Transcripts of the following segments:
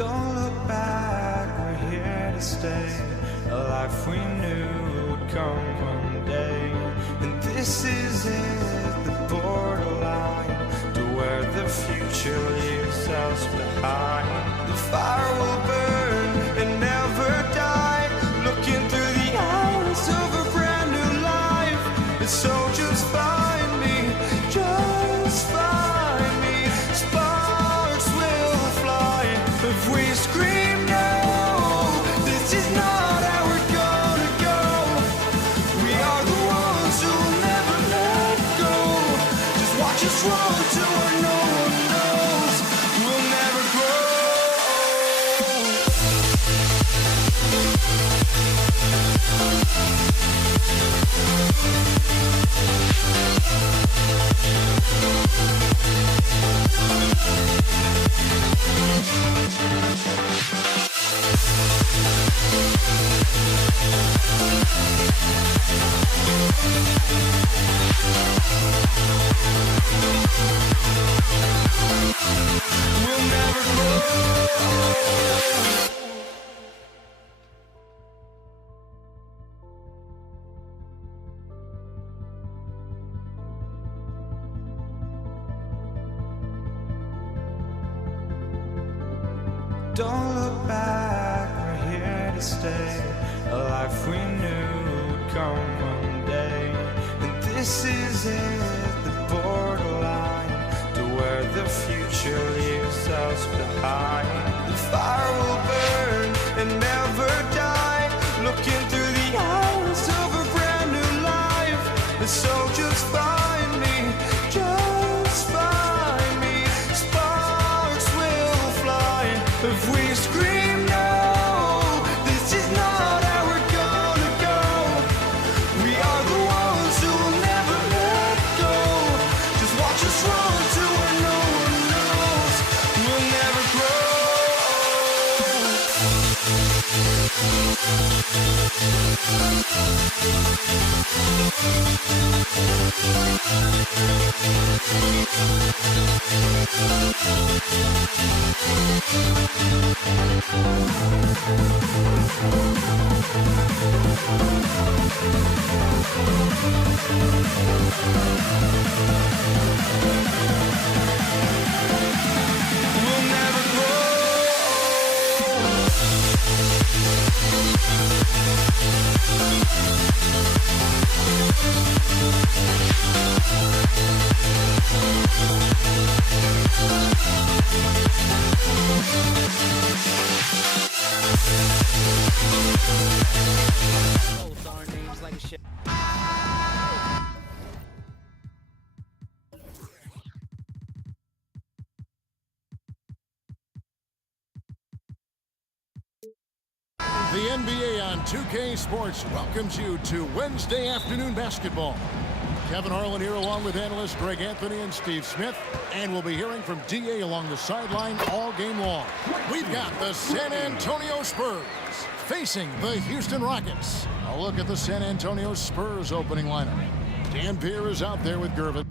Don't look back, we're here to stay. A life we knew would come one day. And this is it, the borderline to where the future leaves us behind. The fire will burn and never die, looking through the eyes of a brand new life. And so just find me, just find me. Sparks will fly if we scream no. This is not how we're gonna Don't look back, we're here to stay. A life we knew would come one day. And this is it, the borderline to where the future leaves us behind. The fire will burn and never die, looking through the eyes of a brand new life. And so just find me, just find me. Sparks will fly if we scream no. This is not how we're gonna go. We are the ones who will never let go. Just watch us run to where no one knows. We'll never grow. We'll never grow. The NBA on 2K Sports welcomes you to Wednesday afternoon basketball. Kevin Harlan here along with analysts Greg Anthony and Steve Smith. And we'll be hearing from DA along the sideline all game long. We've got the San Antonio Spurs facing the Houston Rockets. A look at the San Antonio Spurs opening lineup. Dan Pierre is out there with Gervin.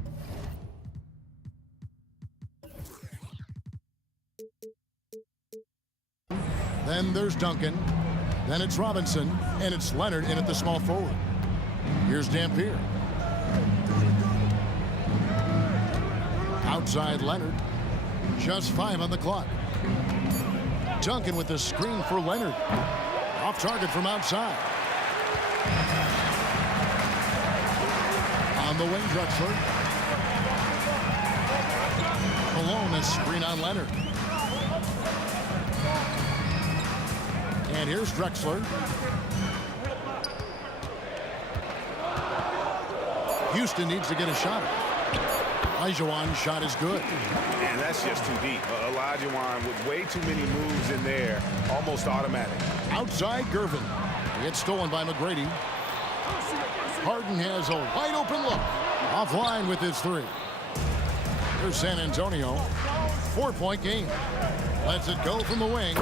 Then there's Duncan. Then it's Robinson, and it's Leonard in at the small forward. Here's Dampier. Outside Leonard. Just 5 on the clock. Duncan with the screen for Leonard. Off target from outside. On the wing, Drexler. Malone, a screen on Leonard. And here's Drexler. Houston needs to get a shot. Olajuwon's shot is good. And that's just too deep. Olajuwon with way too many moves in there, almost automatic. Outside Gervin. It's stolen by McGrady. Harden has a wide open look. Offline with his 3. Here's San Antonio. 4-point game. Lets it go from the wing.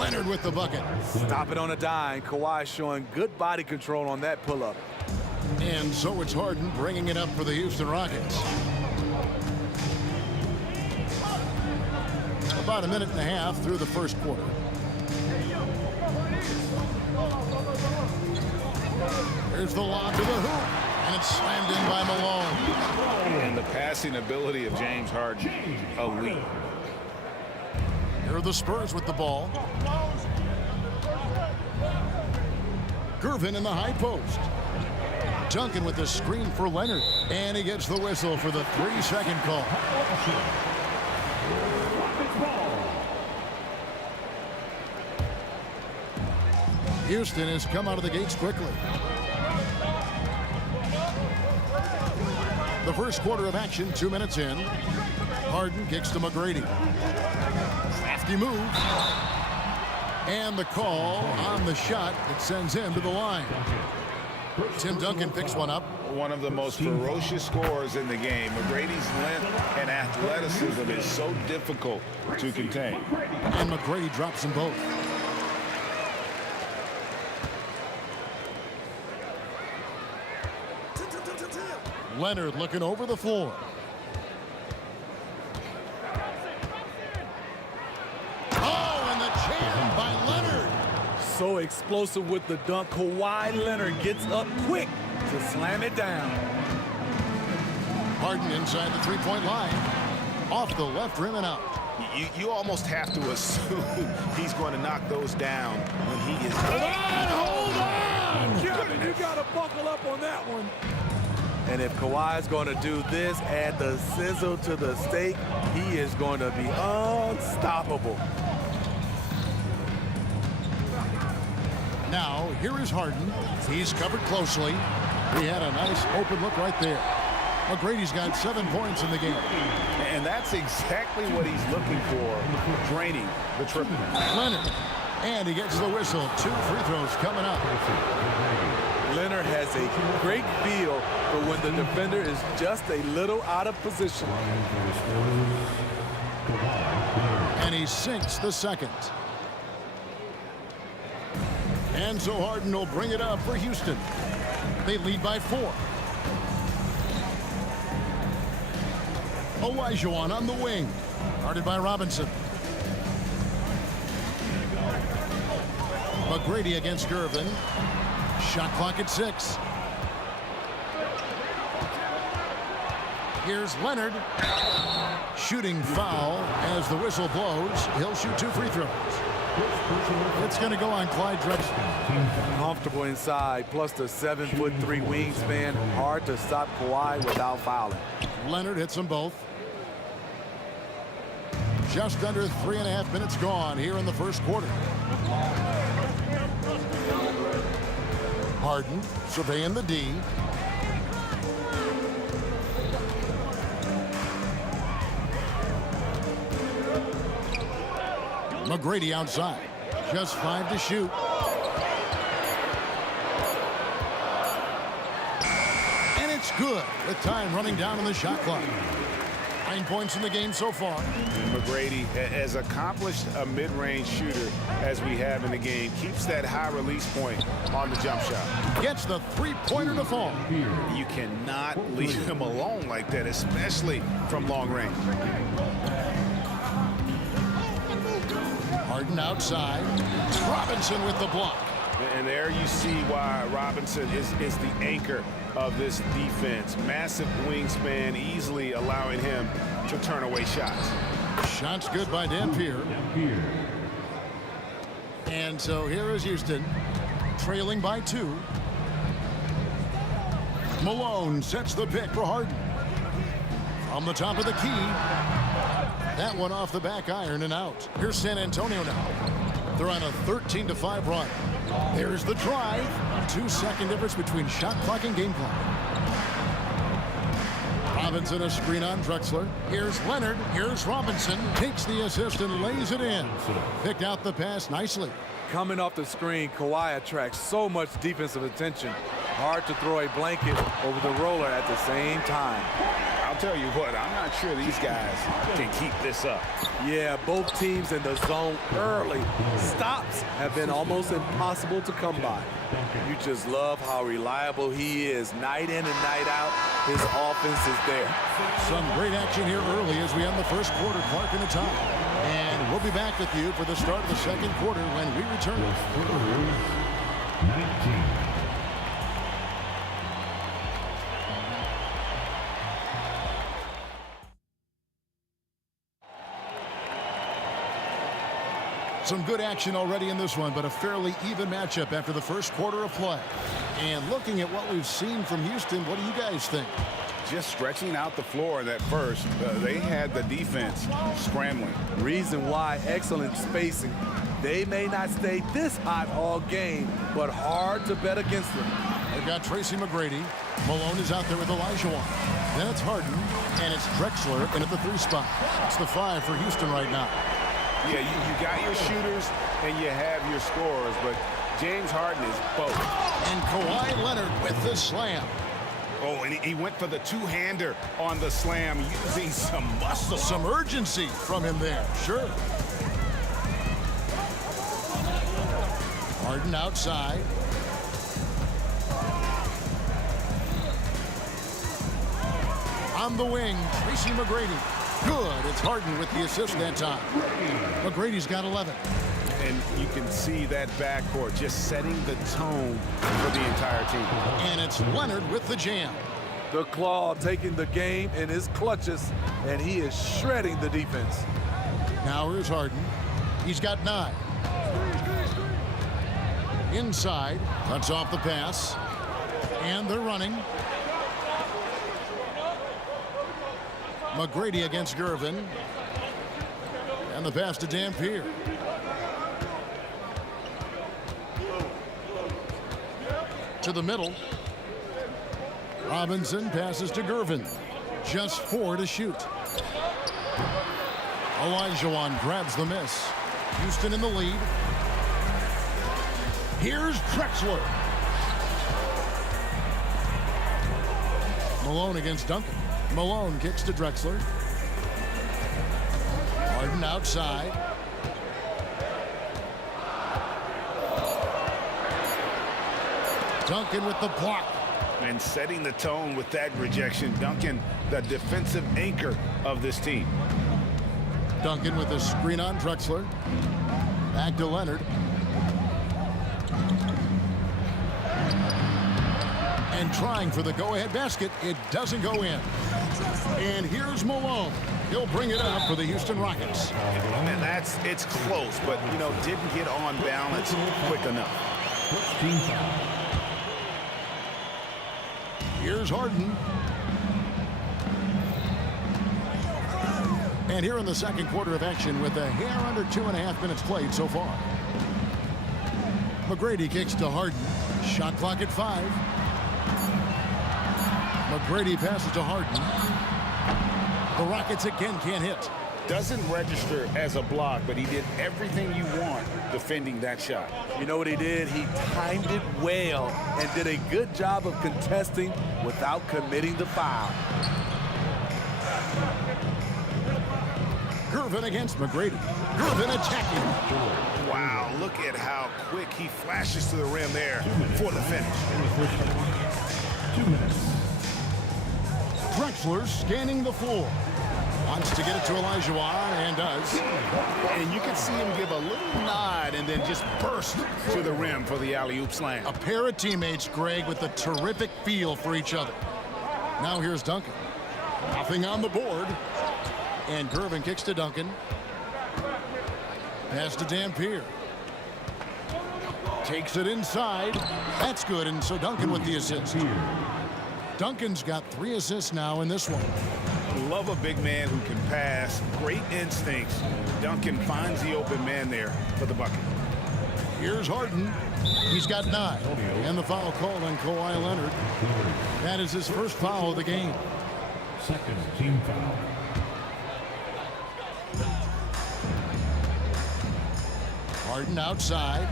Leonard with the bucket. Stop it on a dime. Kawhi showing good body control on that pull-up. And so it's Harden bringing it up for the Houston Rockets. About a minute and a half through the first quarter. Here's the lob to the hoop. And it's slammed in by Malone. And the passing ability of James Harden, elite. Here are the Spurs with the ball. Gervin in the high post. Duncan with the screen for Leonard. And he gets the whistle for the 3-second call. Houston has come out of the gates quickly. The first quarter of action, 2 minutes in. Harden kicks to McGrady. Crafty move. And the call on the shot that sends him to the line. Tim Duncan picks one up. One of the most ferocious scorers in the game. McGrady's length and athleticism is so difficult to contain. And McGrady drops them both. Leonard looking over the floor. Oh, and the jam by Leonard. So explosive with the dunk. Kawhi Leonard gets up quick to slam it down. Harden inside the three-point line. Off the left rim and out. You almost have to assume he's going to knock those down when he is. Hold on! Kevin, you got to buckle up on that one. And if Kawhi's going to do this, add the sizzle to the steak, he is going to be unstoppable. Now, here is Harden. He's covered closely. He had a nice open look right there. McGrady's got 7 points in the game. And that's exactly what he's looking for, draining the triple. Leonard. And he gets the whistle. 2 free throws coming up. Leonard has a great feel for when the defender is just a little out of position. And he sinks the second. And so Harden will bring it up for Houston. They lead by 4. Olajuwon on the wing. Guarded by Robinson. McGrady against Gervin. Shot clock at 6. Here's Leonard. Shooting foul as the whistle blows. He'll shoot 2 free throws. It's going to go on Clyde Drexler. Comfortable inside, plus the 7'3" wingspan. Hard to stop Kawhi without fouling. Leonard hits them both. Just under 3.5 minutes gone here in the first quarter. Harden surveying the D. McGrady outside. Just 5 to shoot. And it's good with time running down on the shot clock. 9 points in the game so far. McGrady, as accomplished a mid-range shooter as we have in the game, keeps that high release point on the jump shot. Gets the 3-pointer to fall. You cannot leave him alone like that, especially from long range. Harden outside. Robinson with the block. And there you see why Robinson is the anchor of this defense. Massive wingspan, easily allowing him to turn away shots. Shots good by Dampier. And so here is Houston, trailing by 2. Malone sets the pick for Harden. From the top of the key. That one off the back iron and out. Here's San Antonio now. They're on a 13-5 run. There's the drive. 2-second difference between shot clock and game clock. Robinson a screen on Drexler. Here's Leonard. Here's Robinson. Takes the assist and lays it in. Picked out the pass nicely. Coming off the screen, Kawhi attracts so much defensive attention. Hard to throw a blanket over the roller at the same time. I'll tell you what, I'm not sure these guys can keep this up. Yeah, both teams in the zone early. Stops have been almost impossible to come by. You just love how reliable he is. Night in and night out, his offense is there. Some great action here early as we end the first quarter. Clark in the top. And we'll be back with you for the start of the second quarter when we return. 19. Some good action already in this one, but a fairly even matchup after the first quarter of play. And looking at what we've seen from Houston, what do you guys think? Just stretching out the floor in that first. They had the defense scrambling. Reason why, excellent spacing. They may not stay this hot all game, but hard to bet against them. They've got Tracy McGrady. Malone is out there with Olajuwon. Then it's Harden, and it's Drexler in at the 3 spot. It's the 5 for Houston right now. Yeah, you got your shooters and you have your scorers, but James Harden is both. And Kawhi Leonard with the slam. Oh, and he went for the two-hander on the slam, using some muscle. Some urgency from him there, sure. Harden outside. On the wing, Tracy McGrady. Good. It's Harden with the assist that time. McGrady's got 11. And you can see that backcourt just setting the tone for the entire team. And it's Leonard with the jam. The Claw taking the game in his clutches, and he is shredding the defense. Now here's Harden. He's got 9. Inside, cuts off the pass. And they're running. McGrady against Gervin. And the pass to Dampier. To the middle. Robinson passes to Gervin. Just 4 to shoot. Olajuwon grabs the miss. Houston in the lead. Here's Drexler. Malone against Duncan. Malone kicks to Drexler. Harden outside. Duncan with the block. And setting the tone with that rejection. Duncan, the defensive anchor of this team. Duncan with a screen on Drexler. Back to Leonard. And trying for the go-ahead basket. It doesn't go in. And here's Malone. He'll bring it up for the Houston Rockets. And it's close, but, didn't get on balance quick enough. Here's Harden. And here in the second quarter of action with a hair under 2.5 minutes played so far. McGrady kicks to Harden. Shot clock at 5. McGrady passes to Harden. The Rockets again can't hit. Doesn't register as a block, but he did everything you want defending that shot. You know what he did? He timed it well and did a good job of contesting without committing the foul. Gervin against McGrady. Gervin attacking. Wow, look at how quick he flashes to the rim there for the finish. 2 minutes. Drexler scanning the floor. Wants to get it to Olajuwon and does. And you can see him give a little nod and then just burst to the rim for the alley-oop slam. A pair of teammates, Greg, with a terrific feel for each other. Now here's Duncan. Nothing on the board. And Gervin kicks to Duncan. Pass to Dampier. Takes it inside. That's good, and so Duncan with the assist. Duncan's got 3 assists now in this one. Love a big man who can pass. Great instincts. Duncan finds the open man there for the bucket. Here's Harden. He's got 9. And the foul called on Kawhi Leonard. That is his first foul of the game. Second team foul. Harden outside.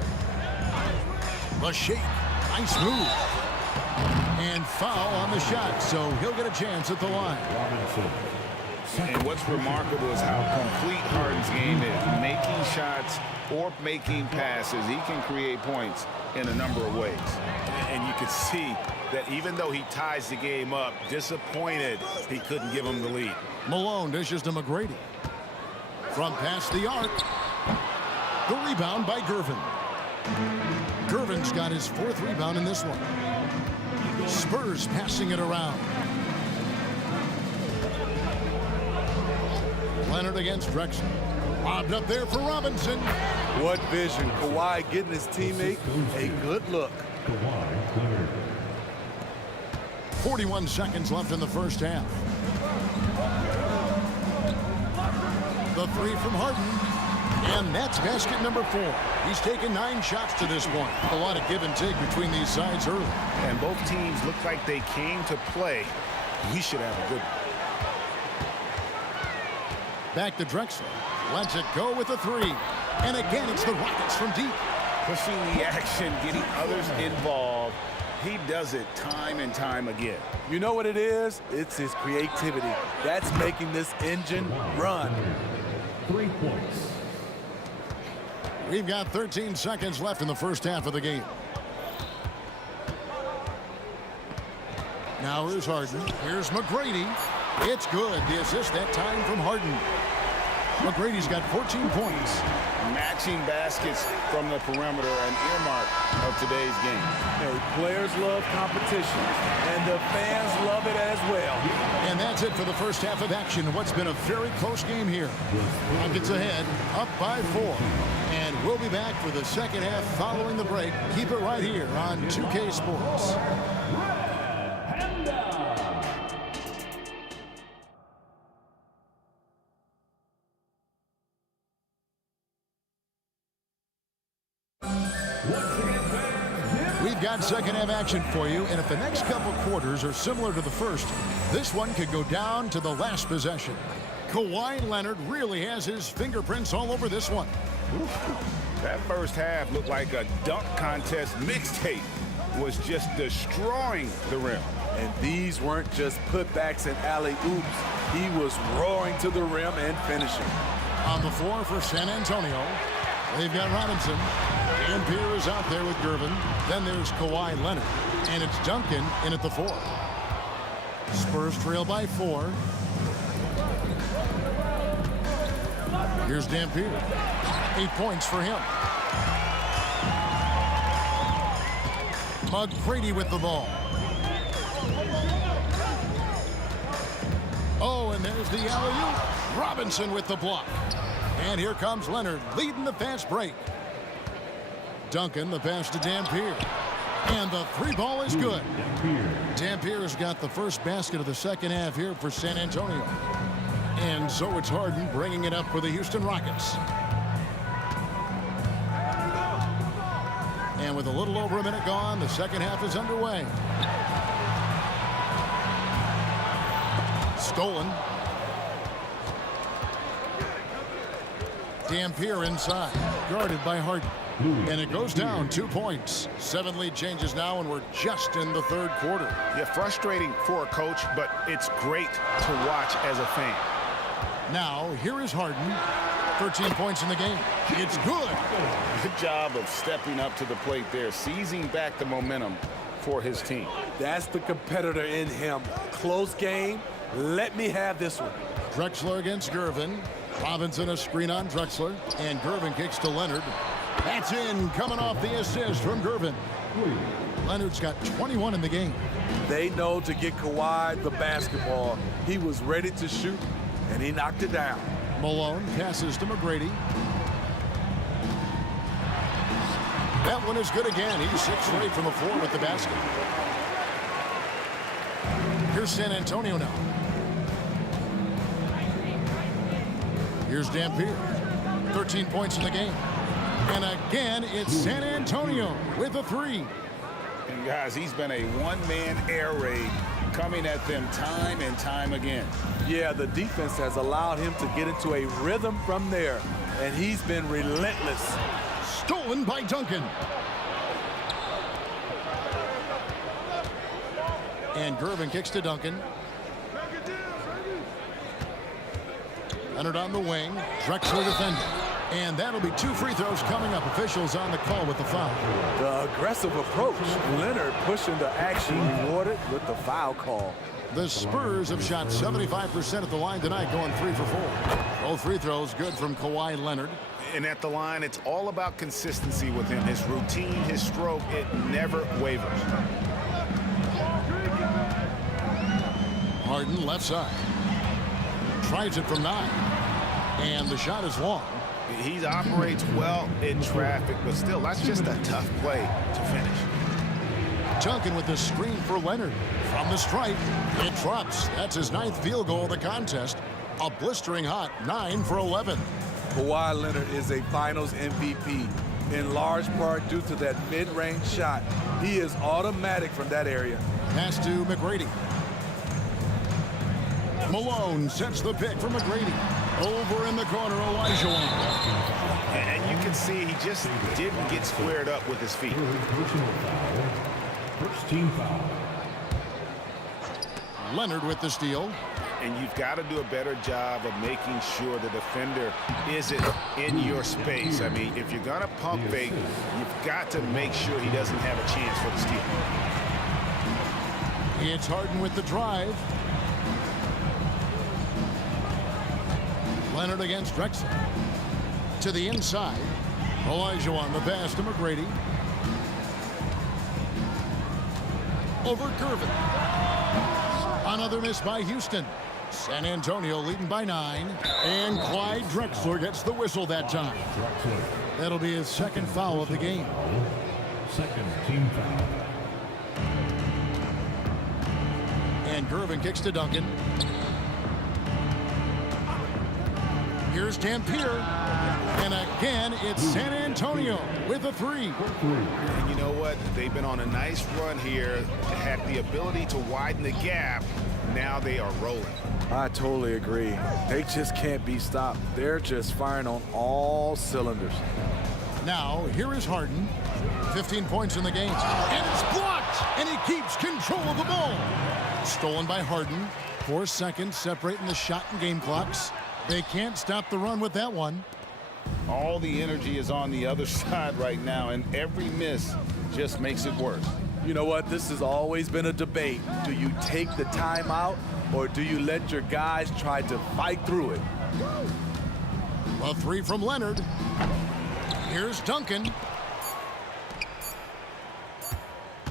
The shake. Nice move. And foul on the shot, so he'll get a chance at the line. And what's remarkable is how complete Harden's game is. Making shots or making passes, he can create points in a number of ways. And you can see that even though he ties the game up, disappointed he couldn't give him the lead. Malone dishes to McGrady. From past the arc. The rebound by Gervin. Gervin's got his 4th rebound in this one. Spurs passing it around. Leonard against Drexler. Lobbed up there for Robinson. What vision. Kawhi getting his teammate a good look. 41 seconds left in the first half. The 3 from Harden. And that's basket number 4. He's taken 9 shots to this point. A lot of give and take between these sides early. And both teams look like they came to play. We should have a good one. Back to Drexler. Lets it go with a 3. And again, it's the Rockets from deep. Pushing the action, getting others involved. He does it time and time again. You know what it is? It's his creativity. That's making this engine run. 3 points. We've got 13 seconds left in the first half of the game. Now here's Harden. Here's McGrady. It's good. The assist that time from Harden. McGrady's got 14 points. Matching baskets from the perimeter, an earmark of today's game. Hey, players love competition, and the fans love it as well. And that's it for the first half of action. What's been a very close game here. Rockets ahead, up by 4. And we'll be back for the second half following the break. Keep it right here on 2K Sports. We've got second half action for you, and if the next couple quarters are similar to the first, this one could go down to the last possession. Kawhi Leonard really has his fingerprints all over this one. That first half looked like a dunk contest mixtape. Was just destroying the rim. And these weren't just putbacks and alley-oops. He was roaring to the rim and finishing. On the floor for San Antonio, they've got Robinson. Dampier is out there with Gervin. Then there's Kawhi Leonard. And it's Duncan in at the 4. Spurs trail by 4. Here's Dampier. 8 points for him. McGrady with the ball. Oh, and there's the alley-oop. Robinson with the block. And here comes Leonard leading the fast break. Duncan, the pass to Dampier. And the 3 ball is good. Dampier's got the first basket of the second half here for San Antonio. And so it's Harden bringing it up for the Houston Rockets. And with a little over a minute gone, the second half is underway. Stolen. Dampier inside, guarded by Harden. And it goes down 2 points. 7 lead changes now, and we're just in the third quarter. Yeah, frustrating for a coach, but it's great to watch as a fan. Now, here is Harden. 13 points in the game. It's good. Good job of stepping up to the plate there, seizing back the momentum for his team. That's the competitor in him. Close game. Let me have this one. Drexler against Gervin. Robinson a screen on Drexler. And Gervin kicks to Leonard. That's in, coming off the assist from Gervin. Leonard's got 21 in the game. They know to get Kawhi the basketball. He was ready to shoot, and he knocked it down. Malone passes to McGrady. That one is good again. He's 6 straight from the floor with the basket. Here's San Antonio now. Here's Dampier. 13 points in the game. And again, it's San Antonio with a 3. And guys, he's been a one-man air raid coming at them time and time again. Yeah, the defense has allowed him to get into a rhythm from there, and he's been relentless. Stolen by Duncan. And Gervin kicks to Duncan. Leonard on the wing. Drexler defending. And that'll be 2 free throws coming up. Officials on the call with the foul. The aggressive approach. Leonard pushing the action, rewarded with the foul call. The Spurs have shot 75% at the line tonight, going 3 for 4. Both free throws good from Kawhi Leonard. And at the line, it's all about consistency with him. His routine, his stroke, it never wavers. Harden left side. Tries it from 9. And the shot is long. He operates well in traffic, but still, that's just a tough play to finish. Duncan with the screen for Leonard. From the stripe, it drops. That's his 9th field goal of the contest. A blistering hot 9 for 11. Kawhi Leonard is a finals MVP, in large part due to that mid-range shot. He is automatic from that area. Pass to McGrady. Malone sets the pick for McGrady. Over in the corner, Elijah. And you can see he just didn't get squared up with his feet. First team foul. Leonard with the steal. And you've got to do a better job of making sure the defender isn't in your space. I mean, if you're going to pump fake, you've got to make sure he doesn't have a chance for the steal. It's Harden with the drive. Leonard against Drexler. To the inside. Olajuwon, the pass to McGrady. Over Gervin. Another miss by Houston. San Antonio leading by 9. And Clyde Drexler gets the whistle that time. That'll be his second foul of the game. Second team foul. And Gervin kicks to Duncan. Here's Dampier. And again, it's San Antonio with a 3. And you know what? They've been on a nice run here. Had the ability to widen the gap. Now they are rolling. I totally agree. They just can't be stopped. They're just firing on all cylinders. Now, here is Harden. 15 points in the game. And it's blocked! And he keeps control of the ball. Stolen by Harden. 4 seconds separating the shot and game clocks. They can't stop the run with that one. All the energy is on the other side right now, and every miss just makes it worse. You know what? This has always been a debate. Do you take the timeout, or do you let your guys try to fight through it? A 3 from Leonard. Here's Duncan.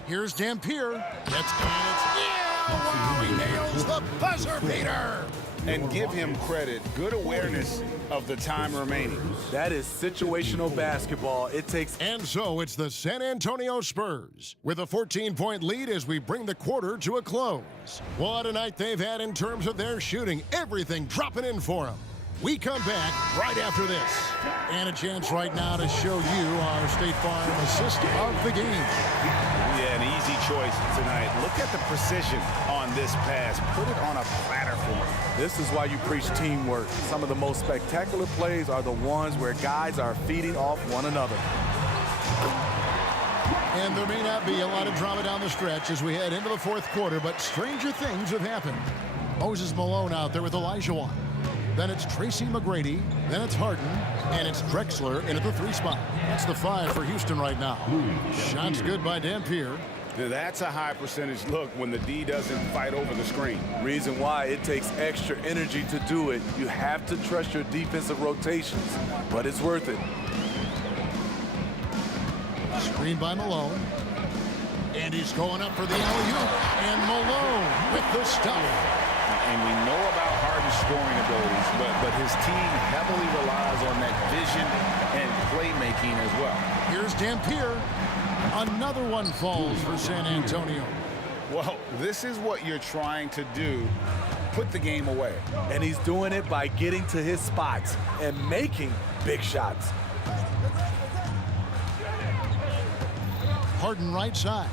Here's Dampier. Gets wow, he nails the buzzer beater. And give him credit. Good awareness of the time remaining. That is situational basketball. It takes... And so it's the San Antonio Spurs with a 14-point lead as we bring the quarter to a close. What a night they've had in terms of their shooting. Everything dropping in for them. We come back right after this. And a chance right now to show you our State Farm assist of the game. Yeah, an easy choice tonight. Look at the precision on this pass. Put it on a platter for him. This is why you preach teamwork. Some of the most spectacular plays are the ones where guys are feeding off one another. And there may not be a lot of drama down the stretch as we head into the fourth quarter, but stranger things have happened. Moses Malone out there with Olajuwon. Then it's Tracy McGrady. Then it's Harden. And it's Drexler in at the 3 spot. That's the 5 for Houston right now. Shots good by Dampier. That's a high percentage look when the D doesn't fight over the screen. Reason why it takes extra energy to do it. You have to trust your defensive rotations, but it's worth it. Screen by Malone. And he's going up for the alley-oop. And Malone with the stuff. And we know about Harden's scoring abilities, but his team heavily relies on that vision and playmaking as well. Here's Dampier. Another one falls for San Antonio. Well, this is what you're trying to do. Put the game away. And he's doing it by getting to his spots and making big shots. Harden right side.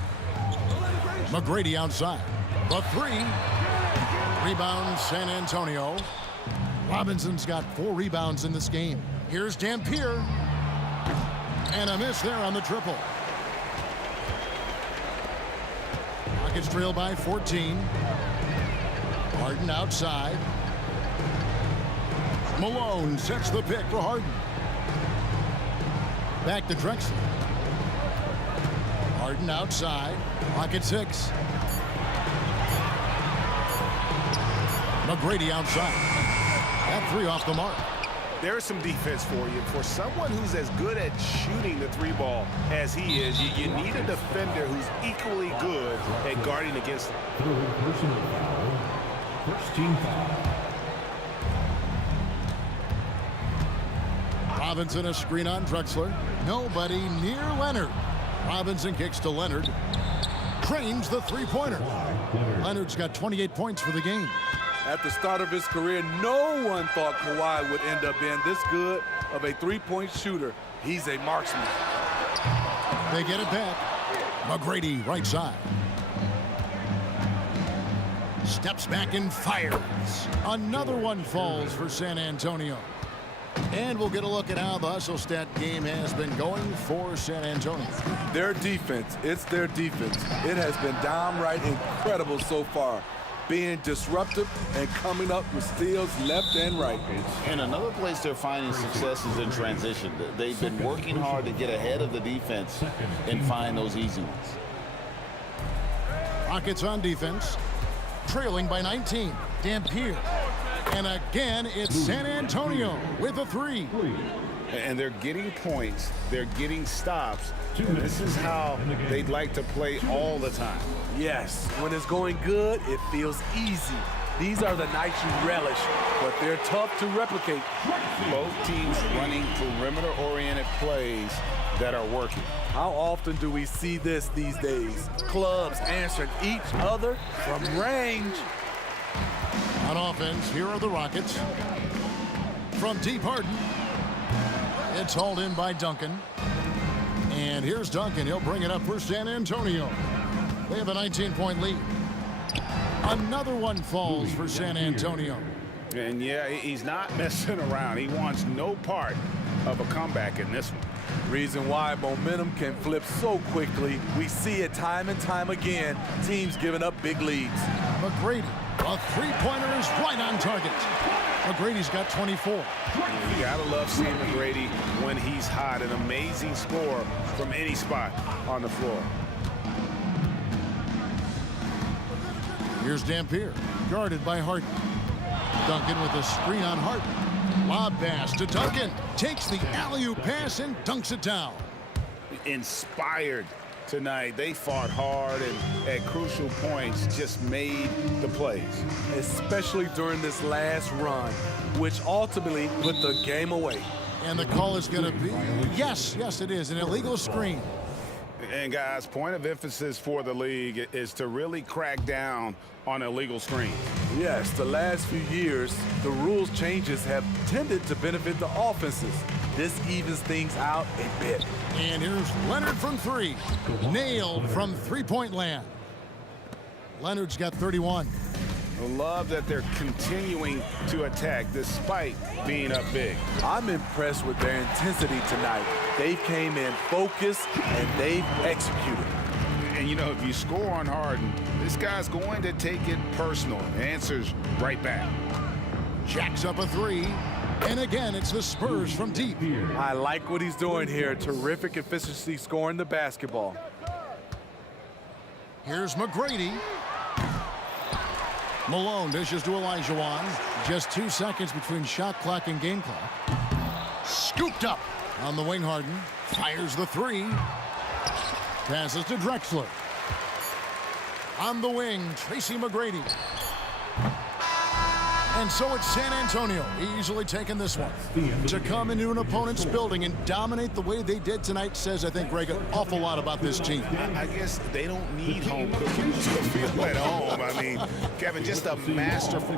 McGrady outside. The 3. Rebound San Antonio. Robinson's got 4 rebounds in this game. Here's Dampier. And a miss there on the triple. Rockets trail by 14. Harden outside. Malone sets the pick for Harden. Back to Drexler. Harden outside. Rocket 6. McGrady outside. That 3 off the mark. There's some defense for you. For someone who's as good at shooting the 3 ball as he is, you need a defender who's equally good at guarding against him. Third personal foul. First team foul. Robinson a screen on Drexler. Nobody near Leonard. Robinson kicks to Leonard. Trains the 3-pointer. Leonard's got 28 points for the game. At the start of his career, no one thought Kawhi would end up being this good of a 3-point shooter. He's a marksman. They get it back. McGrady right side. Steps back and fires. Another one falls for San Antonio. And we'll get a look at how the hustle stat game has been going for San Antonio. Their defense, it's their defense. It has been downright incredible so far. Being disruptive and coming up with steals left and right. And another place they're finding success is in transition. They've been working hard to get ahead of the defense and find those easy ones. Rockets on defense. Trailing by 19. Dampier. And again, it's San Antonio with a 3. And they're getting points. They're getting stops. And this is how they'd like to play all the time. Yes, when it's going good, it feels easy. These are the nights you relish, but they're tough to replicate. Both teams running perimeter-oriented plays that are working. How often do we see this these days? Clubs answering each other from range. On offense, here are the Rockets. From deep, Harden. It's hauled in by Duncan. And here's Duncan. He'll bring it up for San Antonio. They have a 19-point lead. Another one falls for San Antonio. And yeah, he's not messing around. He wants no part of a comeback in this one. Reason why momentum can flip so quickly. We see it time and time again. Teams giving up big leads. McGrady, a three-pointer is right on target. McGrady's got 24. You gotta love seeing McGrady when he's hot. An amazing score from any spot on the floor. Here's Dampier, guarded by Harden. Duncan with a screen on Harden. Lob pass to Duncan. Takes the alley-oop pass and dunks it down. Inspired tonight. They fought hard and at crucial points just made the plays. Especially during this last run, which ultimately put the game away. And the call is going to be, yes, it is, an illegal screen. And guys, point of emphasis for the league is to really crack down on illegal screens. Yes, the last few years, the rules changes have tended to benefit the offenses. This evens things out a bit. And here's Leonard from 3. Nailed from three-point land. Leonard's got 31. I love that they're continuing to attack despite being up big. I'm impressed with their intensity tonight. They came in focused and they've executed. And you know, if you score on Harden, this guy's going to take it personal. Answers right back. Jacks up a 3. And again, it's the Spurs from deep. I like what he's doing here. Terrific efficiency scoring the basketball. Here's McGrady. Malone dishes to Olajuwon. Just 2 seconds between shot clock and game clock. Scooped up on the wing. Harden fires the 3. Passes to Drexler. On the wing, Tracy McGrady. And so it's San Antonio easily taking this one. To come into an opponent's building and dominate the way they did tonight says, I think, Greg, an awful lot about this team. I guess they don't need home cooking to feel at home. I mean, Kevin, just a masterful.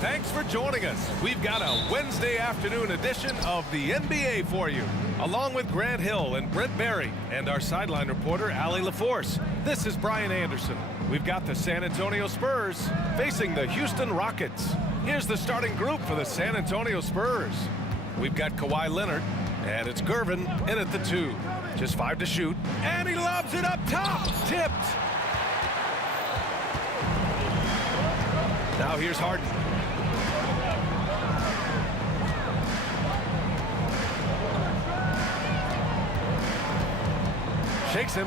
Thanks for joining us. We've got a Wednesday afternoon edition of the NBA for you, along with Grant Hill and Brent Barry and our sideline reporter, Allie LaForce. This is Brian Anderson. We've got the San Antonio Spurs facing the Houston Rockets. Here's the starting group for the San Antonio Spurs. We've got Kawhi Leonard, and it's Gervin in at the 2. Just 5 to shoot, and he lobs it up top. Tipped. Now here's Harden. Shakes him.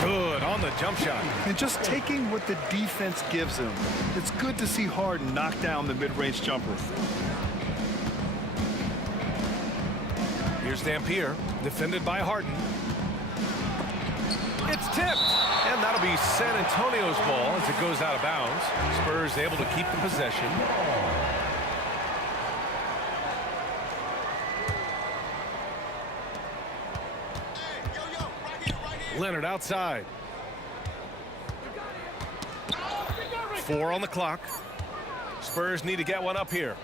Good on the jump shot. And just taking what the defense gives him. It's good to see Harden knock down the mid-range jumper. Here's Dampier, defended by Harden. It's tipped, and that'll be San Antonio's ball as it goes out of bounds. Spurs able to keep the possession. Leonard outside. 4 on the clock. Spurs need to get one up here.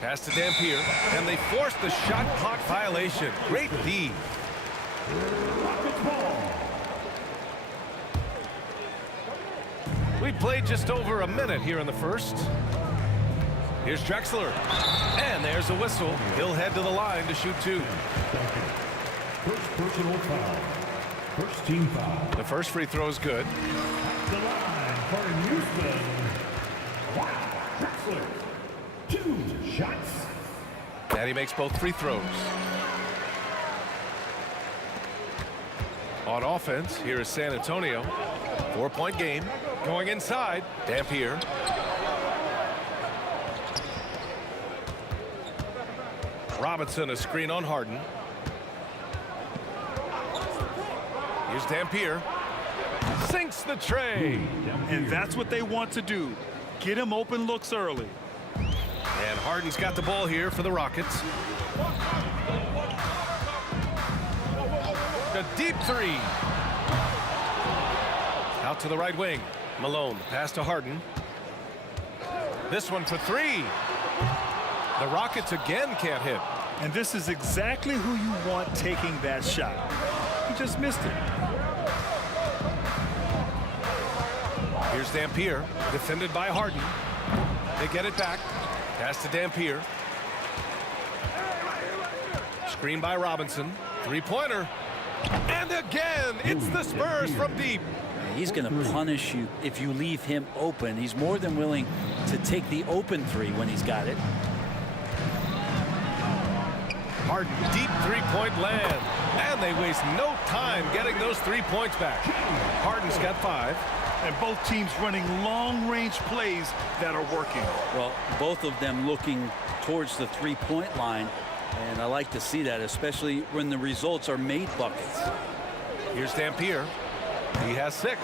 Pass to Dampier, and they force the shot clock violation. Great D. We played just over a minute here in the first. Here's Drexler, and there's a whistle. He'll head to the line to shoot 2. First personal foul. First team foul. The first free throw is good. The line for Houston. Wow, Drexler. 2 shots. And he makes both free throws. On offense, here is San Antonio. 4-point game. Going inside. Dampier. Robinson, a screen on Harden. Here's Dampier. Sinks the tray. And that's what they want to do. Get him open looks early. And Harden's got the ball here for the Rockets. A deep 3. Out to the right wing. Malone, pass to Harden. This one for 3. The Rockets again can't hit. And this is exactly who you want taking that shot. He just missed it. Here's Dampier, defended by Harden. They get it back. Pass to Dampier. Screen by Robinson. 3-pointer. And again, it's the Spurs from deep. He's going to punish you if you leave him open. He's more than willing to take the open 3 when he's got it. Harden, deep 3-point land. And they waste no time getting those 3 points back. Harden's got 5. And both teams running long-range plays that are working. Well, both of them looking towards the 3-point line. And I like to see that, especially when the results are made buckets. Here's Dampier. He has 6.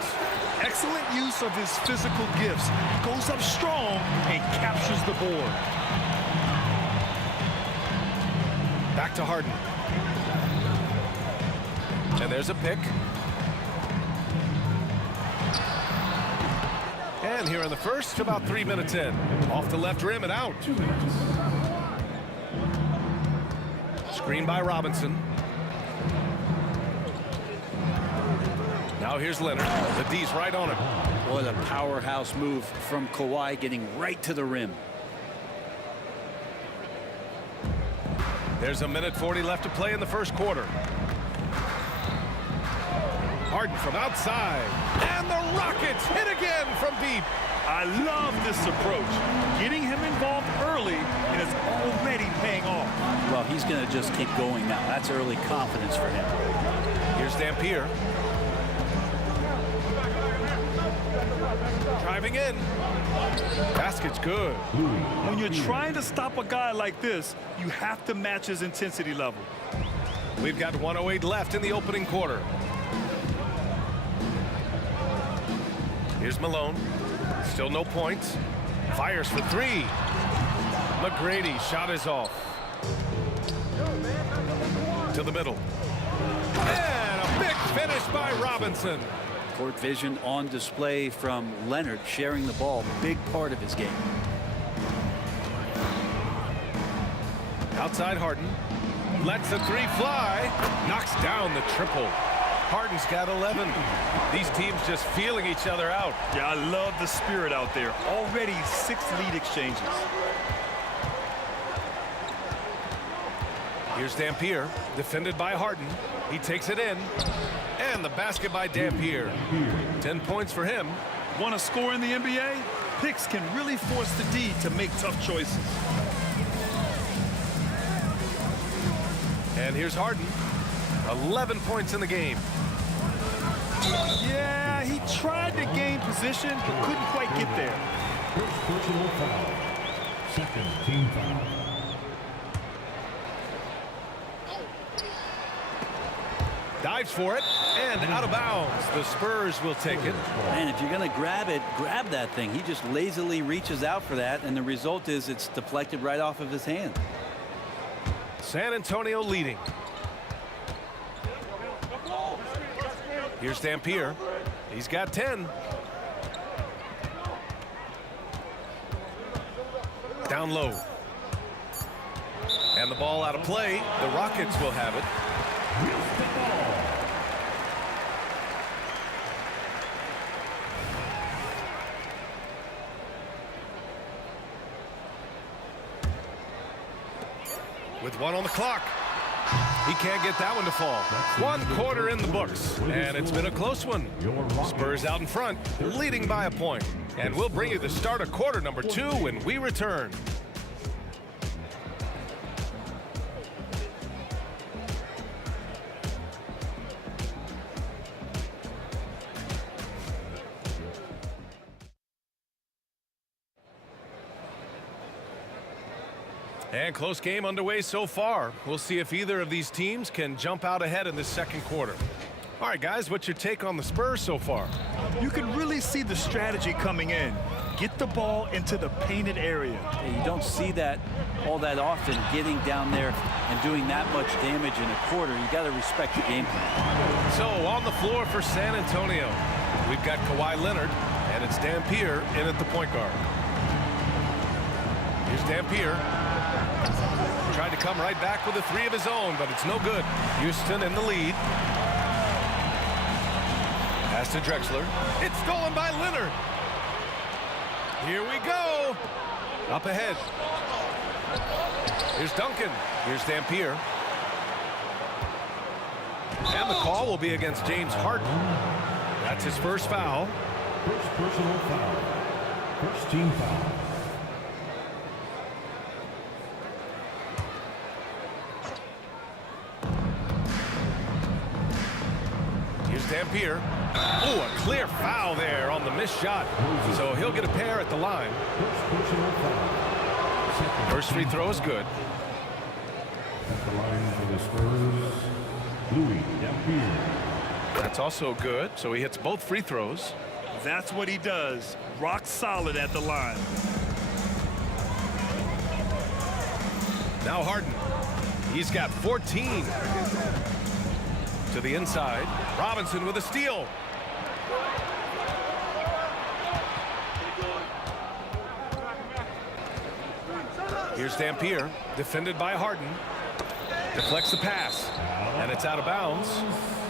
Excellent use of his physical gifts. Goes up strong and captures the board. Back to Harden. And there's a pick. And here in the first, about 3 minutes in. Off the left rim and out. Screen by Robinson. Now here's Leonard. The D's right on him. What a powerhouse move from Kawhi, getting right to the rim. There's a minute 40 left to play in the first quarter. Harden from outside. And the Rockets hit again from deep. I love this approach. Getting him involved early, and it's already paying off. Well, he's going to just keep going now. That's early confidence for him. Here's Dampier. Driving in. Basket's good. When you're trying to stop a guy like this, you have to match his intensity level. We've got 1:08 left in the opening quarter. Here's Malone. Still no points. Fires for three. McGrady shot is off. To the middle. And a big finish by Robinson. Court vision on display from Leonard, sharing the ball, big part of his game. Outside Harden. Lets the three fly. Knocks down the triple. Harden's got 11. These teams just feeling each other out. Yeah, I love the spirit out there. Already 6 lead exchanges. Here's Dampier, defended by Harden. He takes it in. And the basket by Dampier. 10 points for him. Want to score in the NBA? Picks can really force the D to make tough choices. And here's Harden. 11 points in the game. Yeah, he tried to gain position, but couldn't quite get there. First personal foul. Second team foul. Dives for it, and out of bounds. The Spurs will take it. And if you're going to grab it, grab that thing. He just lazily reaches out for that, and the result is it's deflected right off of his hand. San Antonio leading. Here's Dampier. He's got 10. Down low. And the ball out of play. The Rockets will have it. With 1 on the clock. He can't get that one to fall. 1 quarter in the books, and it's been a close one. Spurs out in front, leading by a point. And we'll bring you the start of quarter number 2 when we return. And close game underway so far. We'll see if either of these teams can jump out ahead in this second quarter. All right, guys, what's your take on the Spurs so far? You can really see the strategy coming in. Get the ball into the painted area. Yeah, you don't see that all that often, getting down there and doing that much damage in a quarter. You got to respect the game plan. So on the floor for San Antonio, we've got Kawhi Leonard, and it's Dampier in at the point guard. Here's Dampier. Tried to come right back with a 3 of his own, but it's no good. Houston in the lead. Pass to Drexler. It's stolen by Leonard. Here we go. Up ahead. Here's Duncan. Here's Dampier. And the call will be against James Harden. That's his first foul. First personal foul. First team foul. Dampier. Oh, a clear foul there on the missed shot. So he'll get a pair at the line. First free throw is good. At the line for the Spurs, Louis Dampier. That's also good. So he hits both free throws. That's what he does. Rock solid at the line. Now Harden. He's got 14. To the inside. Robinson with a steal. Here's Dampier, defended by Harden. Deflects the pass, and it's out of bounds.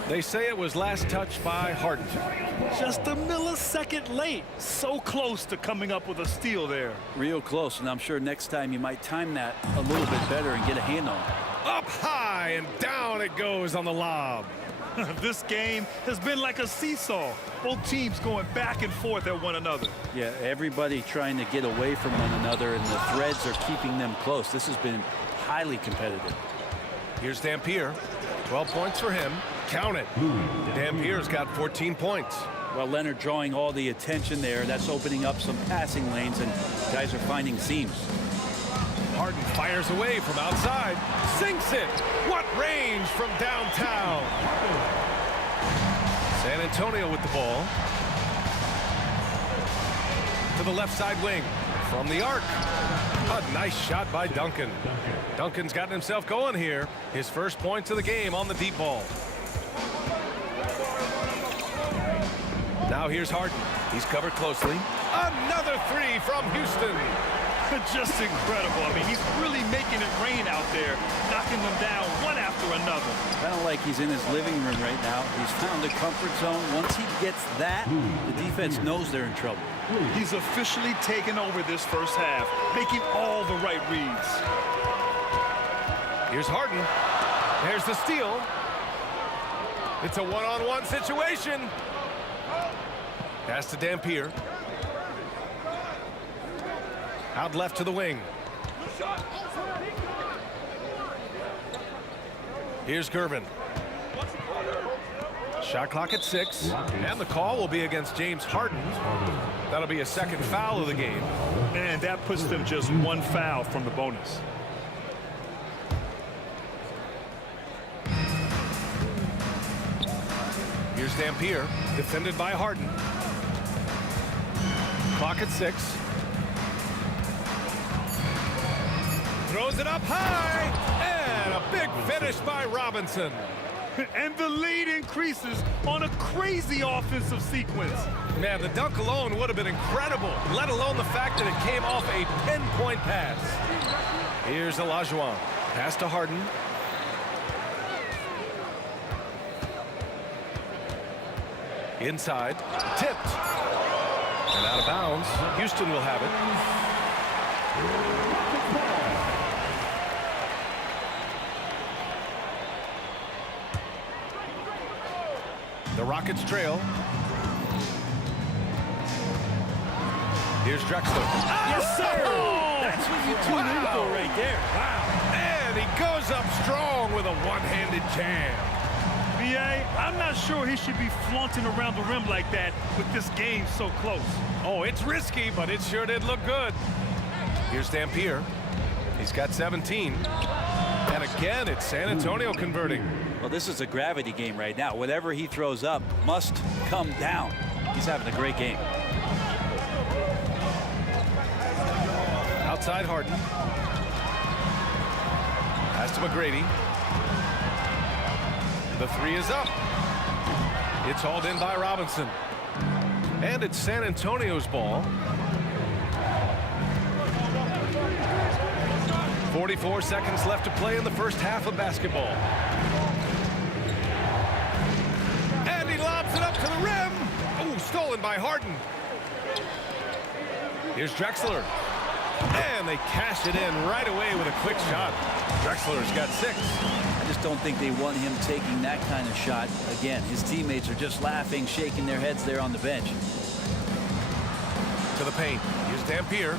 They say it was last touched by Harden. Just a millisecond late. So close to coming up with a steal there. Real close, and I'm sure next time you might time that a little bit better and get a hand on it. Up high and down it goes on the lob. This game has been like a seesaw. Both teams going back and forth at one another. Yeah, everybody trying to get away from one another, and the threads are keeping them close. This has been highly competitive. Here's Dampier. 12 points for him. Count it. Dampier's got 14 points. Well, Leonard drawing all the attention there. That's opening up some passing lanes, and guys are finding seams. Harden fires away from outside. Sinks it. What range from downtown. San Antonio with the ball. To the left side wing. From the arc. A nice shot by Duncan. Duncan's gotten himself going here. His first points of the game on the deep ball. Now here's Harden. He's covered closely. Another three from Houston. Just incredible. I mean, he's really making it rain out there, knocking them down one after another. Kind of like he's in his living room right now. He's found a comfort zone. Once he gets that, the defense knows they're in trouble. He's officially taken over this first half, making all the right reads. Here's Harden. There's the steal. It's a one-on-one situation. Pass to Dampier. Out left to the wing. Here's Gervin. Shot clock at 6. And the call will be against James Harden. That'll be a second foul of the game. And that puts them just one foul from the bonus. Here's Dampier, defended by Harden. Clock at 6. Throws it up high, and a big finish by Robinson. And the lead increases on a crazy offensive sequence. Man, the dunk alone would have been incredible, let alone the fact that it came off a pinpoint pass. Here's Olajuwon. Pass to Harden. Inside, tipped. And out of bounds. Houston will have it. The Rockets trail. Here's Drexler. Yes, sir! That's what you tune in for right there. Wow. And he goes up strong with a one-handed jam. B.A., I'm not sure he should be flaunting around the rim like that with this game so close. Oh, it's risky, but it sure did look good. Here's Dampier. He's got 17. And again, it's San Antonio converting. Well, this is a gravity game right now. Whatever he throws up must come down. He's having a great game. Outside Harden. Pass to McGrady. The three is up. It's hauled in by Robinson. And it's San Antonio's ball. 44 seconds left to play in the first half of basketball. And he lobs it up to the rim. Oh, stolen by Harden. Here's Drexler. And they cash it in right away with a quick shot. Drexler's got 6. I just don't think they want him taking that kind of shot again. His teammates are just laughing, shaking their heads there on the bench. To the paint. Here's Dampier.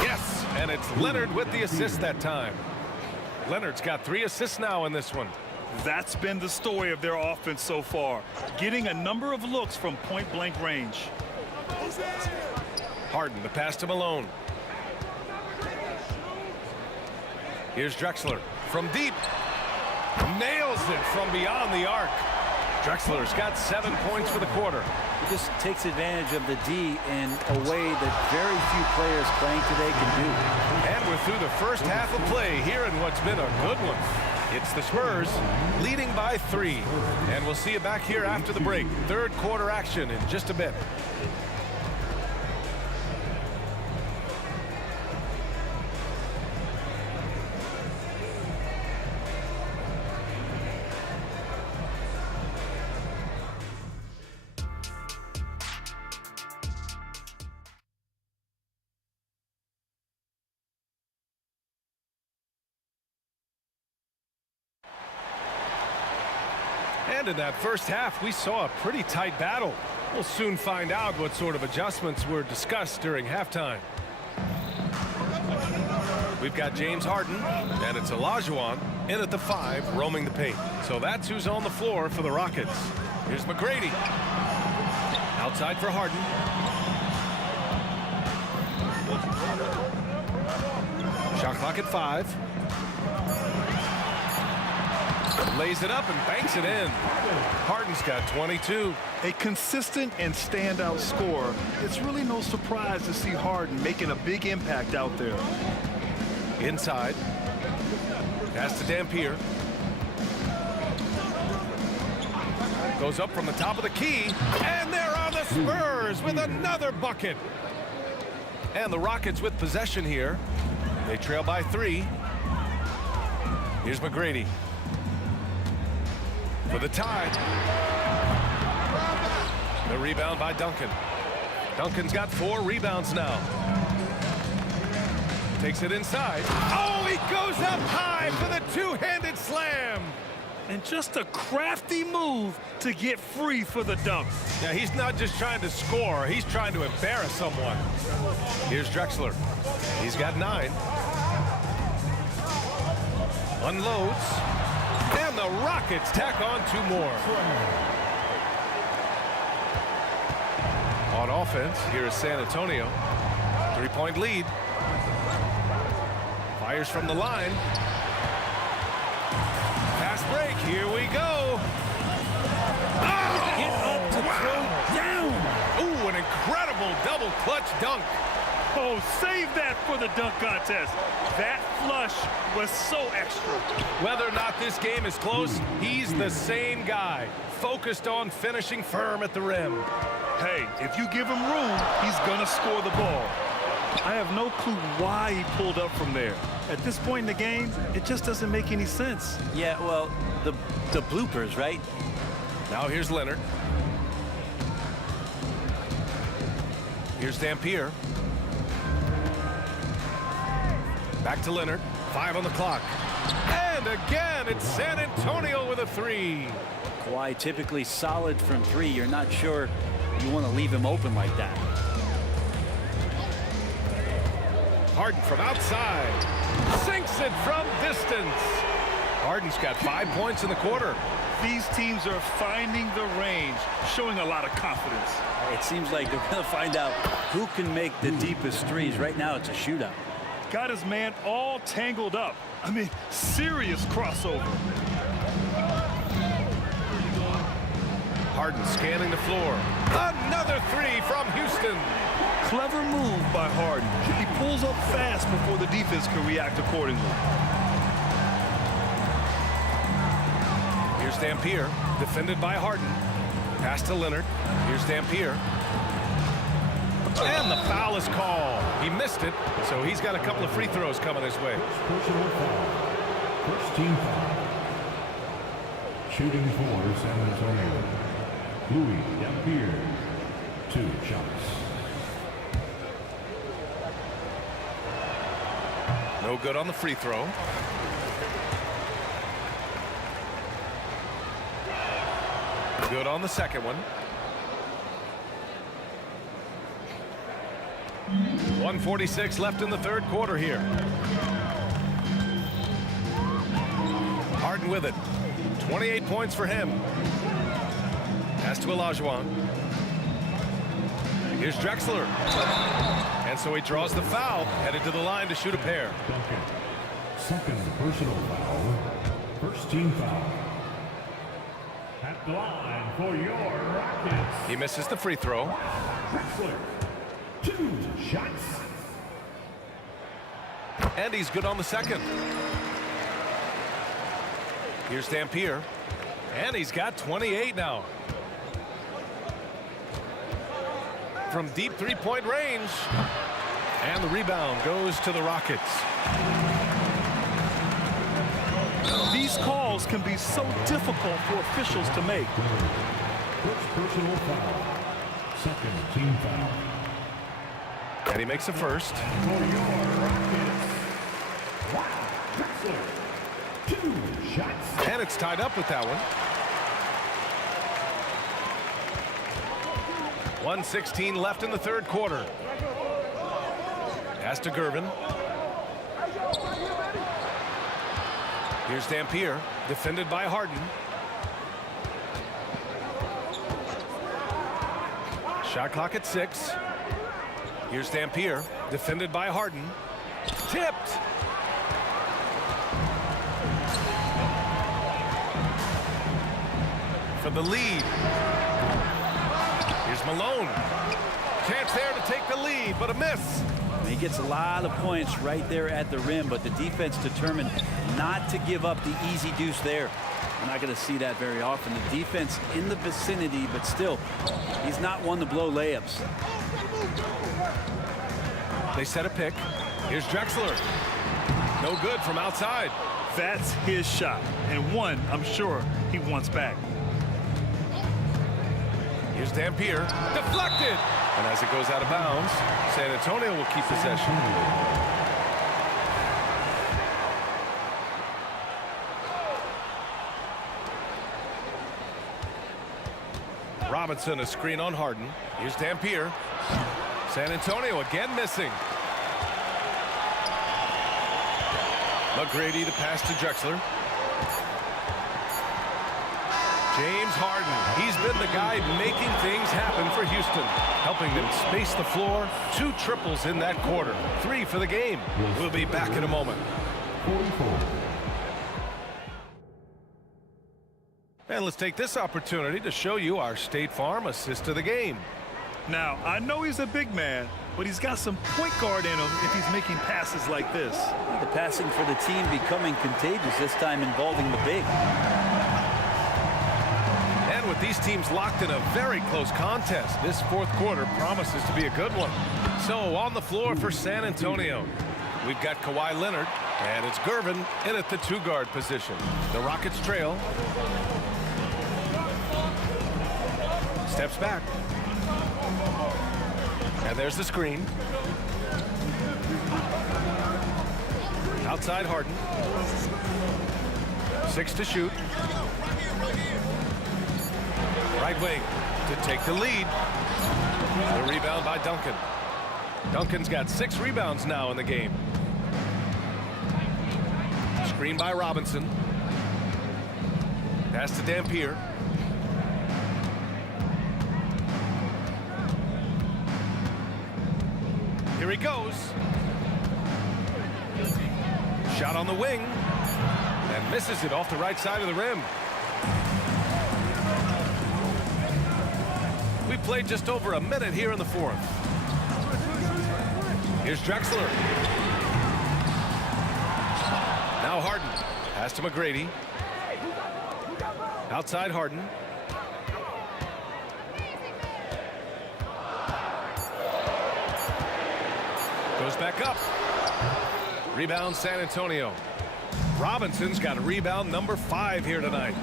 Yes, and it's Leonard with the assist that time. Leonard's got 3 assists now in this one. That's been the story of their offense so far, getting a number of looks from point-blank range. Harden, the pass to Malone. Here's Drexler from deep. Nails it from beyond the arc. Drexler's got 7 points for the quarter. He just takes advantage of the D in a way that very few players playing today can do. And we're through the first half of play here in what's been a good one. It's the Spurs leading by 3. And we'll see you back here after the break. Third quarter action in just a bit. And in that first half, we saw a pretty tight battle. We'll soon find out what sort of adjustments were discussed during halftime. We've got James Harden, and it's Olajuwon in at the 5, roaming the paint. So that's who's on the floor for the Rockets. Here's McGrady. Outside for Harden. Shot clock at 5. Lays it up and banks it in. Harden's got 22. A consistent and standout scorer. It's really no surprise to see Harden making a big impact out there. Inside. Pass to Dampier. Goes up from the top of the key. And there are the Spurs with another bucket. And the Rockets with possession here. They trail by 3. Here's McGrady. For the tie. The rebound by Duncan. Duncan's got 4 rebounds now. Takes it inside. Oh, he goes up high for the two-handed slam. And just a crafty move to get free for the dunk. Now, he's not just trying to score. He's trying to embarrass someone. Here's Drexler. He's got 9. Unloads. And the Rockets tack on 2 more. On offense, here is San Antonio. 3-point lead. Fires from the line. Fast break. Here we go. Oh! Get up to throw down. Ooh, an incredible double clutch dunk. Oh, save that for the dunk contest. That flush was so extra. Whether or not this game is close, he's the same guy, focused on finishing firm at the rim. Hey, if you give him room, he's gonna score the ball. I have no clue why he pulled up from there. At this point in the game, it just doesn't make any sense. Yeah, well, the bloopers, right? Now here's Leonard. Here's Dampier. Back to Leonard. 5 on the clock. And again, it's San Antonio with a 3. Kawhi typically solid from 3. You're not sure you want to leave him open like that. Harden from outside. Sinks it from distance. Harden's got 5 points in the quarter. These teams are finding the range, showing a lot of confidence. It seems like they're going to find out who can make the deepest threes. Right now, it's a shootout. Got his man all tangled up. I mean, serious crossover. Harden scanning the floor. Another 3 from Houston. Clever move by Harden. He pulls up fast before the defense can react accordingly. Here's Dampier, defended by Harden. Pass to Leonard. Here's Dampier. And the foul is called. He missed it, so he's got a couple of free throws coming his way. Personal foul. First team foul. Shooting for San Antonio. Louis Dampier. 2 shots. No good on the free throw. Good on the second one. 1:46 left in the third quarter here. Harden with it. 28 points for him. Pass to Olajuwon. Here's Drexler. And so he draws the foul, headed to the line to shoot a pair. Duncan. Second personal foul. First team foul. At the line for your Rockets. He misses the free throw. Drexler. 2 shots. And he's good on the second. Here's Dampier. And he's got 28 now. From deep 3-point range. And the rebound goes to the Rockets. These calls can be so difficult for officials to make. First personal foul. Second team foul. And he makes a first. For your Rockets. Wow. Drexler. 2 shots. And it's tied up with that one. 1:16 left in the third quarter. Pass to Gervin. Here's Dampier, defended by Harden. Shot clock at 6. Here's Dampier, defended by Harden. Tipped. For the lead. Here's Malone. Chance there to take the lead, but a miss. He gets a lot of points right there at the rim, but the defense determined not to give up the easy deuce there. We're not going to see that very often. The defense in the vicinity, but still, he's not one to blow layups. They set a pick. Here's Drexler. No good from outside. That's his shot, and one I'm sure he wants back. Here's Dampier. Deflected. And as it goes out of bounds, San Antonio will keep possession. Robinson, a screen on Harden. Here's Dampier. San Antonio again missing. McGrady to pass to Drexler. James Harden, he's been the guy making things happen for Houston, helping them space the floor. 2 triples in that quarter, 3 for the game. We'll be back in a moment. And let's take this opportunity to show you our State Farm assist of the game. Now, I know he's a big man, but he's got some point guard in him if he's making passes like this. The passing for the team becoming contagious, this time involving the big. And with these teams locked in a very close contest, this 4th quarter promises to be a good one. So on the floor for San Antonio, we've got Kawhi Leonard, and it's Gervin in at the 2-guard position. The Rockets trail. Steps back. And there's the screen. Outside Harden. 6 to shoot. Right wing to take the lead. The rebound by Duncan. Duncan's got 6 rebounds now in the game. Screen by Robinson. Pass to Dampier. Here he goes. Shot on the wing. And misses it off the right side of the rim. We played just over a minute here in the 4th. Here's Drexler. Now Harden. Pass to McGrady. Outside Harden. Goes back up. Rebound San Antonio. Robinson's got a rebound number 5 here tonight.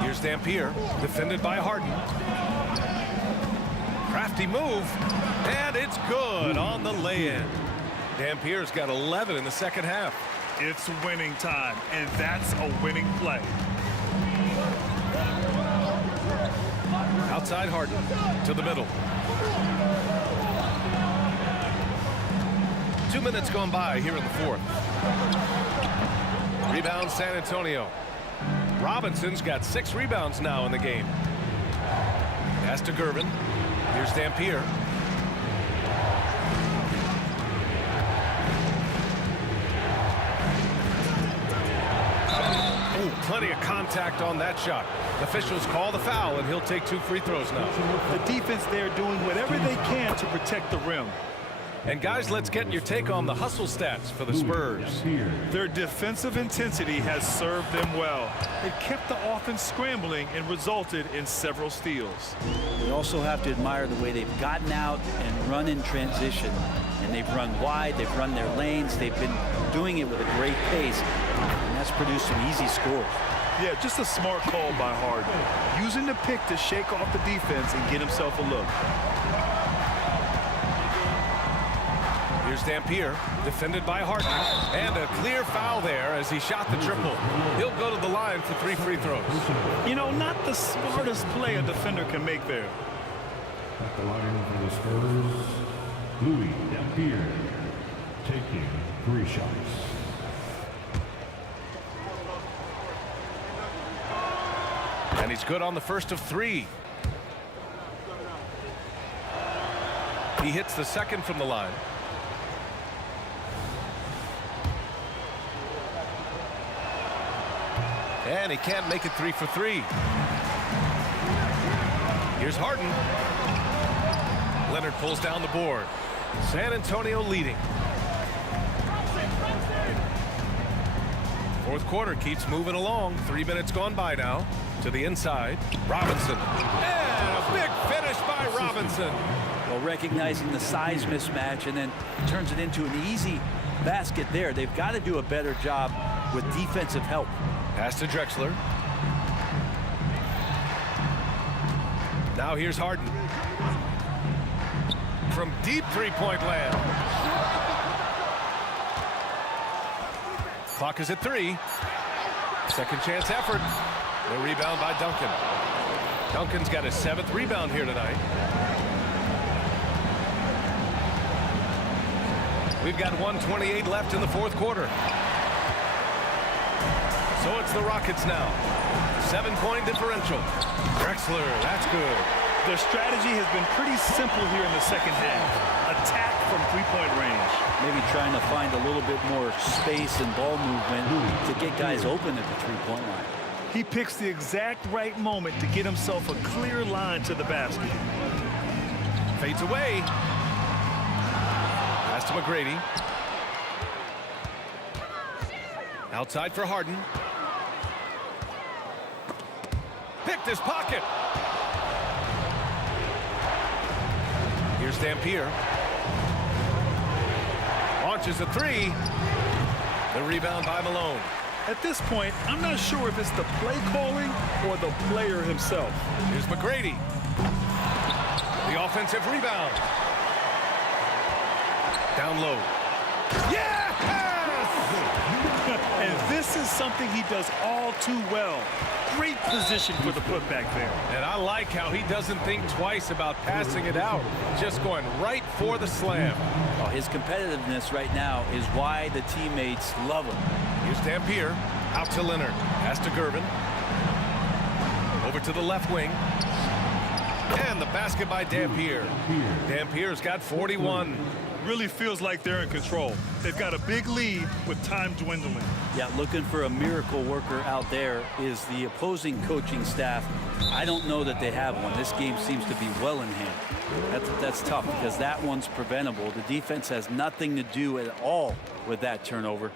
Here's Dampier, defended by Harden. Crafty move, and it's good on the lay-in. Dampier's got 11 in the 2nd half. It's winning time, and that's a winning play. Outside Harden to the middle. 2 minutes gone by here in the 4th. Rebound San Antonio. Robinson's got 6 rebounds now in the game. Pass to Gervin. Here's Dampier. Oh, plenty of contact on that shot. Officials call the foul, and he'll take 2 free throws now. The defense there doing whatever they can to protect the rim. And guys, let's get your take on the hustle stats for the Spurs. Their defensive intensity has served them well. It kept the offense scrambling and resulted in several steals. We also have to admire the way they've gotten out and run in transition. And they've run wide, they've run their lanes, they've been doing it with a great pace. And that's produced some easy scores. Yeah, just a smart call by Harden. Using the pick to shake off the defense and get himself a look. Here's Dampier, defended by Harden, and a clear foul there as he shot the triple. He'll go to the line for 3 free throws. You know, not the smartest play a defender can make there. At the line for the Spurs, Louis Dampier, taking 3 shots. And he's He's good on the first of 3. He hits the second from the line. And he can't make it 3 for 3. Here's Harden. Leonard pulls down the board. San Antonio leading. Fourth quarter keeps moving along. 3 minutes gone by now. To the inside. Robinson. And a big finish by Robinson. Well, recognizing the size mismatch and then turns it into an easy basket there. They've got to do a better job with defensive help. Pass to Drexler. Now here's Harden. From deep three-point land. Clock is at 3. Second chance effort. The rebound by Duncan. Duncan's got his 7th rebound here tonight. We've got 1:28 left in the fourth quarter. So it's the Rockets now. 7-point differential. Drexler, that's good. Their strategy has been pretty simple here in the second half. Attack from three-point range. Maybe trying to find a little bit more space and ball movement to get guys open at the three-point line. He picks the exact right moment to get himself a clear line to the basket. Fades away. Pass to McGrady. Outside for Harden. Picked his pocket. Here's Dampier. Launches a 3. The rebound by Malone. At this point, I'm not sure if it's the play calling or the player himself. Here's McGrady. The offensive rebound. Down low. Yes! And this is something he does all too well. Great position for the putback there. And I like how he doesn't think twice about passing it out. Just going right for the slam. Oh, his competitiveness right now is why the teammates love him. Here's Dampier. Out to Leonard. Pass to Gervin. Over to the left wing. And the basket by Dampier. Dampier's got 41. Really feels like they're in control. They've got a big lead with time dwindling. Yeah, looking for a miracle worker out there is the opposing coaching staff. I don't know that they have one. This game seems to be well in hand. That's tough because that one's preventable. The defense has nothing to do at all with that turnover.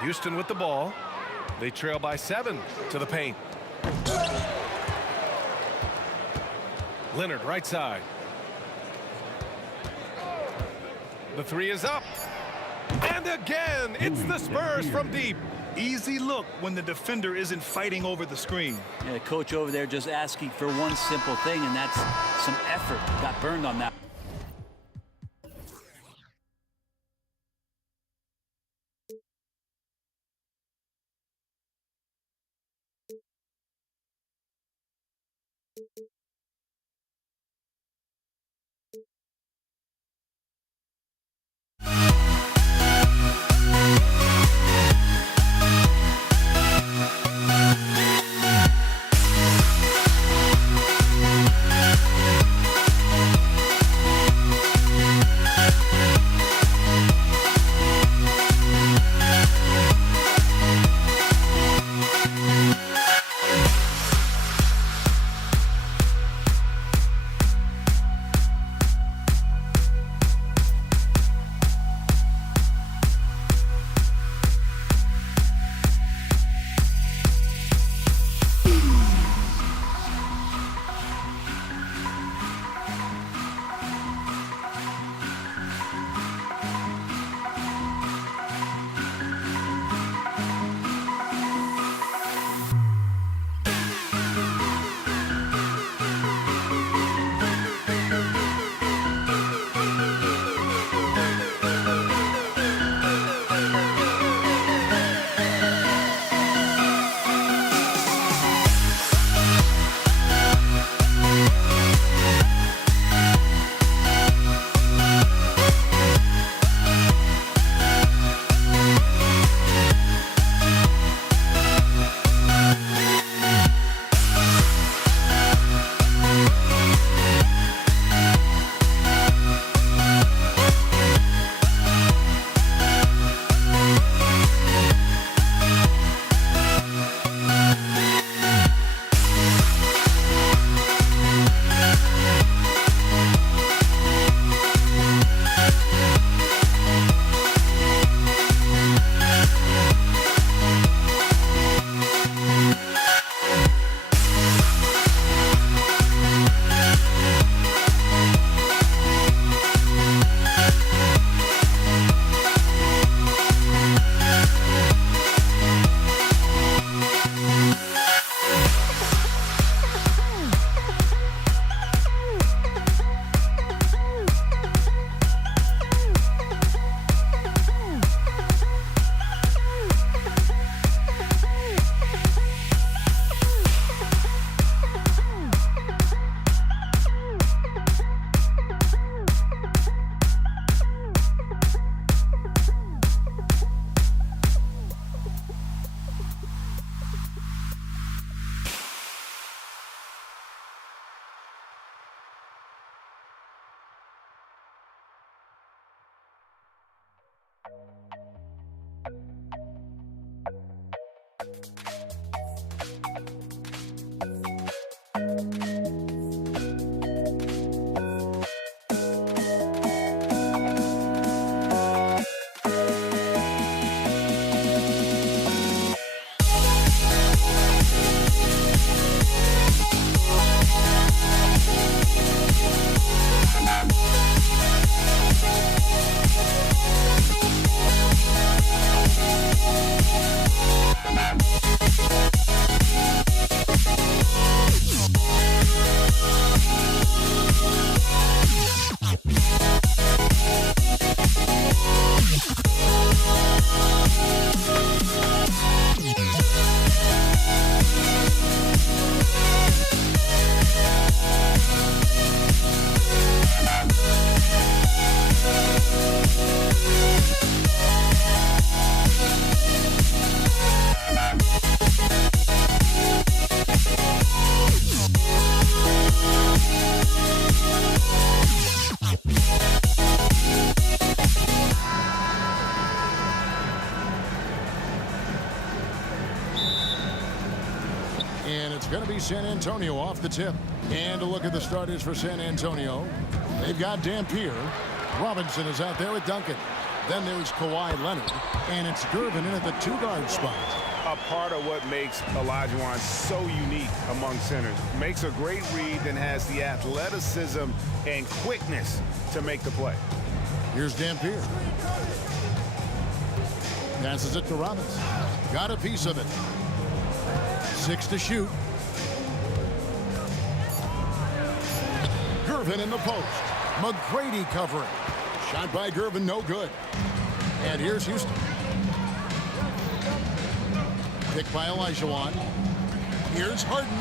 Houston with the ball. They trail by 7 to the paint. Leonard right side. The 3 is up. And again, it's the Spurs from deep. Easy look when the defender isn't fighting over the screen. Yeah, coach over there just asking for one simple thing, and that's some effort. Got burned on that. And it's going to be San Antonio off the tip. And a look at the starters for San Antonio. They've got Dampier. Robinson is out there with Duncan. Then there's Kawhi Leonard. And it's Gervin in at the two-guard spot. A part of what makes Olajuwon so unique among centers. Makes a great read and has the athleticism and quickness to make the play. Here's Dampier. Passes it to Robinson. Got a piece of it. 6 to shoot. Gervin in the post. McGrady covering. Shot by Gervin, no good. And here's Houston. Picked by Olajuwon. Here's Harden.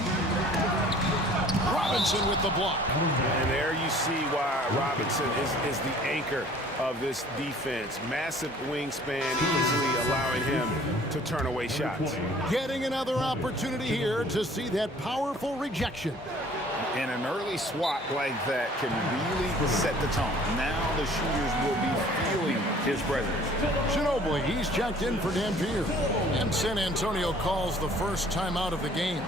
Robinson with the block. And there you see why Robinson is the anchor of this defense. Massive wingspan, easily allowing him to turn away shots. Getting another opportunity here to see that powerful rejection. And an early swat like that can really set the tone. Now the shooters will be feeling his presence. Ginobili, he's checked in for Dampier. And San Antonio calls the first time out of the game.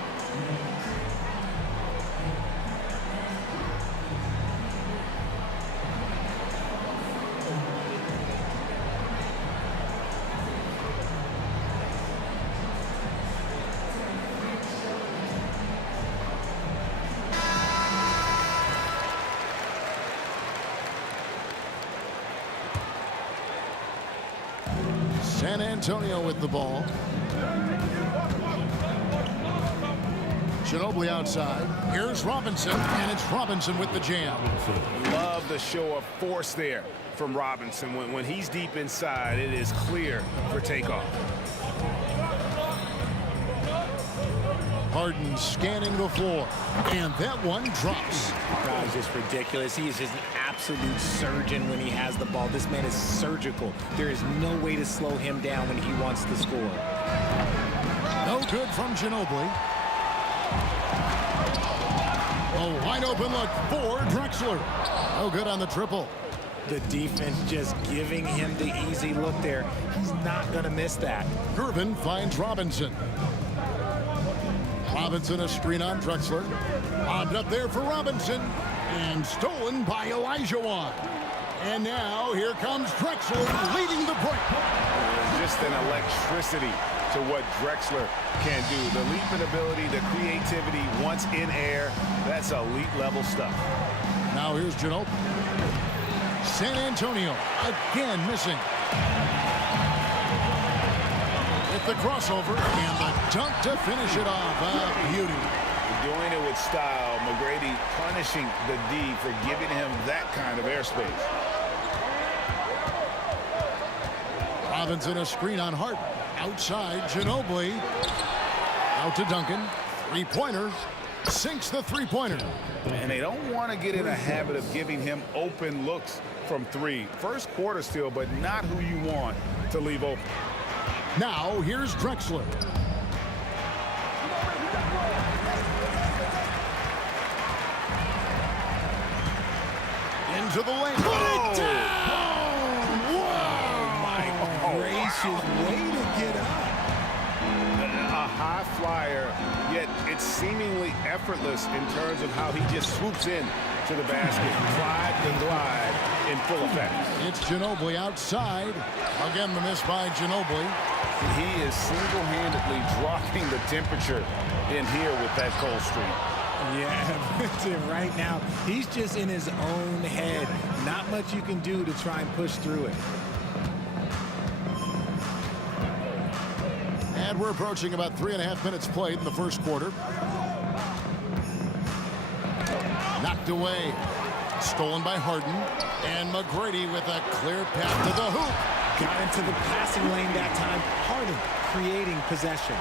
San Antonio with the ball. Ginobili outside. Here's Robinson, and it's Robinson with the jam. Love the show of force there from Robinson. When he's deep inside, it is clear for takeoff. Harden scanning the floor, and that one drops. God, it's just ridiculous. He is just an absolute surgeon when he has the ball. This man is surgical. There is no way to slow him down when he wants to score. No good from Ginobili. A wide open look for Drexler. No good on the triple. The defense just giving him the easy look there. He's not going to miss that. Gervin finds Robinson. Robinson a screen on Drexler. Lobbed up there for Robinson. And stolen by Olajuwon. And now here comes Drexler leading the break. Just an electricity to what Drexler can do. The leaping ability, the creativity once in air. That's elite level stuff. Now here's Ginobili. San Antonio again missing. With the crossover and the dunk to finish it off. A beauty. Doing it with style. McGrady punishing the D for giving him that kind of airspace. Robinson a screen on Harden. Outside, Ginobili. Out to Duncan. Three-pointer. Sinks the three-pointer. And they don't want to get in a habit of giving him open looks from three. First quarter still, but not who you want to leave open. Now, here's Drexler. Into the lane. Put it down! Wow! My inches. Way to get up. A high flyer, yet it's seemingly effortless in terms of how he just swoops in to the basket. Glide and glide in full effect. It's Ginobili outside. Again, the miss by Ginobili. He is single-handedly dropping the temperature in here with that cold streak. Yeah, right now, he's just in his own head. Not much you can do to try and push through it. And we're approaching about 3.5 minutes played in the first quarter. Knocked away. Stolen by Harden. And McGrady with a clear path to the hoop. Got into the passing lane that time. Harden creating possessions.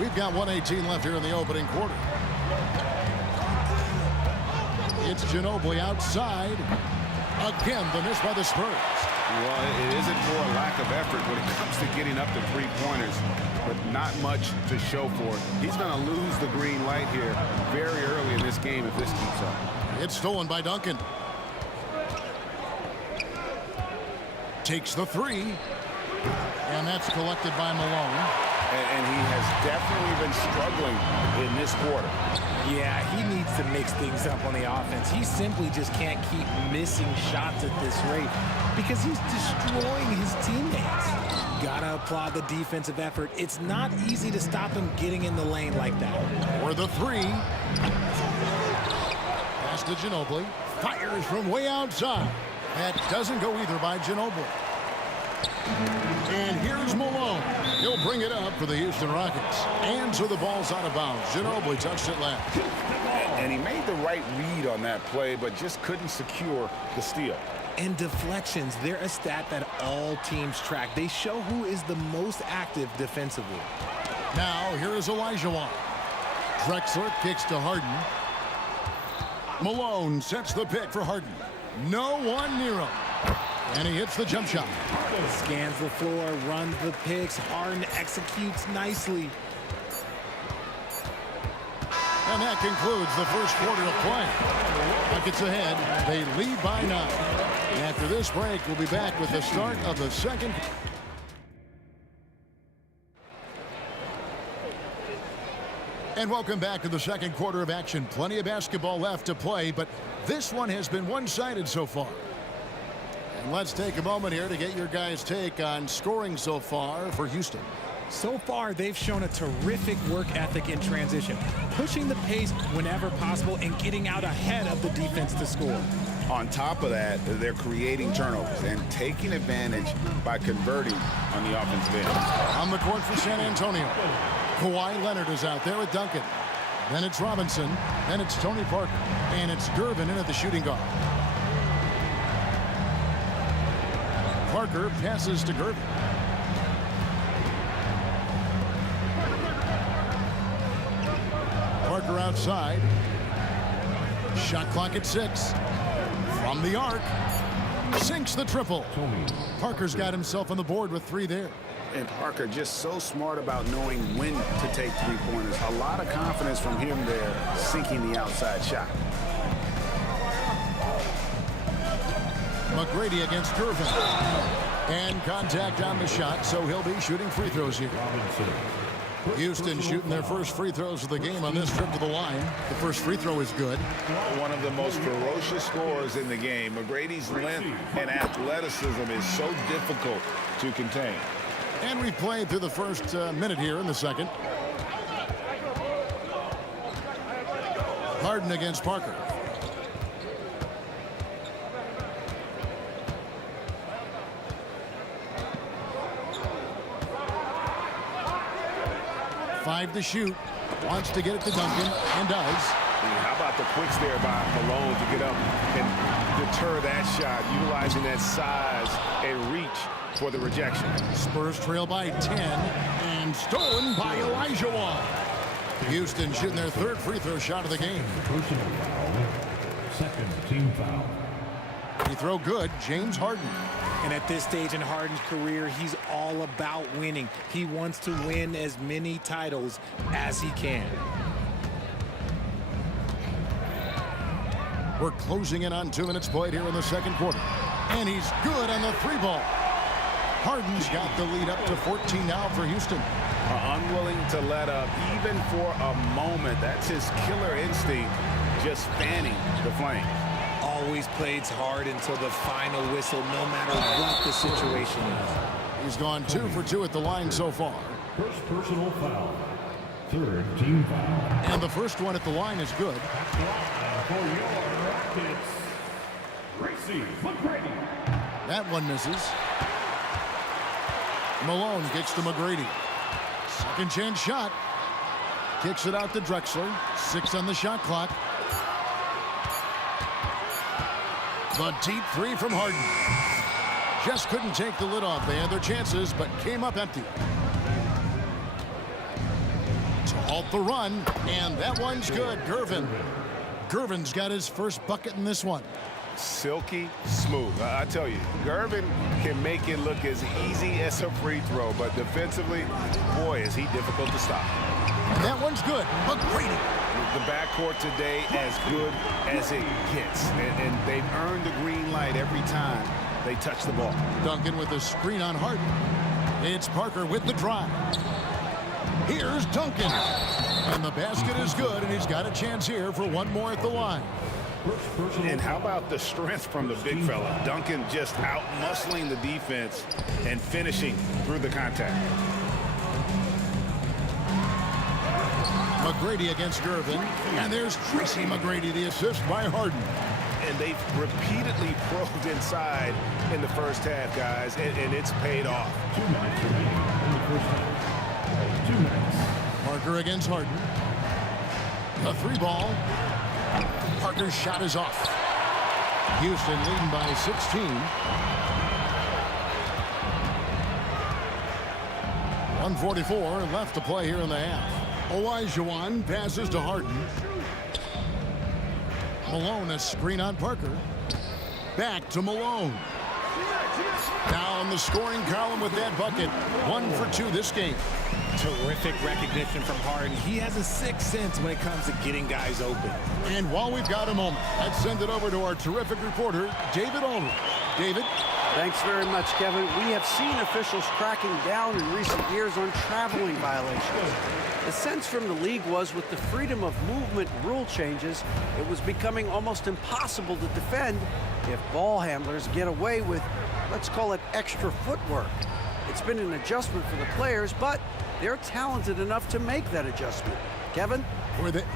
We've got 1:18 left here in the opening quarter. It's Ginobili outside. Again, the miss by the Spurs. Well, it isn't for a lack of effort when it comes to getting up to three-pointers, but not much to show for it. He's going to lose the green light here very early in this game if this keeps up. It's stolen by Duncan. Takes the three. And that's collected by Malone. And he has definitely been struggling in this quarter. Yeah, he needs to mix things up on the offense. He simply just can't keep missing shots at this rate because he's destroying his teammates. Gotta applaud the defensive effort. It's not easy to stop him getting in the lane like that. For the three. Pass to Ginobili. Fires from way outside. That doesn't go either by Ginobili. And here's Malone. He'll bring it up for the Houston Rockets. And so the ball's out of bounds. Ginobili touched it left. And he made the right read on that play, but just couldn't secure the steal. And deflections, they're a stat that all teams track. They show who is the most active defensively. Now, here is Olajuwon. Drexler kicks to Harden. Malone sets the pick for Harden. No one near him. And he hits the jump shot. Scans the floor, runs the picks. Harden executes nicely. And that concludes the first quarter of play. Rockets ahead. They lead by 9. After this break, we'll be back with the start of the second. And welcome back to the second quarter of action. Plenty of basketball left to play, but this one has been one-sided so far. And let's take a moment here to get your guys' take on scoring so far for Houston. So far, they've shown a terrific work ethic in transition, pushing the pace whenever possible and getting out ahead of the defense to score. On top of that, they're creating turnovers and taking advantage by converting on the offensive end. On the court for San Antonio, Kawhi Leonard is out there with Duncan. Then it's Robinson. Then it's Tony Parker. And it's Durbin in at the shooting guard. Parker passes to Gervin. Parker outside. Shot clock at 6. From the arc. Sinks the triple. Parker's got himself on the board with 3 there. And Parker just so smart about knowing when to take three-pointers. A lot of confidence from him there, sinking the outside shot. McGrady against Gervin. And contact on the shot, so he'll be shooting free throws here. Houston shooting their first free throws of the game on this trip to the line. The first free throw is good. One of the most ferocious scorers in the game. McGrady's length and athleticism is so difficult to contain. And we've played through the first minute here in the second. Harden against Parker. Five to shoot. Wants to get it to Duncan, and does. How about the quicks there by Malone to get up and deter that shot, utilizing that size and reach for the rejection. Spurs trail by 10, and stolen by Olajuwon. Houston shooting their third free throw shot of the game. Personal foul. Second team foul. Free throw good, James Harden. And at this stage in Harden's career, he's all about winning. He wants to win as many titles as he can. We're closing in on 2 minutes played here in the second quarter. And he's good on the 3-ball. Harden's got the lead up to 14 now for Houston. Unwilling to let up even for a moment. That's his killer instinct, just fanning the flames. Always plays hard until the final whistle, no matter what the situation is. He's gone 2 for 2 at the line so far. First personal foul. Third team foul. And the first one at the line is good. For your Rockets, Tracy McGrady. That one misses. Malone gets to McGrady. Second chance shot. Kicks it out to Drexler. 6 on the shot clock. The deep 3 from Harden. Just couldn't take the lid off. They had their chances, but came up empty. To halt the run, and that one's good. Gervin's got his first bucket in this one. Silky smooth. I tell you, Gervin can make it look as easy as a free throw, but defensively, boy, is he difficult to stop. And that one's good. McGrady. The backcourt today as good as it gets, and they've earned the green light every time they touch the ball. Duncan with a screen on Harden. It's Parker with the drive. Here's Duncan. And the basket is good, and he's got a chance here for one more at the line. And how about the strength from the big fella? Duncan just out-muscling the defense and finishing through the contact. McGrady against Gervin. And there's Tracy McGrady, the assist by Harden. And they've repeatedly probed inside in the first half, guys, and it's paid off. 2 minutes remaining in the first half. 2 minutes. Parker against Harden. The 3-ball. Parker's shot is off. Houston leading by 16. 1:44 left to play here in the half. Olajuwon passes to Harden. Malone, a screen on Parker. Back to Malone. Down the scoring column with that bucket. 1 for 2 this game. Terrific recognition from Harden. He has a sixth sense when it comes to getting guys open. And while we've got a moment, let's send it over to our terrific reporter, David Aldridge. David? Thanks very much, Kevin. We have seen officials cracking down in recent years on traveling violations. The sense from the league was with the freedom of movement rule changes, it was becoming almost impossible to defend if ball handlers get away with, let's call it, extra footwork. It's been an adjustment for the players, but they're talented enough to make that adjustment. Kevin?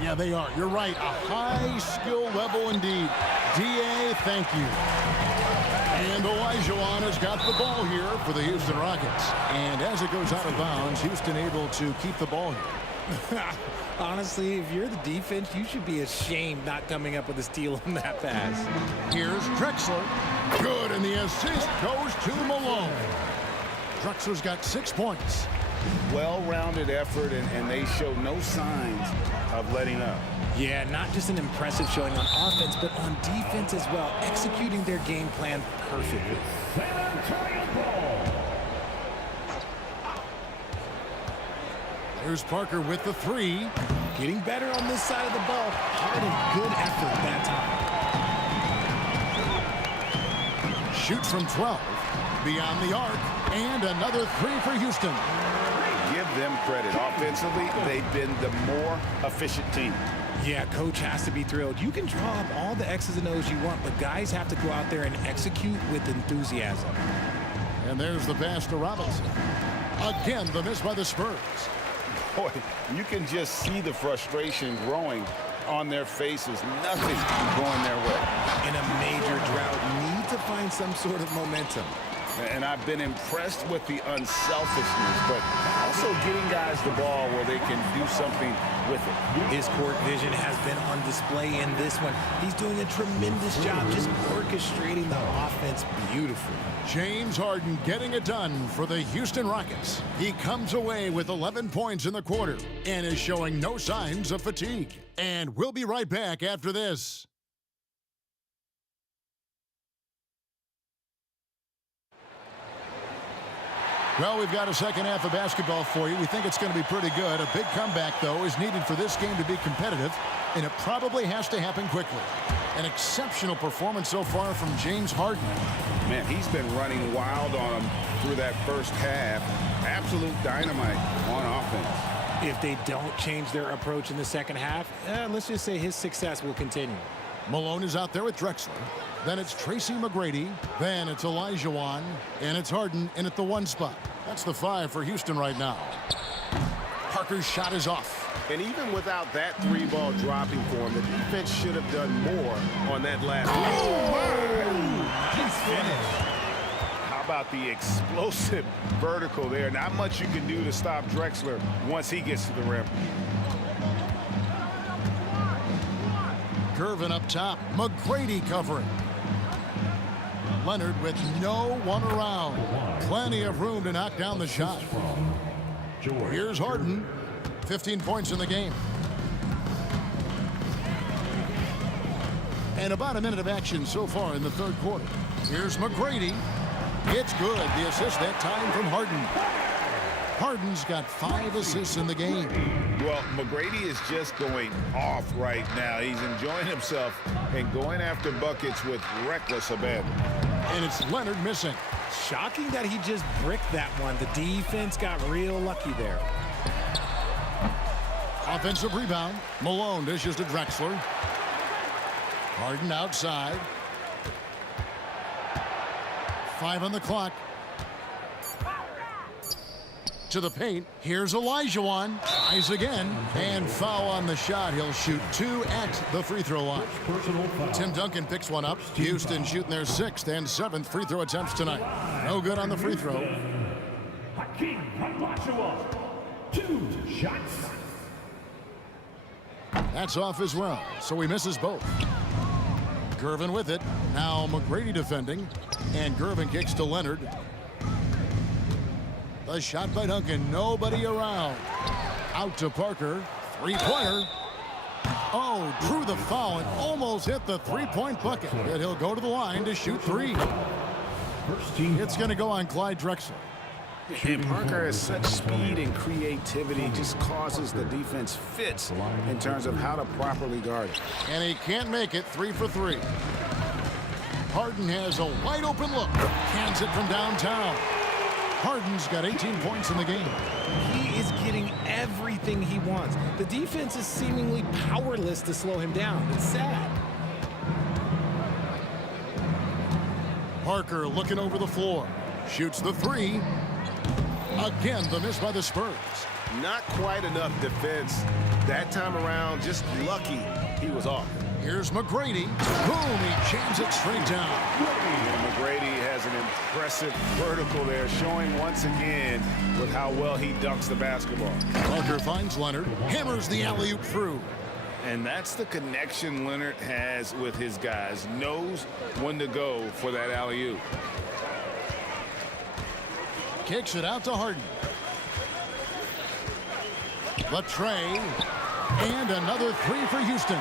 Yeah, they are. You're right. A high skill level indeed. DA, thank you. And Olajuwon has got the ball here for the Houston Rockets. And as it goes out of bounds, Houston able to keep the ball here. Honestly, if you're the defense, you should be ashamed not coming up with a steal on that pass. Here's Drexler. Good, and the assist goes to Malone. Drexler's got 6 points. Well-rounded effort, and they show no signs of letting up. Yeah, not just an impressive showing on offense, but on defense as well, executing their game plan perfectly. Here's Parker with the 3. Getting better on this side of the ball. Hard and good effort that time. Shoots from 12. Beyond the arc. And another 3 for Houston. Give them credit. Offensively, they've been the more efficient team. Yeah, coach has to be thrilled. You can draw up all the X's and O's you want, but guys have to go out there and execute with enthusiasm. And there's the pass to Robinson. Again, the miss by the Spurs. Boy, you can just see the frustration growing on their faces. Nothing going their way. In a major drought, need to find some sort of momentum. And I've been impressed with the unselfishness, but also getting guys the ball where they can do something with it. His court vision has been on display in this one. He's doing a tremendous job just orchestrating the offense beautifully. James Harden getting it done for the Houston Rockets. He comes away with 11 points in the quarter and is showing no signs of fatigue. And we'll be right back after this. Well, we've got a second half of basketball for you. We think it's going to be pretty good. A big comeback, though, is needed for this game to be competitive, and it probably has to happen quickly. An exceptional performance so far from James Harden. Man, he's been running wild on him through that first half. Absolute dynamite on offense. If they don't change their approach in the second half, let's just say his success will continue. Malone is out there with Drexler. Then it's Tracy McGrady. Then it's Olajuwon. And it's Harden in at the 1 spot. That's the 5 for Houston right now. Parker's shot is off. And even without that 3-ball dropping for him, the defense should have done more on that last He's finished. How about the explosive vertical there? Not much you can do to stop Drexler once he gets to the rim. Gervin up top. McGrady covering. Leonard with no one around. Plenty of room to knock down the shot. Here's Harden. 15 points in the game. And about a minute of action so far in the third quarter. Here's McGrady. It's good. The assist that time from Harden. Harden's got 5 assists in the game. Well, McGrady is just going off right now. He's enjoying himself and going after buckets with reckless abandon. And it's Leonard missing. Shocking that he just bricked that one. The defense got real lucky there. Offensive rebound. Malone dishes to Drexler. Harden outside. 5 on the clock. To the paint. Here's Olajuwon. Tries again. And foul on the shot. He'll shoot 2 at the free throw line. Tim Duncan picks one up. Houston shooting their 6th and 7th free throw attempts tonight. No good on the free throw. Hakeem Olajuwon, 2 shots. That's off as well, so he misses both. Gervin with it. Now McGrady defending. And Gervin kicks to Leonard. The shot by Duncan. Nobody around. Out to Parker. 3-pointer. Oh, drew the foul and almost hit the 3-point bucket. And he'll go to the line to shoot 3. It's going to go on Clyde Drexler. And Parker has such speed and creativity, just causes the defense fits in terms of how to properly guard it. And he can't make it. 3 for 3. Harden has a wide open look. Cans it from downtown. Harden's got 18 points in the game. He is getting everything he wants. The defense is seemingly powerless to slow him down. It's sad. Parker looking over the floor. Shoots the 3. Again, the miss by the Spurs. Not quite enough defense. That time around, just lucky he was off. Here's McGrady. Boom, he jams it straight down. And McGrady has an impressive vertical there, showing once again with how well he dunks the basketball. Parker finds Leonard, hammers the alley-oop through. And that's the connection Leonard has with his guys. Knows when to go for that alley-oop. Kicks it out to Harden. Latrey. And another 3 for Houston.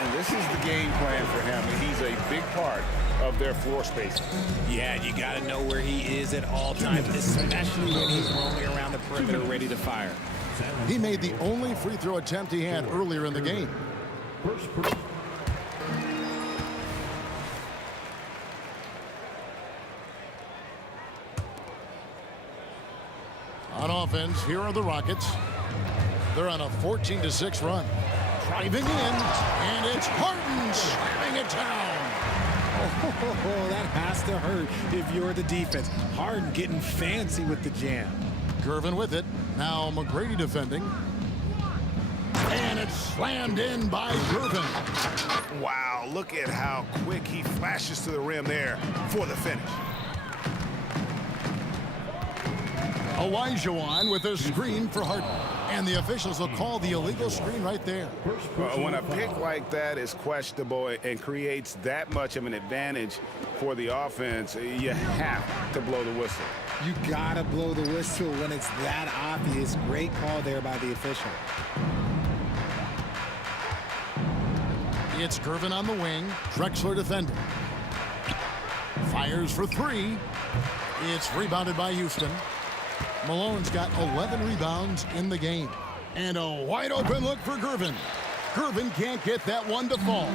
And this is the game plan for him. And he's a big part of their floor space. Yeah, you got to know where he is at all times, especially when he's roaming around the perimeter ready to fire. He made the only free throw attempt he had earlier in the game. On offense, here are the Rockets. They're on a 14-6 run. Driving in, and it's Harden slamming it down. Oh, that has to hurt if you're the defense. Harden getting fancy with the jam. Gervin with it. Now McGrady defending. And it's slammed in by Gervin. Wow, look at how quick he flashes to the rim there for the finish. Olajuwon with a screen for Harden. And the officials will call the illegal screen right there. When a pick like that is questionable and creates that much of an advantage for the offense, you have to blow the whistle. You got to blow the whistle when it's that obvious. Great call there by the official. It's Gervin on the wing. Drexler defending. Fires for 3. It's rebounded by Houston. Malone's got 11 rebounds in the game. And a wide open look for Gervin. Gervin can't get that one to fall.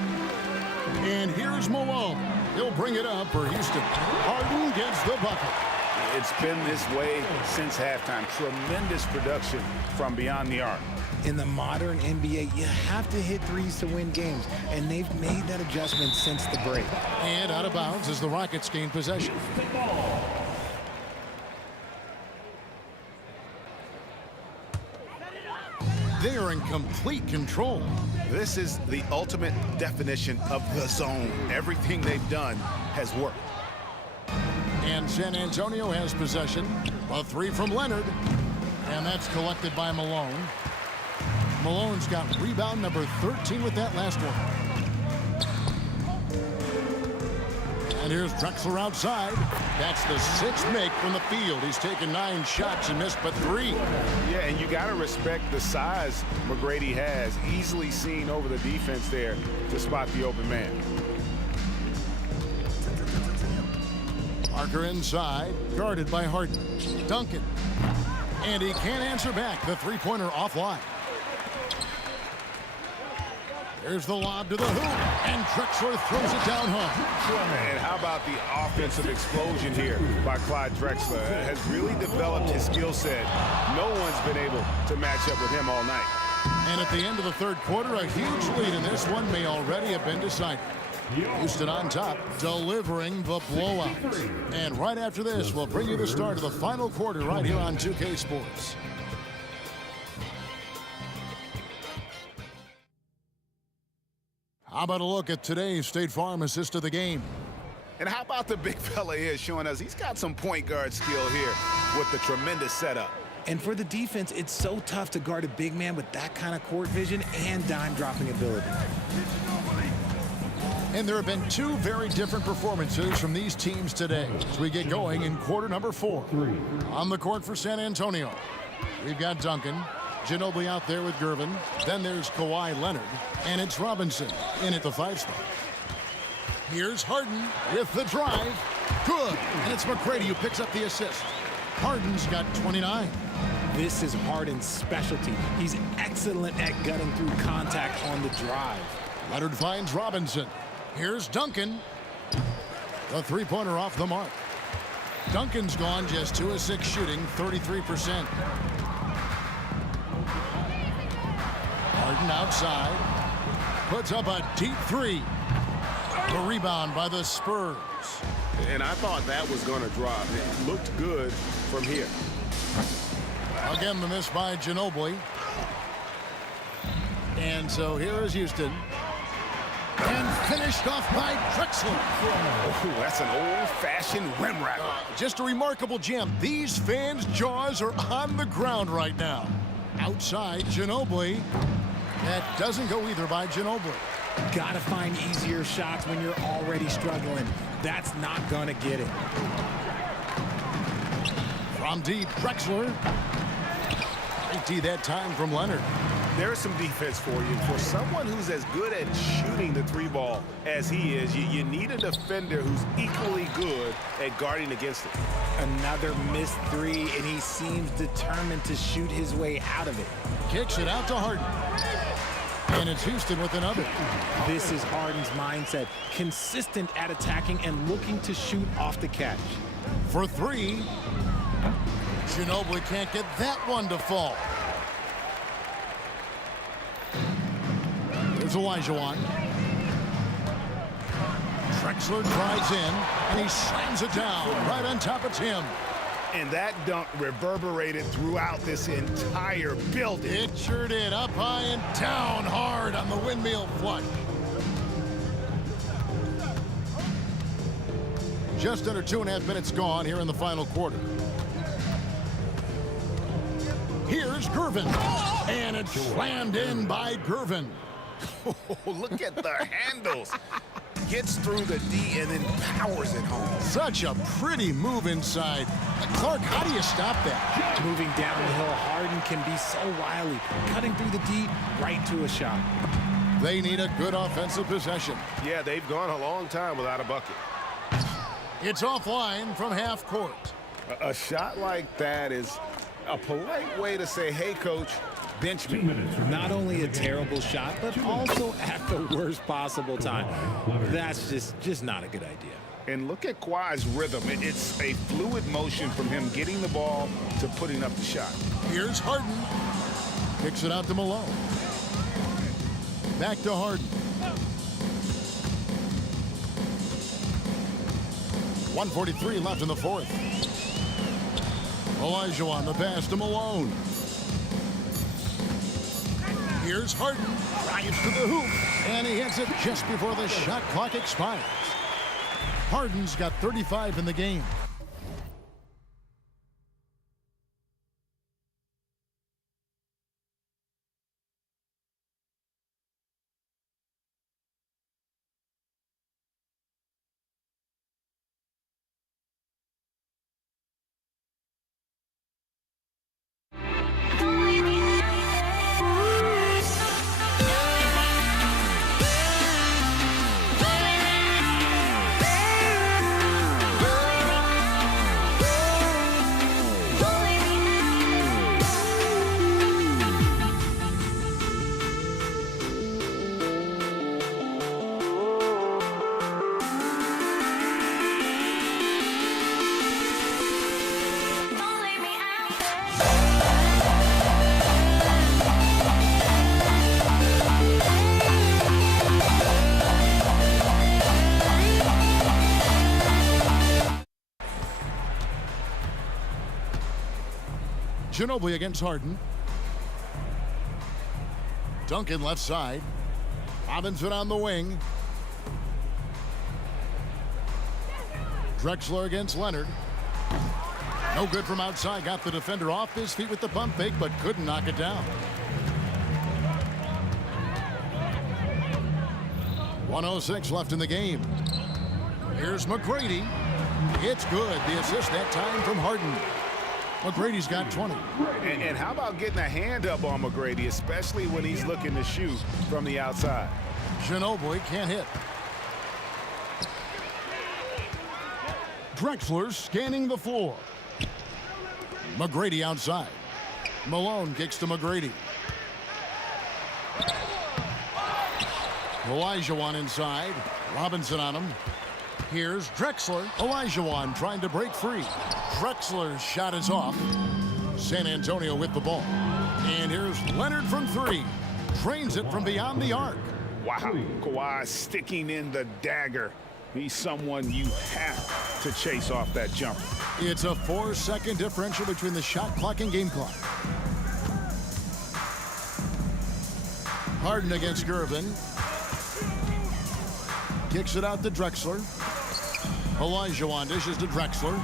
And here's Malone. He'll bring it up for Houston. Harden gets the bucket. It's been this way since halftime. Tremendous production from beyond the arc. In the modern NBA, you have to hit threes to win games, and they've made that adjustment since the break. And out of bounds as the Rockets gain possession. They are in complete control. This is the ultimate definition of the zone. Everything they've done has worked. And San Antonio has possession. A three from Leonard. And that's collected by Malone. Malone's got rebound number 13 with that last one. And here's Drexler outside. That's the sixth make from the field. He's taken 9 shots and missed but 3. Yeah, and you got to respect the size McGrady has. Easily seen over the defense there to spot the open man. Parker inside, guarded by Harden. Duncan. And he can't answer back. The three-pointer offline. There's the lob to the hoop, and Drexler throws it down home. And how about the offensive explosion here by Clyde Drexler? Has really developed his skill set. No one's been able to match up with him all night. And at the end of the third quarter, a huge lead in this one may already have been decided. Houston on top, delivering the blowout. And right after this, we'll bring you the start of the final quarter right here on 2K Sports. How about a look at today's State Farm assist of the game? And how about the big fella here showing us he's got some point guard skill here with the tremendous setup. And for the defense, it's so tough to guard a big man with that kind of court vision and dime-dropping ability. And there have been 2 very different performances from these teams today as we get going in quarter number 4. On the court for San Antonio, we've got Duncan. Ginobili out there with Gervin. Then there's Kawhi Leonard. And it's Robinson in at the 5 spot. Here's Harden with the drive. Good. And it's McGrady who picks up the assist. Harden's got 29. This is Harden's specialty. He's excellent at gutting through contact on the drive. Leonard finds Robinson. Here's Duncan. The three-pointer off the mark. Duncan's gone just 2 of 6 shooting, 33%. Harden outside. Puts up a deep 3. The rebound by the Spurs. And I thought that was going to drop. It looked good from here. Again, the miss by Ginobili. And so here is Houston. And finished off by Drexler. Oh, that's an old-fashioned rim racker. Just a remarkable jam. These fans' jaws are on the ground right now. Outside, Ginobili. That doesn't go either by Ginobili. Gotta find easier shots when you're already struggling. That's not gonna get it. From deep, Drexler. Great D that time from Leonard. There's some defense for you. For someone who's as good at shooting the 3-ball as he is, you need a defender who's equally good at guarding against it. Another missed 3, and he seems determined to shoot his way out of it. Kicks it out to Harden. And it's Houston with another. This is Harden's mindset. Consistent at attacking and looking to shoot off the catch. For 3. Ginobili can't get that one to fall. There's Olajuwon. Drexler drives in, and he slams it down right on top of Tim. And that dunk reverberated throughout this entire building. It sure did. Up high and down hard on the windmill flush. Just under 2.5 minutes gone here in the final quarter. Here's Gervin. And it's slammed in by Gervin. Oh, look at the handles. Gets through the D and then powers it home. Such a pretty move inside. Clark, how do you stop that? Moving down the hill, Harden can be so wily. Cutting through the D, right to a shot. They need a good offensive possession. Yeah, they've gone a long time without a bucket. It's offline from half court. A shot like that is a polite way to say, hey, coach, Benjamin. Not only a terrible shot, but also at the worst possible time. That's just not a good idea. And look at Kawhi's rhythm. It's a fluid motion from him getting the ball to putting up the shot. Here's Harden. Kicks it out to Malone. Back to Harden. 1:43 left in the fourth. Olajuwon, the pass to Malone. Here's Harden. Drives to the hoop. And he hits it just before the shot clock expires. Harden's got 35 in the game. Ginobili against Harden. Duncan left side. Robinson on the wing. Drexler against Leonard. No good from outside. Got the defender off his feet with the pump fake, but couldn't knock it down. 1:06 left in the game. Here's McGrady. It's good. The assist that time from Harden. McGrady's got 20. And how about getting a hand up on McGrady, especially when he's looking to shoot from the outside? Ginobili can't hit. Drexler scanning the floor. McGrady outside. Malone kicks to McGrady. Olajuwon inside. Robinson on him. Here's Drexler. Olajuwon trying to break free. Drexler's shot is off. San Antonio with the ball. And here's Leonard from three. Drains it from beyond the arc. Wow, Kawhi sticking in the dagger. He's someone you have to chase off that jumper. It's a 4-second differential between the shot clock and game clock. Harden against Gervin. Kicks it out to Drexler. Olajuwon dishes to Drexler.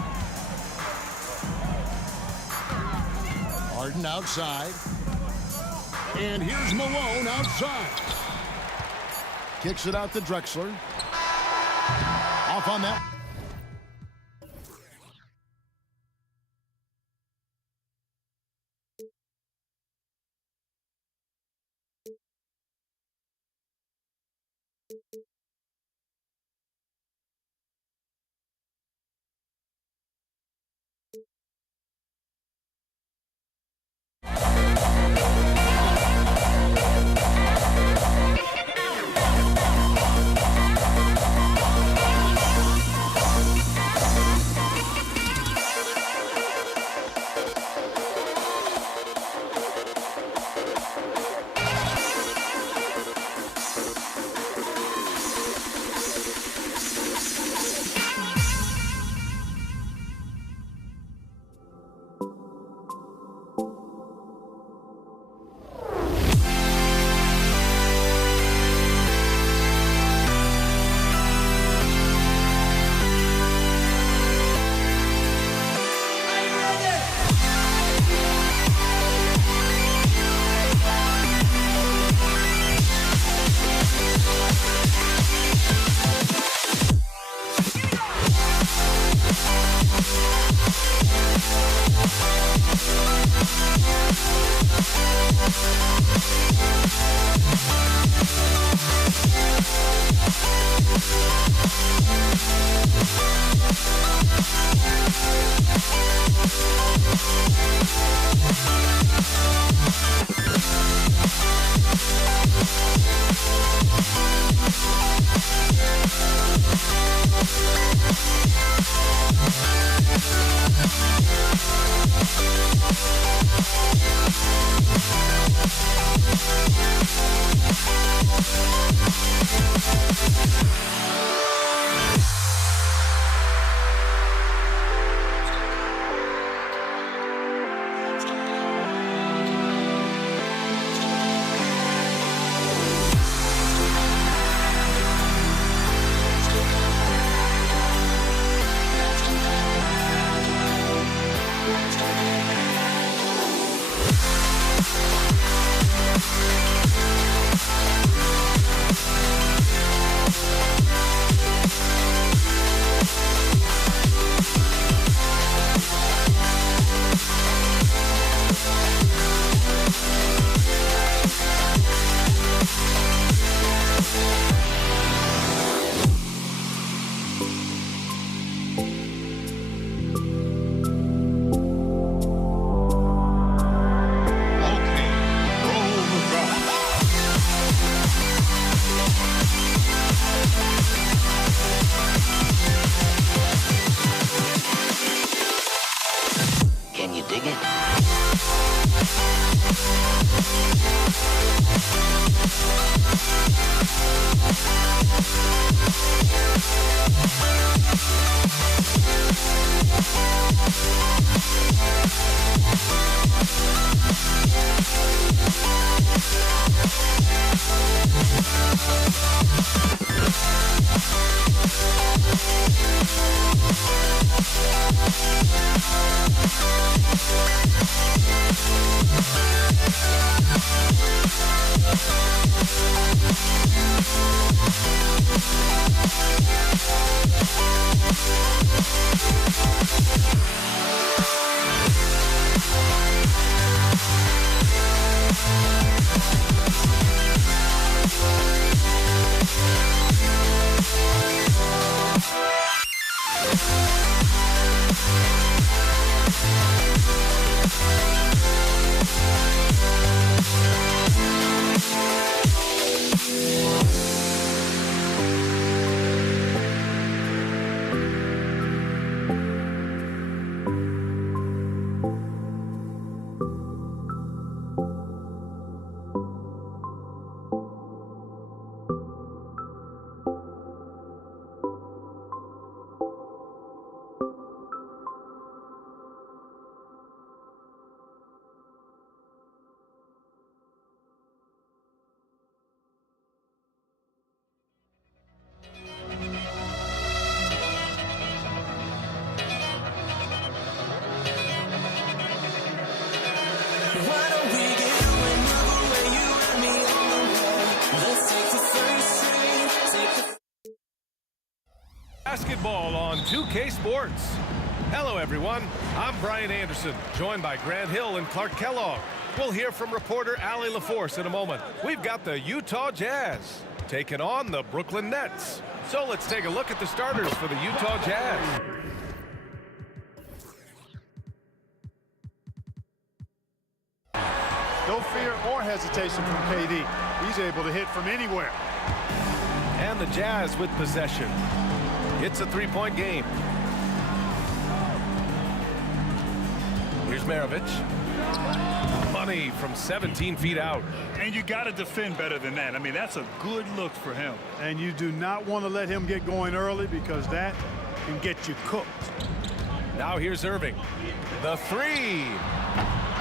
Harden outside. And here's Malone outside. Kicks it out to Drexler. Off on that. Basketball on 2K Sports. Hello, everyone. I'm Brian Anderson, joined by Grant Hill and Clark Kellogg. We'll hear from reporter Allie LaForce in a moment. We've got the Utah Jazz taking on the Brooklyn Nets. So let's take a look at the starters for the Utah Jazz. No fear or hesitation from KD. He's able to hit from anywhere. And the Jazz with possession. It's a three-point game. Here's Maravich. Money from 17 feet out. And you got to defend better than that. I mean, that's a good look for him. And you do not want to let him get going early because that can get you cooked. Now here's Irving. The three.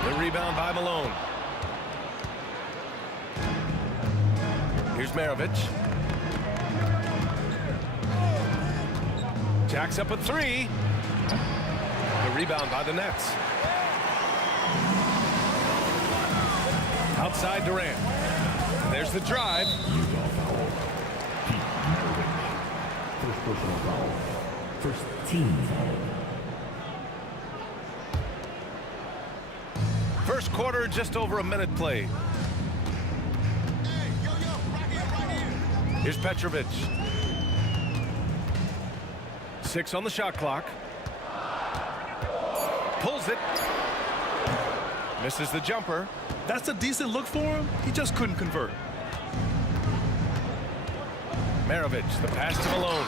The rebound by Malone. Here's Maravich. Jacks up a three. The rebound by the Nets. Outside Durant. There's the drive. First personal foul. First team foul. First quarter, just over a minute played. Here's Petrovic. 6 on the shot clock. Pulls it. Misses the jumper. That's a decent look for him. He just couldn't convert. Maravich, the pass to Malone.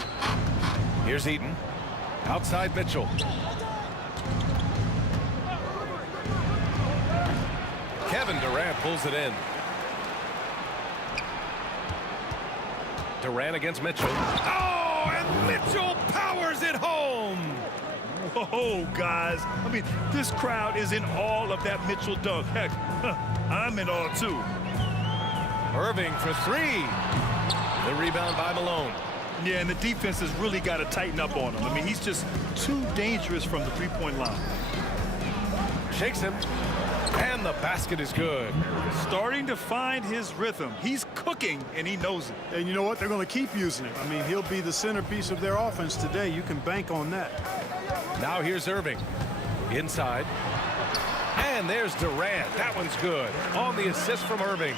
Here's Eaton. Outside Mitchell. Kevin Durant pulls it in. Durant against Mitchell. Oh, and Mitchell powers it home. Oh, guys. I mean, this crowd is in all of that Mitchell dunk. Heck, I'm in awe, too. Irving for three. The rebound by Malone. Yeah, and the defense has really got to tighten up on him. I mean, he's just too dangerous from the three-point line. Shakes him. And the basket is good. Starting to find his rhythm. He's cooking, and he knows it. And you know what? They're going to keep using him. I mean, he'll be the centerpiece of their offense today. You can bank on that. Now here's Irving. Inside. And there's Durant. That one's good. On the assist from Irving.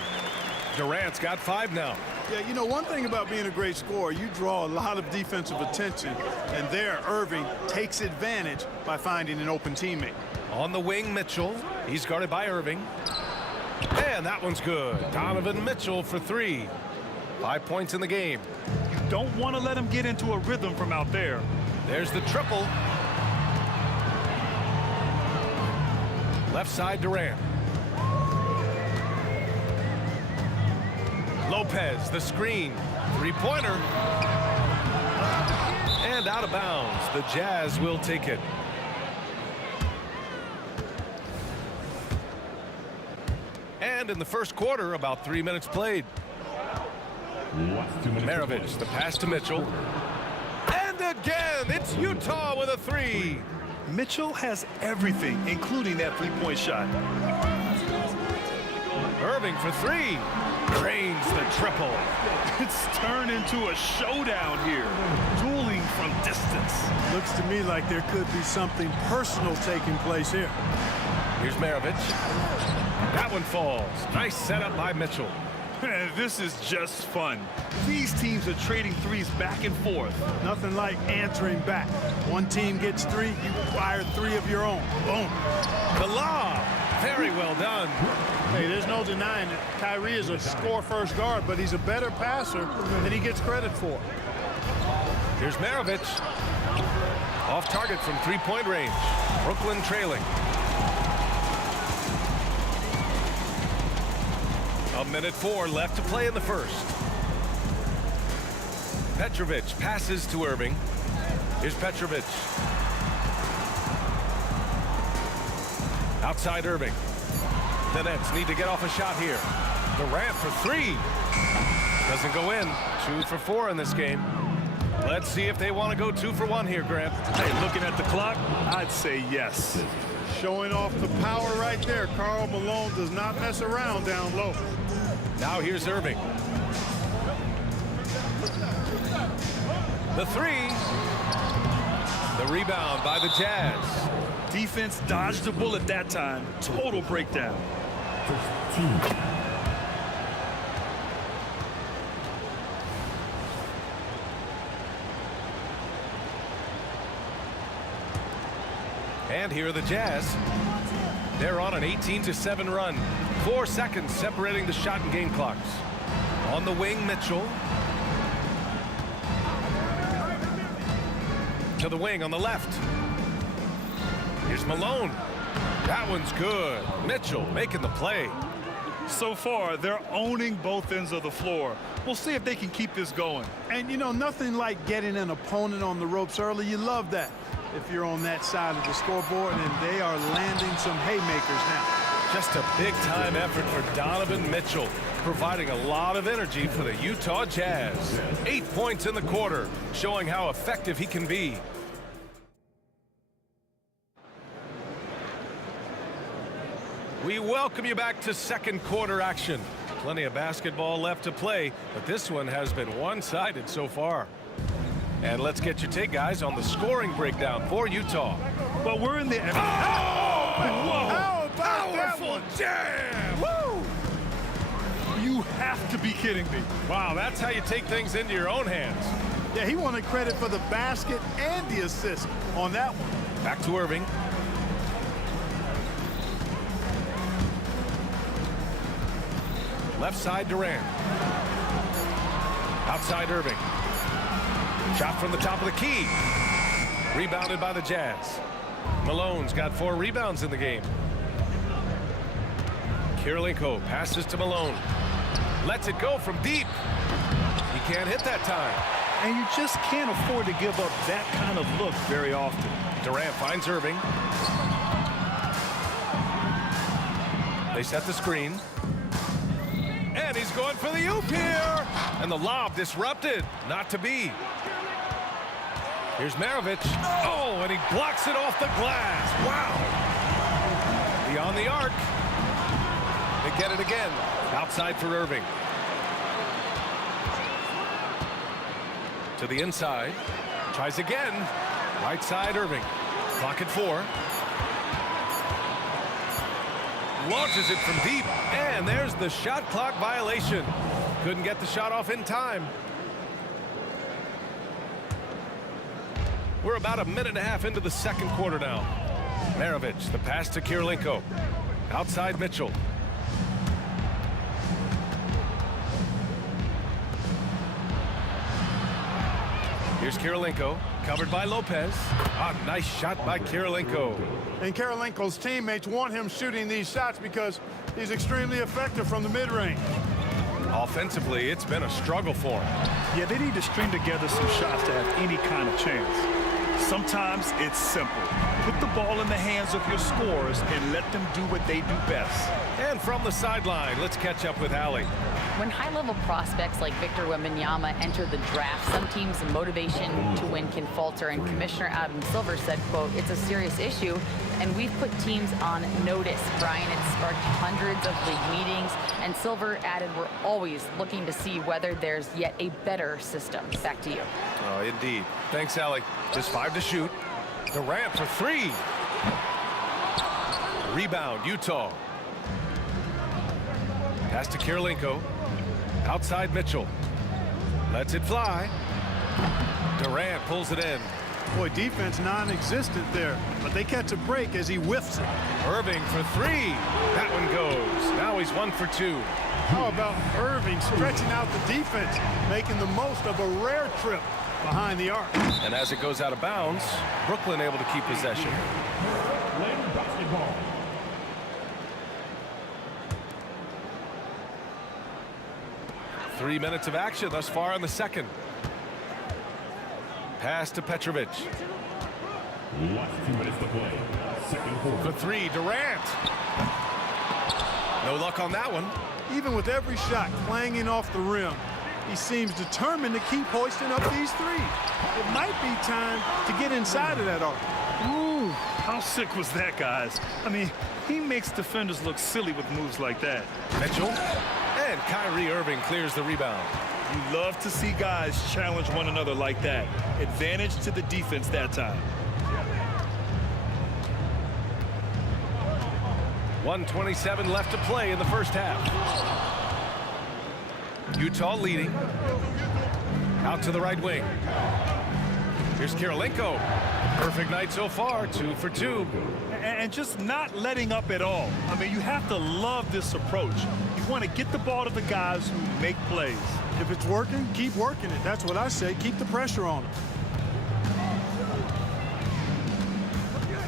Durant's got 5 now. Yeah, you know, one thing about being a great scorer, you draw a lot of defensive attention. And there, Irving takes advantage by finding an open teammate. On the wing, Mitchell. He's guarded by Irving. And that one's good. Donovan Mitchell for 3. 5 points in the game. You don't want to let him get into a rhythm from out there. There's the triple. Left side, Durant. Lopez, the screen. Three-pointer. And out of bounds. The Jazz will take it. And in the first quarter, about 3 minutes played. Maravich, the pass to Mitchell. And again, it's Utah with a 3. Mitchell has everything, including that three-point shot. Irving for 3. Drains the triple. It's turned into a showdown here. Dueling from distance. Looks to me like there could be something personal taking place here. Here's Maravich. That one falls. Nice setup by Mitchell. This is just fun. These teams are trading threes back and forth. Nothing like answering back. One team gets 3, you fire 3 of your own. Boom. The lob. Very well done. Hey, there's no denying that Kyrie is a score-first guard, but he's a better passer than he gets credit for. Here's Maravich. Off target from three-point range. Brooklyn trailing. A minute 4 left to play in the first. Petrovic passes to Irving. Here's Petrovic. Outside Irving. The Nets need to get off a shot here. Durant for 3. Doesn't go in. 2 for 4 in this game. Let's see if they want to go 2 for 1 here, Grant. Hey, looking at the clock, I'd say yes. Showing off the power right there. Karl Malone does not mess around down low. Now here's Irving. The 3. The rebound by the Jazz. Defense dodged the bullet that time. Total breakdown. And here are the Jazz. They're on an 18-7 run. 4 seconds separating the shot and game clocks. On the wing, Mitchell. To the wing on the left. Here's Malone. That one's good. Mitchell making the play. So far, they're owning both ends of the floor. We'll see if they can keep this going. And, you know, nothing like getting an opponent on the ropes early. You love that if you're on that side of the scoreboard, and they are landing some haymakers now. Just a big-time effort for Donovan Mitchell, providing a lot of energy for the Utah Jazz. 8 points in the quarter, showing how effective he can be. We welcome you back to second quarter action. Plenty of basketball left to play, but this one has been one-sided so far. And let's get your take, guys, on the scoring breakdown for Utah. Well, we're in the... Oh! How about Powerful that jam! Woo! You have to be kidding me. Wow, that's how you take things into your own hands. Yeah, he wanted credit for the basket and the assist on that one. Back to Irving. Left side, Durant. Outside, Irving. Shot from the top of the key. Rebounded by the Jazz. Malone's got 4 rebounds in the game. Kirilenko passes to Malone. Lets it go from deep. He can't hit that time. And you just can't afford to give up that kind of look very often. Durant finds Irving. They set the screen. And he's going for the oop here. And the lob disrupted. Not to be. Here's Maravich. Oh, and he blocks it off the glass. Wow. Beyond the arc. They get it again. Outside for Irving. To the inside. Tries again. Right side, Irving. Clock at 4. Launches it from deep. And there's the shot clock violation. Couldn't get the shot off in time. We're about a minute and a half into the second quarter now. Maravich, the pass to Kirilenko. Outside Mitchell. Here's Kirilenko, covered by Lopez. A nice shot by Kirilenko. And Kirilenko's teammates want him shooting these shots because he's extremely effective from the mid-range. Offensively, it's been a struggle for him. Yeah, they need to string together some shots to have any kind of chance. Sometimes it's simple. Put the ball in the hands of your scorers and let them do what they do best. And from the sideline, let's catch up with Allie. When high-level prospects like Victor Wembanyama enter the draft, some teams' motivation to win can falter, and Commissioner Adam Silver said, quote, "It's a serious issue, and we've put teams on notice." Brian, it sparked hundreds of league meetings, and Silver added, "We're always looking to see whether there's yet a better system." Back to you. Oh, indeed. Thanks, Allie. Just 5 to shoot. Durant for 3. Rebound, Utah. Pass to Kirilenko. Outside Mitchell. Lets it fly. Durant pulls it in. Boy, defense non-existent there, but they catch a break as he whiffs it. Irving for 3. That one goes. Now he's 1 for 2. How about Irving stretching out the defense, making the most of a rare trip behind the arc. And as it goes out of bounds, Brooklyn able to keep possession. Basketball. Three minutes of action thus far in the second. Pass to Petrovic. Last 2 minutes to play. Second quarter. For 3, Durant. No luck on that one. Even with every shot clanging off the rim, He seems determined to keep hoisting up these threes. It might be time to get inside of that arc. Ooh, how sick was that, guys? I mean, he makes defenders look silly with moves like that. Mitchell, and Kyrie Irving clears the rebound. You love to see guys challenge one another like that. Advantage to the defense that time. 1:27 left to play in the first half. Utah leading. Out to the right wing. Here's Kirilenko. Perfect night so far, 2 for 2. And just not letting up at all. I mean, you have to love this approach. You want to get the ball to the guys who make plays. If it's working, keep working it. That's what I say. Keep the pressure on him.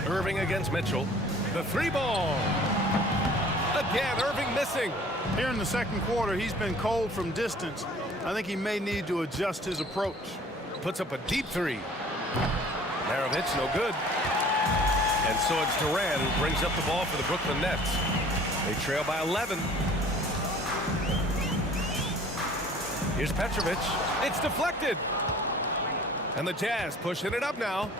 Irving against Mitchell. The 3-ball. Again, Irving missing. Here in the second quarter, he's been cold from distance. I think he may need to adjust his approach. Puts up a deep 3. Maravich, no good. And so it's Durant who brings up the ball for the Brooklyn Nets. They trail by 11. Here's Petrovic. It's deflected. And the Jazz pushing it up now.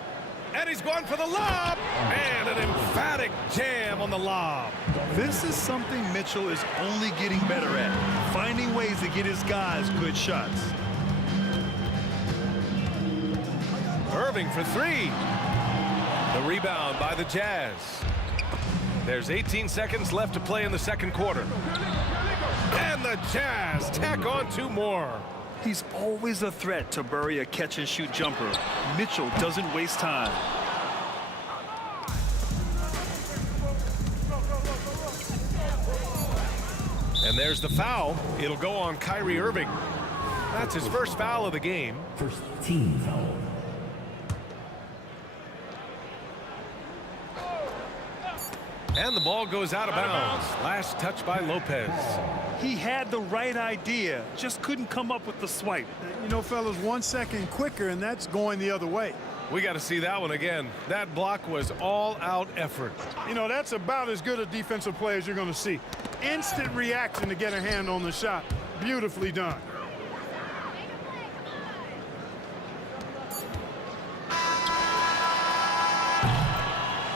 And he's going for the lob. And an emphatic jam on the lob. This is something Mitchell is only getting better at. Finding ways to get his guys good shots. Irving for 3. The rebound by the Jazz. There's 18 seconds left to play in the second quarter. And the Jazz tack on 2 more. He's always a threat to bury a catch-and-shoot jumper. Mitchell doesn't waste time. And there's the foul. It'll go on Kyrie Irving. That's his first foul of the game. First team foul. And the ball goes out of bounds. Last touch by Lopez. He had the right idea, just couldn't come up with the swipe. You know, fellas, 1 second quicker, and that's going the other way. We got to see that one again. That block was all-out effort. You know, that's about as good a defensive play as you're going to see. Instant reaction to get a hand on the shot. Beautifully done.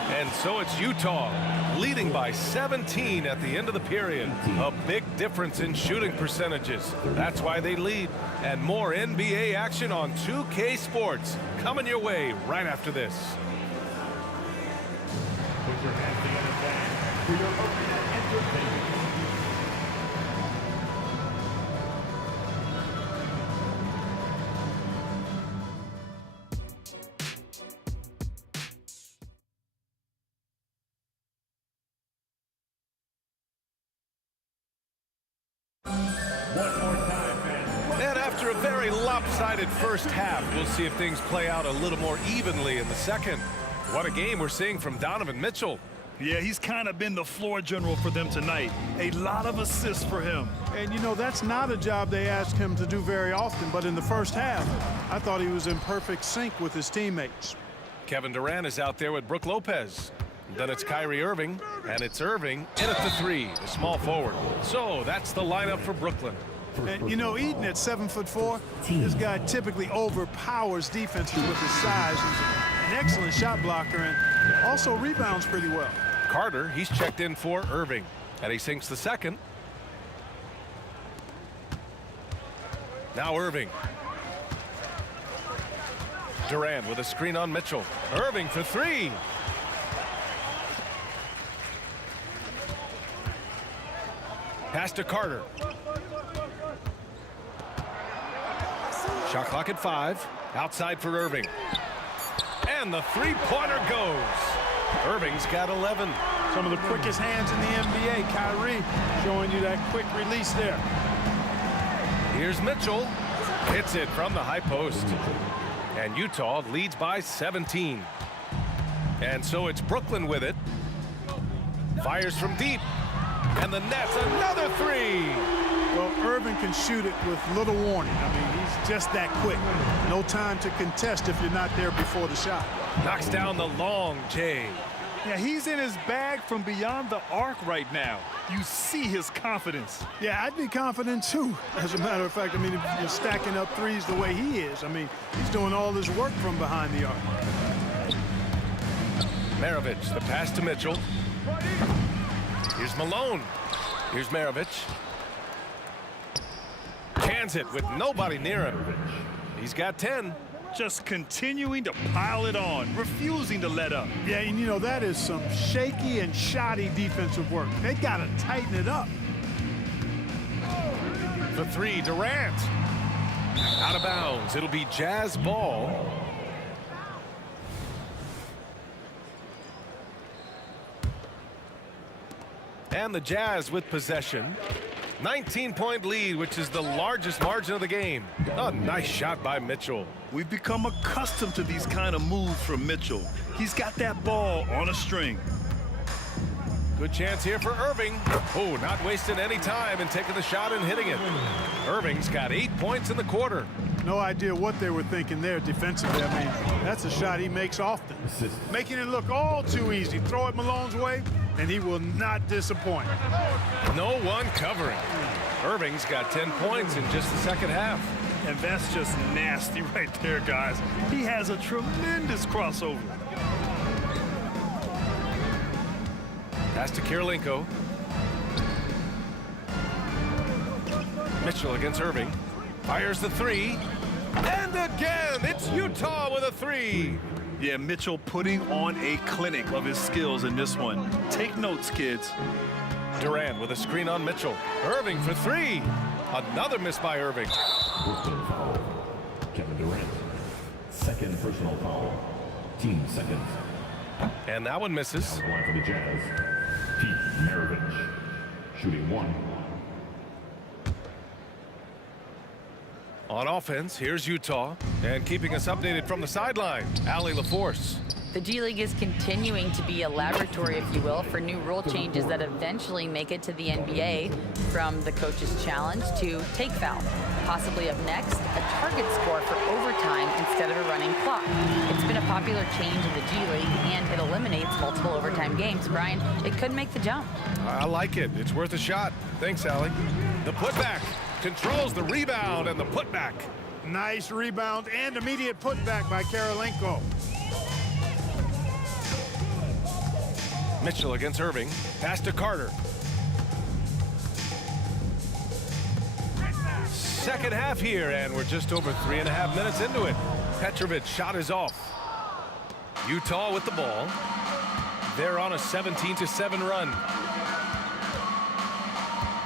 And so it's Utah leading by 17 at the end of the period. A big difference in shooting percentages. That's why they lead. And more NBA action on 2K Sports coming your way right after this. Put your hands together fans, for your opening entertainment. And after a very lopsided first half, we'll see if things play out a little more evenly in the second. What a game we're seeing from Donovan Mitchell. Yeah, he's kind of been the floor general for them tonight. A lot of assists for him. And, you know, that's not a job they ask him to do very often, but in the first half, I thought he was in perfect sync with his teammates. Kevin Durant is out there with Brook Lopez. Then it's Kyrie Irving, and it's Irving in at the 3, the small forward. So that's the lineup for Brooklyn. And, you know, Eden at 7'4", this guy typically overpowers defenses with his size. He's an excellent shot blocker and also rebounds pretty well. Carter, he's checked in for Irving, and he sinks the second. Now Irving. Durant with a screen on Mitchell. Irving for 3. Pass to Carter. Shot clock at 5. Outside for Irving. And the 3-pointer goes. Irving's got 11. Some of the quickest hands in the NBA. Kyrie showing you that quick release there. Here's Mitchell. Hits it from the high post. And Utah leads by 17. And so it's Brooklyn with it. Fires from deep. And the Nets, another 3. Well, Irving can shoot it with little warning. I mean, he's just that quick. No time to contest if you're not there before the shot. Knocks down the long J. Yeah, he's in his bag from beyond the arc right now. You see his confidence. Yeah, I'd be confident too. As a matter of fact, I mean, if you're stacking up threes the way he is, I mean, he's doing all this work from behind the arc. Maravich, the pass to Mitchell. Here's Malone. Here's Maravich. Cans it with nobody near him. He's got 10. Just continuing to pile it on, refusing to let up. Yeah, and you know, that is some shaky and shoddy defensive work. They got to tighten it up. For three, Durant. Out of bounds. It'll be Jazz ball. And the Jazz with possession. 19-point lead, which is the largest margin of the game. A nice shot by Mitchell. We've become accustomed to these kind of moves from Mitchell. He's got that ball on a string. Good chance here for Irving. Oh, not wasting any time and taking the shot and hitting it. Irving's got 8 points in the quarter. No idea what they were thinking there defensively. I mean, that's a shot he makes often. Making it look all too easy. Throw it Malone's way, and he will not disappoint. No one covering. Irving's got 10 points in just the second half. And that's just nasty right there, guys. He has a tremendous crossover. Pass to Kirilenko. Mitchell against Irving. Fires the three. And again, it's Utah with a three. Yeah, Mitchell putting on a clinic of his skills in this one. Take notes, kids. Durant with a screen on Mitchell. Irving for three. Another miss by Irving. Personal foul. Kevin Durant. Second personal foul. Team seconds. And that one misses. Line for the Jazz. Pete Maravich. Shooting one. On offense, here's Utah. And keeping us updated from the sideline, Allie LaForce. The G League is continuing to be a laboratory, if you will, for new rule changes that eventually make it to the NBA, from the coach's challenge to take foul. Possibly up next, a target score for overtime instead of a running clock. It's been a popular change in the G League, and it eliminates multiple overtime games. Brian, it could make the jump. I like it. It's worth a shot. Thanks, Allie. The putback controls the rebound and the putback. Nice rebound and immediate putback by Kirilenko. Mitchell against Irving. Pass to Carter. Second half here, and we're just over 3.5 minutes into it. Petrovich shot is off. Utah with the ball. They're on a 17-7 run.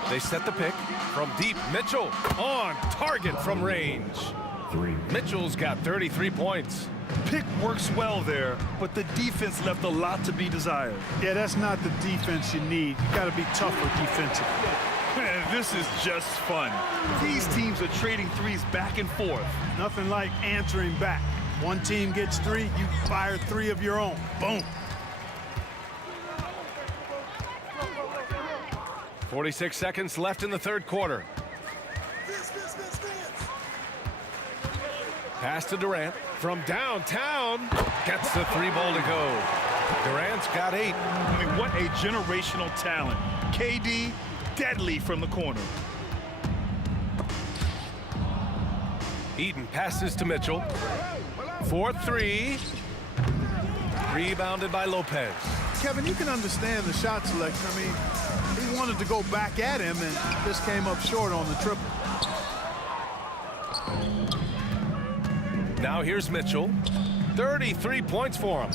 They set the pick from deep. Mitchell on target from range. Mitchell's got 33 points. Pick works well there, but the defense left a lot to be desired. Yeah, that's not the defense you need. You got to be tougher defensively. Man, this is just fun. These teams are trading threes back and forth. Nothing like answering back. One team gets three, you fire three of your own. Boom. 46 seconds left in the third quarter. Pass to Durant from downtown. Gets the three ball to go. Durant's got 8. I mean, what a generational talent. KD, deadly from the corner. Eaton passes to Mitchell. 4-3. Rebounded by Lopez. Kevin, you can understand the shot selection. I mean, he wanted to go back at him and just came up short on the triple. Now here's Mitchell. 33 points for him.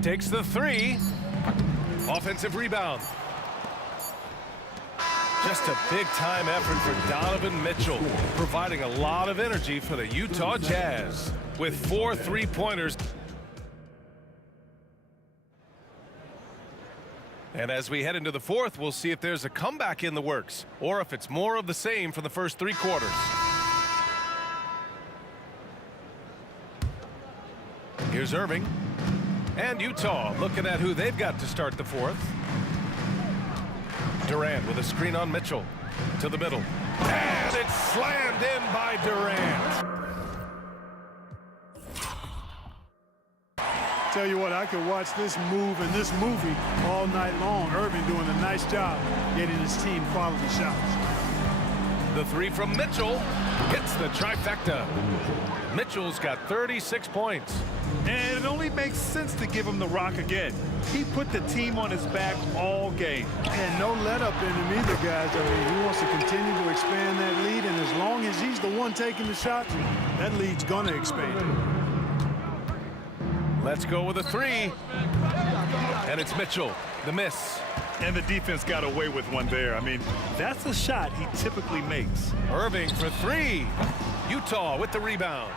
Takes the three. Offensive rebound. Just a big-time effort for Donovan Mitchell, providing a lot of energy for the Utah Jazz with 4 3-pointers. And as we head into the fourth, we'll see if there's a comeback in the works or if it's more of the same for the first 3 quarters. Here's Irving. And Utah looking at who they've got to start the fourth. Durant with a screen on Mitchell to the middle. And it's slammed in by Durant. Tell you what, I could watch this move and this movie all night long. Irving doing a nice job getting his team quality shots. The three from Mitchell hits the trifecta. Mitchell's got 36 points. And it only makes sense to give him the rock again. He put the team on his back all game. And no let up in him either, guys. I mean, he wants to continue to expand that lead, and as long as he's the one taking the shots, that lead's going to expand. Let's go with a three. And it's Mitchell, the miss. And the defense got away with one there. I mean, that's a shot he typically makes. Irving for three. Utah with the rebound.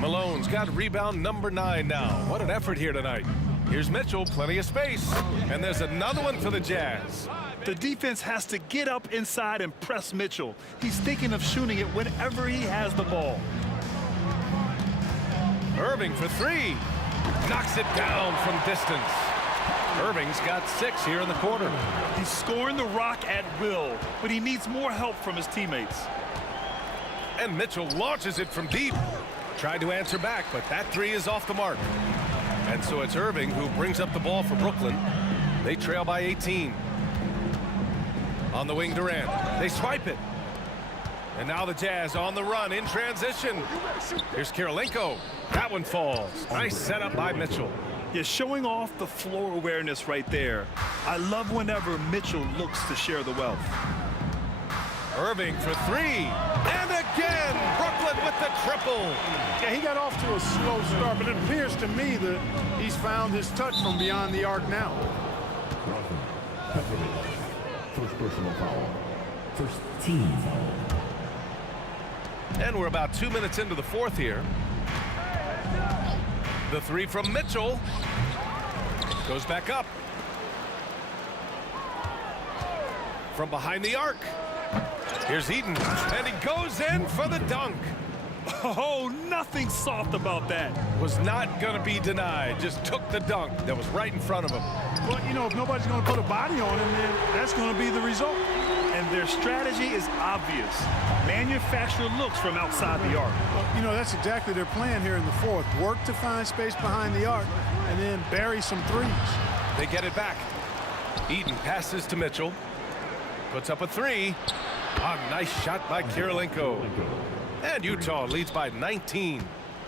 Malone's got rebound number 9 now. What an effort here tonight. Here's Mitchell, plenty of space. And there's another one for the Jazz. The defense has to get up inside and press Mitchell. He's thinking of shooting it whenever he has the ball. Irving for three. Knocks it down from distance. Irving's got 6 here in the quarter. He's scoring the rock at will, but he needs more help from his teammates. And Mitchell launches it from deep. Tried to answer back, but that three is off the mark. And so it's Irving who brings up the ball for Brooklyn. They trail by 18. On the wing, Durant. They swipe it. And now the Jazz on the run in transition. Here's Kirilenko. That one falls. Nice setup by Mitchell. Yeah, showing off the floor awareness right there. I love whenever Mitchell looks to share the wealth. Irving for three. And again, Brooklyn with the triple. Yeah, he got off to a slow start, but it appears to me that he's found his touch from beyond the arc now. First personal foul. First team foul. And we're about 2 minutes into the fourth here. The three from Mitchell goes back up. From behind the arc. Here's Eden, and he goes in for the dunk. Oh, nothing soft about that. Was not going to be denied. Just took the dunk that was right in front of him. But, you know, if nobody's going to put a body on him, then that's going to be the result. And their strategy is obvious. Manufacture looks from outside the arc. Well, you know, that's exactly their plan here in the fourth. Work to find space behind the arc and then bury some threes. They get it back. Eden passes to Mitchell. Puts up a three. A nice shot by Kirilenko. And Utah leads by 19.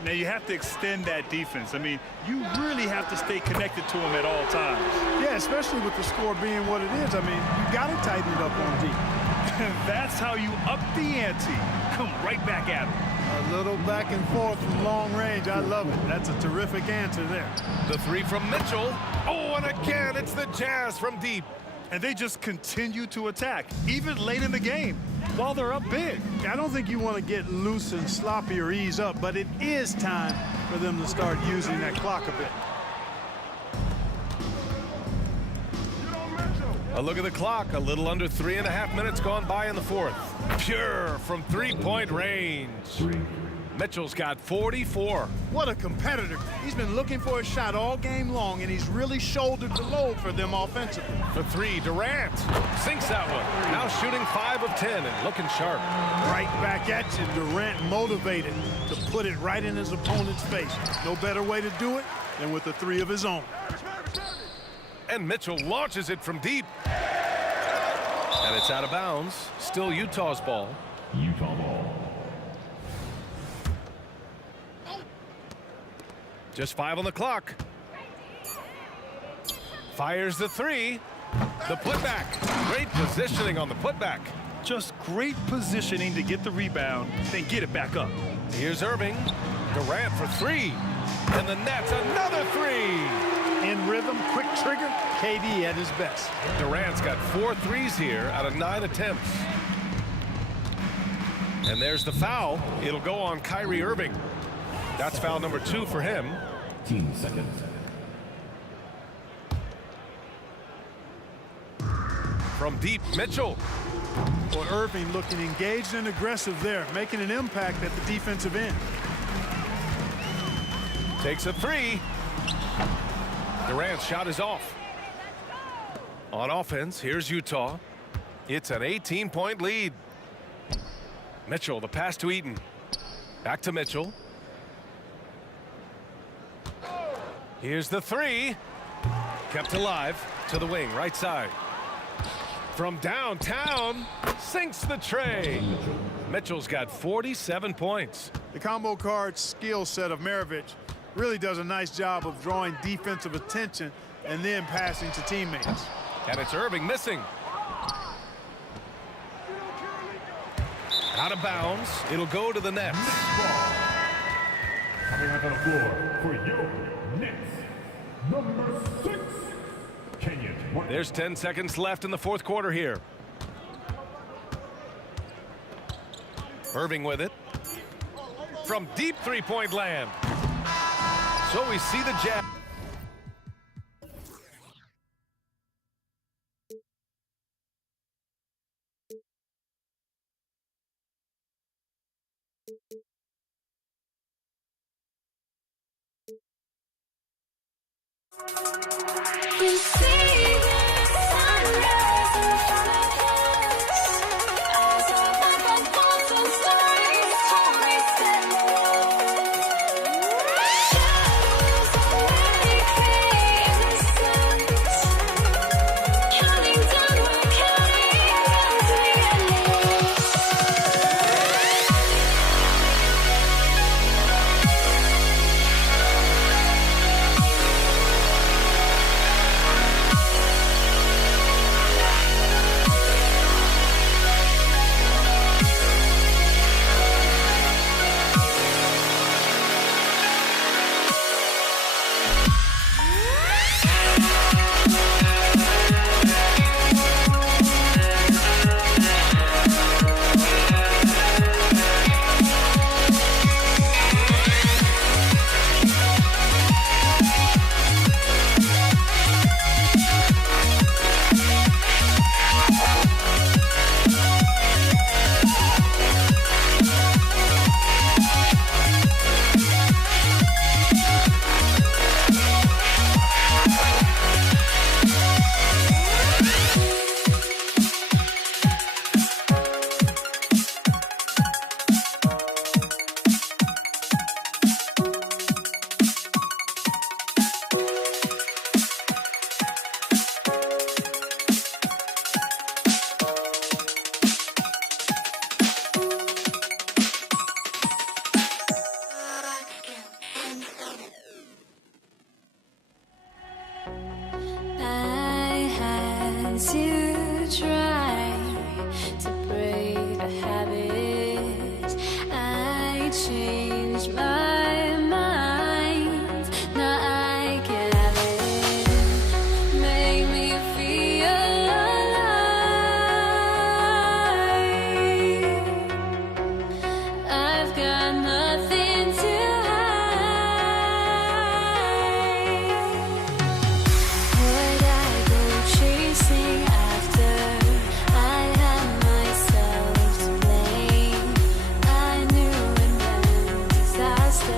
Now you have to extend that defense. I mean, you really have to stay connected to him at all times. Yeah, especially with the score being what it is. I mean, you got to tighten it up on deep. That's how you up the ante. Come right back at him. A little back and forth from long range. I love it. That's a terrific answer there. The three from Mitchell. Oh, and again, it's the Jazz from deep. And they just continue to attack, even late in the game, while they're up big. I don't think you want to get loose and sloppy or ease up, but it is time for them to start using that clock a bit. A look at the clock. A little under 3.5 minutes gone by in the fourth. Pure from three-point range. Mitchell's got 44. What a competitor. He's been looking for a shot all game long, and he's really shouldered the load for them offensively. For three, Durant sinks that one. Now shooting 5 of 10 and looking sharp. Right back at you. Durant motivated to put it right in his opponent's face. No better way to do it than with a three of his own. And Mitchell launches it from deep. And it's out of bounds. Still Utah's ball. Utah ball. Just 5 on the clock. Fires the three. The putback. Great positioning on the putback. Just great positioning to get the rebound, then get it back up. Here's Irving. Durant for three. And the Nets, another three. In rhythm, quick trigger, KD at his best. Durant's got 4 threes here out of 9 attempts. And there's the foul. It'll go on Kyrie Irving. That's foul number 2 for him. 15 seconds. From deep, Mitchell. Well, Irving looking engaged and aggressive there, making an impact at the defensive end. Takes a three. Durant's shot is off. On offense, here's Utah. It's an 18-point lead. Mitchell, the pass to Eaton. Back to Mitchell. Here's the three. Kept alive to the wing, right side. From downtown, sinks the tray. Mitchell's got 47 points. The combo card skill set of Maravich really does a nice job of drawing defensive attention and then passing to teammates. And it's Irving missing. Out of bounds. It'll go to the net. Coming out on the floor for your Knicks, number 6, Kenyon. There's 10 seconds left in the fourth quarter here. Irving with it. From deep three-point land. So we see the jab. Disaster.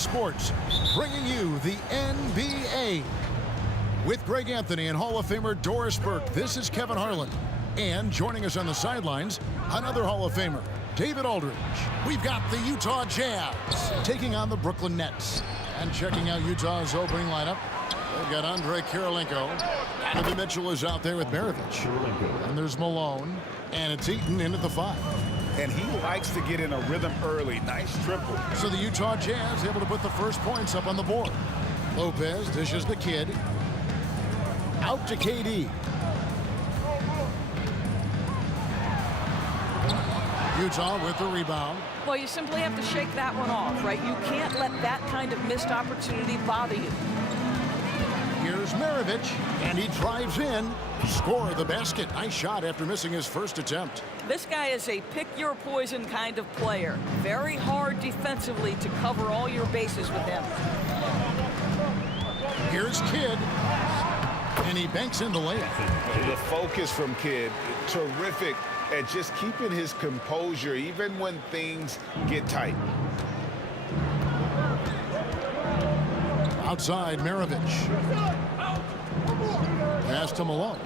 Sports, bringing you the NBA. With Greg Anthony and Hall of Famer Doris Burke, this is Kevin Harlan. And joining us on the sidelines, another Hall of Famer, David Aldridge. We've got the Utah Jazz taking on the Brooklyn Nets. And checking out Utah's opening lineup, they've got Andre Kirilenko. Donovan Mitchell is out there with Maravich. And there's Malone. And it's Eaton in at the 5. And he likes to get in a rhythm early. Nice triple. So the Utah Jazz able to put the first points up on the board. Lopez dishes the kid. Out to KD. Utah with the rebound. Well, you simply have to shake that one off, right? You can't let that kind of missed opportunity bother you. Here's Maravich, and he drives in. Score the basket. Nice shot after missing his first attempt. This guy is a pick-your-poison kind of player. Very hard defensively to cover all your bases with him. Here's Kidd, and he banks in the layup. The focus from Kidd, terrific at just keeping his composure even when things get tight. Outside, Maravich. Pass to Malone.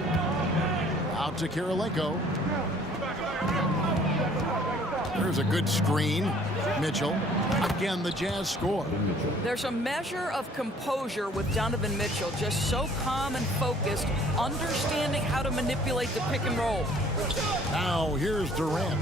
Out to Kirilenko. There's a good screen. Mitchell. Again, the Jazz score. There's a measure of composure with Donovan Mitchell. Just so calm and focused, understanding how to manipulate the pick and roll. Now, here's Durant.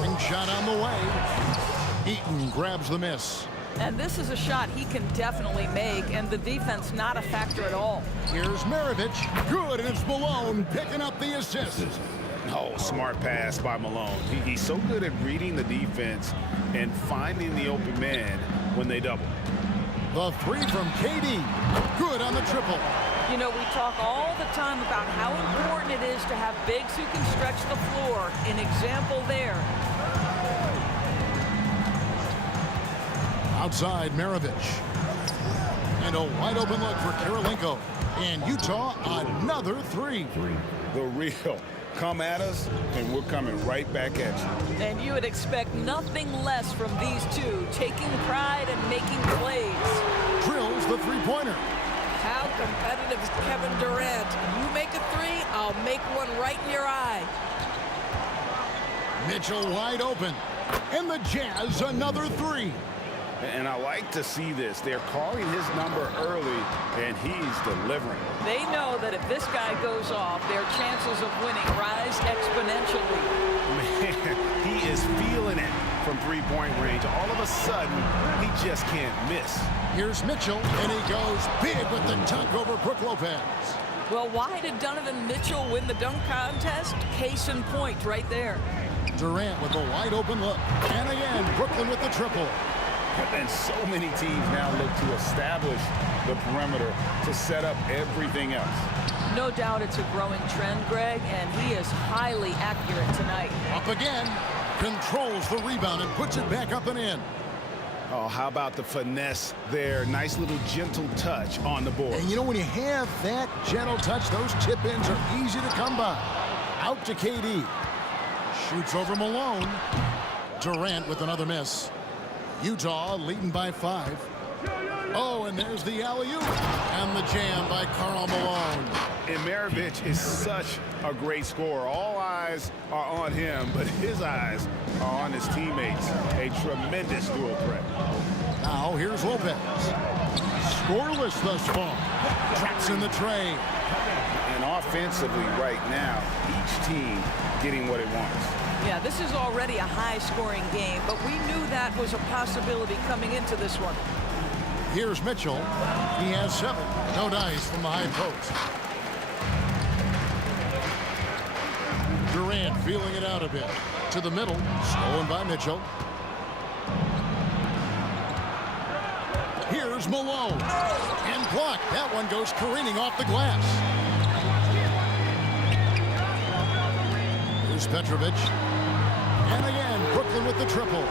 Ring shot on the way. Eaton grabs the miss. And this is a shot he can definitely make, and the defense not a factor at all. Here's Maravich. Good, and it's Malone picking up the assist. Oh, smart pass by Malone. He's so good at reading the defense and finding the open man when they double. The 3 from KD. Good on the triple. You know, we talk all the time about how important it is to have bigs who can stretch the floor. An example there. Outside, Maravich. And a wide open look for Kirilenko. And Utah, another 3. The real. Come at us, and we're coming right back at you. And you would expect nothing less from these two, taking pride and making plays. Drills the 3-pointer. How competitive is Kevin Durant? You make a 3, I'll make one right in your eye. Mitchell wide open. And the Jazz, another 3. And I like to see this. They're calling his number early, and he's delivering. They know that if this guy goes off, their chances of winning rise exponentially. Man, he is feeling it from three-point range. All of a sudden, he just can't miss. Here's Mitchell, and he goes big with the dunk over Brook Lopez. Well, why did Donovan Mitchell win the dunk contest? Case in point right there. Durant with a wide open look. And again, Brooklyn with the triple. And so many teams now look to establish the perimeter to set up everything else. No doubt it's a growing trend, Greg, and he is highly accurate tonight. Up again, controls the rebound and puts it back up and in. Oh, how about the finesse there? Nice little gentle touch on the board. And you know, when you have that gentle touch, those tip-ins are easy to come by. Out to KD. Shoots over Malone. Durant with another miss. Utah leading by 5. Oh, and there's the alley-oop. And the jam by Karl Malone. And Maravich is such a great scorer. All eyes are on him, but his eyes are on his teammates. A tremendous dual threat. Now here's Lopez. Scoreless thus far. Traps in the tray. And offensively right now, each team getting what it wants. Yeah, this is already a high-scoring game, but we knew that was a possibility coming into this one. Here's Mitchell. He has 7. No dice from the high post. Durant feeling it out a bit. To the middle. Stolen by Mitchell. Here's Malone. And blocked. That one goes careening off the glass. Here's Petrovic. And again, Brooklyn with the triple.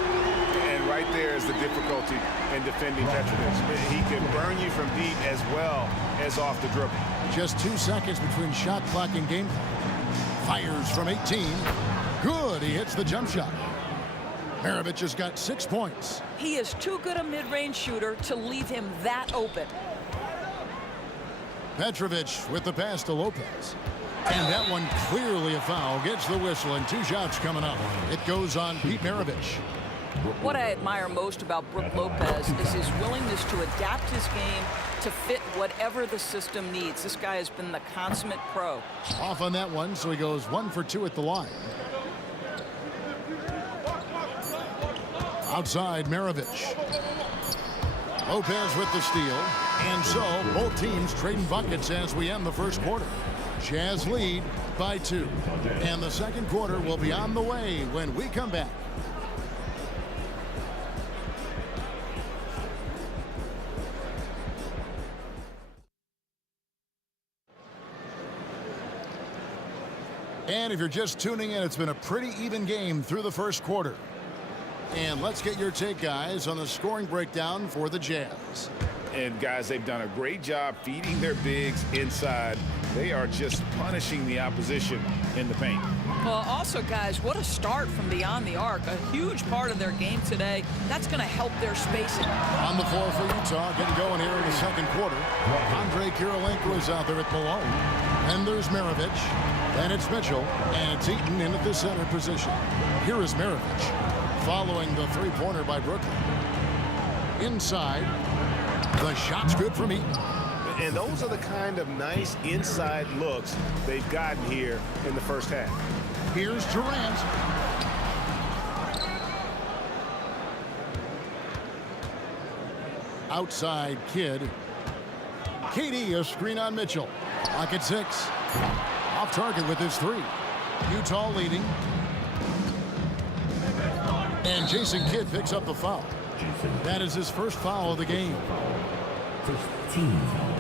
And right there is the difficulty in defending Petrovic. He can burn you from deep as well as off the dribble. Just 2 seconds between shot clock and game clock. Fires from 18. Good. He hits the jump shot. Maravich has got 6 points. He is too good a mid-range shooter to leave him that open. Petrovic with the pass to Lopez. And that one clearly a foul. Gets the whistle, and 2 shots coming up. It goes on Pete Maravich. What I admire most about Brook Lopez is his willingness to adapt his game to fit whatever the system needs. This guy has been the consummate pro. Off on that one, so he goes 1 for 2 at the line. Outside, Maravich. Lopez with the steal. And so, both teams trading buckets as we end the first quarter. Jazz lead by 2. And the second quarter will be on the way when we come back. And if you're just tuning in, it's been a pretty even game through the first quarter. And let's get your take, guys, on the scoring breakdown for the Jazz. And, guys, they've done a great job feeding their bigs inside. They are just punishing the opposition in the paint. Well, also, guys, what a start from beyond the arc. A huge part of their game today. That's going to help their spacing. On the floor for Utah, getting going here in the second quarter. Andrei Kirilenko is out there at Malone. And there's Maravich. Then it's Mitchell. And it's Eaton in at the center position. Here is Maravich, following the three-pointer by Brooklyn. Inside. The shot's good from Eaton. And those are the kind of nice inside looks they've gotten here in the first half. Here's Durant. Outside Kidd. KD, a screen on Mitchell. Lock at 6. Off target with his 3. Utah leading. And Jason Kidd picks up the foul. That is his first foul of the game. First team foul.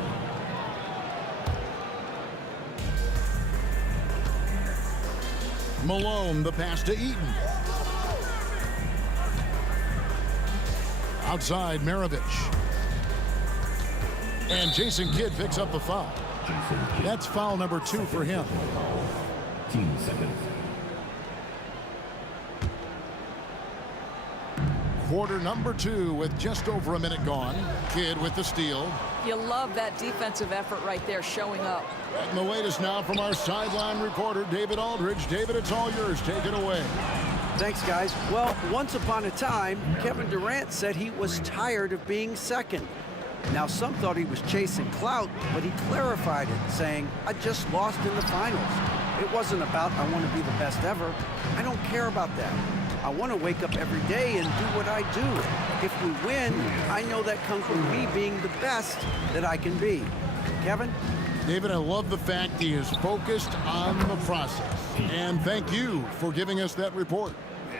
Malone, the pass to Eaton. Outside, Maravich. And Jason Kidd picks up the foul. That's foul number 2 for him. Team seconds. Quarter number 2 with just over a minute gone. Kidd with the steal. You love that defensive effort right there showing up. And the latest now from our sideline reporter, David Aldridge. David, it's all yours. Take it away. Thanks, guys. Well, once upon a time, Kevin Durant said he was tired of being second. Now, some thought he was chasing clout, but he clarified it, saying, I just lost in the finals. It wasn't about I want to be the best ever. I don't care about that. I want to wake up every day and do what I do. If we win, I know that comes with me being the best that I can be. Kevin? David, I love the fact he is focused on the process. And thank you for giving us that report.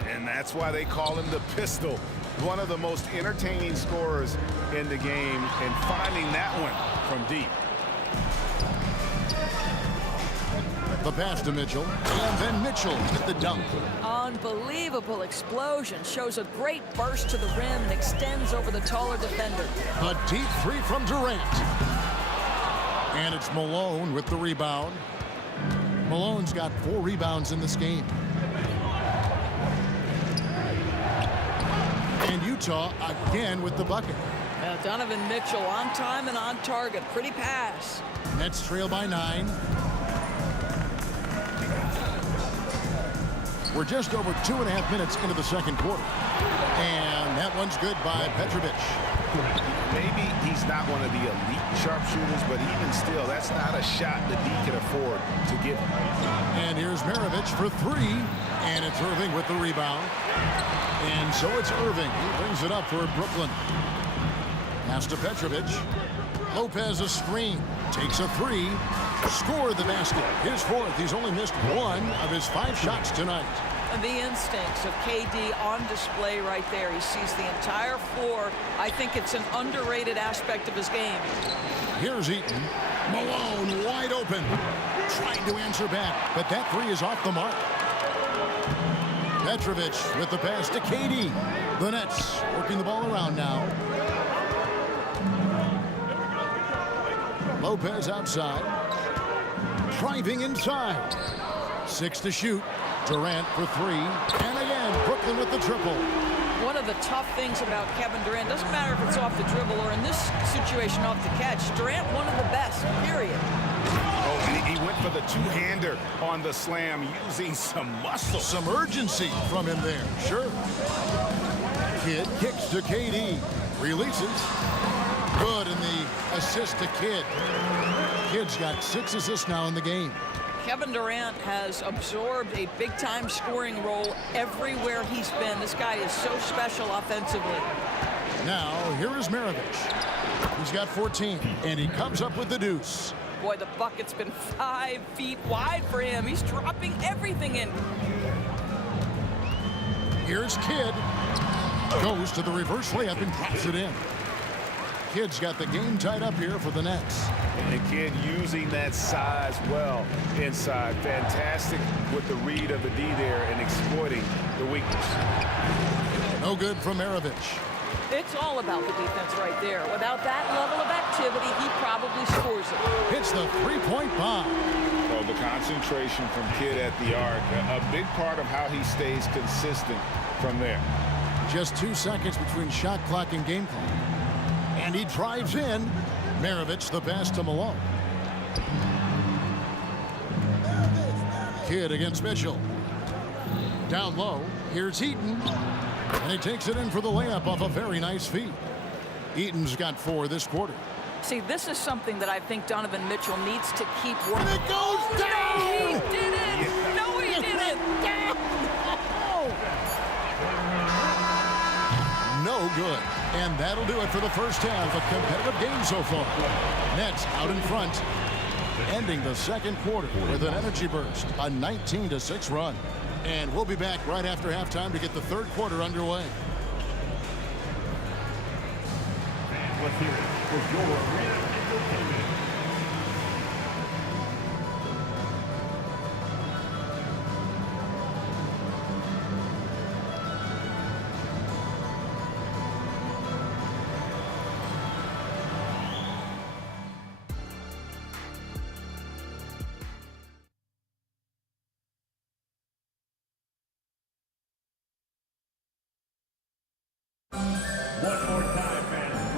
And that's why they call him the Pistol. One of the most entertaining scorers in the game, and finding that one from deep. The pass to Mitchell, and then Mitchell with the dunk. Unbelievable explosion. Shows a great burst to the rim and extends over the taller defender. A deep 3 from Durant. And it's Malone with the rebound. Malone's got 4 rebounds in this game. And Utah again with the bucket. Donovan Mitchell on time and on target. Pretty pass. Nets trail by 9. We're just over 2.5 minutes into the second quarter. And that one's good by Petrovic. Maybe he's not one of the elite sharpshooters, but even still, that's not a shot that he can afford to give him. And here's Maravich for 3. And it's Irving with the rebound. And so it's Irving. He brings it up for Brooklyn. Pass to Petrovic. Lopez a screen. Takes a 3. Scored the basket. His 4th. He's only missed 1 of his 5 shots tonight. And the instincts of KD on display right there. He sees the entire floor. I think it's an underrated aspect of his game. Here's Eaton. Malone wide open. Trying to answer back, but that 3 is off the mark. Petrovic with the pass to KD. The Nets working the ball around now. Lopez outside. Driving inside. 6 to shoot. Durant for 3. And again, Brooklyn with the triple. One of the tough things about Kevin Durant, doesn't matter if it's off the dribble or in this situation off the catch, Durant one of the best, period. Oh, and he went for the two-hander on the slam using some muscle. Some urgency from him there, sure. Kidd kicks to KD, releases. Good in the assist to Kidd. Kidd's got 6 assists now in the game. Kevin Durant has absorbed a big-time scoring role everywhere he's been. This guy is so special offensively. Now, here is Maravich. He's got 14, and he comes up with the deuce. Boy, the bucket's been 5 feet wide for him. He's dropping everything in. Here's Kidd. Goes to the reverse layup and drops it in. Kidd's got the game tied up here for the Nets. And Kidd using that size well inside. Fantastic with the read of the D there and exploiting the weakness. No good from Maravich. It's all about the defense right there. Without that level of activity, he probably scores it. Hits the three-point bomb. Well, the concentration from Kidd at the arc, a big part of how he stays consistent from there. Just 2 seconds between shot clock and game clock. And he drives in. Maravich the pass to Malone. Kidd against Mitchell. Down low. Here's Eaton. And he takes it in for the layup off a very nice feed. Eaton's got 4 this quarter. See, this is something that I think Donovan Mitchell needs to keep working. And it goes down! No, he didn't! No, he didn't! No good. And that'll do it for the first half. A competitive game so far. Nets out in front. Ending the second quarter with an energy burst. A 19-6 run. And we'll be back right after halftime to get the third quarter underway. Let's hear it for your entertainment.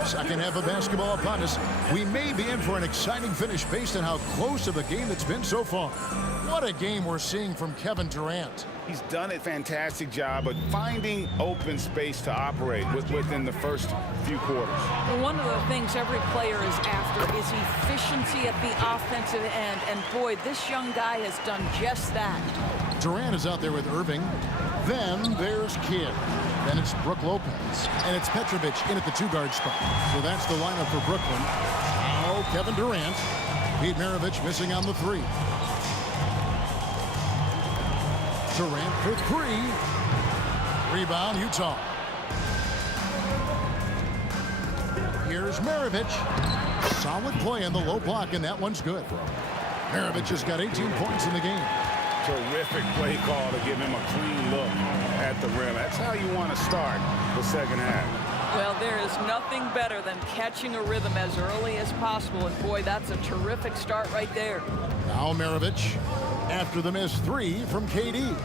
Second half of basketball upon us. We may be in for an exciting finish based on how close of a game it's been so far. What a game we're seeing from Kevin Durant. He's done a fantastic job of finding open space to operate within the first few quarters. Well, one of the things every player is after is efficiency at the offensive end. And boy, this young guy has done just that. Durant is out there with Irving. Then there's Kidd. Then it's Brook Lopez. And it's Petrovic in at the 2-guard spot. So that's the lineup for Brooklyn. Now Kevin Durant. Pete Maravich missing on the 3. Durant for 3. Rebound, Utah. Here's Maravich. Solid play on the low block, and that one's good. Maravich has got 18 points in the game. Terrific play call to give him a clean look at the rim. That's how you want to start the second half. Well, there is nothing better than catching a rhythm as early as possible. And boy, that's a terrific start right there. Now Maravich after the missed 3 from KD.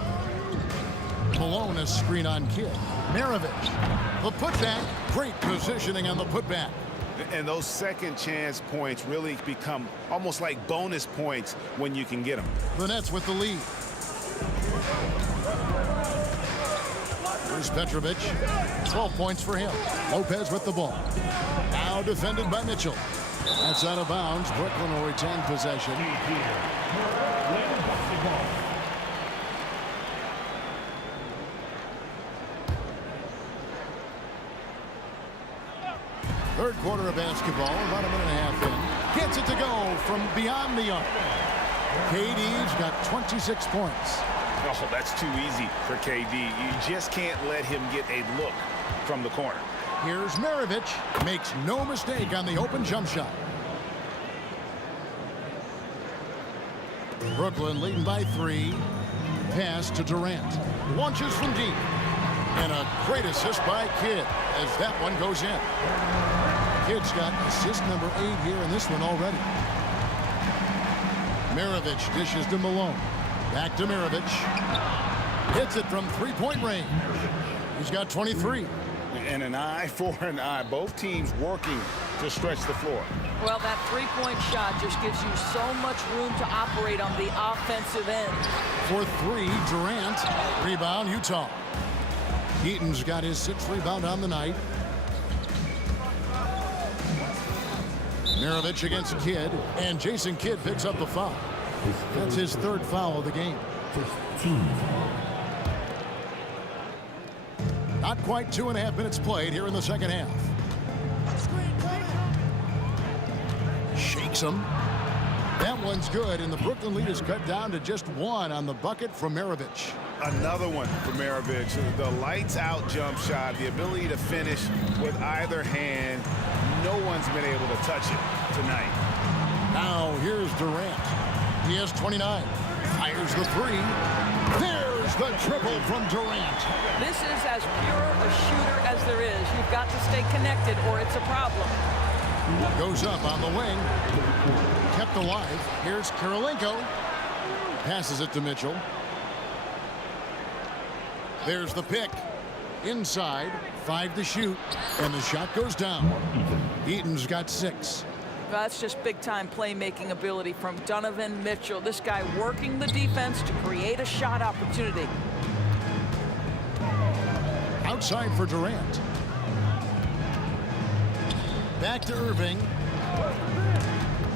Malone a screen on Kidd. Maravich, the putback. Great positioning on the putback. And those second chance points really become almost like bonus points when you can get them. The Nets with the lead. Here's Petrovic. 12 points for him. Lopez with the ball. Now defended by Mitchell. That's out of bounds. Brooklyn will retain possession. Third quarter of basketball, about a minute and a half in. Gets it to go from beyond the arc. KD's got 26 points. Oh, that's too easy for KD. You just can't let him get a look from the corner. Here's Maravich. Makes no mistake on the open jump shot. Brooklyn leading by 3. Pass to Durant. Launches from deep. And a great assist by Kidd as that one goes in. Kidd's got assist number 8 here in this one already. Maravich dishes to Malone. Back to Maravich. Hits it from three-point range. He's got 23. And an eye for an eye. Both teams working to stretch the floor. Well, that three-point shot just gives you so much room to operate on the offensive end. For three, Durant. Rebound, Utah. Heaton's got his 6th rebound on the night. Maravich against Kidd, and Jason Kidd picks up the foul. That's his 3rd foul of the game. Not quite 2.5 minutes played here in the second half. Shakes him. That one's good, and the Brooklyn lead is cut down to just 1 on the bucket from Maravich. Another one for Maravich. The lights-out jump shot, the ability to finish with either hand. No one's been able to touch it tonight. Now here's Durant. He has 29. Fires the 3. There's the triple from Durant. This is as pure a shooter as there is. You've got to stay connected or it's a problem. Goes up on the wing. Kept alive. Here's Kirilenko. Passes it to Mitchell. There's the pick. Inside. 5 to shoot. And the shot goes down. Heaton's got 6. That's just big-time playmaking ability from Donovan Mitchell. This guy working the defense to create a shot opportunity. Outside for Durant. Back to Irving.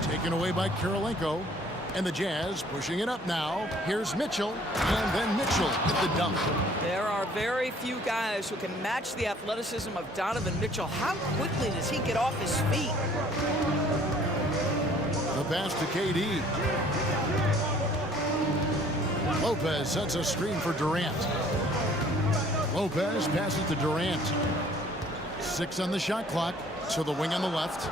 Taken away by Kirilenko. And the Jazz pushing it up now. Here's Mitchell. And then Mitchell with the dunk. There are very few guys who can match the athleticism of Donovan Mitchell. How quickly does he get off his feet? The pass to KD. Lopez sets a screen for Durant. Lopez passes to Durant. 6 on the shot clock. To the wing on the left.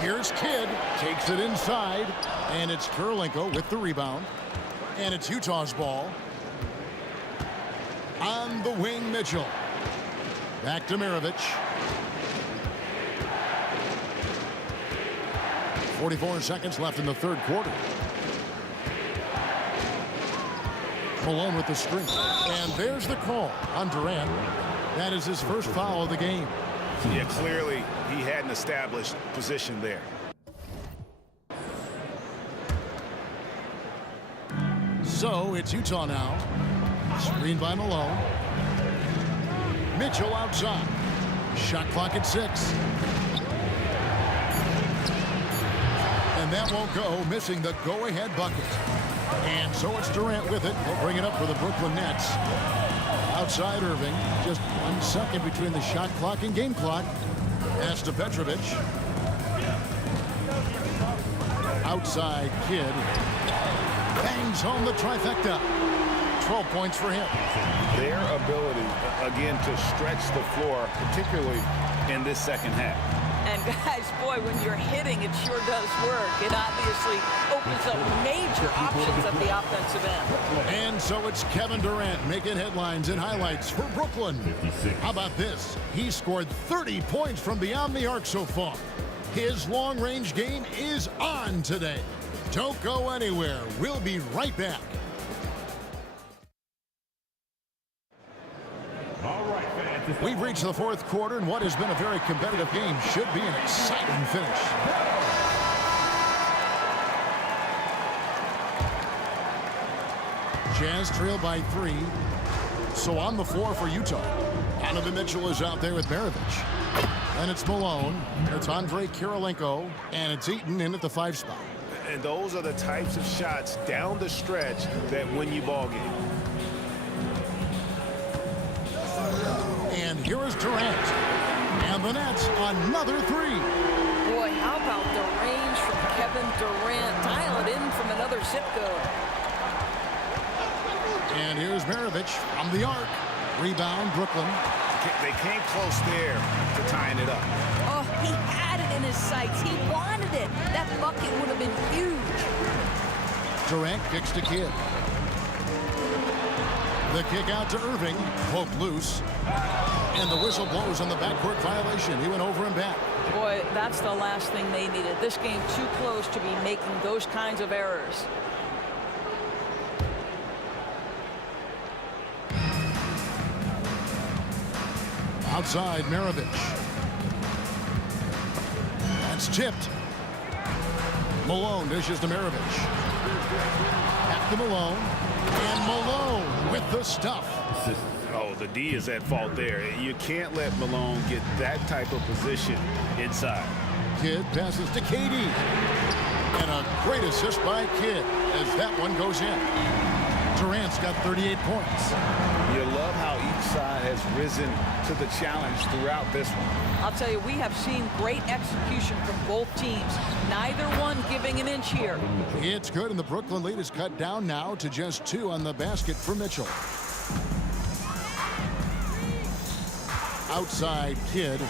Here's Kidd. Takes it inside. And it's Kirilenko with the rebound. And it's Utah's ball. On the wing, Mitchell. Back to Maravich. 44 seconds left in the 3rd quarter. Malone with the screen. And there's the call on Durant. That is his 1st foul of the game. Yeah, clearly he hadn't established position there. So it's Utah now. Screened by Malone. Mitchell outside. Shot clock at 6. And that won't go, missing the go-ahead bucket. And so it's Durant with it. He'll bring it up for the Brooklyn Nets. Outside Irving. Just 1 second between the shot clock and game clock. Pass to Petrovic. Outside Kidd. Bangs home the trifecta. 12 points for him. Their ability, again, to stretch the floor, particularly in this second half. And guys, boy, when you're hitting, it sure does work. It obviously opens up major options at the offensive end. And so it's Kevin Durant making headlines and highlights for Brooklyn. How about this? He scored 30 points from beyond the arc so far. His long-range game is on today. Don't go anywhere. We'll be right back. We've reached the 4th quarter, and what has been a very competitive game should be an exciting finish. Jazz trail by 3. So on the floor for Utah. Donovan Mitchell is out there with Maravich. And it's Malone. It's Andre Kirilenko. And it's Eaton in at the 5 spot. And those are the types of shots down the stretch that win you ball games. And here is Durant. And the Nets, another 3. Boy, how about the range from Kevin Durant? Dial it in from another zip code. And here's Maravich from the arc. Rebound, Brooklyn. They came close there to tying it up. Oh, he had it in his sights. He wanted it. That bucket would have been huge. Durant kicks to Kidd. The kick out to Irving. Poked loose. And the whistle blows on the backcourt violation. He went over and back. Boy, that's the last thing they needed. This game too close to be making those kinds of errors. Outside, Maravich. That's tipped. Malone dishes to Maravich. Back to Malone. And Malone with the stuff. Oh, the D is at fault there. You can't let Malone get that type of position inside. Kidd passes to KD. And a great assist by Kidd as that one goes in. Durant's got 38 points. You love how each side has risen to the challenge throughout this one. I'll tell you, we have seen great execution from both teams. Neither one giving an inch here. It's good, and the Brooklyn lead is cut down now to just 2 on the basket for Mitchell. Outside, Kidd.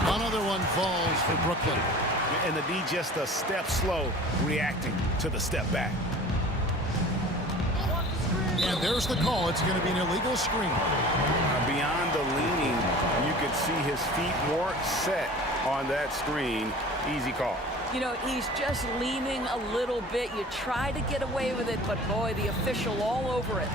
Another one falls for Brooklyn. And the D just a step slow reacting to the step back. And there's the call. It's going to be an illegal screen. Beyond the leaning, you could see his feet more set on that screen. Easy call. You know, he's just leaning a little bit. You try to get away with it, but boy, the official all over it.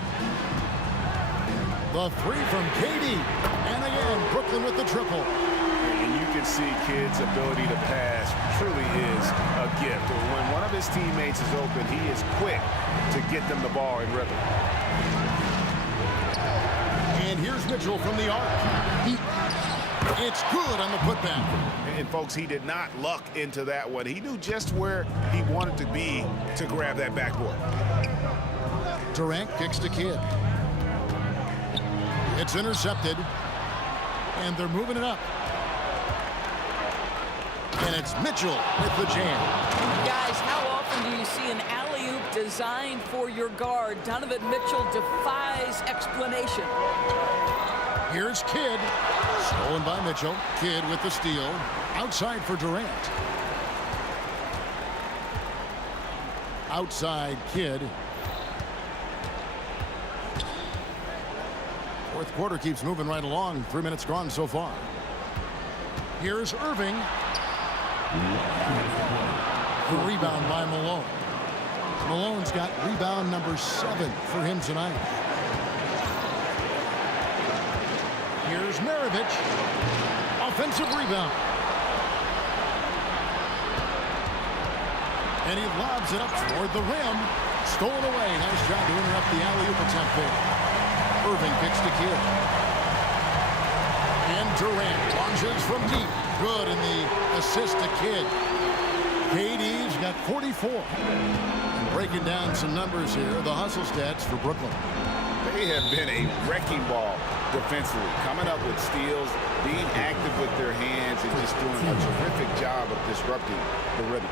The 3 from KD. And again, Brooklyn with the triple. And you can see Kidd's ability to pass truly is a gift. When one of his teammates is open, he is quick to get them the ball in rhythm. And here's Mitchell from the arc. It's good on the putback. And folks, he did not luck into that one. He knew just where he wanted to be to grab that backboard. Durant kicks to Kidd. It's intercepted. And they're moving it up. And it's Mitchell with the jam. Guys, how often do you see an alley-oop designed for your guard? Donovan Mitchell defies explanation. Here's Kidd. Stolen by Mitchell. Kidd with the steal. Outside for Durant. Outside, Kidd. Fourth quarter keeps moving right along. 3 minutes gone so far. Here's Irving. The rebound by Malone. Malone's got rebound number 7 for him tonight. Here's Maravich. Offensive rebound. And he lobs it up toward the rim. Stolen away. Nice job to interrupt the alley-oop attempt there. Irving kicks to Kidd. And Durant launches from deep. Good in the assist to Kidd. KD's got 44. And breaking down some numbers here, the hustle stats for Brooklyn. They have been a wrecking ball defensively, coming up with steals, being active with their hands, and just doing a terrific job of disrupting the rhythm.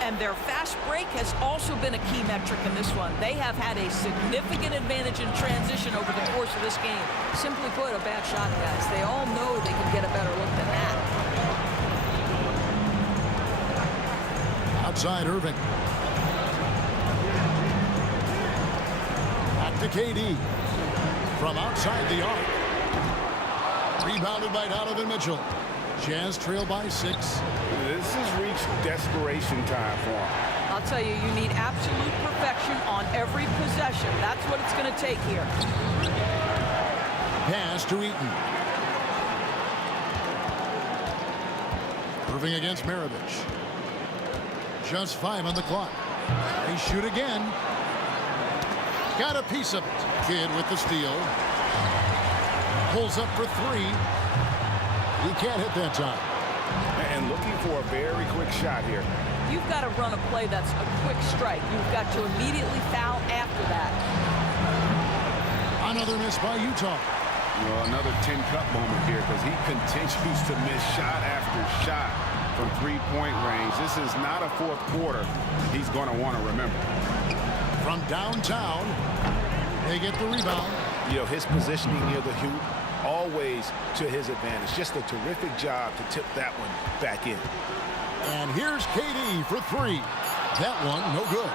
And their fast break has also been a key metric in this one. They have had a significant advantage in transition over the course of this game. Simply put, a bad shot, guys. They all know they can get a better look than that. Outside Irving. Back to KD. From outside the arc. Rebounded by Donovan Mitchell. Jazz trail by 6. This has reached desperation time for him. I'll tell you, you need absolute perfection on every possession. That's what it's going to take here. Pass to Eaton. Irving against Maravich. Just 5 on the clock. They shoot again. Got a piece of it. Kidd with the steal. Pulls up for 3. He can't hit that time. And looking for a very quick shot here. You've got to run a play that's a quick strike. You've got to immediately foul after that. Another miss by Utah. Well, another tin cup moment here because he continues to miss shot after shot from three-point range. This is not a fourth quarter he's going to want to remember. From downtown, they get the rebound. You know, his positioning near the hoop, always to his advantage. Just a terrific job to tip that one back in. And here's KD for 3. That one, no good.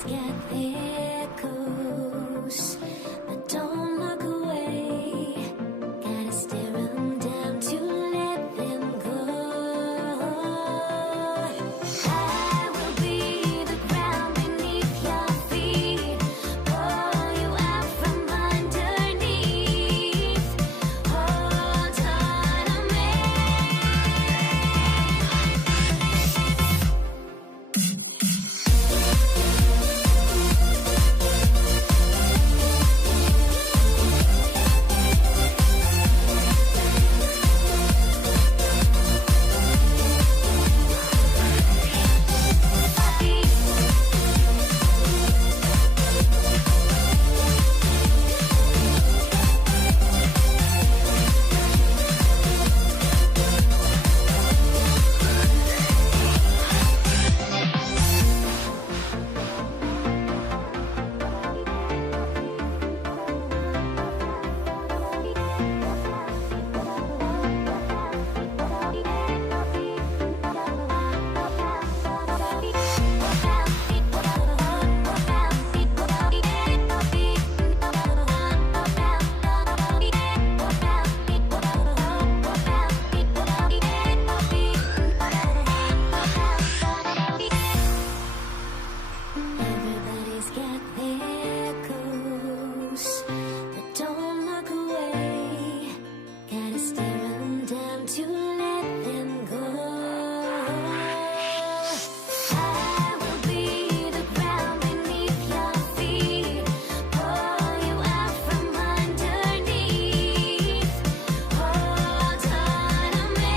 Everybody's got their goals, but don't look away. Gotta stare 'em down to let them go. I will be the ground beneath your feet, pull you out from underneath. Hold on to me. Everybody's got their goals, but don't look away. Gotta stare 'em down to let them go. I will be the ground beneath your feet, pull you out from underneath. Hold on to me.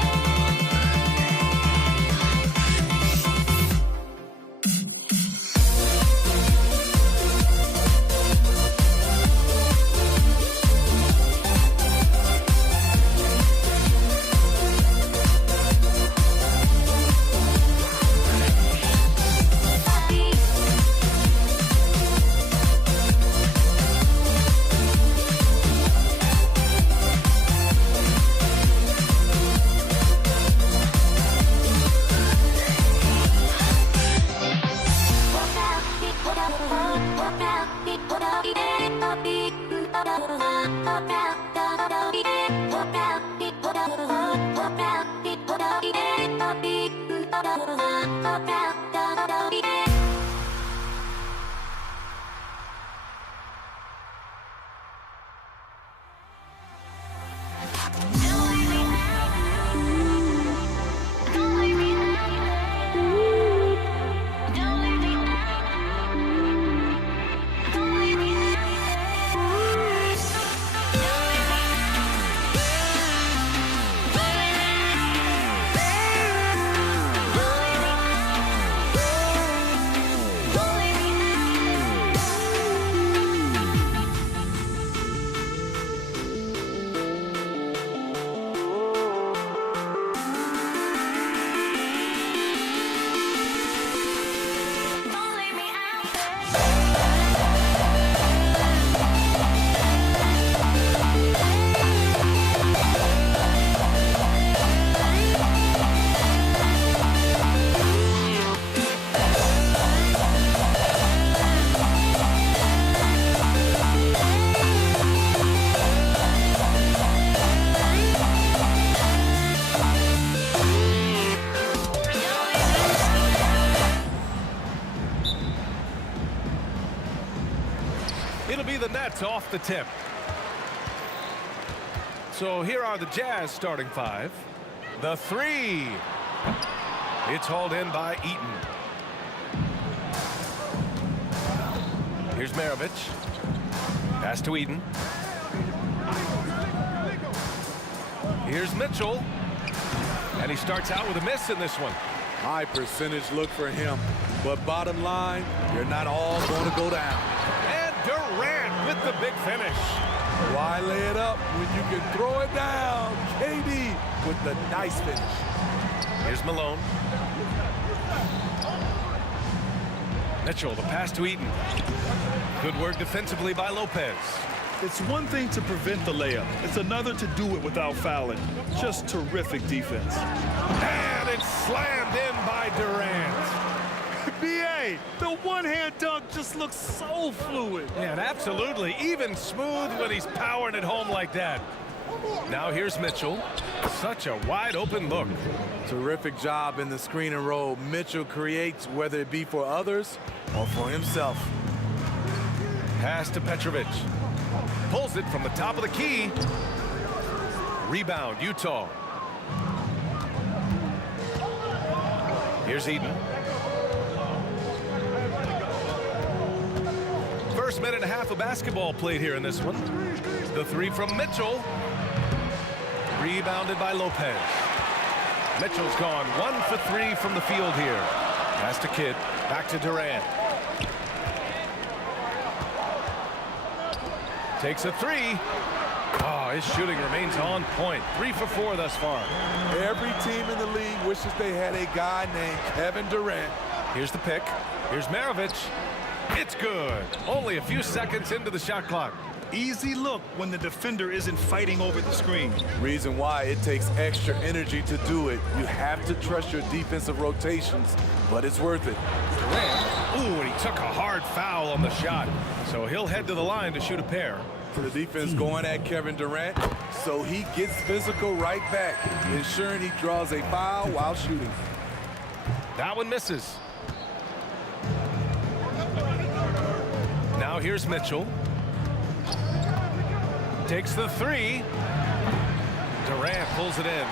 It'll be the Nets off the tip. So here are the Jazz starting five. The three. It's hauled in by Eaton. Here's Maravich. Pass to Eaton. Here's Mitchell. And he starts out with a miss in this one. High percentage look for him. But bottom line, you're not all going to go down. And Durant with the big finish. Why lay it up when you can throw it down? KD with the nice finish. Here's Malone. Mitchell, the pass to Eaton. Good work defensively by Lopez. It's one thing to prevent the layup. It's another to do it without fouling. Just terrific defense. And it's slammed in by Durant. BA, way. The one-hand dunk just looks so fluid. Yeah, and absolutely. Even smooth when he's powering it home like that. Now here's Mitchell. Such a wide open look. Terrific job in the screen and roll. Mitchell creates, whether it be for others or for himself. Pass to Petrovic. Pulls it from the top of the key. Rebound, Utah. Here's Eden. First minute and a half of basketball played here in this one. The three from Mitchell. Rebounded by Lopez. Mitchell's gone 1 for 3 from the field here. Pass to Kidd. Back to Durant. Takes a three. Oh, his shooting remains on point. 3 for 4 thus far. Every team in the league wishes they had a guy named Kevin Durant. Here's the pick. Here's Maravich. It's good. Only a few seconds into the shot clock. Easy look when the defender isn't fighting over the screen. Reason why it takes extra energy to do it. You have to trust your defensive rotations, but it's worth it. Durant. Ooh, and he took a hard foul on the shot. So he'll head to the line to shoot a pair. The defense going at Kevin Durant, so he gets physical right back, ensuring he draws a foul while shooting. That one misses. Now here's Mitchell. Takes the three. Durant pulls it in.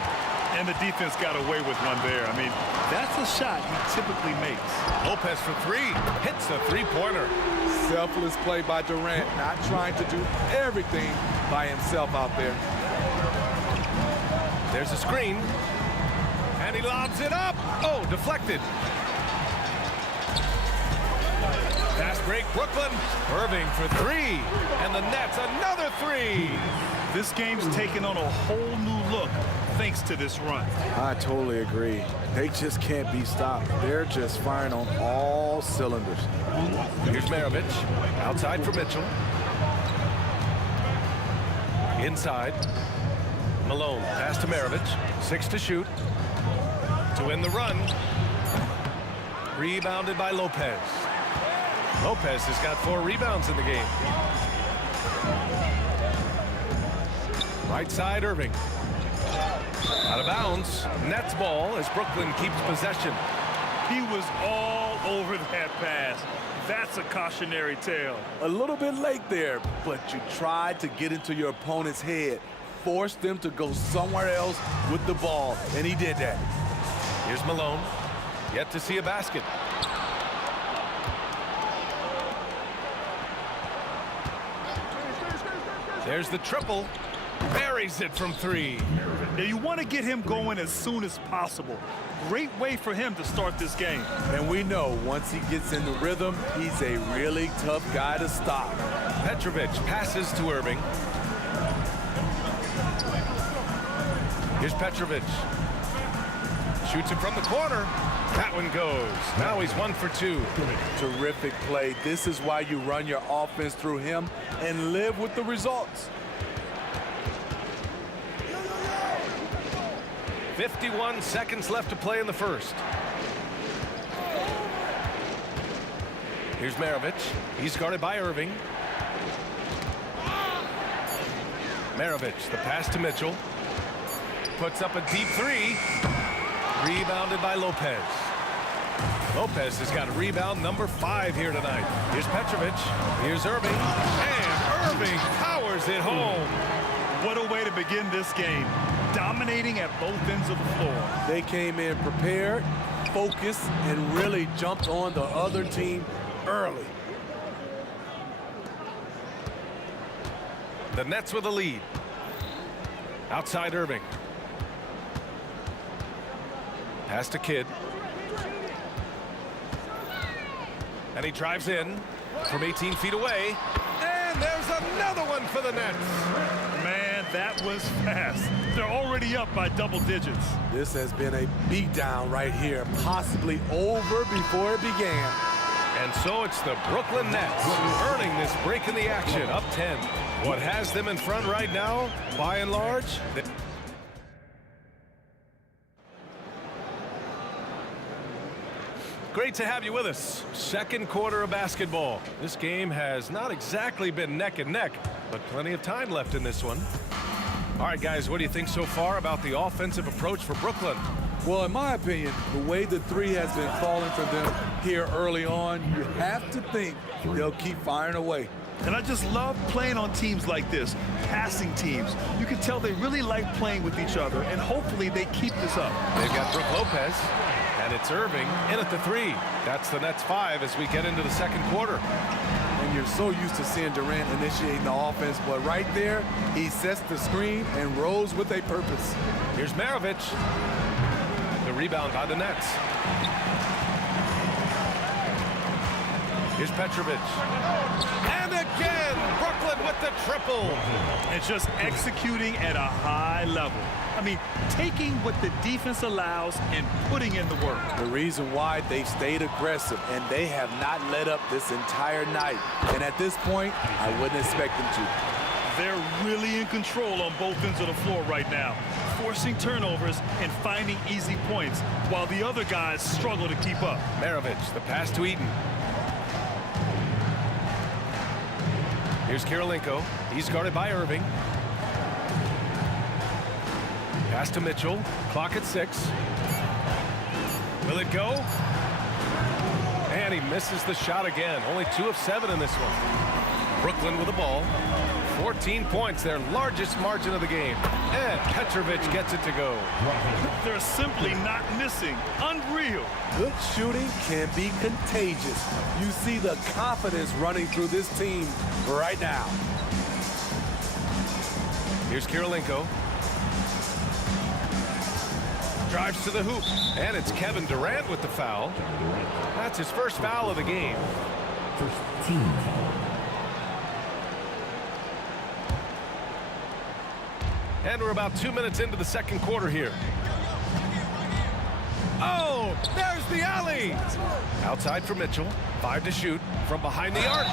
And the defense got away with one there. I mean, that's a shot he typically makes. Lopez for three. Hits a three-pointer. Selfless play by Durant, not trying to do everything by himself out there. There's a screen. And he lobs it up. Oh, deflected. Fast break, Brooklyn. Irving for three. And the Nets, another three. This game's taken on a whole new look thanks to this run. I totally agree. They just can't be stopped. They're just firing on all cylinders. Here's Maravich. Outside for Mitchell. Inside. Malone. Pass to Maravich. 6 to shoot. To win the run. Rebounded by Lopez. Lopez has got 4 rebounds in the game. Right side, Irving. Out of bounds. Nets ball as Brooklyn keeps possession. He was all over that pass. That's a cautionary tale. A little bit late there, but you tried to get into your opponent's head. Force them to go somewhere else with the ball, and he did that. Here's Malone. Yet to see a basket. There's the triple. Buries it from 3. Now you want to get him going as soon as possible. Great way for him to start this game. And we know once he gets in the rhythm, he's a really tough guy to stop. Petrovic passes to Irving. Here's Petrovic. Shoots it from the corner. That one goes. Now he's 1 for 2. Terrific play. This is why you run your offense through him and live with the results. 51 seconds left to play in the first. Here's Maravich. He's guarded by Irving. Maravich, the pass to Mitchell. Puts up a deep 3. Rebounded by Lopez. Lopez has got a rebound number 5 here tonight. Here's Petrovic. Here's Irving. And Irving powers it home. What a way to begin this game. Dominating at both ends of the floor. They came in prepared, focused, and really jumped on the other team early. The Nets with a lead. Outside Irving. Pass to Kidd. And he drives in from 18 feet away. And there's another one for the Nets. Man, that was fast. They're already up by double digits. This has been a beatdown right here, possibly over before it began. And so it's the Brooklyn Nets earning this break in the action, up 10. What has them in front right now, by and large, great to have you with us. Second quarter of basketball. This game has not exactly been neck and neck, but plenty of time left in this one. All right, guys, what do you think so far about the offensive approach for Brooklyn? Well, in my opinion, the way the three has been falling for them here early on, you have to think they'll keep firing away. And I just love playing on teams like this, passing teams. You can tell they really like playing with each other, and hopefully they keep this up. They've got Brook Lopez, and it's Irving in at the three. That's the Nets 5 as we get into the second quarter. And you're so used to seeing Durant initiating the offense, but right there, he sets the screen and rolls with a purpose. Here's Maravich. The rebound by the Nets. Here's Petrovic. And again, Brooklyn with the triple. And just executing at a high level. I mean, taking what the defense allows and putting in the work. The reason why they've stayed aggressive, and they have not let up this entire night. And at this point, I wouldn't expect them to. They're really in control on both ends of the floor right now, forcing turnovers and finding easy points, while the other guys struggle to keep up. Maravich, the pass to Eaton. Here's Kirilenko. He's guarded by Irving. Pass to Mitchell. Clock at 6. Will it go? And he misses the shot again. Only 2 of 7 in this one. Brooklyn with the ball. 14 points, their largest margin of the game. And Petrovic gets it to go. They're simply not missing. Unreal. Good shooting can be contagious. You see the confidence running through this team right now. Here's Kirilenko. Drives to the hoop. And it's Kevin Durant with the foul. That's his first foul of the game. First team foul. And we're about 2 minutes into the second quarter here. Oh, there's the alley. Outside for Mitchell. 5 to shoot from behind the arc.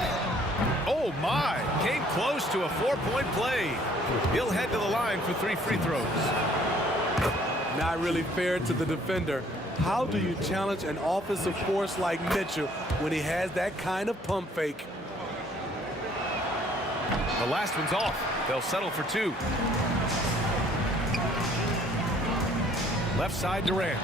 Oh, my. Came close to a 4-point play. He'll head to the line for 3 free throws. Not really fair to the defender. How do you challenge an offensive force like Mitchell when he has that kind of pump fake? The last one's off. They'll settle for 2. Left side Durant.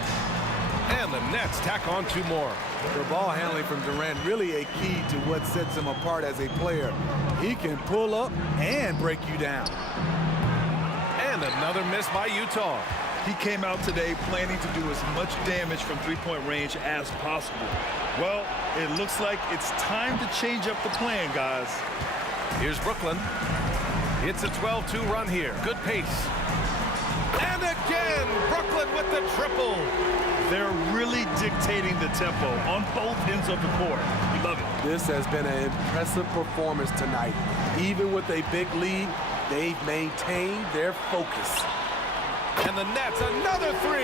And the Nets tack on 2 more. The ball handling from Durant really a key to what sets him apart as a player. He can pull up and break you down. And another miss by Utah. He came out today planning to do as much damage from three-point range as possible. Well, it looks like it's time to change up the plan, guys. Here's Brooklyn. It's a 12-2 run here. Good pace. And again, Brooklyn with the triple. They're really dictating the tempo on both ends of the court. We love it. This has been an impressive performance tonight. Even with a big lead, they've maintained their focus. And the Nets, another 3.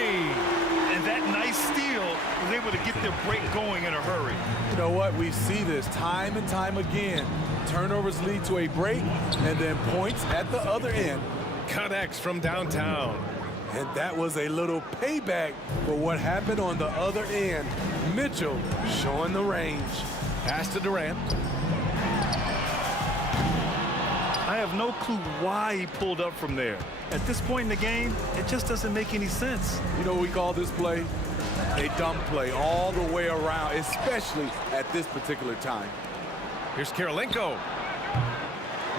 And that nice steal was able to get their break going in a hurry. You know what? We see this time and time again. Turnovers lead to a break, and then points at the other end. Connects from downtown. And that was a little payback for what happened on the other end. Mitchell showing the range. Pass to Durant. I have no clue why he pulled up from there. At this point in the game, it just doesn't make any sense. You know what we call this play? A dumb play all the way around, especially at this particular time. Here's Kirilenko.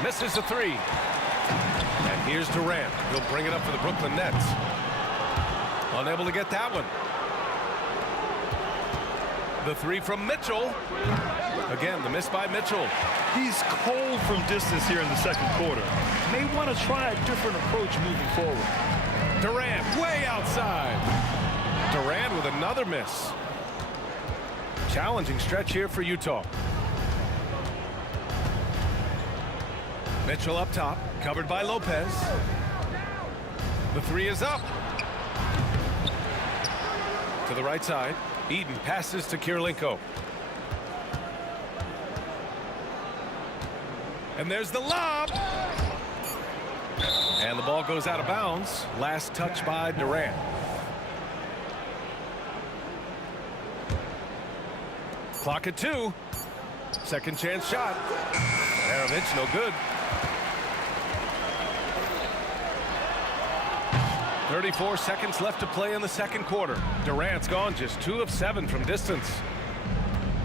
Misses the 3. And here's Durant. He'll bring it up for the Brooklyn Nets. Unable to get that one. The 3 from Mitchell. Again, the miss by Mitchell. He's cold from distance here in the second quarter. May want to try a different approach moving forward. Durant way outside. Durant with another miss. Challenging stretch here for Utah. Mitchell up top, covered by Lopez. The 3 is up. To the right side. Eaton passes to Kirilenko. And there's the lob. And the ball goes out of bounds. Last touch by Durant. Clock at 2. Second chance shot. Maravich, no good. 34 seconds left to play in the second quarter. Durant's gone just 2 of 7 from distance.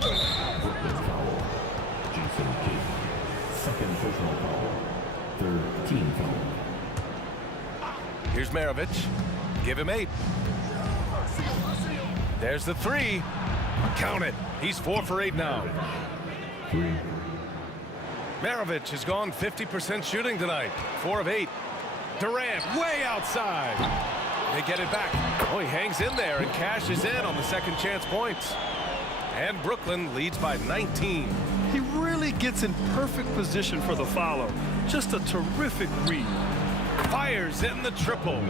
Second personal foul. Third team foul. Here's Maravich. Give him 8. There's the 3. Count it. He's 4 for 8 now. 3. Maravich has gone 50% shooting tonight. 4 of 8. Durant way outside. They get it back. Oh, he hangs in there and cashes in on the second chance points. And Brooklyn leads by 19. He really gets in perfect position for the follow. Just a terrific read. Fires in the triple.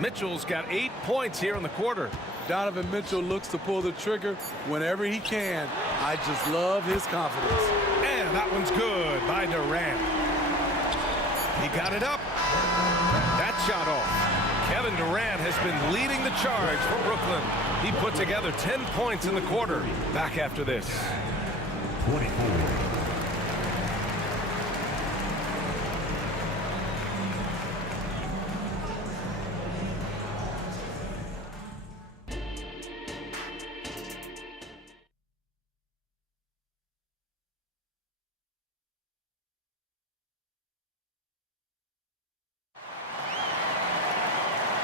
Mitchell's got 8 points here in the quarter. Donovan Mitchell looks to pull the trigger whenever he can. I just love his confidence. And that one's good by Durant. He got it up. That shot off. Kevin Durant has been leading the charge for Brooklyn. He put together 10 points in the quarter. Back after this. 24.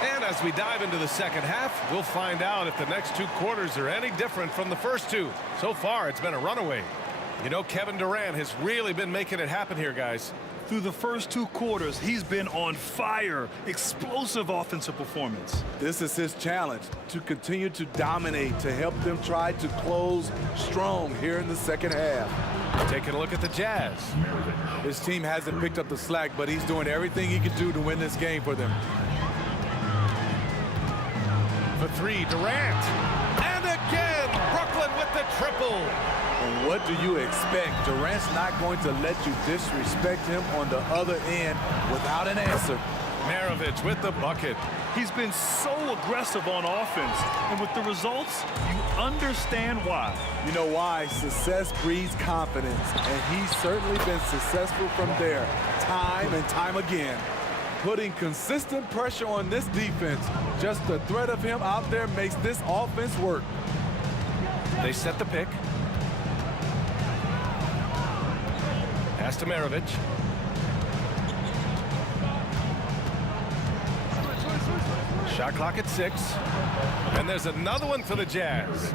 And as we dive into the second half, we'll find out if the next 2 quarters are any different from the first 2. So far, it's been a runaway. You know, Kevin Durant has really been making it happen here, guys. Through the first 2 quarters, he's been on fire. Explosive offensive performance. This is his challenge, to continue to dominate, to help them try to close strong here in the second half. Taking a look at the Jazz. His team hasn't picked up the slack, but he's doing everything he can do to win this game for them. For 3, Durant. And again, Brooklyn with the triple. And what do you expect? Durant's not going to let you disrespect him on the other end without an answer. Maravich with the bucket. He's been so aggressive on offense, and with the results, you understand why. You know why? Success breeds confidence, and he's certainly been successful from there, time and time again. Putting consistent pressure on this defense. Just the threat of him out there makes this offense work. They set the pick. Pass to Maravich. Shot clock at 6. And there's another one for the Jazz.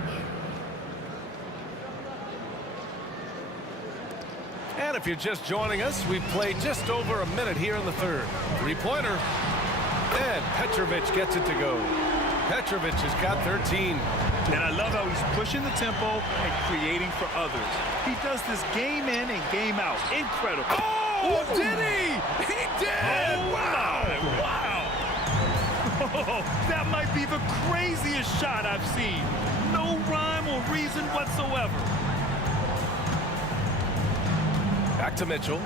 And if you're just joining us, we've played just over a minute here in the third. 3-pointer. And Petrovic gets it to go. Petrovic has got 13. And I love how he's pushing the tempo and creating for others. He does this game in and game out. Incredible. Oh, did he? He did! Oh, wow! Wow! Oh, that might be the craziest shot I've seen. No rhyme or reason whatsoever. Back to Mitchell.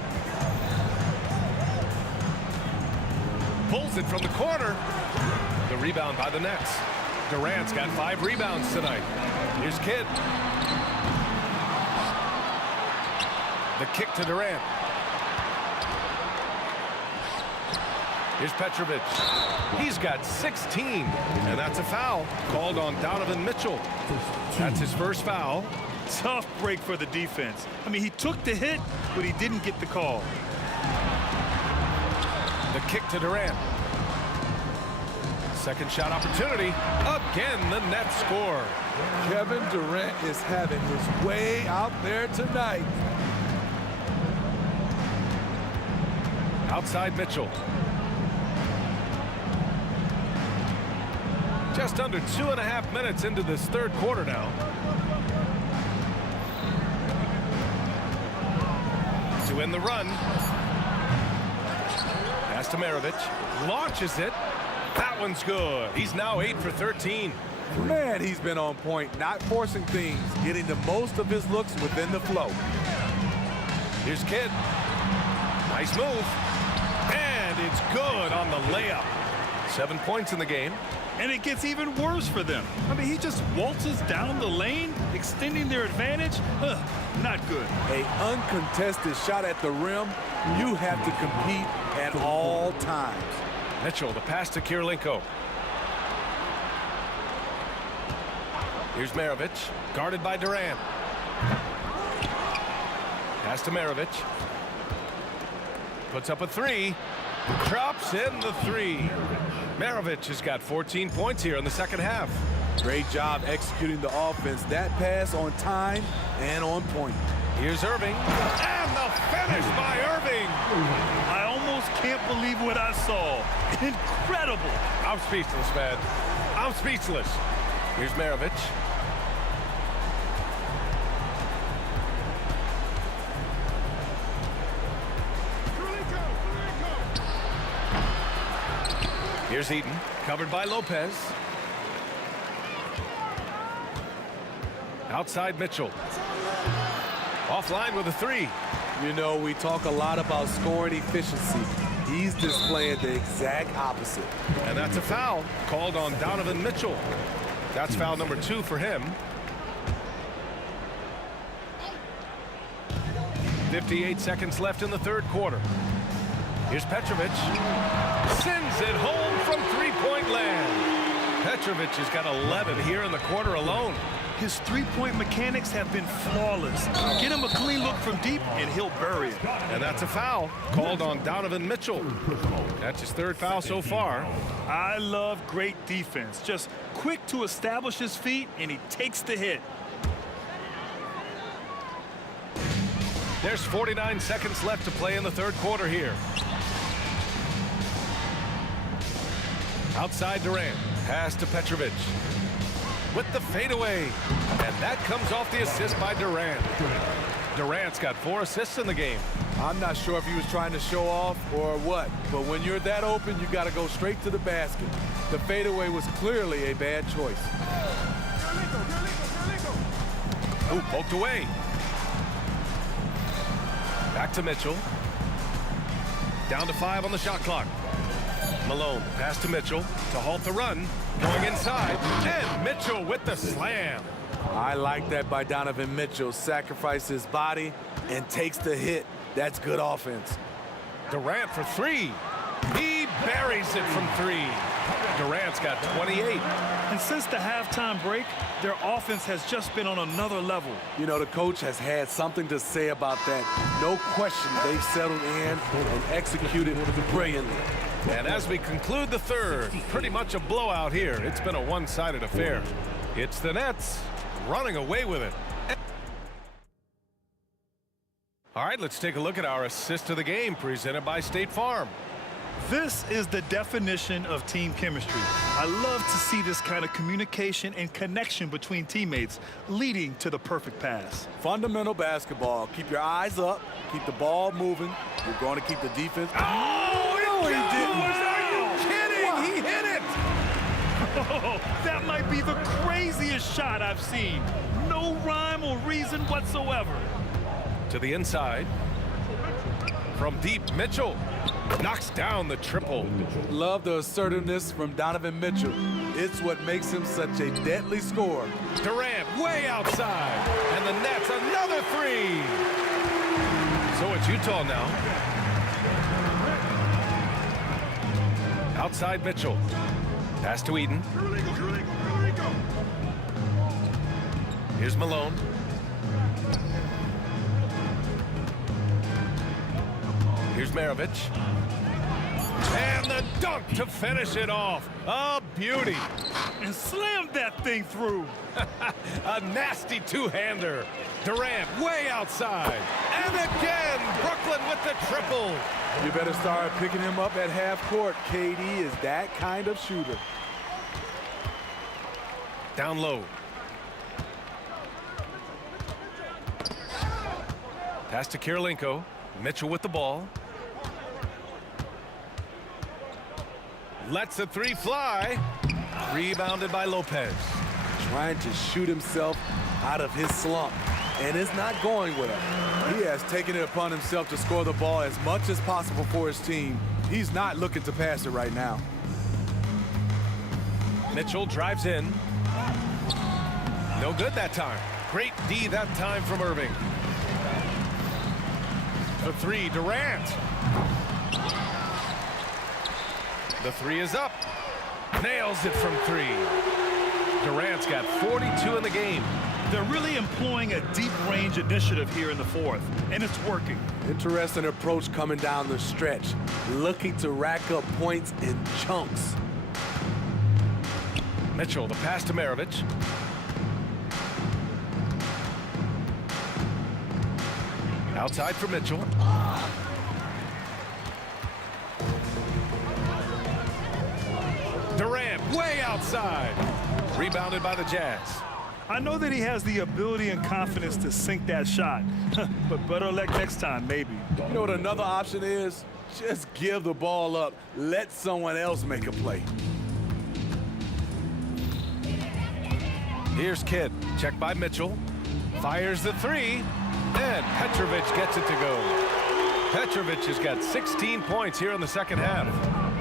Pulls it from the corner. The rebound by the Nets. Durant's got 5 rebounds tonight. Here's Kidd. The kick to Durant. Here's Petrovic. He's got 16, and that's a foul called on Donovan Mitchell. That's his first foul. Tough break for the defense. I mean, he took the hit, but he didn't get the call. The kick to Durant. Second shot opportunity. Again, the Nets score. Kevin Durant is having his way out there tonight. Outside Mitchell. Just under 2.5 minutes into this third quarter now. To win the run. Pass to Maravich. Launches it. That one's good. He's now 8 for 13. Man, he's been on point, not forcing things, getting the most of his looks within the flow. Here's Kidd. Nice move. And it's good on the layup. 7 points in the game. And it gets even worse for them. I mean, he just waltzes down the lane, extending their advantage. Not good. An uncontested shot at the rim, you have to compete at all times. Mitchell, the pass to Kirilenko. Here's Maravich, guarded by Durant. Pass to Maravich. Puts up a three. Drops in the three. Maravich has got 14 points here in the second half. Great job executing the offense. That pass on time and on point. Here's Irving. And the finish by Irving. I almost can't believe what I saw. Incredible. I'm speechless, man. I'm speechless. Here's Maravich. Here's Eaton, covered by Lopez. Outside Mitchell. Offline with a three. You know, we talk a lot about scoring efficiency. He's displaying the exact opposite. And that's a foul called on Donovan Mitchell. That's foul number 2 for him. 58 seconds left in the third quarter. Here's Petrovic. Sends it home from three-point land. Petrovic has got 11 here in the quarter alone. His three-point mechanics have been flawless. Get him a clean look from deep, and he'll bury it. And that's a foul called on Donovan Mitchell. That's his third foul so far. I love great defense. Just quick to establish his feet, and he takes the hit. There's 49 seconds left to play in the third quarter here. Outside Durant. Pass to Petrovic. With the fadeaway. And that comes off the assist by Durant. Durant's got 4 assists in the game. I'm not sure if he was trying to show off or what, but when you're that open, you got to go straight to the basket. The fadeaway was clearly a bad choice. Ooh, poked away. Back to Mitchell. Down to 5 on the shot clock. Malone, pass to Mitchell to halt the run. Going inside, and Mitchell with the slam. I like that by Donovan Mitchell. Sacrifices his body and takes the hit. That's good offense. Durant for 3. He buries it from 3. Durant's got 28. And since the halftime break, their offense has just been on another level. You know, the coach has had something to say about that. No question, they've settled in and executed brilliantly. And as we conclude the third, pretty much a blowout here. It's been a one-sided affair. It's the Nets running away with it. All right, let's take a look at our assist of the game presented by State Farm. This is the definition of team chemistry. I love to see this kind of communication and connection between teammates leading to the perfect pass. Fundamental basketball. Keep your eyes up. Keep the ball moving. We're going to keep the defense. Oh, he didn't. Are you kidding? Wow. He hit it. Oh, that might be the craziest shot I've seen. No rhyme or reason whatsoever. To the inside. From deep, Mitchell knocks down the triple. Love the assertiveness from Donovan Mitchell. It's what makes him such a deadly scorer. Durant way outside. And the Nets another 3. So it's Utah now. Outside Mitchell. Pass to Eden. Here's Malone. Here's Maravich. And the dunk to finish it off. A beauty. And slammed that thing through. A nasty two-hander. Durant way outside. And again, Brooklyn with the triple. You better start picking him up at half court. KD is that kind of shooter. Down low. Pass to Kirilenko. Mitchell with the ball. Lets the 3 fly. Rebounded by Lopez. Trying to shoot himself out of his slump. And it's not going well. He has taken it upon himself to score the ball as much as possible for his team. He's not looking to pass it right now. Mitchell drives in. No good that time. Great D that time from Irving. The three, Durant. The three is up. Nails it from three. Durant's got 42 in the game. They're really employing a deep range initiative here in the fourth, and it's working. Interesting approach coming down the stretch, looking to rack up points in chunks. Mitchell, the pass to Maravich. Outside for Mitchell. Durant way outside. Rebounded by the Jazz. I know that he has the ability and confidence to sink that shot, but better luck next time, maybe. You know what another option is? Just give the ball up. Let someone else make a play. Here's Kidd. Check by Mitchell. Fires the three. And Petrovic gets it to go. Petrovic has got 16 points here in the second half.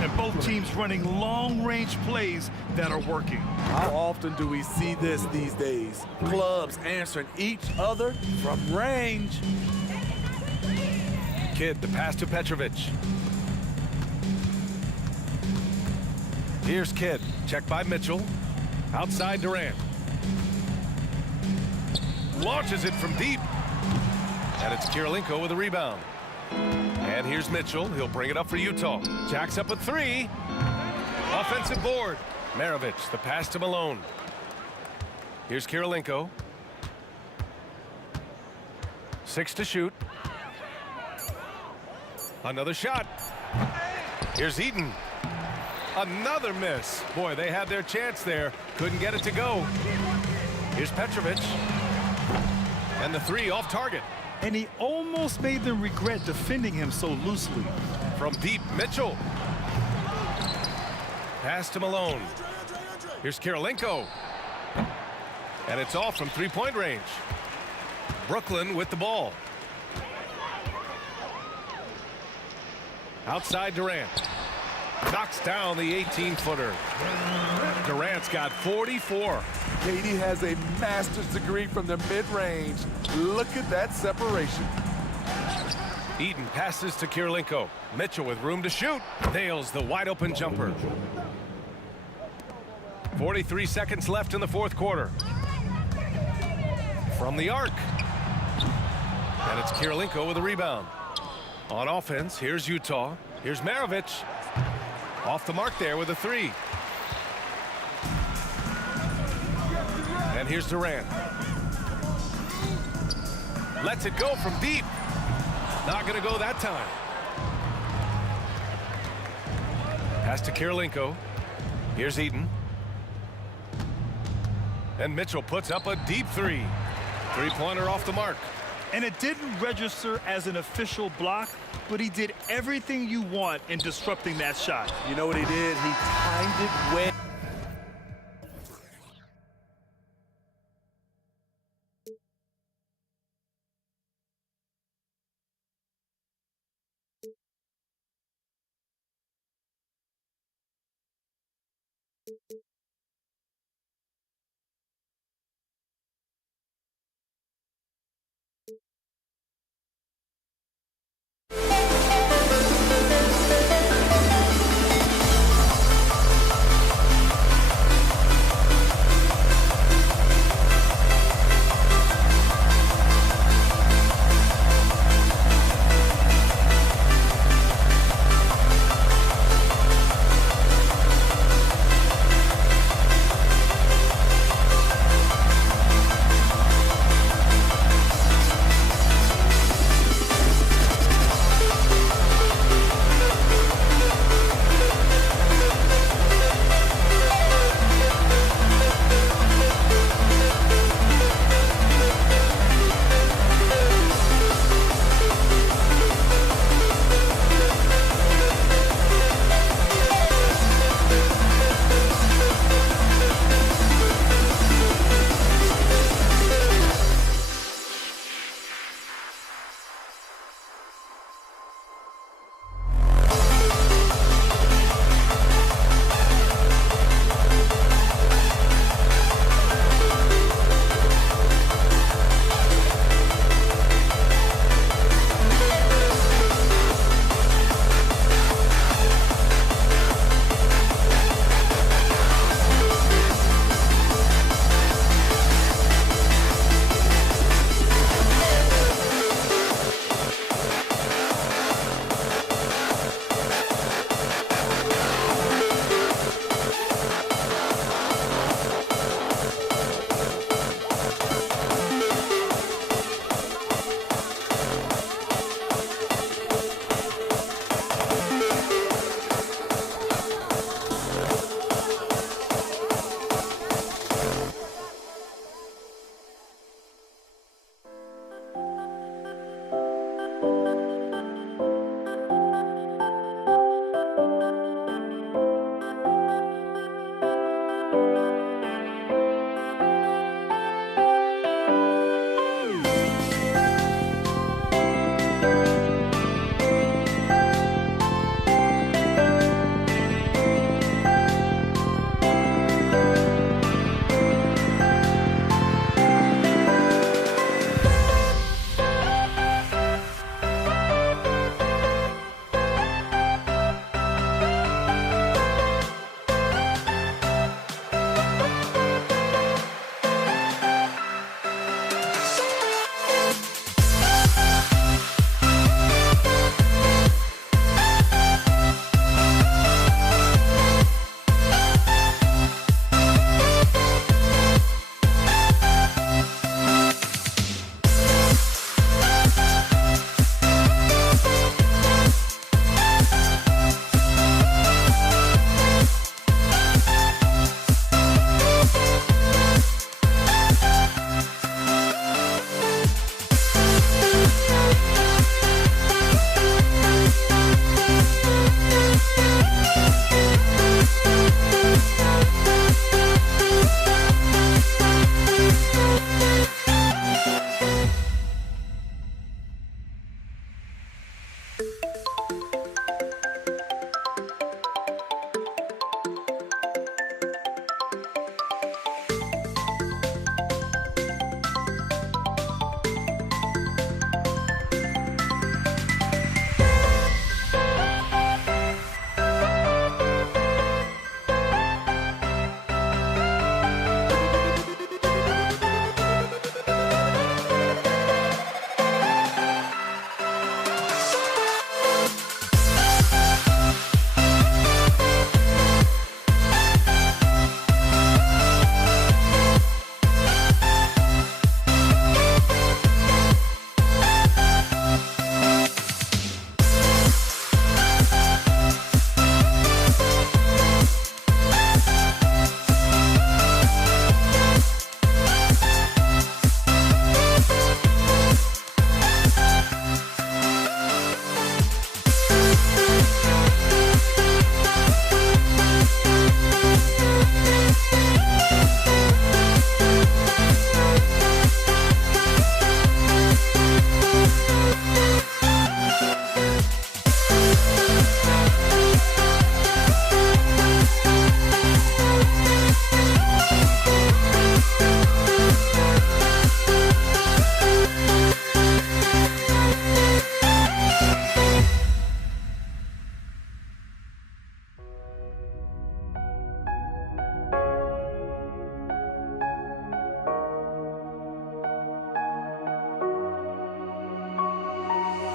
And both teams running long-range plays that are working. How often do we see this these days? Clubs answering each other from range. Kidd, the pass to Petrovic. Here's Kidd. Check by Mitchell. Outside Durant. Launches it from deep. And it's Kirilenko with a rebound. And here's Mitchell. He'll bring it up for Utah. Jacks up a three. Offensive board. Maravich, the pass to Malone. Here's Kirilenko. 6 to shoot. Another shot. Here's Eaton. Another miss. Boy, they had their chance there. Couldn't get it to go. Here's Petrovic. And the three off target. And he almost made them regret defending him so loosely. From deep, Mitchell. Pass to Malone. Here's Kirilenko. And it's off from three-point range. Brooklyn with the ball. Outside Durant. Knocks down the 18-footer. Durant's got 44. KD has a master's degree from the mid-range. Look at that separation. Eaton passes to Kirilenko. Mitchell with room to shoot. Nails the wide-open jumper. 43 seconds left in the fourth quarter. From the arc. And it's Kirilenko with a rebound. On offense, here's Utah. Here's Maravich. Off the mark there with a three. And here's Durant. Lets it go from deep. Not going to go that time. Pass to Kirilenko. Here's Eaton. And Mitchell puts up a deep three. Three-pointer off the mark. And it didn't register as an official block, but he did everything you want in disrupting that shot. You know what he did? He timed it well.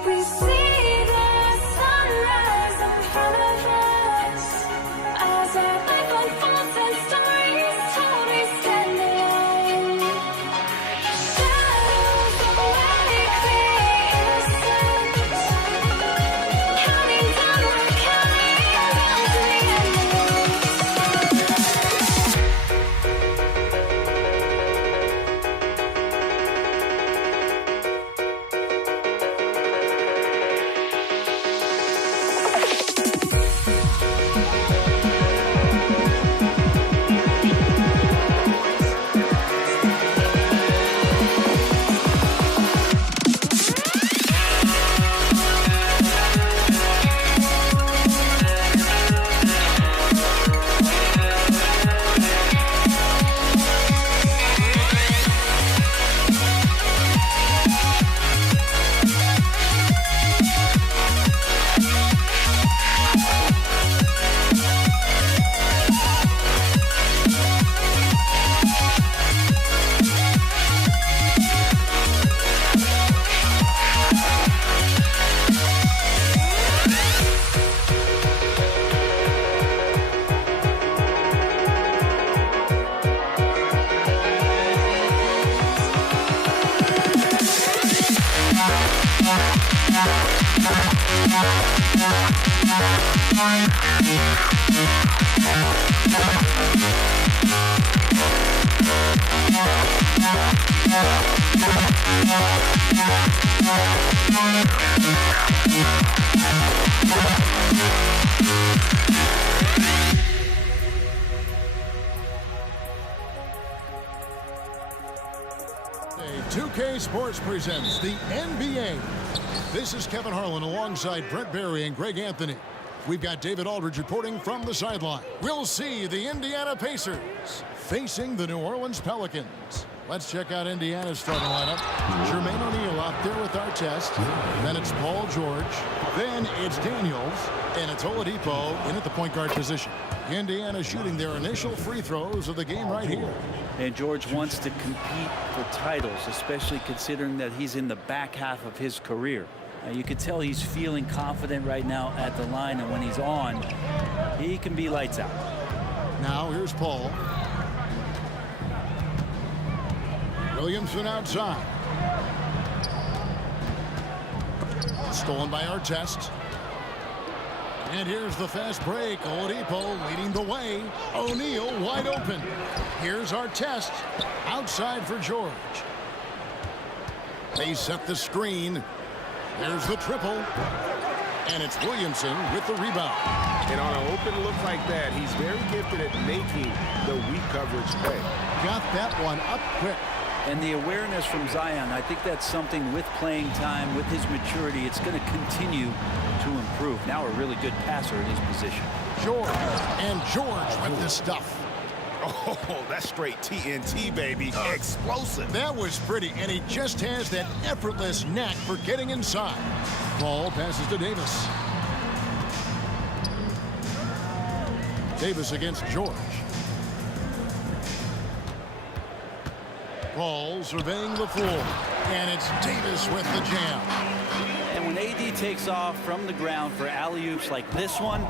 We see the sunrise in front of us as our life unfolds and stories told. We stand alone. Shadows awake the innocent, counting down, we're counting down to the A 2K Sports presents the NBA. This is Kevin Harlan alongside Brent Barry and Greg Anthony. We've got David Aldridge reporting from the sideline. We'll see the Indiana Pacers facing the New Orleans Pelicans. Let's check out Indiana's starting lineup. Jermaine O'Neal out there with Artest. Then it's Paul George. Then it's Daniels. And it's Oladipo in at the point guard position. Indiana shooting their initial free throws of the game right here. And George wants to compete for titles, especially considering that he's in the back half of his career. You can tell he's feeling confident right now at the line, and when he's on, he can be lights out. Now here's Paul. Williamson outside. Stolen by Artest. And here's the fast break. Oladipo leading the way. O'Neal wide open. Here's Artest. Outside for George. They set the screen. There's the triple. And it's Williamson with the rebound. And on an open look like that, he's very gifted at making the weak coverage pay. Got that one up quick. And the awareness from Zion, I think that's something with playing time, with his maturity, it's going to continue to improve. Now a really good passer in his position. George. And George with the stuff. Oh, that's straight TNT, baby. Explosive. That was pretty, and he just has that effortless knack for getting inside. Ball passes to Davis. Davis against George. Ball surveying the floor, and it's Davis with the jam. And when AD takes off from the ground for alley-oops like this one,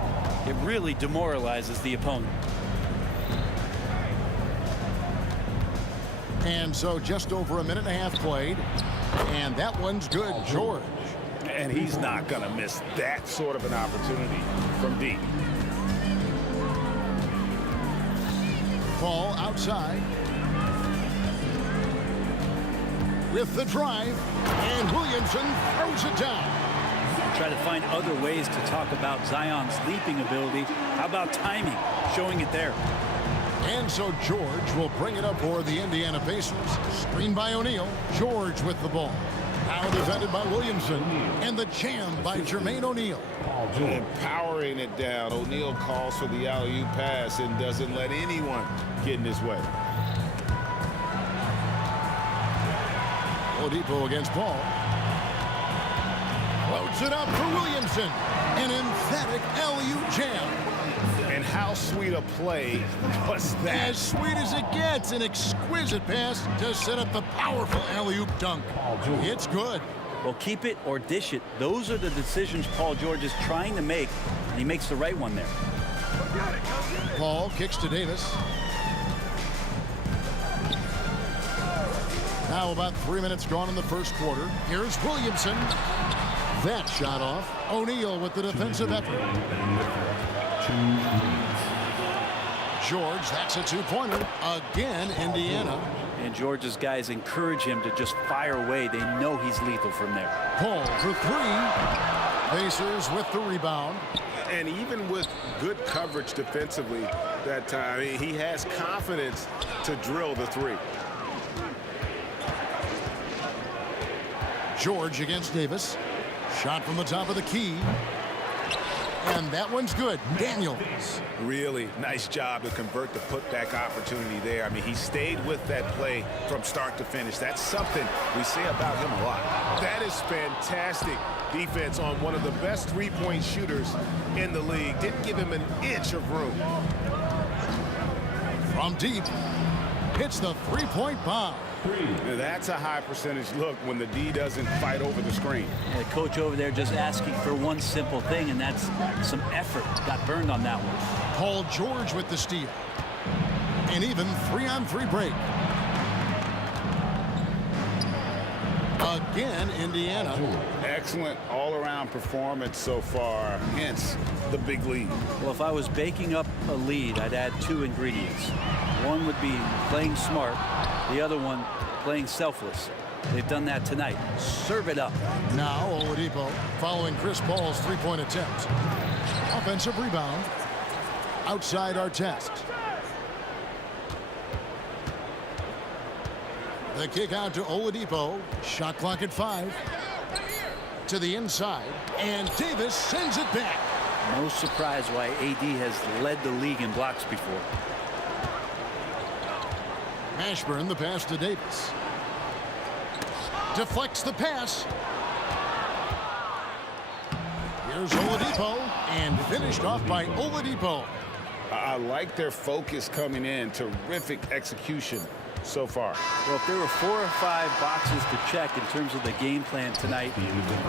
it really demoralizes the opponent. And so just over a minute and a half played, and that one's good. George. And he's not going to miss that sort of an opportunity from deep. Ball outside. With the drive, and Williamson throws it down. Try to find other ways to talk about Zion's leaping ability. How about timing? Showing it there. And so George will bring it up for the Indiana Pacers. Screen by O'Neal. George with the ball. Now defended by Williamson. And the jam by Jermaine O'Neal. And powering it down. O'Neal calls for the alley-oop pass and doesn't let anyone get in his way. Oladipo against Paul. Floats it up for Williamson. An emphatic alley-oop jam. And how sweet a play was that? As sweet as it gets. An exquisite pass to set up the powerful alley-oop dunk. It's good. Well, keep it or dish it. Those are the decisions Paul George is trying to make, and he makes the right one there. Paul kicks to Davis. Now about 3 minutes gone in the first quarter. Here's Williamson. That shot off. O'Neal with the defensive effort. George, that's a two-pointer. Again, Indiana. And George's guys encourage him to just fire away. They know he's lethal from there. Paul for three. Pacers with the rebound. And even with good coverage defensively that time, he has confidence to drill the three. George against Davis. Shot from the top of the key. And that one's good. Daniels. Really nice job to convert the putback opportunity there. I mean, he stayed with that play from start to finish. That's something we say about him a lot. That is fantastic defense on one of the best three-point shooters in the league. Didn't give him an inch of room. From deep, hits the three-point bomb. That's a high percentage look when the D doesn't fight over the screen. And the coach over there just asking for one simple thing, and that's some effort. Got burned on that one. Paul George with the steal. An even 3-on-3 break. Again, Indiana. Excellent all-around performance so far, hence the big lead. Well, if I was baking up a lead, I'd add two ingredients. One would be playing smart. The other one, playing selfless. They've done that tonight. Serve it up. Now Oladipo following Chris Paul's three-point attempt. Offensive rebound. Outside Artest. The kick out to Oladipo. Shot clock at 5. To the inside. And Davis sends it back. No surprise why AD has led the league in blocks before. Mashburn, the pass to Davis. Deflects the pass. Here's Oladipo, and finished off by Oladipo. I like their focus coming in. Terrific execution so far. Well, if there were 4 or 5 boxes to check in terms of the game plan tonight,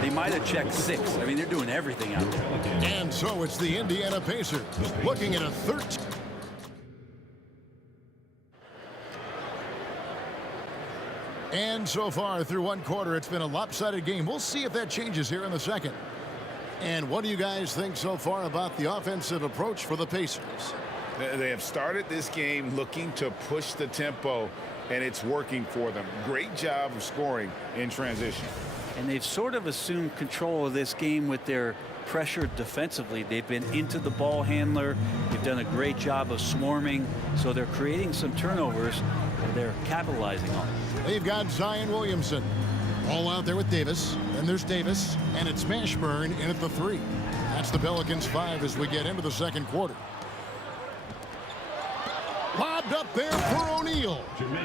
they might have checked 6. I mean, they're doing everything out there. And so it's the Indiana Pacers looking at a 13. And so far through one quarter, it's been a lopsided game. We'll see if that changes here in the second. And what do you guys think so far about the offensive approach for the Pacers? They have started this game looking to push the tempo, and it's working for them. Great job of scoring in transition. And they've sort of assumed control of this game with their pressure defensively. They've been into the ball handler. They've done a great job of swarming. So they're creating some turnovers that they're capitalizing on. They've got Zion Williamson all out there with Davis. Then there's Davis, and it's Mashburn in at the 3. That's the Pelicans 5 as we get into the second quarter. Lobbed up there for O'Neal.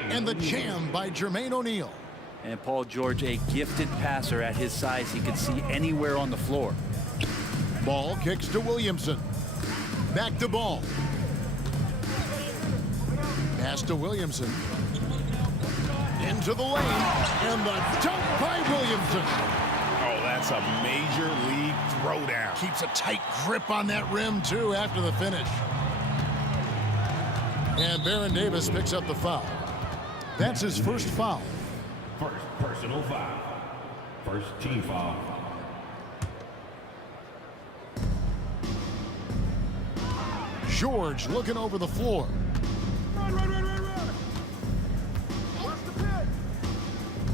And the jam by Jermaine O'Neal. And Paul George, a gifted passer at his size. He can see anywhere on the floor. Ball kicks to Williamson. Back to Ball. Pass to Williamson. Into the lane. And the dunk by Williamson. Oh, that's a major league throwdown. Keeps a tight grip on that rim, too, after the finish. And Baron Davis picks up the foul. That's his first foul. First personal foul. First team foul. George looking over the floor.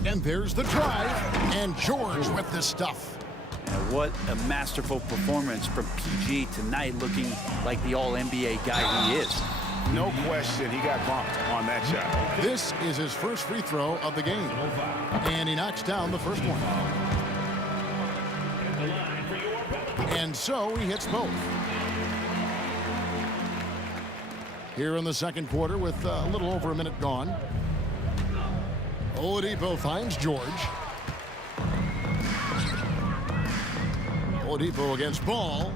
And there's the drive. And George with the stuff. And what a masterful performance from PG tonight, looking like the all-NBA guy he is. No question, he got bumped on that shot. This is his first free throw of the game. And he knocks down the first one. And so he hits both. Here in the second quarter with a little over a minute gone. Oladipo finds George. Oladipo against Ball.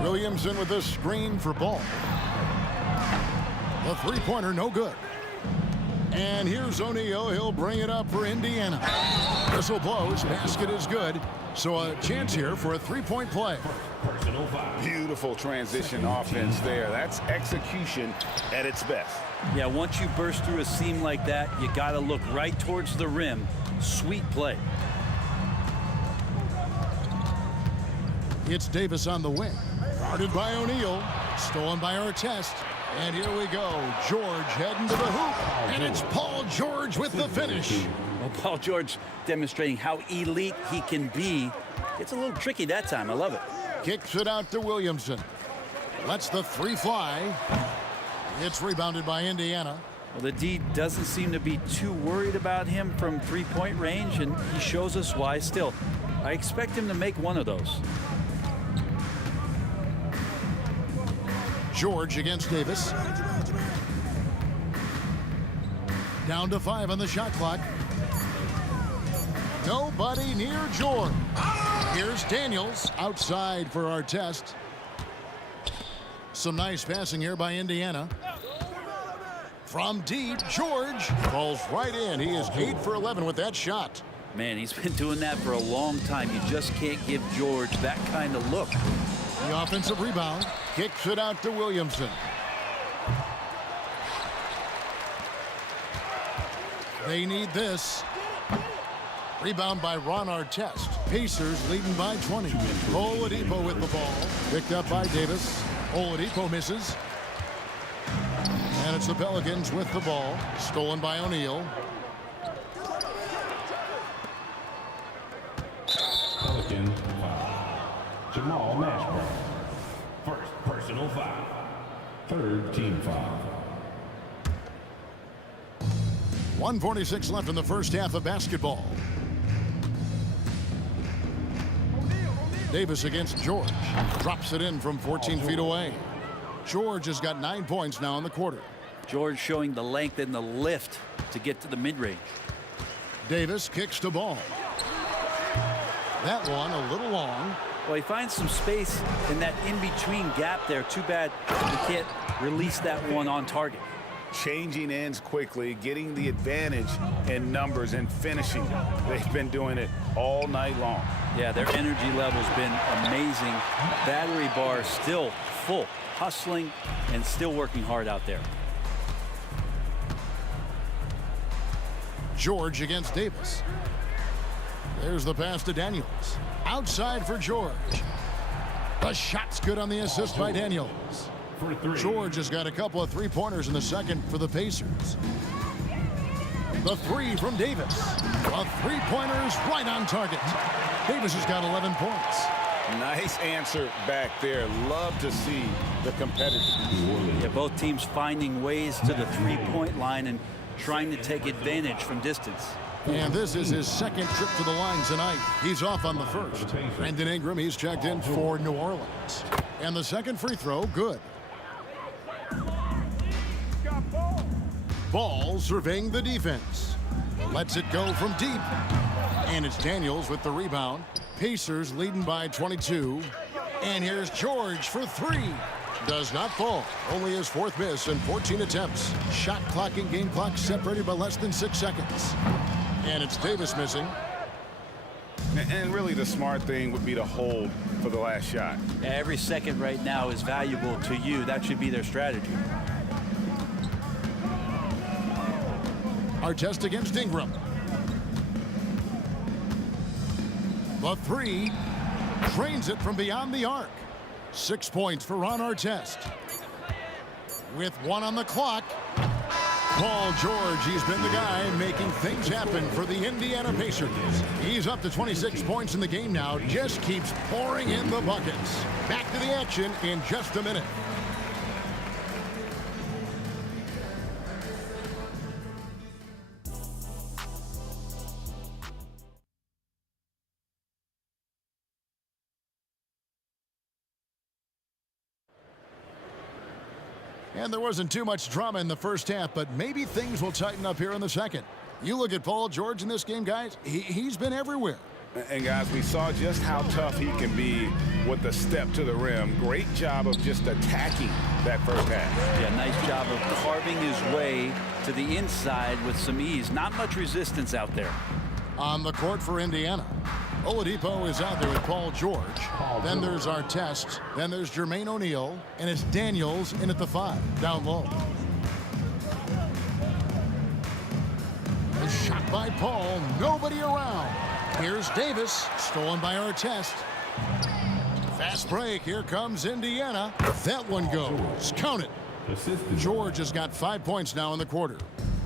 Williamson with this screen for Ball. The three-pointer, no good. And here's O'Neal. He'll bring it up for Indiana. Whistle blows. Basket is good. So a chance here for a three-point play. Beautiful transition offense there. That's execution at its best. Yeah, once you burst through a seam like that, you got to look right towards the rim. Sweet play. It's Davis on the wing. Guarded by O'Neal. Stolen by Artest. And here we go. George heading to the hoop. And it's Paul George with the finish. Well, Paul George demonstrating how elite he can be. It's a little tricky that time. I love it. Kicks it out to Williamson. Lets the three fly. It's rebounded by Indiana. Well, the D doesn't seem to be too worried about him from three-point range, and he shows us why. Still, I expect him to make one of those. George against Davis. Down to 5 on the shot clock. Nobody near George. Here's Daniels outside for Artest. Some nice passing here by Indiana. From deep, George falls right in. He is 8 for 11 with that shot. Man, he's been doing that for a long time. You just can't give George that kind of look. The offensive rebound. Kicks it out to Williamson. They need this. Rebound by Ron Artest. Pacers leading by 20. Oladipo with the ball. Picked up by Davis. Oladipo misses. And it's the Pelicans with the ball. Stolen by O'Neal. Pelicans foul. Jamal Mashburn. First personal foul. Third team foul. 1:46 left in the first half of basketball. Davis against George. Drops it in from 14 feet away. George has got 9 points now in the quarter. George showing the length and the lift to get to the mid-range. Davis kicks the ball. That one a little long. Well, he finds some space in that in-between gap there. Too bad he can't release that one on target. Changing ends quickly, getting the advantage in numbers and finishing. They've been doing it all night long. Yeah, their energy level's been amazing. Battery bar still full, hustling and still working hard out there. George against Davis. There's the pass to Daniels. Outside for George. The shot's good on the assist by Daniels. George has got a couple of three-pointers in the second for the Pacers. The three from Davis. The three-pointers right on target. Davis has got 11 points. Nice answer back there. Love to see the competitors. Yeah, both teams finding ways to the three-point line and trying to take advantage from distance. And this is his second trip to the line tonight. He's off on the first. Brandon Ingram, he's checked in for New Orleans. And the second free throw, good. Ball surveying the defense. Lets it go from deep. And it's Daniels with the rebound. Pacers leading by 22. And here's George for three. Does not fall. Only his fourth miss in 14 attempts. Shot clock and game clock separated by less than 6 seconds. And it's Davis missing. And really the smart thing would be to hold for the last shot. Every second right now is valuable to you. That should be their strategy. Artest against Ingram. The three. Trains it from beyond the arc. 6 points for Ron Artest. With 1 on the clock. Paul George, he's been the guy making things happen for the Indiana Pacers. He's up to 26 points in the game now. Just keeps pouring in the buckets. Back to the action in just a minute. And there wasn't too much drama in the first half, but maybe things will tighten up here in the second. You look at Paul George in this game, guys. He's been everywhere. And guys, we saw just how tough he can be with the step to the rim. Great job of just attacking that first half. Yeah, nice job of carving his way to the inside with some ease. Not much resistance out there. On the court for Indiana, Oladipo is out there with Paul George. Then there's Artest. Then there's Jermaine O'Neal. And it's Daniels in at the 5, down low. A shot by Paul. Nobody around. Here's Davis. Stolen by Artest. Fast break. Here comes Indiana. That one goes. Count it. George has got 5 points now in the quarter.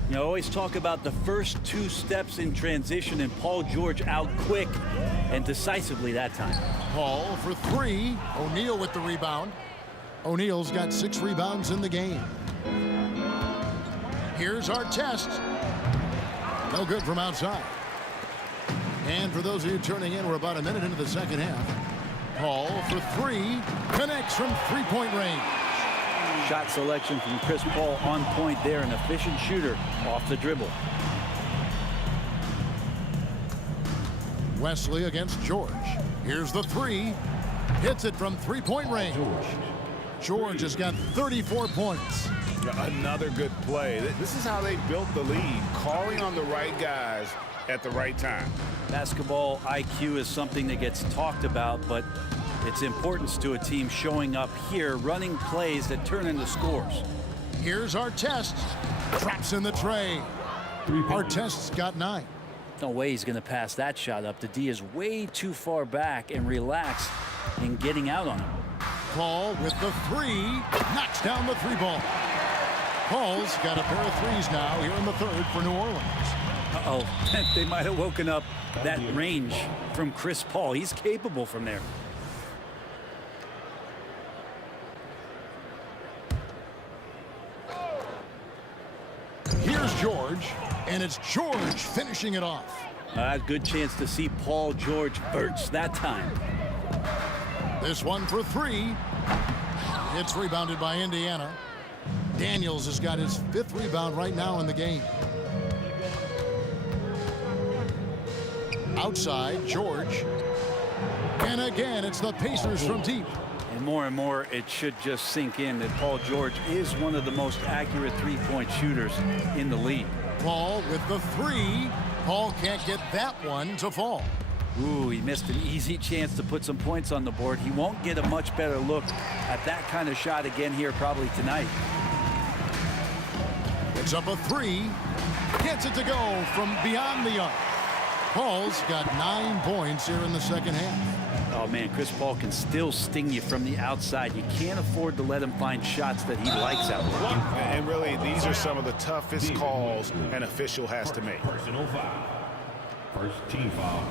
You know, always talk about the first 2 steps in transition, and Paul George out quick and decisively that time. Paul for 3. O'Neal with the rebound. O'Neal's got 6 rebounds in the game. Here's Artest. No good from outside. And for those of you turning in, we're about a minute into the second half. Paul for 3. Connects from three-point range. Shot selection from Chris Paul on point there. An efficient shooter off the dribble. Wesley against George. Here's the 3. Hits it from three-point range. George has got 34 points. Another good play. This is how they built the lead, calling on the right guys at the right time. Basketball IQ is something that gets talked about, but its importance to a team showing up here, running plays that turn into scores. Here's Artest. Traps in the tray. Artest's got 9. No way he's going to pass that shot up. The D is way too far back and relaxed in getting out on him. Paul with the 3. Knocks down the 3 ball. Paul's got a pair of 3s now here in the 3rd for New Orleans. Uh-oh. They might have woken up that range from Chris Paul. He's capable from there. Here's George, and it's George finishing it off. Good chance to see Paul George burst that time. This one for 3. It's rebounded by Indiana. Daniels has got his 5th rebound right now in the game. Outside, George. And again, it's the Pacers from deep. And more, it should just sink in that Paul George is one of the most accurate three-point shooters in the league. Paul with the 3. Paul can't get that one to fall. Ooh, he missed an easy chance to put some points on the board. He won't get a much better look at that kind of shot again here probably tonight. It's up a 3. Gets it to go from beyond the arc. Paul's got 9 points here in the second half. Oh, man, Chris Paul can still sting you from the outside. You can't afford to let him find shots that he likes out there. And really, these are some of the toughest calls an official has to make. Personal foul. First team foul.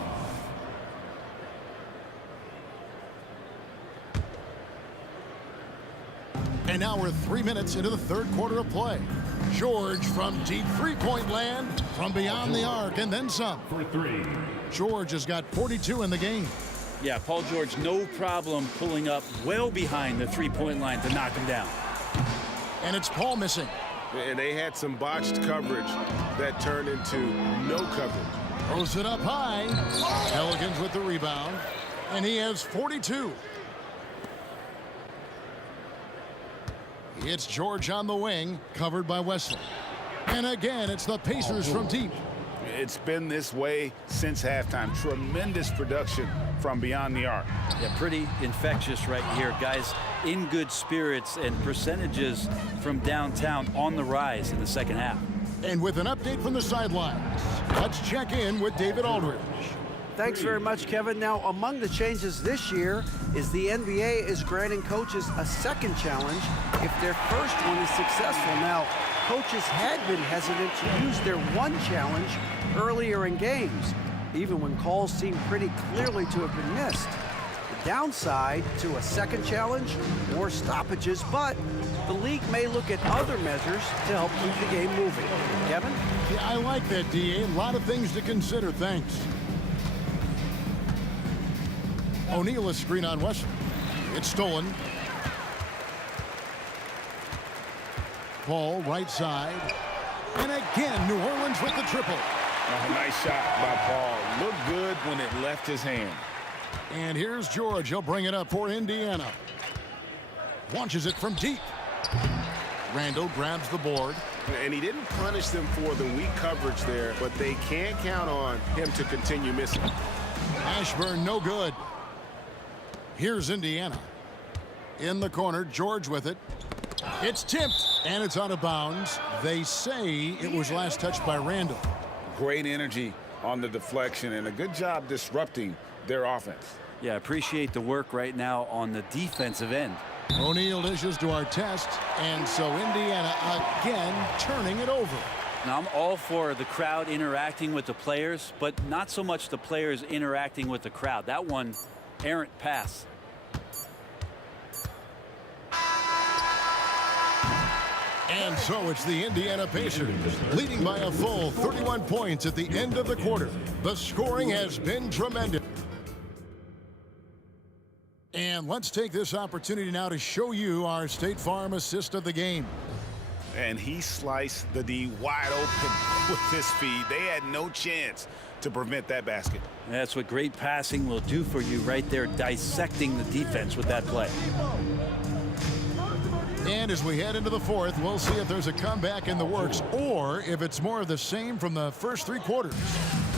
And now we're 3 minutes into the 3rd quarter of play. George from deep three-point land, from beyond the arc, and then some. For 3. George has got 42 in the game. Yeah, Paul George, no problem pulling up well behind the three-point line to knock him down. And it's Paul missing. And they had some botched coverage that turned into no coverage. Throws it up high. Pelicans with the rebound. And he has 42. It's George on the wing, covered by Wesley. And again, it's the Pacers from deep. It's been this way since halftime. Tremendous production from beyond the arc. Yeah, pretty infectious right here. Guys in good spirits and percentages from downtown on the rise in the second half. And with an update from the sidelines, let's check in with David Aldridge. Thanks very much, Kevin. Now, among the changes this year is the NBA is granting coaches a second challenge if their first one is successful. Now, coaches had been hesitant to use their one challenge earlier in games, even when calls seemed pretty clearly to have been missed. The downside to a second challenge, more stoppages, but the league may look at other measures to help keep the game moving. Kevin? Yeah, I like that, D.A. A lot of things to consider. Thanks. O'Neal is screen on Wesley. It's stolen. Paul right side. And again, New Orleans with the triple. Oh, nice shot by Paul. Looked good when it left his hand. And here's George. He'll bring it up for Indiana. Launches it from deep. Randall grabs the board. And he didn't punish them for the weak coverage there, but they can't count on him to continue missing. Ashburn, no good. Here's Indiana. In the corner, George with it. It's tipped, and it's out of bounds. They say it was last touched by Randall. Great energy on the deflection, and a good job disrupting their offense. Yeah, appreciate the work right now on the defensive end. O'Neal dishes to our test, and so Indiana again turning it over. Now, I'm all for the crowd interacting with the players, but not so much the players interacting with the crowd. That one, errant pass. And so it's the Indiana Pacers leading by a full 31 points at the end of the quarter. The scoring has been tremendous. And let's take this opportunity now to show you our State Farm assist of the game. And he sliced the D wide open with his speed. They had no chance to prevent that basket. That's what great passing will do for you right there, dissecting the defense with that play. And as we head into the fourth, we'll see if there's a comeback in the works or if it's more of the same from the first three quarters.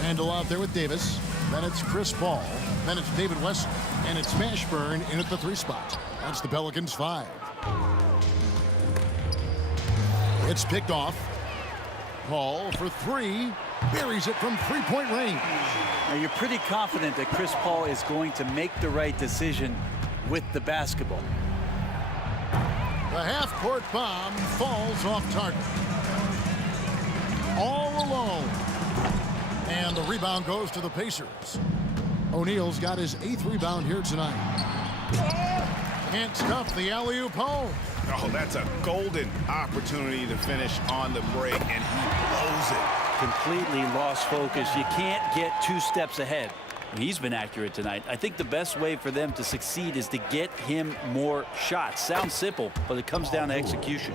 Randall out there with Davis. Then it's Chris Paul. Then it's David Wesley. And it's Mashburn in at the 3 spot. That's the Pelicans 5. It's picked off. Paul for 3. Buries it from 3-point range. Now you're pretty confident that Chris Paul is going to make the right decision with the basketball. The half-court bomb falls off target. All alone. And the rebound goes to the Pacers. O'Neal's got his 8th rebound here tonight. Can't stuff the alley-oop home. Oh, that's a golden opportunity to finish on the break, and he blows it. Completely lost focus. You can't get 2 steps ahead. He's been accurate tonight. I think the best way for them to succeed is to get him more shots. Sounds simple, but it comes down to execution.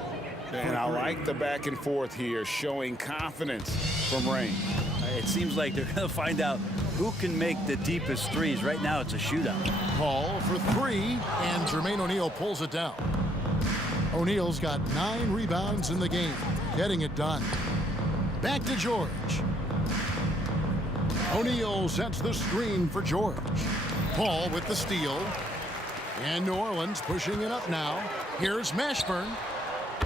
And I like the back and forth here, showing confidence from Rain. It seems like they're going to find out who can make the deepest threes. Right now, it's a shootout. Paul for 3, and Jermaine O'Neal pulls it down. O'Neal's got 9 rebounds in the game, getting it done. Back to George. O'Neal sets the screen for George. Paul with the steal. And New Orleans pushing it up now. Here's Mashburn.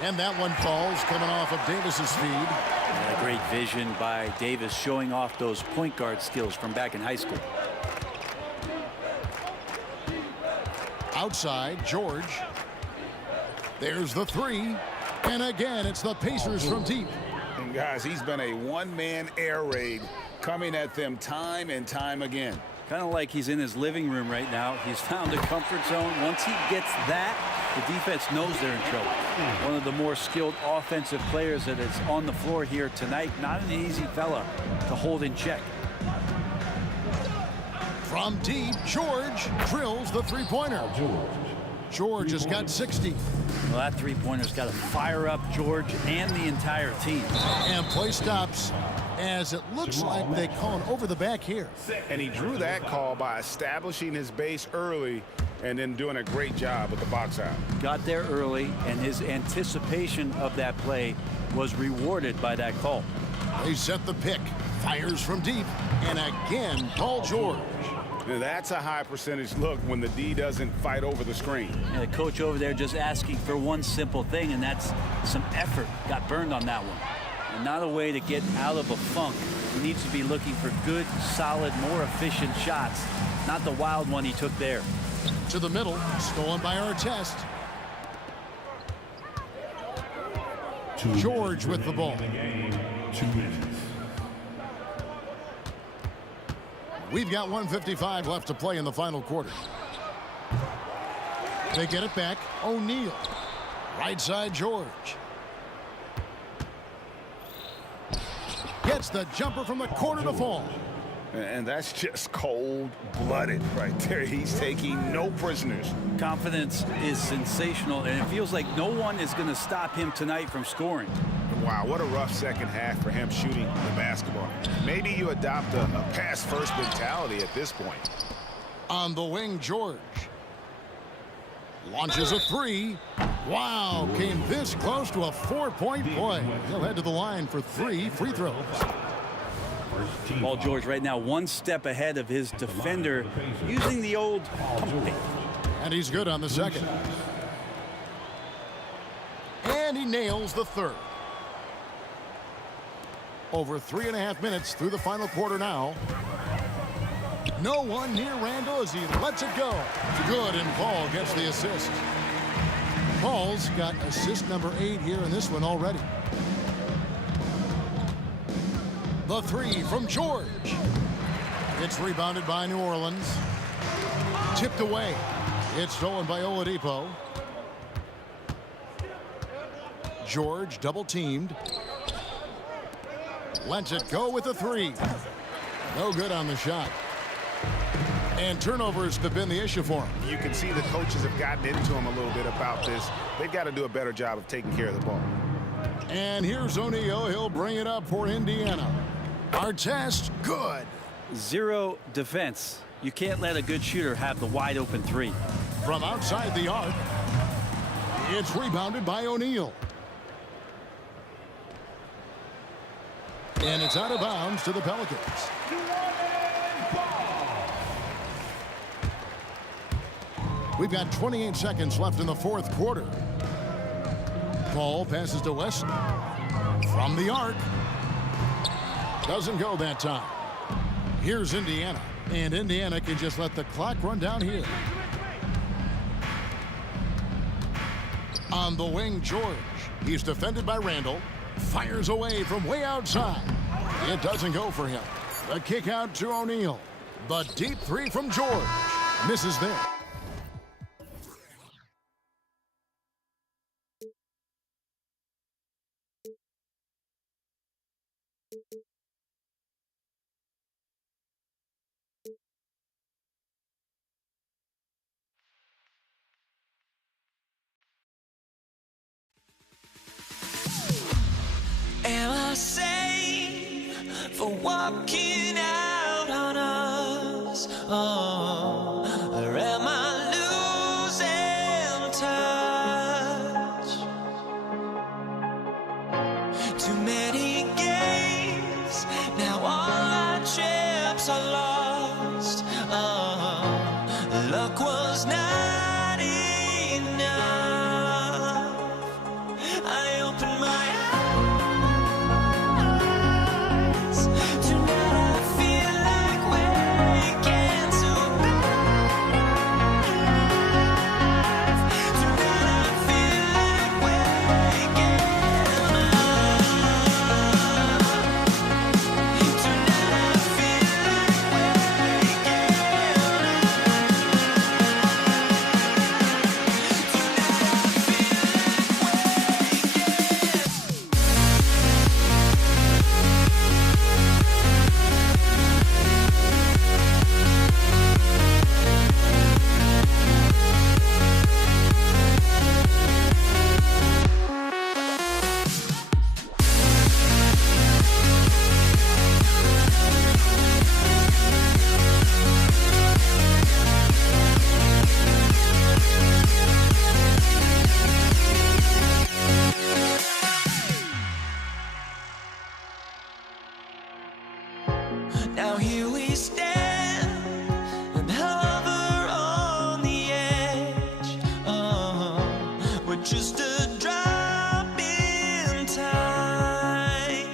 And that one falls, coming off of Davis's feed. A great vision by Davis, showing off those point guard skills from back in high school. Outside, George. There's the 3. And again, it's the Pacers from deep. And guys, he's been a one-man air raid, coming at them time and time again. Kind of like he's in his living room right now. He's found a comfort zone. Once he gets that, the defense knows they're in trouble. One of the more skilled offensive players that is on the floor here tonight. Not an easy fella to hold in check. From deep, George drills the 3-pointer. George has got 60. Well, that 3-pointer's got to fire up George and the entire team. And play stops as it looks like they call an over the back here. And he drew that call by establishing his base early and then doing a great job with the box out. Got there early, and his anticipation of that play was rewarded by that call. They set the pick. Fires from deep. And again, Paul George. That's a high percentage look when the D doesn't fight over the screen. And the coach over there just asking for one simple thing, and that's some effort. Got burned on that one. And not a way to get out of a funk. He needs to be looking for good, solid, more efficient shots. Not the wild one he took there. To the middle, stolen by Artest. George with the ball. 2 minutes. We've got 1:55 left to play in the final quarter. They get it back. O'Neal. Right side, George. Gets the jumper from the corner to fall. And that's just cold-blooded right there. He's taking no prisoners. Confidence is sensational, and it feels like no one is going to stop him tonight from scoring. Wow, what a rough second half for him shooting the basketball. Maybe you adopt a pass-first mentality at this point. On the wing, George launches a three. Wow, came this close to a 4-point play. He'll head to the line for 3 free throws. Paul George right now 1 step ahead of his defender using the old pump fake. And he's good on the second. And he nails the third. Over 3.5 minutes through the final quarter now. No one near Randall as he lets it go. Good, and Paul gets the assist. Paul's got assist number 8 here in this one already. The three from George. It's rebounded by New Orleans. Tipped away. It's stolen by Oladipo. George double teamed. Lets it go with the three. No good on the shot. And turnovers have been the issue for him. You can see the coaches have gotten into him a little bit about this. They've got to do a better job of taking care of the ball. And here's O'Neal. He'll bring it up for Indiana. Artest, good. 0 defense. You can't let a good shooter have the wide open three. From outside the arc, it's rebounded by O'Neal. And it's out of bounds to the Pelicans. We've got 28 seconds left in the fourth quarter. Ball passes to West. From the arc. Doesn't go that time. Here's Indiana. And Indiana can just let the clock run down here. On the wing, George. He's defended by Randall. Fires away from way outside. It doesn't go for him. The kick out to O'Neal. The deep three from George. Misses there. Am I safe for walking out on us? Oh, or am I losing touch? Too many games, now all our chips are lost. Oh, luck was not enough. I opened my now here we stand and hover on the edge. We're just a drop in time.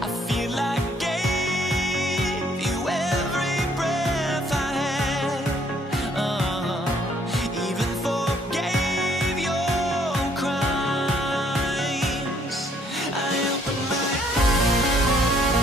I feel like I gave you every breath I had. Even forgave your crimes. I opened my eyes.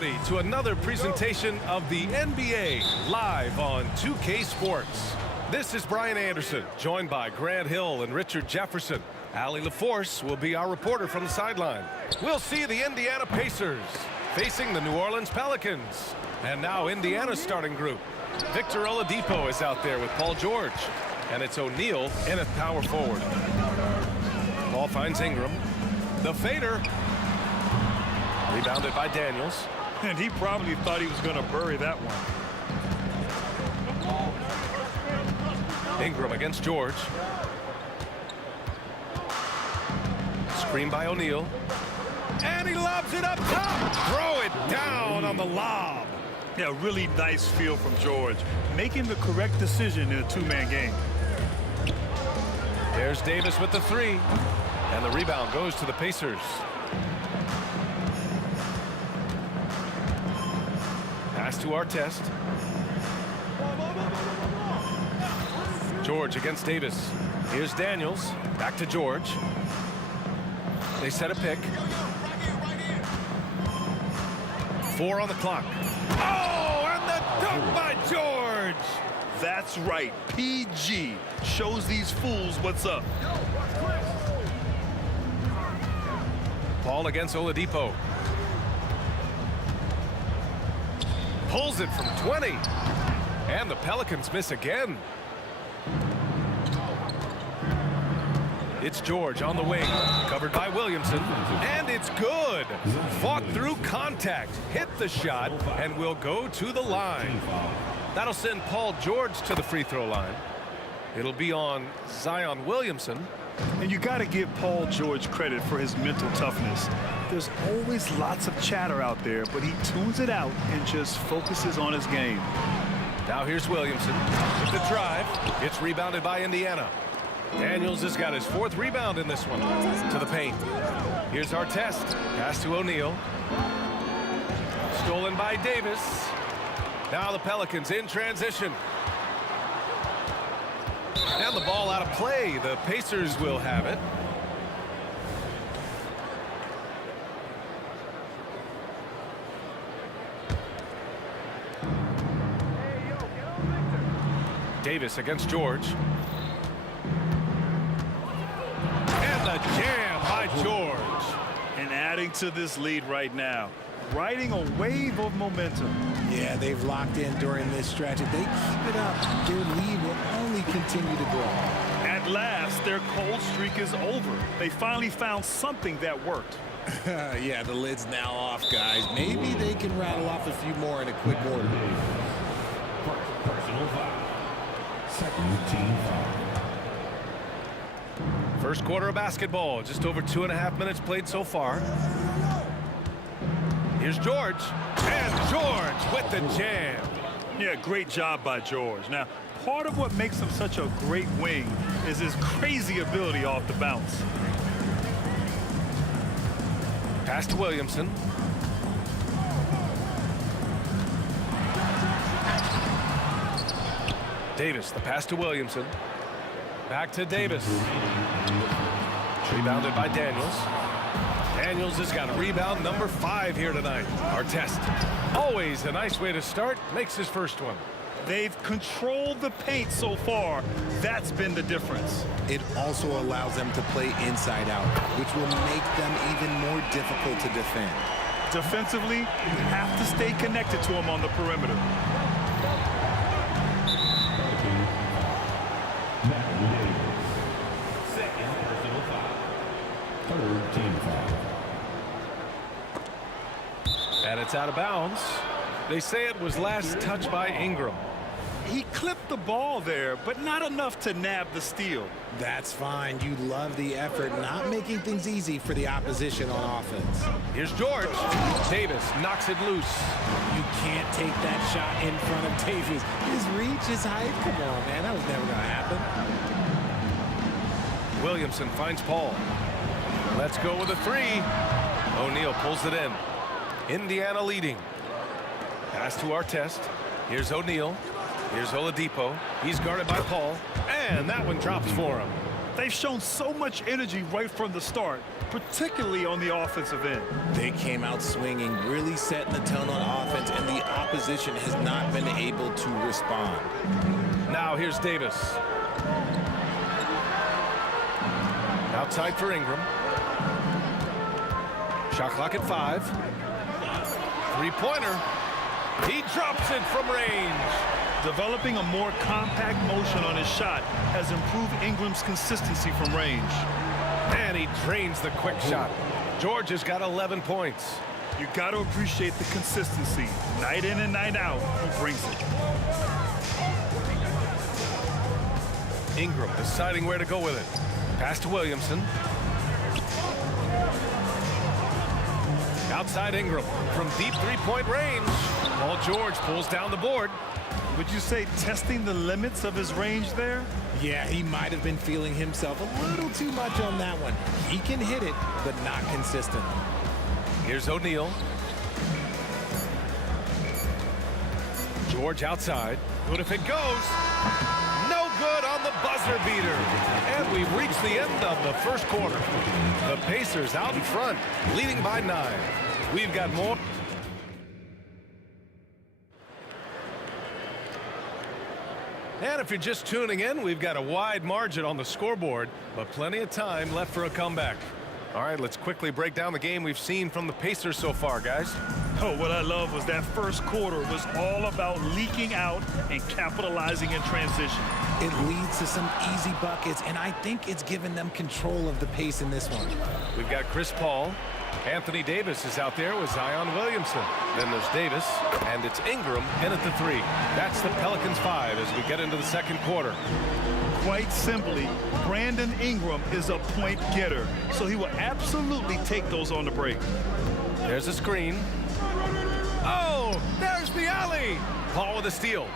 To another presentation of the NBA live on 2K Sports. This is Brian Anderson, joined by Grant Hill and Richard Jefferson. Allie LaForce will be our reporter from the sideline. We'll see the Indiana Pacers facing the New Orleans Pelicans. And now Indiana's starting group. Victor Oladipo is out there with Paul George. And it's O'Neal in at power forward. Ball finds Ingram. The fader. Rebounded by Daniels. And he probably thought he was going to bury that one. Ingram against George. Screen by O'Neal. And he lobs it up top. Throw it down on the lob. Yeah, really nice feel from George. Making the correct decision in a two-man game. There's Davis with the three. And the rebound goes to the Pacers. Pass to Artest. George against Davis. Here's Daniels. Back to George. They set a pick. 4 on the clock. Oh, and the dunk by George. That's right. PG shows these fools what's up. Ball against Oladipo. Pulls it from 20. And the Pelicans miss again. It's George on the wing, covered by Williamson, and it's good. Fought through contact, hit the shot, and will go to the line. That'll send Paul George to the free throw line. It'll be on Zion Williamson. And you got to give Paul George credit for his mental toughness. There's always lots of chatter out there, but he tunes it out and just focuses on his game. Now here's Williamson with the drive. It's rebounded by Indiana. Daniels has got his 4th rebound in this one. To the paint. Here's Artest. Pass to O'Neal. Stolen by Davis. Now the Pelicans in transition. And the ball out of play. The Pacers will have it. Davis against George. And the jam by George. And adding to this lead right now. Riding a wave of momentum. Yeah, they've locked in during this stretch. If they keep it up, their lead will only continue to grow. At last, their cold streak is over. They finally found something that worked. Yeah, the lid's now off, guys. Maybe they can rattle off a few more in a quick order. Personal foul. Second team foul. First quarter of basketball. Just over 2.5 minutes played so far. Here's George. And George with the jam. Yeah, great job by George. Now, part of what makes him such a great wing is his crazy ability off the bounce. Pass to Williamson. Davis, the pass to Williamson. Back to Davis. Rebounded by Daniels. Daniels has got a rebound number 5 here tonight. Artest. Always a nice way to start. Makes his first one. They've controlled the paint so far. That's been the difference. It also allows them to play inside out, which will make them even more difficult to defend. Defensively, you have to stay connected to him on the perimeter. Second personal foul. Third team foul. And it's out of bounds. They say it was last touched by Ingram. He clipped the ball there, but not enough to nab the steal. That's fine. You love the effort, not making things easy for the opposition on offense. Here's George. Davis knocks it loose. You can't take that shot in front of Davis. His reach, his height. Come on, man. That was never going to happen. Williamson finds Paul. Let's go with a 3. O'Neal pulls it in. Indiana leading. Pass to Artest. Here's O'Neal. Here's Oladipo. He's guarded by Paul. And that one drops for him. They've shown so much energy right from the start, particularly on the offensive end. They came out swinging, really setting the tone on offense, and the opposition has not been able to respond. Now here's Davis. Outside for Ingram. Shot clock at 5. Three-pointer. He drops it from range. Developing a more compact motion on his shot has improved Ingram's consistency from range. And he drains the quick shot. George has got 11 points. You got to appreciate the consistency. Night in and night out, he brings it. Ingram deciding where to go with it. Pass to Williamson. Outside Ingram from deep three-point range. Paul George pulls down the board. Would you say testing the limits of his range there? Yeah, he might have been feeling himself a little too much on that one. He can hit it, but not consistent. Here's O'Neal. George outside. Good if it goes. No good on the buzzer beater. And we've reached the end of the first quarter. The Pacers out in front, leading by 9. We've got more. And if you're just tuning in, we've got a wide margin on the scoreboard, but plenty of time left for a comeback. All right, let's quickly break down the game we've seen from the Pacers so far, guys. Oh, what I love was that first quarter was all about leaking out and capitalizing in transition. It leads to some easy buckets, and I think it's given them control of the pace in this one. We've got Chris Paul. Anthony Davis is out there with Zion Williamson. Then there's Davis, and it's Ingram in at the 3. That's the Pelicans 5 as we get into the second quarter. Quite simply, Brandon Ingram is a point getter, so he will absolutely take those on the break. There's a screen. Oh, there's the alley. Paul with a steal.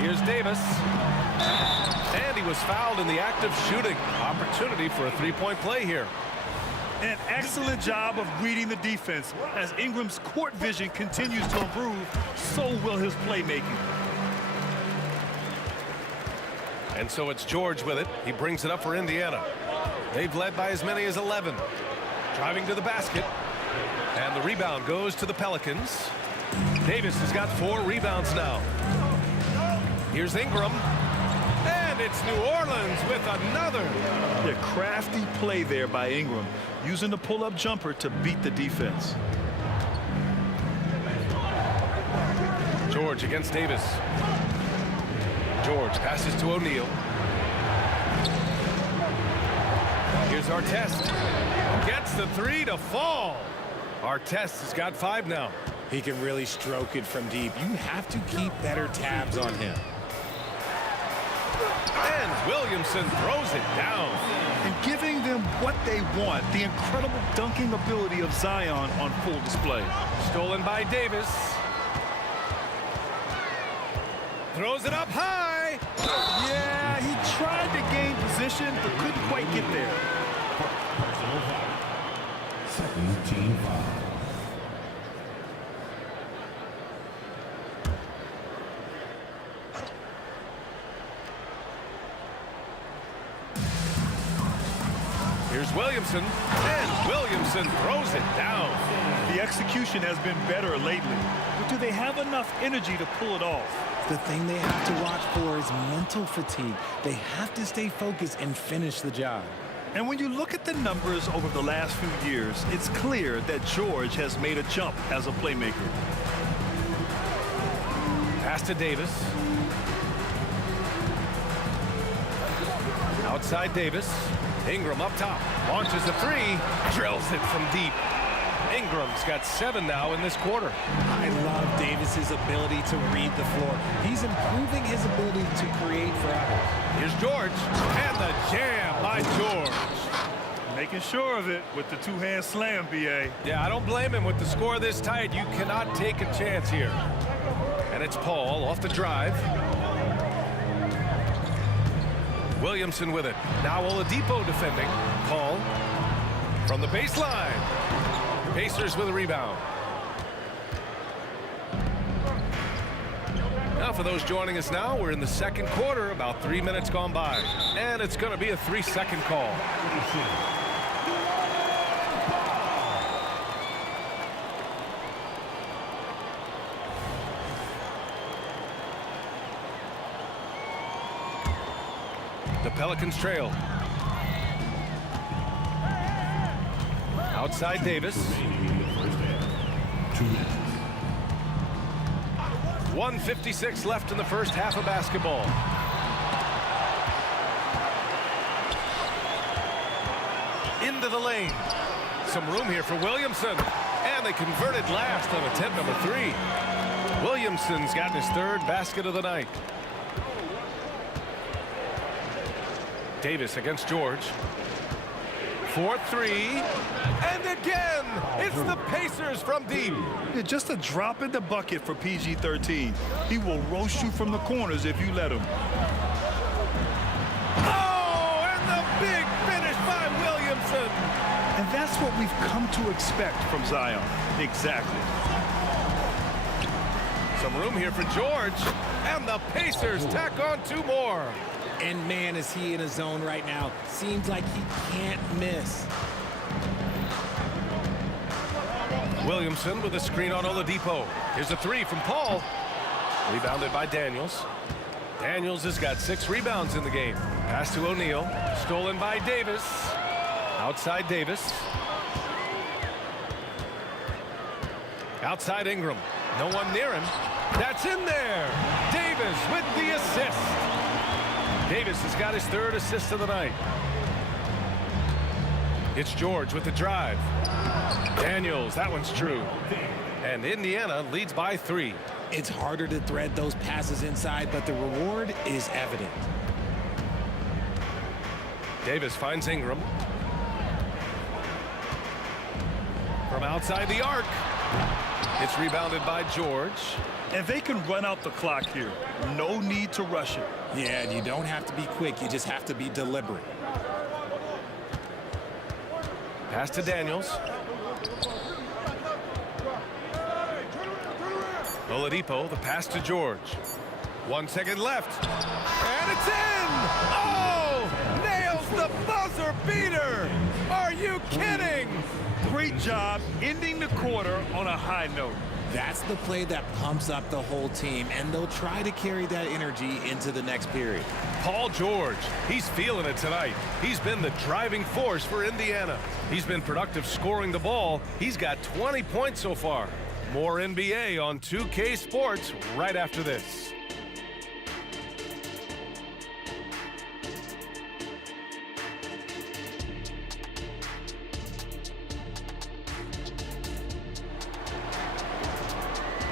Here's Davis. And he was fouled in the act of shooting. Opportunity for a three-point play here. An excellent job of reading the defense. As Ingram's court vision continues to improve, so will his playmaking. And so it's George with it. He brings it up for Indiana. They've led by as many as 11. Driving to the basket. And the rebound goes to the Pelicans. Davis has got 4 rebounds now. Here's Ingram. And it's New Orleans with another. A crafty play there by Ingram, using the pull-up jumper to beat the defense. George against Davis. George passes to O'Neal. Here's Artest. Gets the 3 to fall. Artest has got 5 now. He can really stroke it from deep. You have to keep better tabs on him. And Williamson throws it down. And giving them what they want, the incredible dunking ability of Zion on full display. Stolen by Davis. Throws it up high. Yeah, he tried to gain position, but couldn't quite get there. Second team foul. Here's Williamson, and Williamson throws it down. The execution has been better lately, but do they have enough energy to pull it off? The thing they have to watch for is mental fatigue. They have to stay focused and finish the job. And when you look at the numbers over the last few years, it's clear that George has made a jump as a playmaker. Pass to Davis. Outside Davis. Ingram up top. Launches the 3. Drills it from deep. Ingram's got 7 now in this quarter. I love Davis's ability to read the floor. He's improving his ability to create for others. Here's George. And the jam by George. Making sure of it with the two-hand slam, B.A. Yeah, I don't blame him with the score this tight. You cannot take a chance here. And it's Paul off the drive. Williamson with it. Now Oladipo defending. Paul from the baseline. Pacers with a rebound. Now, for those joining us now, we're in the second quarter, about 3 minutes gone by. And it's going to be a 3-second call. The Pelicans trail. Outside Davis. 1:56 left in the first half of basketball. Into the lane. Some room here for Williamson. And they converted last on attempt number 3. Williamson's gotten his 3rd basket of the night. Davis against George. 4-3. And again, it's the Pacers from deep. Yeah, just a drop in the bucket for PG-13. He will roast you from the corners if you let him. Oh, and the big finish by Williamson. And that's what we've come to expect from Zion. Exactly. Some room here for George. And the Pacers tack on 2 more. And man, is he in a zone right now. Seems like he can't miss. Williamson with a screen on Oladipo. Here's a 3 from Paul. Rebounded by Daniels. Daniels has got 6 rebounds in the game. Pass to O'Neal. Stolen by Davis. Outside Davis. Outside Ingram. No one near him. That's in there. Davis with the assist. Davis has got his 3rd assist of the night. It's George with the drive. Daniels, that one's true. And Indiana leads by 3. It's harder to thread those passes inside, but the reward is evident. Davis finds Ingram. From outside the arc. It's rebounded by George. And they can run out the clock here. No need to rush it. Yeah, and you don't have to be quick. You just have to be deliberate. Pass to Daniels. Oladipo, the pass to George. 1 second left. And it's in! Oh! Nails the buzzer beater! Are you kidding? Great job ending the quarter on a high note. That's the play that pumps up the whole team, and they'll try to carry that energy into the next period. Paul George, he's feeling it tonight. He's been the driving force for Indiana. He's been productive scoring the ball. He's got 20 points so far. More NBA on 2K Sports right after this.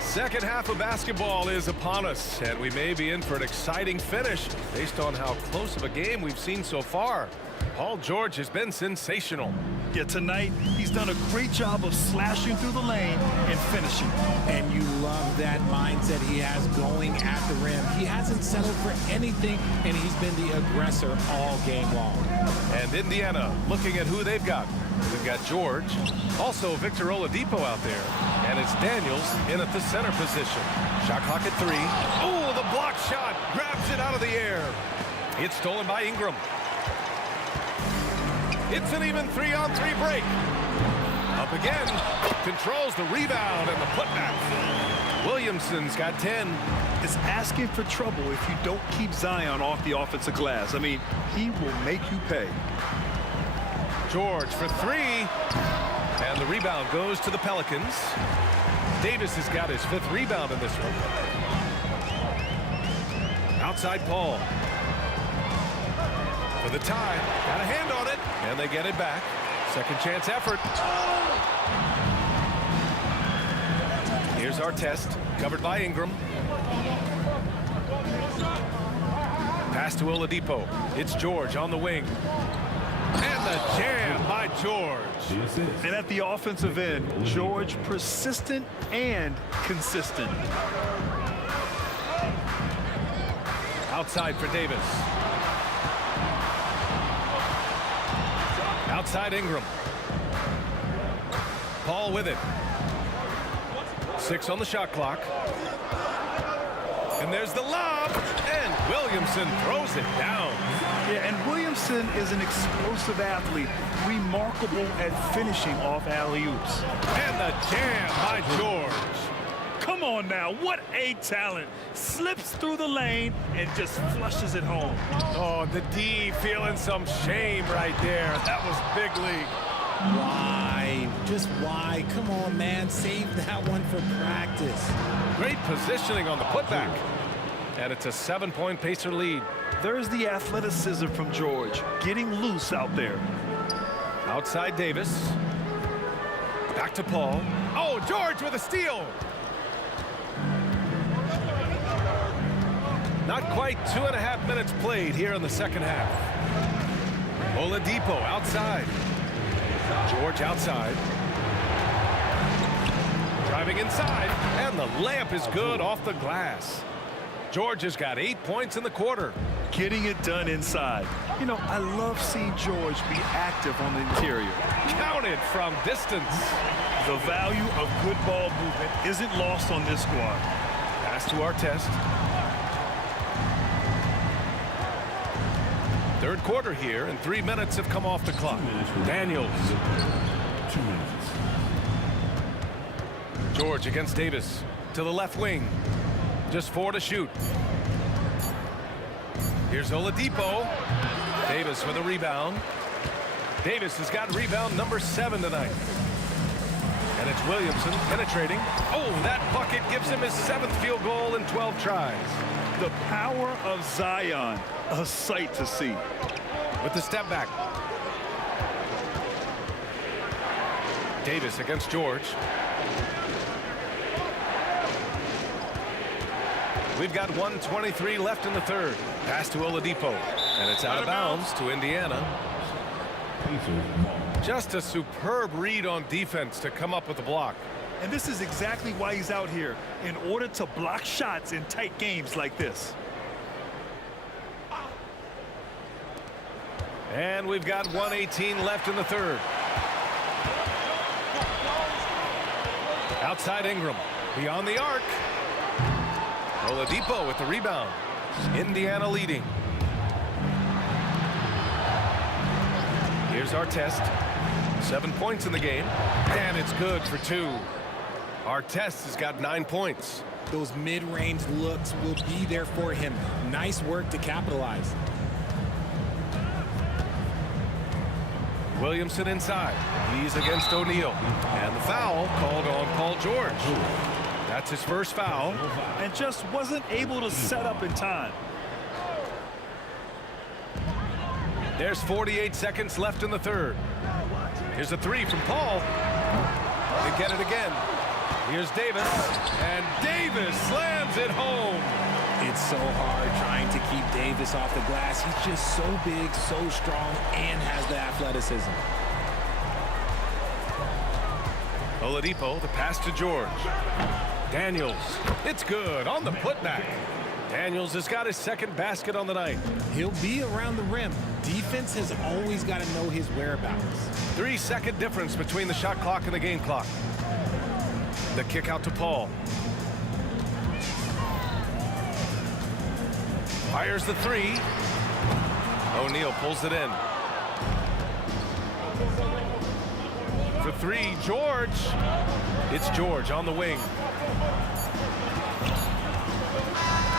Second half of basketball is upon us, and we may be in for an exciting finish based on how close of a game we've seen so far. Paul George has been sensational. Yeah, tonight he's done a great job of slashing through the lane and finishing. And you love that mindset he has going at the rim. He hasn't settled for anything, and he's been the aggressor all game long. And Indiana looking at who they've got. We've got George, also Victor Oladipo out there, and it's Daniels in at the center position. Shot clock at 3. Oh, the block shot grabs it out of the air. It's stolen by Ingram. It's an even 3-on-3 break. Up again, controls the rebound and the putback. Williamson's got 10. It's asking for trouble if you don't keep Zion off the offensive glass. I mean, he will make you pay. George for 3. And the rebound goes to the Pelicans. Davis has got his 5th rebound in this one. Outside Paul. For the tie. Got a hand on it. And they get it back. Second chance effort. Here's our test. Covered by Ingram. Pass to Oladipo. It's George on the wing. And the jam by George. And at the offensive end, George persistent and consistent. Outside for Davis. Outside Ingram. Paul with it. 6 on the shot clock. And there's the lob, and Williamson throws it down. Yeah, and Williamson is an explosive athlete, remarkable at finishing off alley-oops. And the jam by George. Come on now, what a talent. Slips through the lane and just flushes it home. Oh, the D feeling some shame right there. That was big league. Why? Just why? Come on, man. Save that one for practice. Great positioning on the putback. And it's a 7-point Pacer lead. There's the athleticism from George, getting loose out there. Outside Davis. Back to Paul. Oh, George with a steal. Not quite 2.5 minutes played here in the second half. Oladipo outside. George outside. Driving inside, and the layup is good off the glass. George has got 8 points in the quarter. Getting it done inside. You know, I love seeing George be active on the interior. Counted from distance. The value of good ball movement isn't lost on this squad. Pass to Artest. Third quarter here, and 3 minutes have come off the clock. Daniels. 2 minutes. George against Davis to the left wing. Just 4 to shoot. Here's Oladipo. Davis with a rebound. Davis has got rebound number 7 tonight. And it's Williamson penetrating. Oh, that bucket gives him his 7th field goal in 12 tries. The power of Zion, a sight to see. With the step back. Davis against George. We've got 1:23 left in the third. Pass to Oladipo. And it's out of bounds to Indiana. Just a superb read on defense to come up with the block. And this is exactly why he's out here, in order to block shots in tight games like this. And we've got 1:18 left in the third. Outside Ingram. Beyond the arc. Oladipo with the rebound. Indiana leading. Here's Artest. 7 points in the game. And it's good for 2. Artest has got 9 points. Those mid-range looks will be there for him. Nice work to capitalize. Williamson inside. He's against O'Neal. And the foul called on Paul George. That's his first foul. And just wasn't able to set up in time. There's 48 seconds left in the third. Here's a 3 from Paul. They get it again. Here's Davis. And Davis slams it home. It's so hard trying to keep Davis off the glass. He's just so big, so strong, and has the athleticism. Oladipo, the pass to George. Daniels. It's good on the putback. Daniels has got his second basket on the night. He'll be around the rim. Defense has always got to know his whereabouts. 3-second difference between the shot clock and the game clock. The kick out to Paul. Fires the 3. O'Neal pulls it in. For 3, George. It's George on the wing.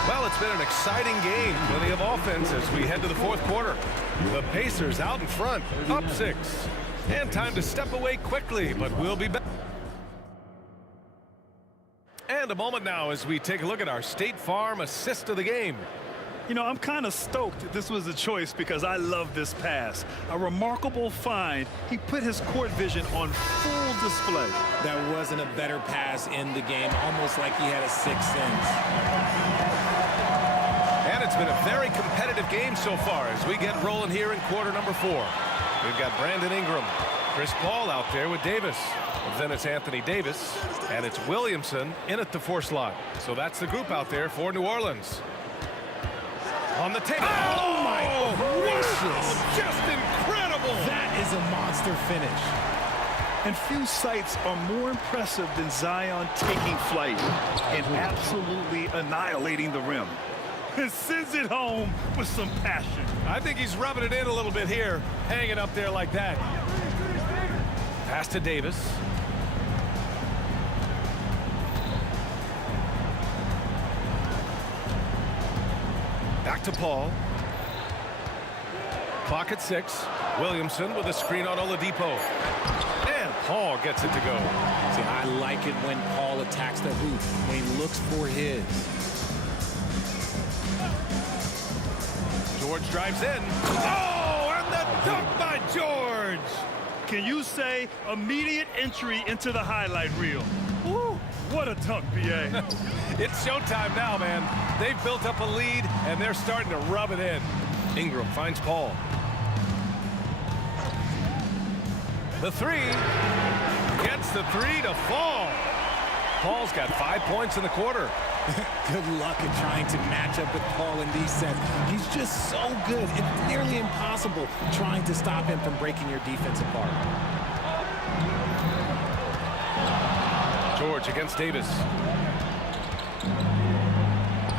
Well, it's been an exciting game. Plenty of offense as we head to the fourth quarter. The Pacers out in front, up 6. And time to step away quickly, but we'll be back. And a moment now as we take a look at our State Farm assist of the game. You know, I'm kind of stoked this was a choice because I love this pass. A remarkable find. He put his court vision on full display. That wasn't a better pass in the game, almost like he had a sixth sense. And it's been a very competitive game so far as we get rolling here in quarter number 4. We've got Brandon Ingram, Chris Paul out there with Davis. And then it's Anthony Davis, and it's Williamson in at the 4 slot. So that's the group out there for New Orleans. On the table. Oh my gracious! Just incredible! That is a monster finish. And few sights are more impressive than Zion taking flight and absolutely annihilating the rim. And sends it home with some passion. I think he's rubbing it in a little bit here, hanging up there like that. Pass to Davis. Back to Paul. Clock at 6. Williamson with a screen on Oladipo. And Paul gets it to go. See, I like it when Paul attacks the hoop, when he looks for his. George drives in. Oh, and the dunk by George. Can you say immediate entry into the highlight reel? Woo, what a dunk, BA. It's showtime now, man. They've built up a lead, and they're starting to rub it in. Ingram finds Paul. The three. Gets the three to fall. Paul's got 5 points in the quarter. Good luck in trying to match up with Paul in these sets. He's just so good. It's nearly impossible trying to stop him from breaking your defense apart. George against Davis.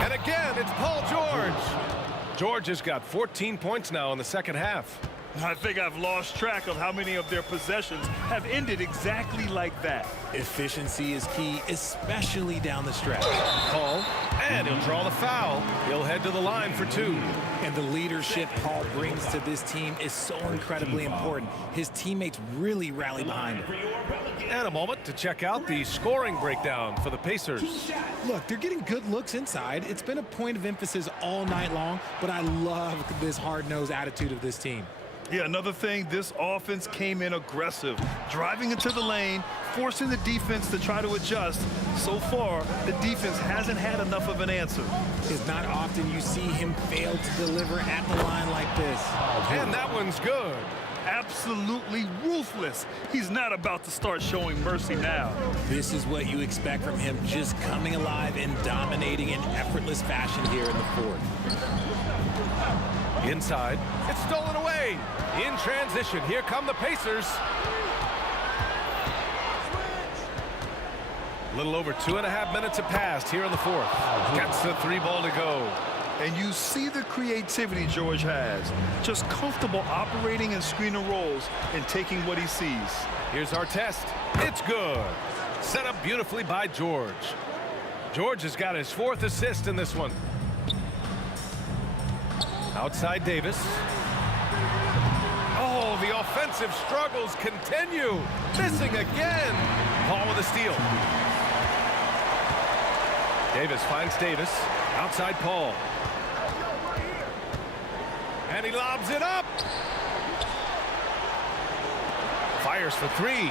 And again, it's Paul George. George has got 14 points now in the second half. I think I've lost track of how many of their possessions have ended exactly like that. Efficiency is key, especially down the stretch. Paul, and he'll draw the foul. He'll head to the line for 2. And the leadership Paul brings to this team is so incredibly important. His teammates really rally behind him. And a moment to check out the scoring breakdown for the Pacers. Look, they're getting good looks inside. It's been a point of emphasis all night long, but I love this hard-nosed attitude of this team. Yeah, another thing, this offense came in aggressive, driving into the lane, forcing the defense to try to adjust. So far, the defense hasn't had enough of an answer. It's not often you see him fail to deliver at the line like this. And that one's good. Absolutely ruthless. He's not about to start showing mercy now. This is what you expect from him, just coming alive and dominating in effortless fashion here in the fourth. Inside, it's stolen away. In transition, here come the Pacers. A little over 2.5 minutes have passed here in the fourth. Gets the 3 ball to go. And you see the creativity George has. Just comfortable operating in screen and rolls and taking what he sees. Here's our test. It's good. Set up beautifully by George. George has got his 4th assist in this one. Outside Davis. Oh, the offensive struggles continue. Missing again. Paul with a steal. Davis finds Davis. Outside Paul. And he lobs it up. Fires for 3.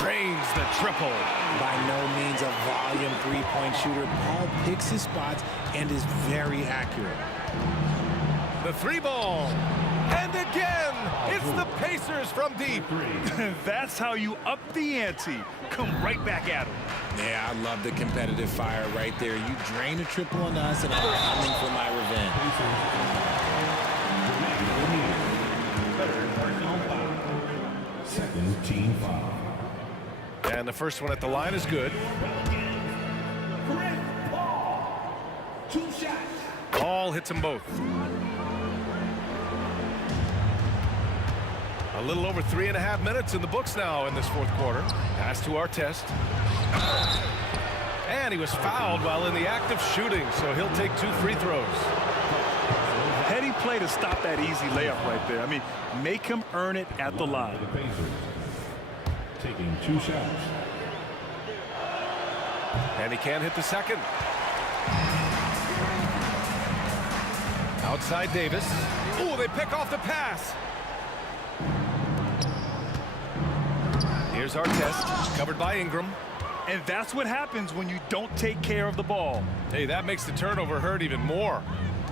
Drains the triple. By no means a volume three-point shooter, Paul picks his spots and is very accurate. The 3 ball. And again, it's the Pacers from deep. That's how you up the ante. Come right back at him. Yeah, I love the competitive fire right there. You drain a triple on us, and I'm coming for my revenge. Second team foul. And the first one at the line is good. Paul hits them both. A little over 3.5 minutes in the books now in this fourth quarter. Pass to Artest. And he was fouled while in the act of shooting, so he'll take 2 free throws. Heady play to stop that easy layup right there. I mean, make him earn it at the line. The Pacers taking 2 shots. And he can't hit the second. Outside Davis. Ooh, they pick off the pass. Here's Artest, covered by Ingram. And that's what happens when you don't take care of the ball. Hey, that makes the turnover hurt even more.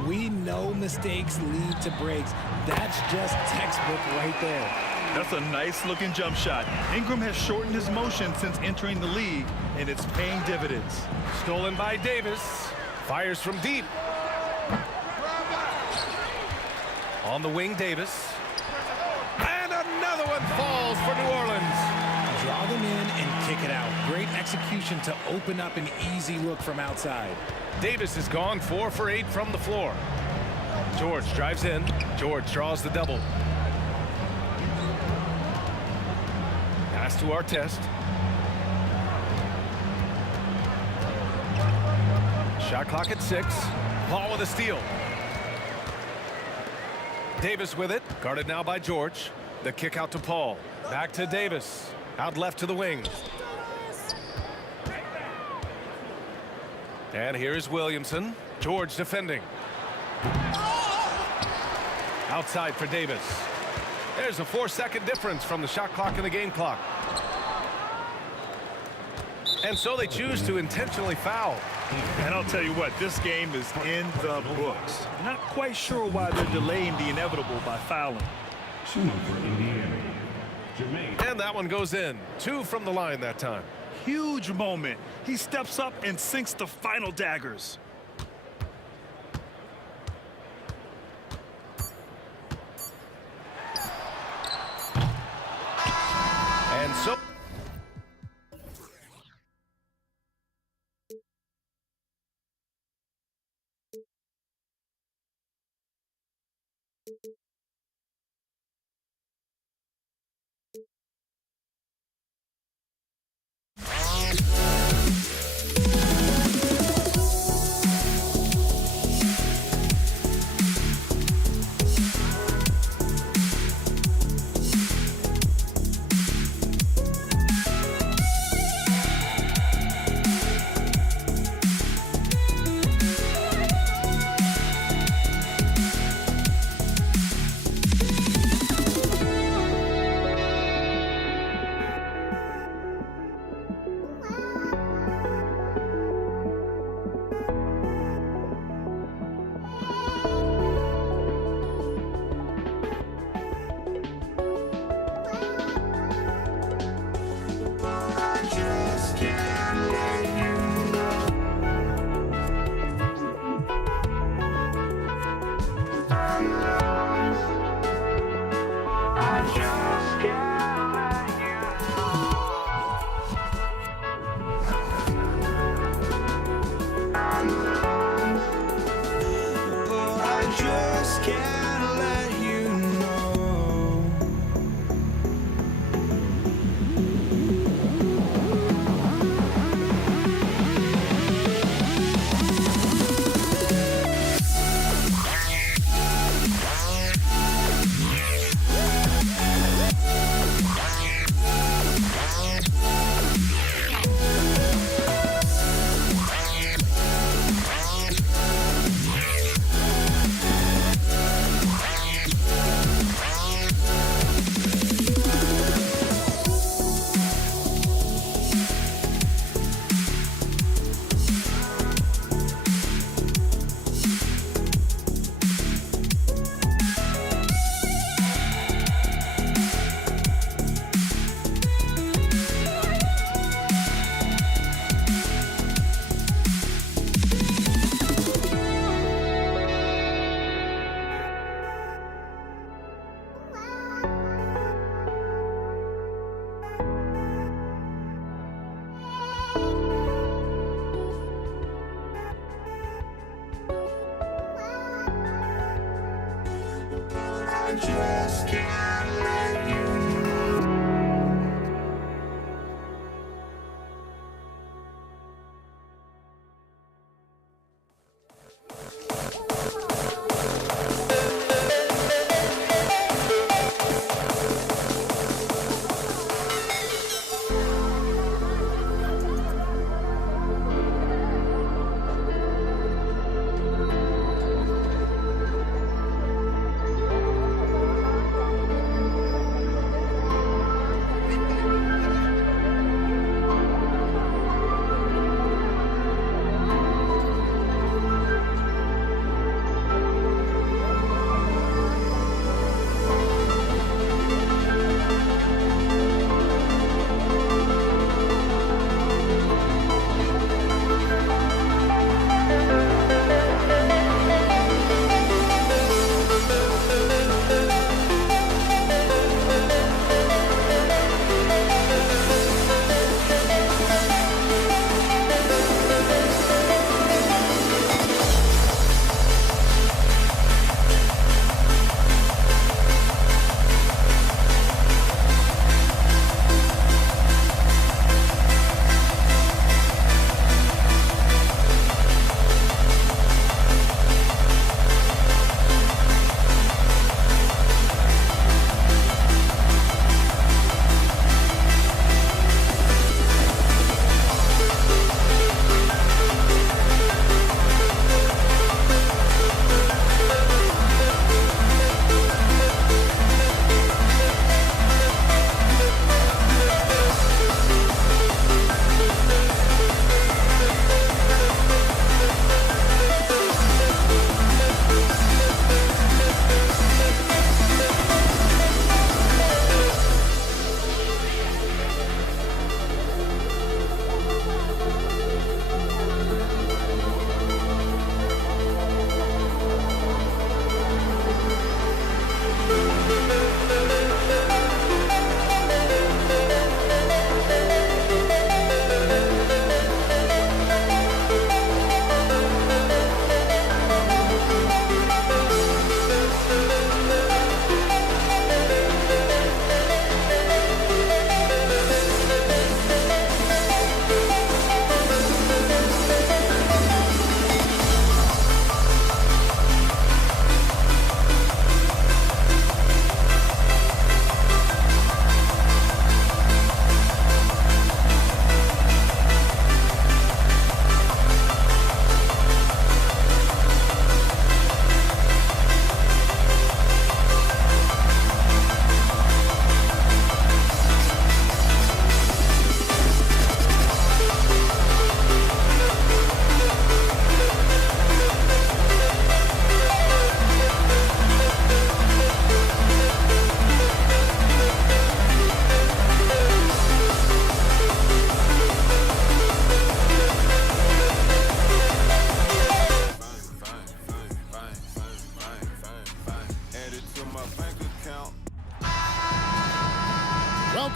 We know mistakes lead to breaks. That's just textbook right there. That's a nice-looking jump shot. Ingram has shortened his motion since entering the league, and it's paying dividends. Stolen by Davis. Fires from deep. On the wing, Davis. And another one falls for New Orleans. Draw them in and kick it out. Great execution to open up an easy look from outside. Davis is gone 4 for 8 from the floor. George drives in. George draws the double. Pass to Artest. Shot clock at 6. Paul with a steal. Davis with it. Guarded now by George. The kick out to Paul. Back to Davis. Out left to the wing. And here is Williamson. George defending. Outside for Davis. There's a 4-second difference from the shot clock and the game clock. And so they choose to intentionally foul. And I'll tell you what, this game is in the books. Not quite sure why they're delaying the inevitable by fouling. And that one goes in. 2 from the line that time. Huge moment. He steps up and sinks the final daggers. And so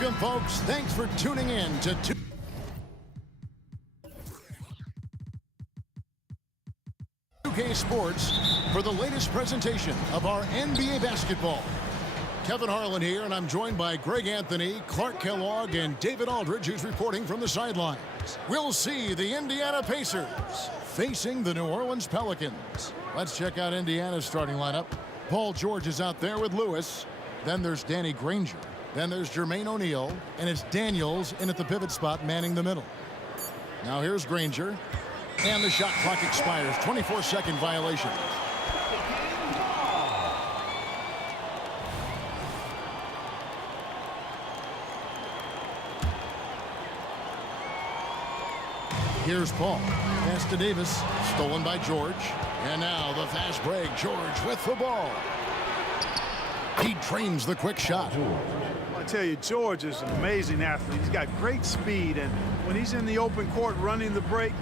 Welcome, folks. Thanks for tuning in to 2K Sports for the latest presentation of our NBA basketball. Kevin Harlan here, and I'm joined by Greg Anthony, Clark Kellogg, and David Aldridge, who's reporting from the sidelines. We'll see the Indiana Pacers facing the New Orleans Pelicans. Let's check out Indiana's starting lineup. Paul George is out there with Lewis. Then there's Danny Granger. Then there's Jermaine O'Neal, and it's Daniels in at the pivot spot manning the middle. Now here's Granger, and the shot clock expires. 24-second violation. Here's Paul. Pass to Davis. Stolen by George. And now the fast break. George with the ball. He trains the quick shot. I tell you, George is an amazing athlete. He's got great speed, and when he's in the open court running the break,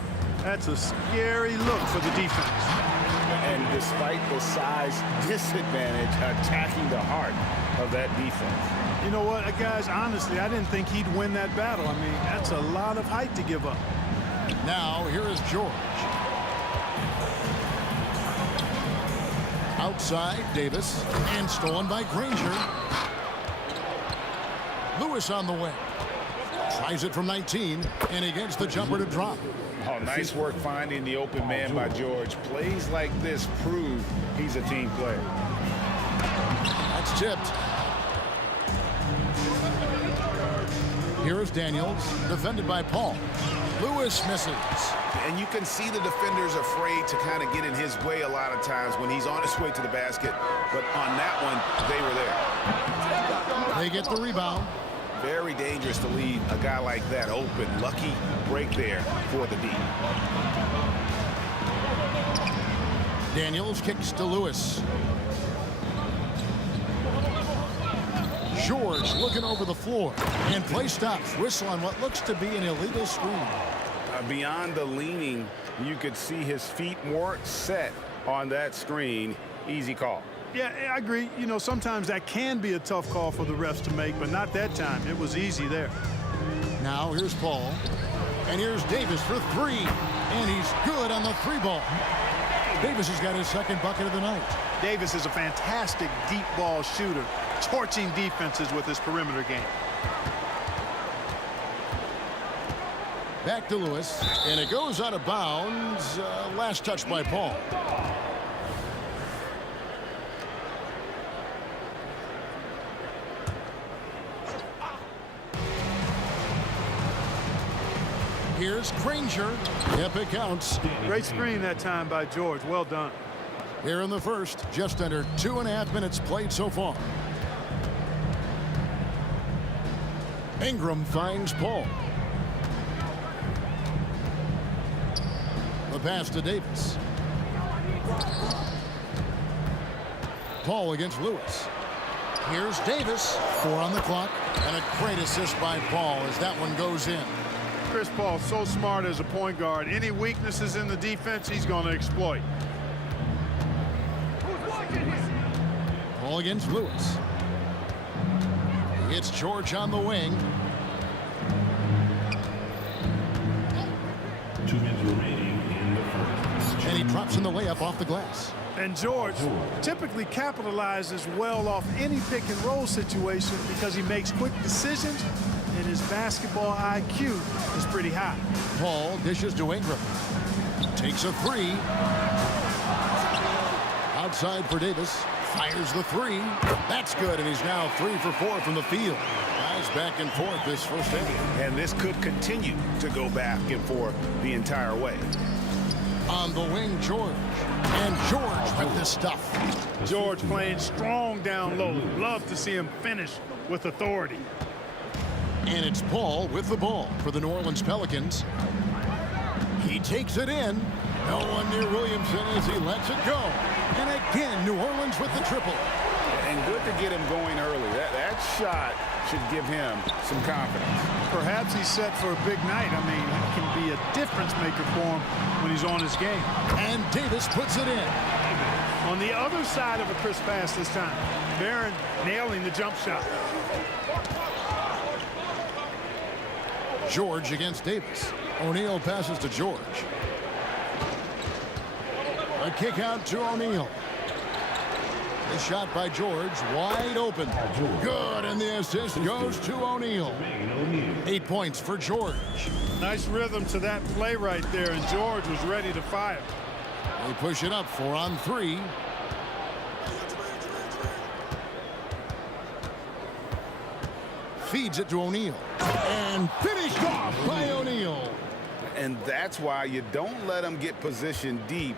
that's a scary look for the defense. And despite the size disadvantage, attacking the heart of that defense. You know what, guys, honestly, I didn't think he'd win that battle. I mean, that's a lot of height to give up. Now, here is George. Outside, Davis, and stolen by Granger. Lewis on the wing. Tries it from 19, and he gets the jumper to drop. Oh, nice work finding the open man by George. Plays like this prove he's a team player. That's tipped. Here is Daniels, defended by Paul. Lewis misses. And you can see the defenders afraid to kind of get in his way a lot of times when he's on his way to the basket. But on that one, they were there. They get the rebound. Very dangerous to leave a guy like that open. Lucky break there for the D. Daniels kicks to Lewis. George looking over the floor, and play stops. Whistle on what looks to be an illegal screen. Beyond the leaning, you could see his feet more set on that screen. Easy call. Yeah, I agree. You know, sometimes that can be a tough call for the refs to make, but not that time. It was easy there. Now here's Paul, and here's Davis for three, and he's good on the three ball. Davis has got his second bucket of the night. Davis is a fantastic deep ball shooter, torching defenses with his perimeter game. Back to Lewis, and it goes out of bounds. Last touch by Paul. Here's Granger. Yep, it counts. Great screen that time by George. Well done. Here in the first, just under 2.5 minutes played so far. Ingram finds Paul. The pass to Davis. Paul against Lewis. Here's Davis. 4 on the clock. And a great assist by Paul as that one goes in. Chris Paul, so smart as a point guard. Any weaknesses in the defense, he's going to exploit. Paul against Lewis. He hits George on the wing. 2 minutes remaining in the first. And he drops in the layup off the glass. And George typically capitalizes well off any pick and roll situation because he makes quick decisions and his basketball IQ is pretty high. Paul dishes to Ingram. Takes a three. Outside for Davis. Fires the three. That's good, and he's now 3 for 4 from the field. Guys back and forth this first inning. And this could continue to go back and forth the entire way. On the wing, George. And George with this stuff. George playing strong down low. Love to see him finish with authority. And it's Paul with the ball for the New Orleans Pelicans. He takes it in. No one near Williamson as he lets it go. And again, New Orleans with the triple. And good to get him going early. That shot should give him some confidence. Perhaps he's set for a big night. I mean, he can be a difference maker for him when he's on his game. And Davis puts it in. On the other side of a crisp pass this time. Barron nailing the jump shot. George against Davis. O'Neal passes to George. A kick out to O'Neal. The shot by George, wide open. Good, and the assist goes to O'Neal. 8 points for George. Nice rhythm to that play right there, and George was ready to fire. They push it up 4 on 3. Feeds it to O'Neal. And finished off by O'Neal. And that's why you don't let him get positioned deep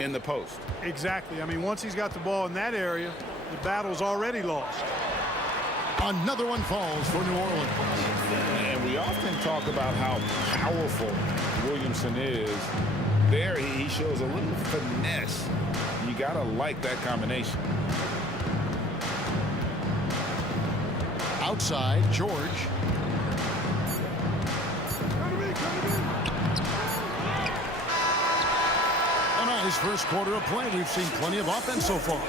in the post. Exactly. I mean, once he's got the ball in that area, the battle's already lost. Another one falls for New Orleans. And we often talk about how powerful Williamson is. There, he shows a little finesse. You got to like that combination. Outside, George. A nice first quarter of play. We've seen plenty of offense so far.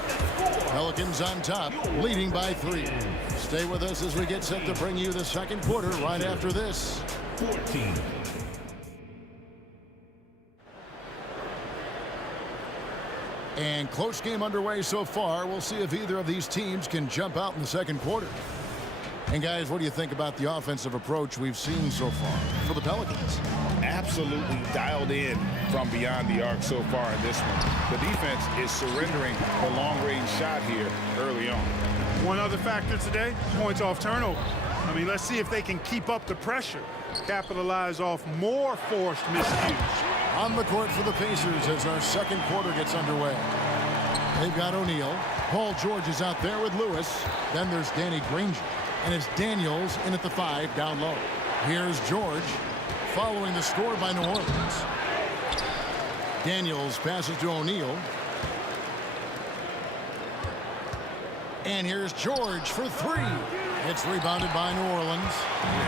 Pelicans on top, leading by 3. Stay with us as we get set to bring you the second quarter right after this. 14. And close game underway so far. We'll see if either of these teams can jump out in the second quarter. And guys, what do you think about the offensive approach we've seen so far for the Pelicans? Absolutely dialed in from beyond the arc so far in this one. The defense is surrendering the long-range shot here early on. One other factor today, points off turnover. I mean, let's see if they can keep up the pressure, capitalize off more forced miscues. On the court for the Pacers as our second quarter gets underway. They've got O'Neal. Paul George is out there with Lewis. Then there's Danny Granger. And it's Daniels in at the 5 down low. Here's George following the score by New Orleans. Daniels passes to O'Neal. And here's George for 3. It's rebounded by New Orleans.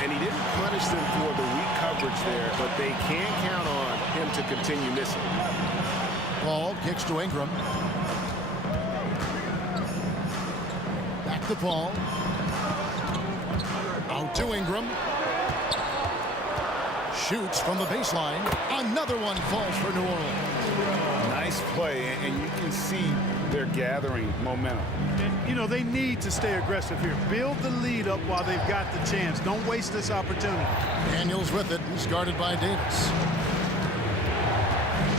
And he didn't punish them for the weak coverage there, but they can count on him to continue missing. Paul kicks to Ingram. Back to Paul. Out to Ingram. Shoots from the baseline. Another one falls for New Orleans. Nice play, and you can see they're gathering momentum. And, you know, they need to stay aggressive here. Build the lead up while they've got the chance. Don't waste this opportunity. Daniels with it. He's guarded by Davis.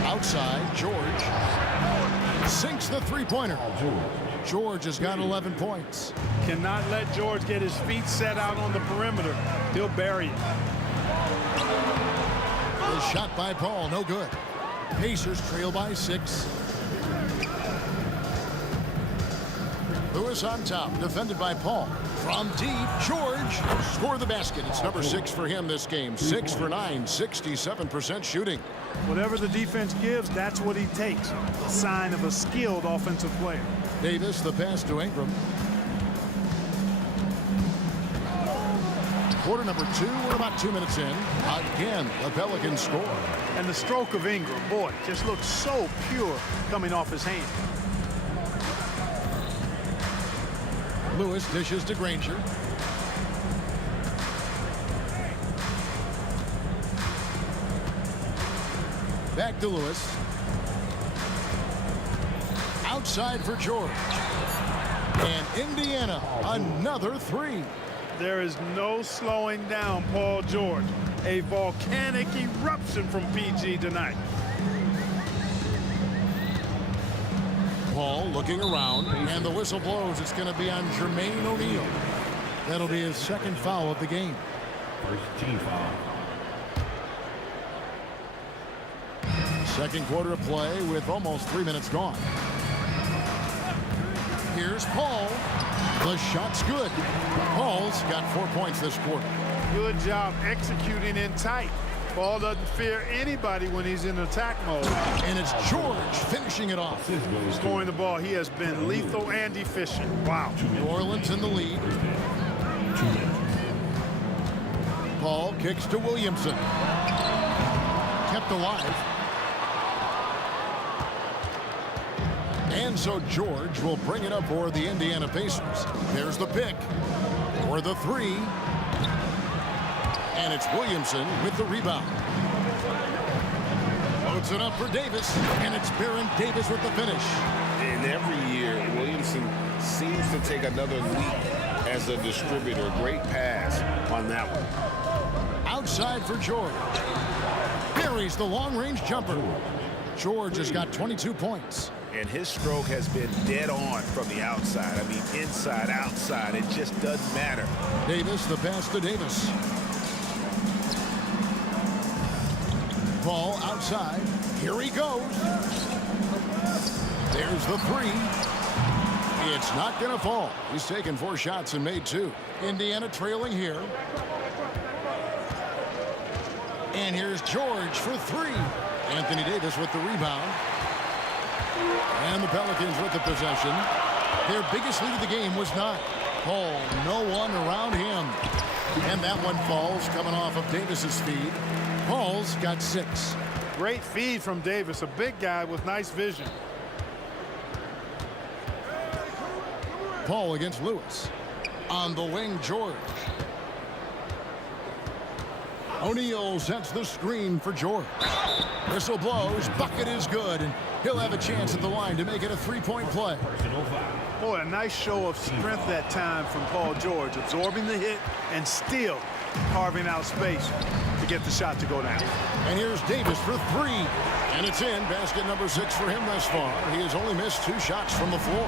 Outside, George sinks the three-pointer. George has got 11 points. Cannot let George get his feet set out on the perimeter. He'll bury it. The shot by Paul, no good. Pacers trail by 6. Lewis on top, defended by Paul. From deep, George scored the basket. It's number 6 for him this game. 6 for 9, 67% shooting. Whatever the defense gives, that's what he takes. A sign of a skilled offensive player. Davis, the pass to Ingram. Quarter number 2, we're about 2 minutes in. Again, the Pelicans score. And the stroke of Ingram, boy, just looks so pure coming off his hand. Lewis dishes to Granger. Back to Lewis. Outside for George. And Indiana, another 3. There is no slowing down Paul George. A volcanic eruption from PG tonight. Paul looking around, and the whistle blows. It's going to be on Jermaine O'Neal. That'll be his second foul of the game. First team foul. Second quarter of play with almost 3 minutes gone. Here's Paul. The shot's good. Paul's got 4 points this quarter. Good job executing in tight. Paul doesn't fear anybody when he's in attack mode. And it's George finishing it off. Scoring the ball. He has been lethal and efficient. Wow. New Orleans in the lead. Paul kicks to Williamson. Kept alive. And so George will bring it up for the Indiana Pacers. There's the pick for the 3. And it's Williamson with the rebound. Loads it up for Davis, and it's Baron Davis with the finish. And every year, Williamson seems to take another leap as a distributor. Great pass on that one. Outside for George. Buries the long-range jumper. George has got 22 points. And his stroke has been dead on from the outside. I mean, inside, outside, it just doesn't matter. Davis, the pass to Davis. Ball outside. Here he goes. There's the three. It's not going to fall. He's taken 4 shots and made 2. Indiana trailing here. And here's George for 3. Anthony Davis with the rebound. And the Pelicans with the possession. Their biggest lead of the game was 9. Paul, no one around him. And that one falls coming off of Davis's feed. Paul's got 6. Great feed from Davis, a big guy with nice vision. Paul against Lewis. On the wing, George. O'Neal sets the screen for George. Whistle blows, bucket is good, and he'll have a chance at the line to make it a 3-point play. Boy, a nice show of strength that time from Paul George, absorbing the hit and still carving out space to get the shot to go down. And here's Davis for 3. And it's in. Basket number 6 for him thus far. He has only missed 2 shots from the floor.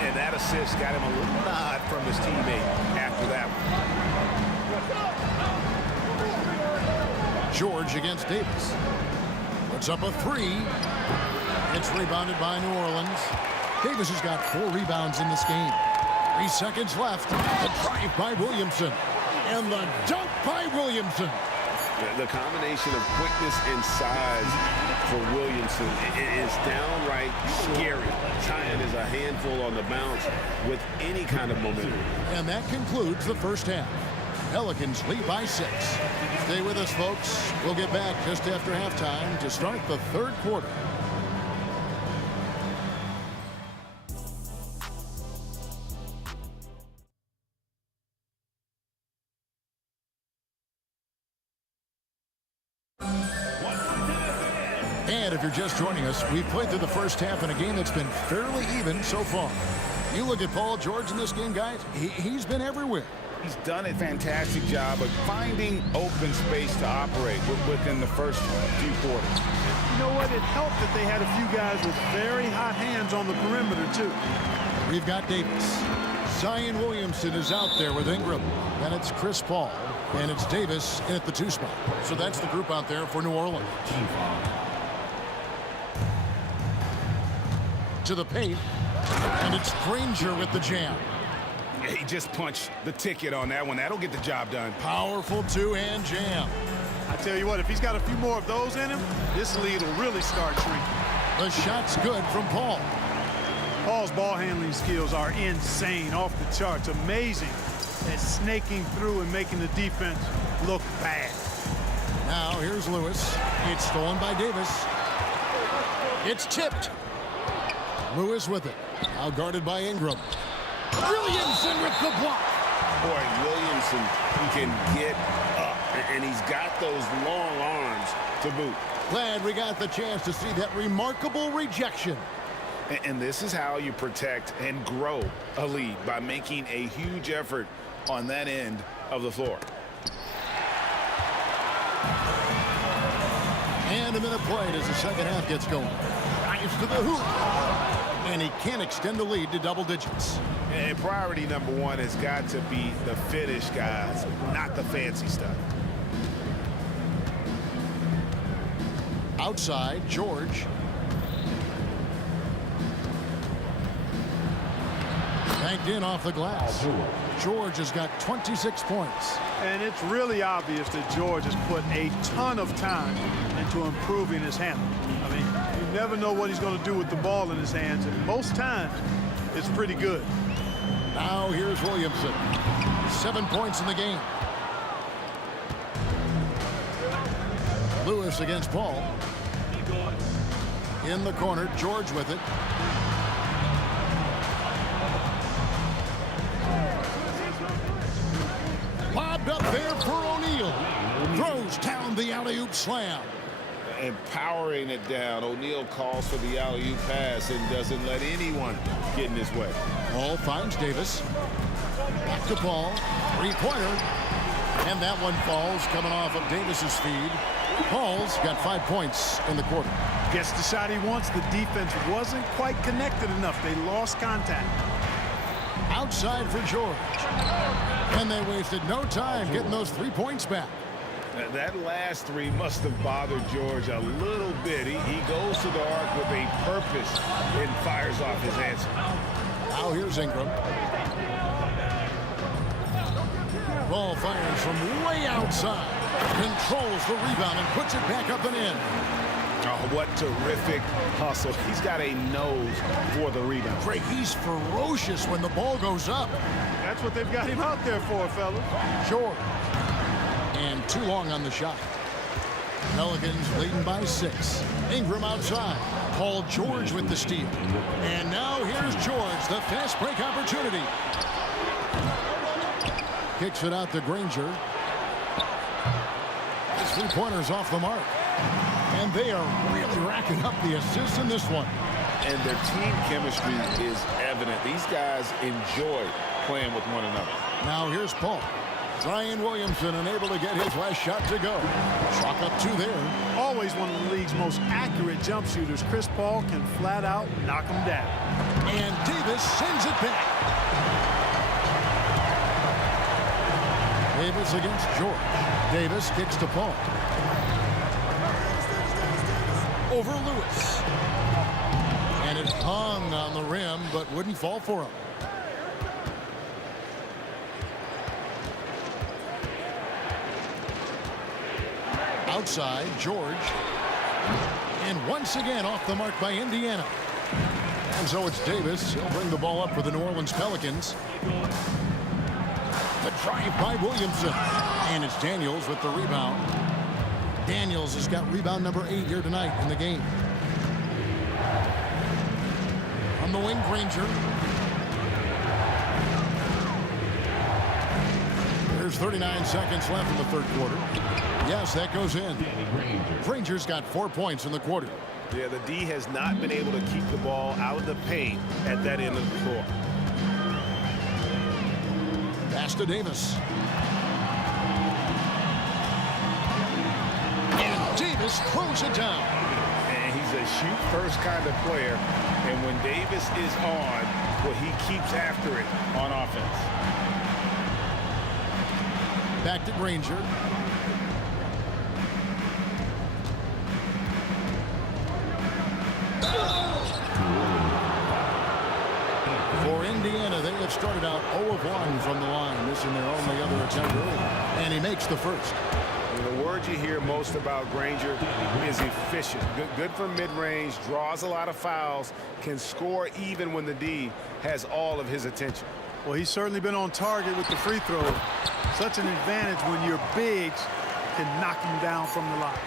And that assist got him a little nod from his teammate after that one. George against Davis. Puts up a 3. It's rebounded by New Orleans. Davis has got 4 rebounds in this game. 3 seconds left. The drive by Williamson. And the dunk by Williamson. The combination of quickness and size for Williamson is downright scary. Tying is a handful on the bounce with any kind of momentum. And that concludes the first half. Pelicans lead by 6. Stay with us, folks. We'll get back just after halftime to start the third quarter. And if you're just joining us, we've played through the first half in a game that's been fairly even so far. You look at Paul George in this game, guys, he's been everywhere. He's done a fantastic job of finding open space to operate within the first few quarters. You know what? It helped that they had a few guys with very hot hands on the perimeter, too. We've got Davis. Zion Williamson is out there with Ingram. Then it's Chris Paul. And it's Davis in at the 2 spot. So that's the group out there for New Orleans. To the paint. And it's Granger with the jam. He just punched the ticket on that one. That'll get the job done. Powerful 2-hand jam. I tell you what, if he's got a few more of those in him, this lead will really start shrinking. The shot's good from Paul. Paul's ball handling skills are insane, off the charts, amazing at snaking through and making the defense look bad. Now here's Lewis. It's stolen by Davis. It's tipped. Lewis with it. Now guarded by Ingram. Williamson with the block. Boy, Williamson can get up, and he's got those long arms to boot. Glad we got the chance to see that remarkable rejection. And this is how you protect and grow a lead, by making a huge effort on that end of the floor. And a minute played as the second half gets going. Drives to the hoop. And he can't extend the lead to double digits. And priority number 1 has got to be the finish, guys, not the fancy stuff. Outside, George. Banked in off the glass. George has got 26 points. And it's really obvious that George has put a ton of time into improving his handle. I mean, you never know what he's going to do with the ball in his hands, and most times it's pretty good. Now here's Williamson. 7 points in the game. Lewis against Paul. In the corner, George with it. Lobbed up there for O'Neal. Throws down the alley-oop slam. And powering it down. O'Neal calls for the alley-oop pass and doesn't let anyone get in his way. Ball finds Davis. Back to Paul. Three-pointer. And that one falls coming off of Davis's feed. Paul's got 5 points in the quarter. Gets the shot he wants. The defense wasn't quite connected enough. They lost contact. Outside for George. And they wasted no time getting those 3 points back. That last three must have bothered George a little bit. He goes to the arc with a purpose and fires off his answer. Now here's Ingram. Ball fires from way outside. Controls the rebound and puts it back up and in. Oh, what terrific hustle. He's got a nose for the rebound. Greg, he's ferocious when the ball goes up. That's what they've got him out there for, fellas. Sure. And too long on the shot. Pelicans leading by 6. Ingram outside. Paul George with the steal. And now here's George, the fast break opportunity. Kicks it out to Granger. His three-pointer's off the mark. And they are really racking up the assists in this one. And their team chemistry is evident. These guys enjoy playing with one another. Now here's Paul. Zion Williamson unable to get his last shot to go. Chalk up 2 there. Always one of the league's most accurate jump shooters. Chris Paul can flat out knock him down. And Davis sends it back. Davis against George. Davis kicks to Paul. Over Lewis. And it hung on the rim, but wouldn't fall for him. Outside, George. And once again off the mark by Indiana. And so it's Davis. He'll bring the ball up for the New Orleans Pelicans. The drive by Williamson. And it's Daniels with the rebound. Daniels has got rebound number 8 here tonight in the game. On the wing, Granger. There's 39 seconds left in the third quarter. Yes, that goes in. Granger's got 4 points in the quarter. Yeah, the D has not been able to keep the ball out of the paint at that end of the floor. Pass to Davis. And Davis throws it down. And he's a shoot-first kind of player. And when Davis is on, well, he keeps after it on offense. Back to Granger. For Indiana, they have started out 0 of 1 from the line, missing their only other attempt early. And he makes the first. The word you hear most about Granger is efficient. Good from mid-range, draws a lot of fouls, can score even when the D has all of his attention. Well, he's certainly been on target with the free throw. Such an advantage when your bigs can knock him down from the line.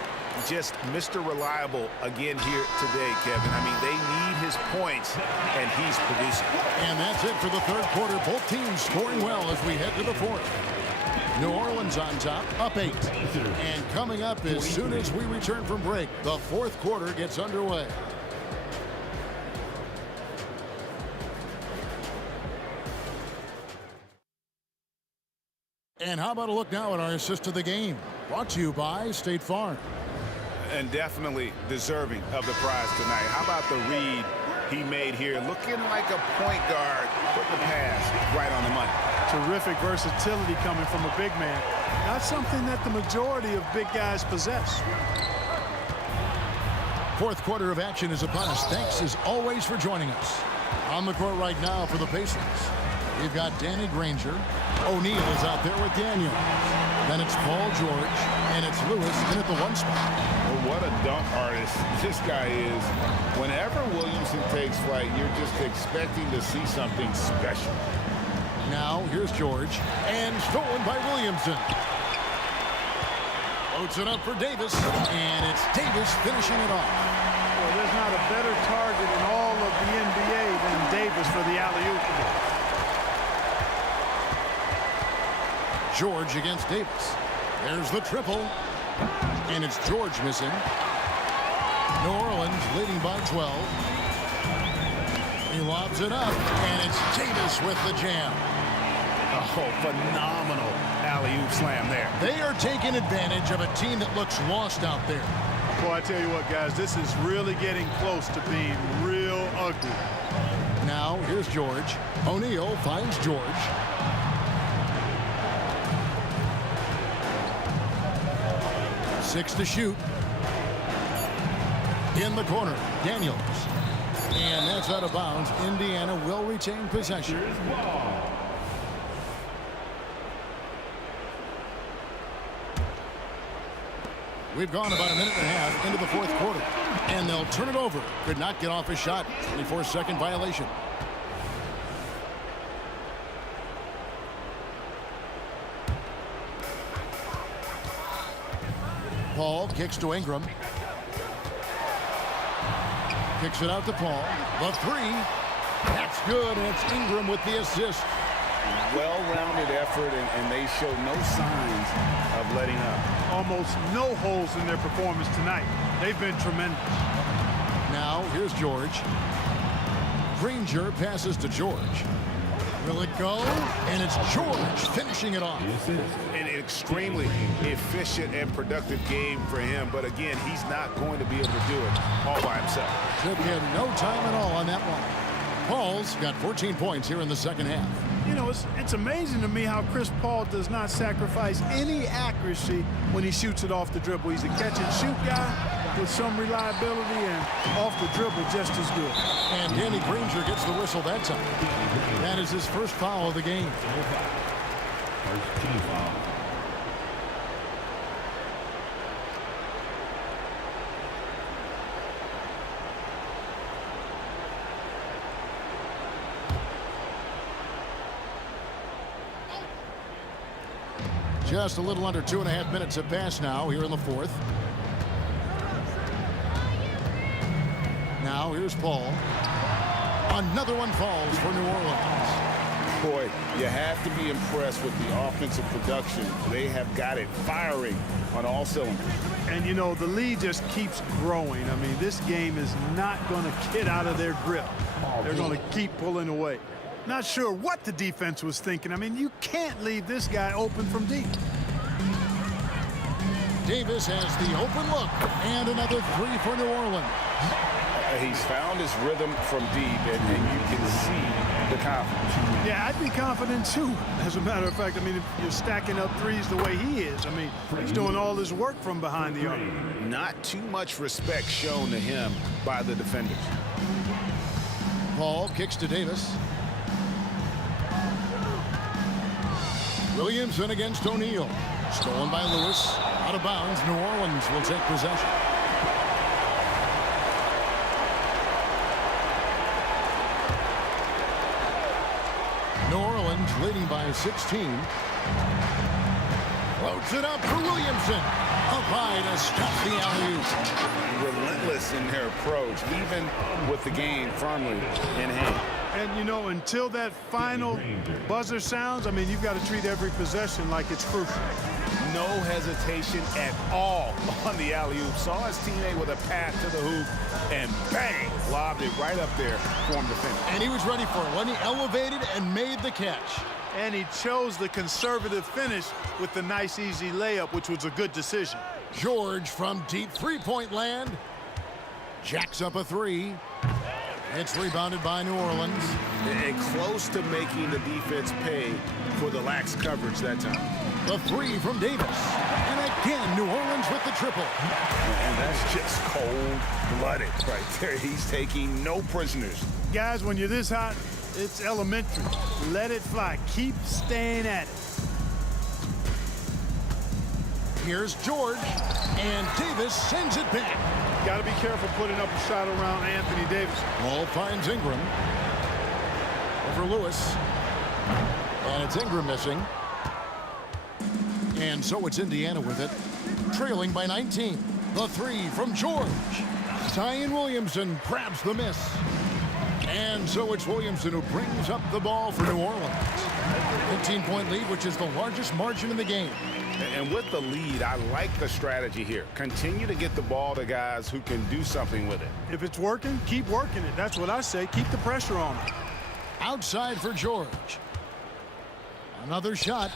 Just Mr. Reliable again here today, Kevin. I mean, they need his points, and he's producing. And that's it for the third quarter. Both teams scoring well as we head to the fourth. New Orleans on top, up 8. And coming up as soon as we return from break, the fourth quarter gets underway. And how about a look now at our assist of the game? Brought to you by State Farm. And definitely deserving of the prize tonight. How about the read he made here? Looking like a point guard, putting the pass right on the money. Terrific versatility coming from a big man. Not something that the majority of big guys possess. Fourth quarter of action is upon us. Thanks as always for joining us. On the court right now for the Pacers, we've got Danny Granger. O'Neal is out there with Daniel. Then it's Paul George, and it's Lewis in at the 1 spot. Well, what a dunk artist this guy is. Whenever Williamson takes flight, you're just expecting to see something special. Now, here's George, and stolen by Williamson. Loads it up for Davis, and it's Davis finishing it off. Well, there's not a better target in all of the NBA than Davis for the alley-oop. George against Davis. There's the triple. And it's George missing. New Orleans leading by 12. He lobs it up, and it's Davis with the jam. Oh, phenomenal alley-oop slam there. They are taking advantage of a team that looks lost out there. Boy, I tell you what, guys, this is really getting close to being real ugly. Now, here's George. O'Neal finds George. Six to shoot. In the corner, Daniels. And that's out of bounds. Indiana will retain possession. We've gone about a minute and a half into the fourth quarter. And they'll turn it over. Could not get off his shot. 24-second violation. Paul kicks to Ingram. Kicks it out to Paul. The three. That's good, and it's Ingram with the assist. Well-rounded effort, and they show no signs of letting up. Almost no holes in their performance tonight. They've been tremendous. Now, here's George. Granger passes to George. Will it go? And it's George finishing it off. An extremely efficient and productive game for him. But again, he's not going to be able to do it all by himself. Took him no time at all on that one. Paul's got 14 points here in the second half. You know, it's amazing to me how Chris Paul does not sacrifice any accuracy when he shoots it off the dribble. He's a catch-and-shoot guy with some reliability, and off the dribble just as good. And Danny Granger gets the whistle that time. That is his first foul of the game. First team foul. Just a little under 2.5 minutes have passed now here in the fourth. Now here's Paul. Another one falls for New Orleans. Boy, you have to be impressed with the offensive production. They have got it firing on all cylinders. And, you know, the lead just keeps growing. I mean, this game is not going to get out of their grip. They're going to keep pulling away. Not sure what the defense was thinking. I mean, you can't leave this guy open from deep. Davis has the open look, and another three for New Orleans. He's found his rhythm from deep, and you can see the confidence. Yeah, I'd be confident too. As a matter of fact, I mean, if you're stacking up threes the way he is, I mean, he's doing all his work from behind the arc. Not too much respect shown to him by the defenders. Paul kicks to Davis. Williamson against O'Neal. Stolen by Lewis. Out of bounds. New Orleans will take possession. New Orleans leading by 16. Floats it up for Williamson. Up high to stop the alley-oop. Relentless in their approach, even with the game firmly in hand. And, you know, until that final buzzer sounds, I mean, you've got to treat every possession like it's crucial. No hesitation at all on the alley-oop. Saw his teammate with a pass to the hoop, and bang, lobbed it right up there for him to finish. And he was ready for it when he elevated and made the catch. And he chose the conservative finish with the nice, easy layup, which was a good decision. George from deep three-point land jacks up a three. It's rebounded by New Orleans. And close to making the defense pay for the lax coverage that time. The three from Davis. And again, New Orleans with the triple. And that's just cold-blooded right there. He's taking no prisoners. Guys, when you're this hot, it's elementary. Let it fly. Keep staying at it. Here's George, and Davis sends it back. Got to be careful putting up a shot around Anthony Davis. Ball finds Ingram. Over Lewis. And it's Ingram missing. And so it's Indiana with it, trailing by 19. The three from George. Zion Williamson grabs the miss. And so it's Williamson who brings up the ball for New Orleans. 15-point lead, which is the largest margin in the game. And with the lead, I like the strategy here. Continue to get the ball to guys who can do something with it. If it's working, keep working it. That's what I say. Keep the pressure on it. Outside for George. Another shot.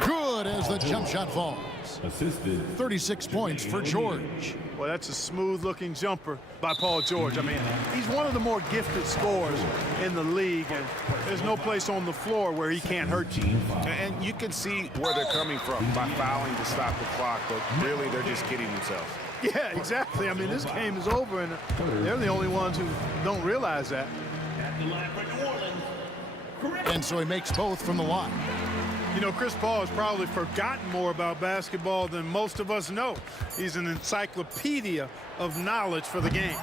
Good as the jump shot falls. Assisted. 36 points for George. Well, that's a smooth-looking jumper by Paul George. I mean, he's one of the more gifted scorers in the league, and there's no place on the floor where he can't hurt you. And you can see where they're coming from by fouling to stop the clock, but really they're just kidding themselves. Yeah, exactly. I mean, this game is over, and they're the only ones who don't realize that. And so he makes both from the line. You know, Chris Paul has probably forgotten more about basketball than most of us know. He's an encyclopedia of knowledge for the game.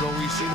So we see...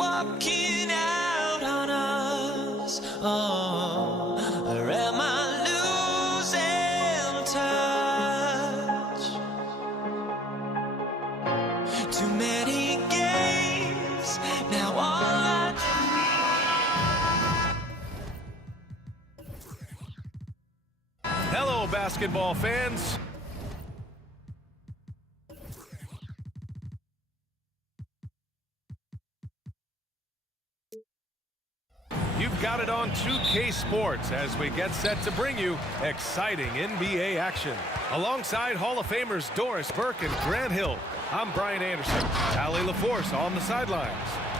walking out on us. Oh, or am I losing touch? Too many games, now all I Hello, basketball fans. You've got it on 2K Sports as we get set to bring you exciting NBA action. Alongside Hall of Famers Doris Burke and Grant Hill, I'm Brian Anderson. Allie LaForce on the sidelines.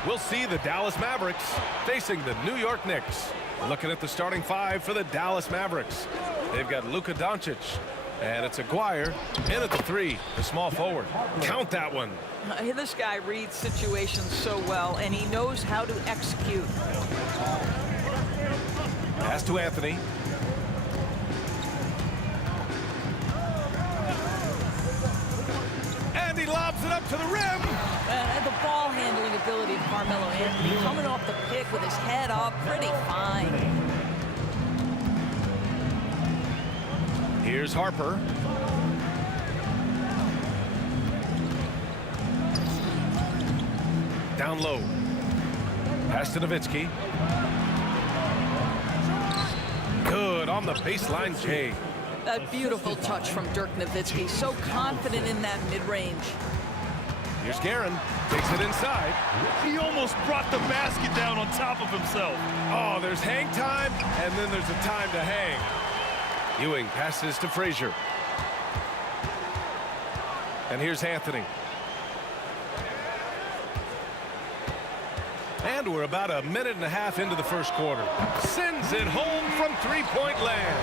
We'll see the Dallas Mavericks facing the New York Knicks. Looking at the starting five for the Dallas Mavericks. They've got Luka Doncic, and it's Aguirre in at the three, the small forward. Count that one. This guy reads situations so well, and he knows how to execute. Pass to Anthony. And he lobs it up to the rim. The ball handling ability of Carmelo Anthony coming off the pick with his head up, pretty fine. Here's Harper. Down low. Pass to Nowitzki. Good on the baseline, Jay. A beautiful touch from Dirk Nowitzki. So confident in that mid-range. Here's Guerin. Takes it inside. He almost brought the basket down on top of himself. Oh, there's hang time, and then there's a time to hang. Ewing passes to Frazier. And here's Anthony. And we're about a minute and a half into the first quarter. Sends it home from three-point land.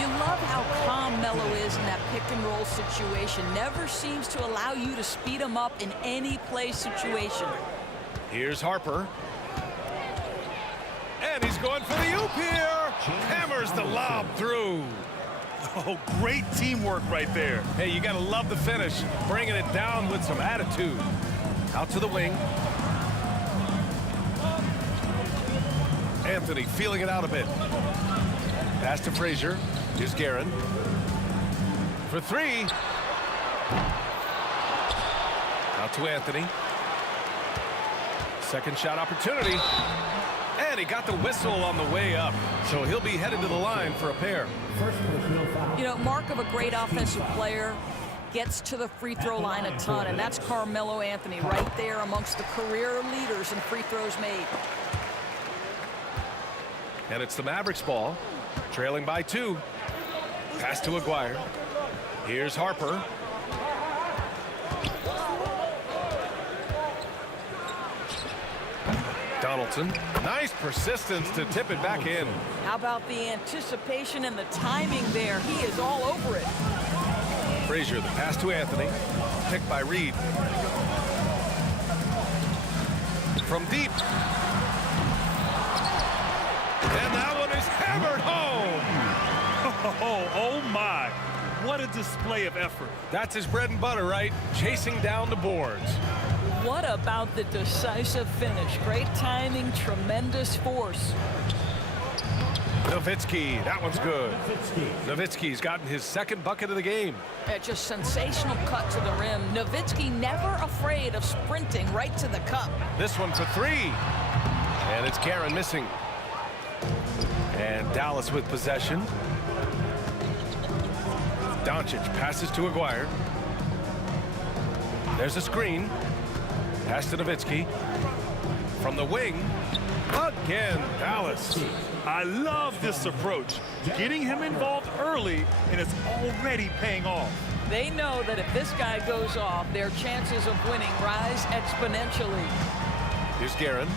You love how calm Melo is in that pick-and-roll situation. Never seems to allow you to speed him up in any play situation. Here's Harper. And he's going for the oop here. Hammers the lob through. Oh, great teamwork right there. Hey, you got to love the finish. Bringing it down with some attitude. Out to the wing. Anthony feeling it out a bit. Pass to Frazier. Here's Guerin. For three. Out to Anthony. Second shot opportunity. And he got the whistle on the way up. So he'll be headed to the line for a pair. You know, mark of a great offensive player, gets to the free throw line a ton, and that's Carmelo Anthony right there amongst the career leaders in free throws made. And it's the Mavericks ball, trailing by 2. Pass to Aguirre. Here's Harper. Donaldson. Nice persistence to tip it back in. How about the anticipation and the timing there? He is all over it. Frazier, the pass to Anthony. Picked by Reed. From deep. And that one is hammered home. Oh my. What a display of effort. That's his bread and butter, right? Chasing down the boards. What about the decisive finish? Great timing, tremendous force. Nowitzki, that one's good. Nowitzki's gotten his second bucket of the game. Just sensational cut to the rim. Nowitzki never afraid of sprinting right to the cup. This one for 3. And it's Guerin missing. And Dallas with possession. Doncic passes to Aguirre. There's a screen. Pass to Nowitzki. From the wing. Again, Dallas. I love this approach. Getting him involved early, and it's already paying off. They know that if this guy goes off, their chances of winning rise exponentially. Here's Guerin.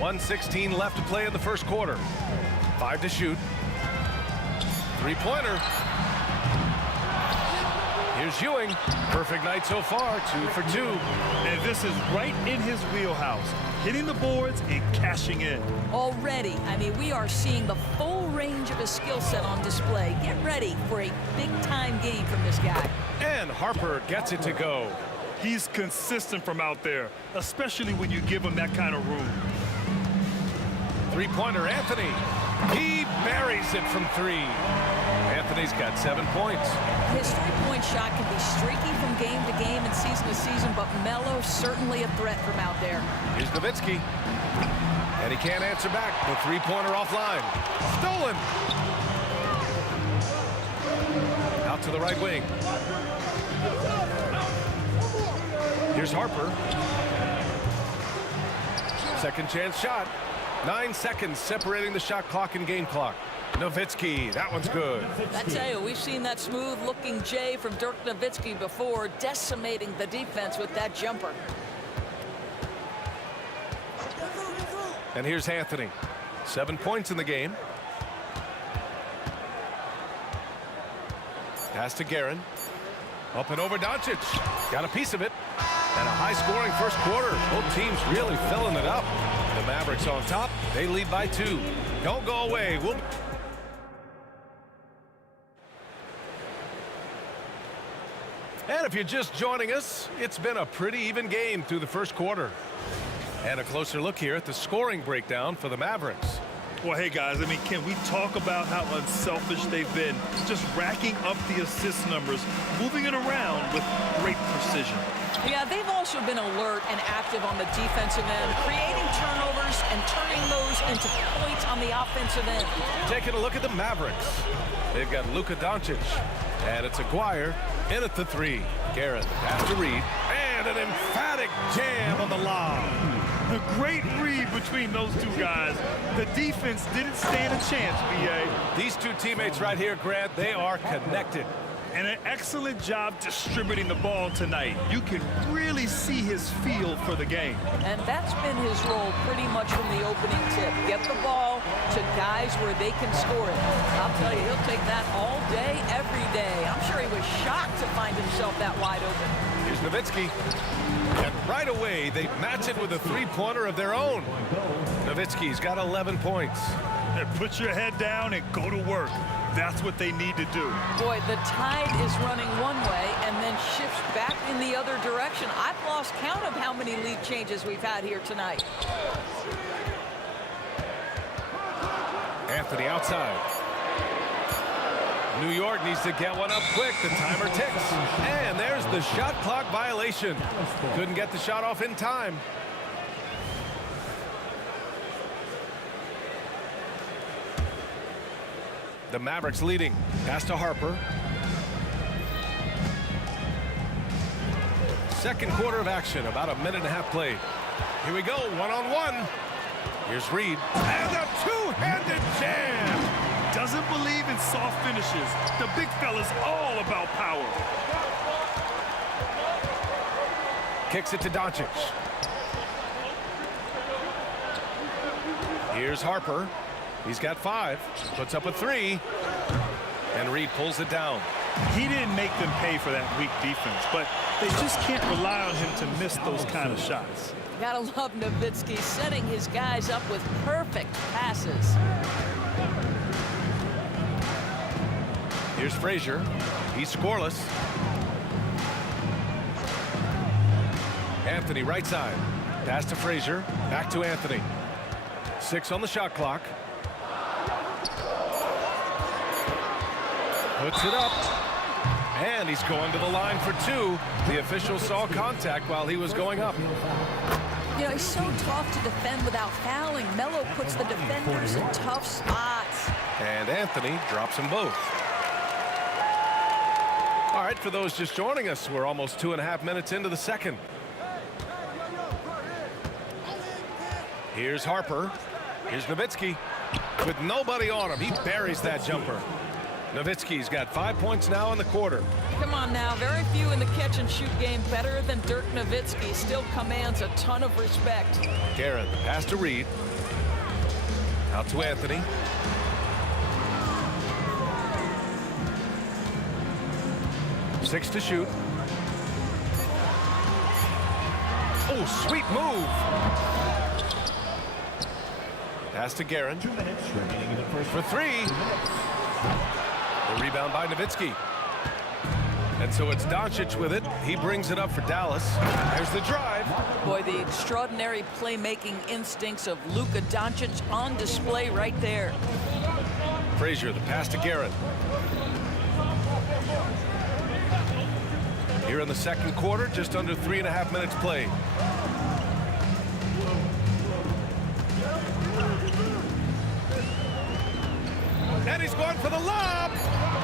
1:16 left to play in the first quarter. 5 to shoot. Three-pointer. Here's Ewing. Perfect night so far, 2 for 2. And this is right in his wheelhouse. Hitting the boards and cashing in. Already, I mean, we are seeing the full range of his skill set on display. Get ready for a big-time game from this guy. And Harper gets it to go. He's consistent from out there, especially when you give him that kind of room. Three-pointer, Anthony. He buries it from 3. Anthony's got 7 points. His three-point shot can be streaky from game to game and season to season, but Melo's certainly a threat from out there. Here's Nowitzki. And he can't answer back. The three-pointer offline. Stolen. Out to the right wing. Here's Harper. Second chance shot. 9 seconds separating the shot clock and game clock. Nowitzki, that one's good. I tell you, we've seen that smooth-looking J from Dirk Nowitzki before, decimating the defense with that jumper. And here's Anthony. 7 points in the game. Pass to Guerin. Up and over Doncic. Got a piece of it. And a high-scoring first quarter. Both teams really filling it up. The Mavericks on top. They lead by 2. Don't go away. And if you're just joining us, it's been a pretty even game through the first quarter. And a closer look here at the scoring breakdown for the Mavericks. Well, hey, guys, I mean, can we talk about how unselfish they've been? Just racking up the assist numbers, moving it around with great precision. Yeah, they've also been alert and active on the defensive end, creating turnovers and turning those into points on the offensive end. Taking a look at the Mavericks. They've got Luka Doncic, and it's Aguirre in at the 3. Guerin, pass to Reed, and an emphatic jam on the lob. A great read between those two guys. The defense didn't stand a chance, B.A. These two teammates right here, Grant, they are connected. And an excellent job distributing the ball tonight. You can really see his feel for the game. And that's been his role pretty much from the opening tip. Get the ball to guys where they can score it. I'll tell you, he'll take that all day, every day. I'm sure he was shocked to find himself that wide open. Here's Nowitzki. And right away, they match it with a three-pointer of their own. Nowitzki's got 11 points. And put your head down and go to work. That's what they need to do. Boy, the tide is running one way and then shifts back in the other direction. I've lost count of how many lead changes we've had here tonight. Anthony outside. New York needs to get one up quick. The timer ticks. And there's the shot clock violation. Couldn't get the shot off in time. The Mavericks leading. Pass to Harper. Second quarter of action. About a minute and a half played. Here we go. One-on-one. Here's Reed. And a two-handed jam. Doesn't believe in soft finishes. The big fella's all about power. Kicks it to Doncic. Here's Harper. He's got 5. Puts up a 3. And Reed pulls it down. He didn't make them pay for that weak defense, but they just can't rely on him to miss those kind of shots. Gotta love Nowitzki setting his guys up with perfect passes. Here's Frazier. He's scoreless. Anthony right side. Pass to Frazier. Back to Anthony. 6 on the shot clock. Puts it up. And he's going to the line for 2. The official saw contact while he was going up. You know, he's so tough to defend without fouling. Melo puts the defenders in tough spots. And Anthony drops them both. All right, for those just joining us, we're almost 2.5 minutes into the second. Here's Harper. Here's Nowitzki. With nobody on him, he buries that jumper. Nowitzki's got 5 points now in the quarter. Come on now, very few in the catch-and-shoot game better than Dirk Nowitzki. Still commands a ton of respect. Guerin, the pass to Reed. Out to Anthony. Six to shoot. Oh, sweet move. Pass to Guerin. 2 minutes remaining in the first for 3. The rebound by Nowitzki. And so it's Doncic with it. He brings it up for Dallas. There's the drive. Boy, the extraordinary playmaking instincts of Luka Doncic on display right there. Frazier, the pass to Guerin. Here in the second quarter, just under 3.5 minutes played. And he's going for the lob.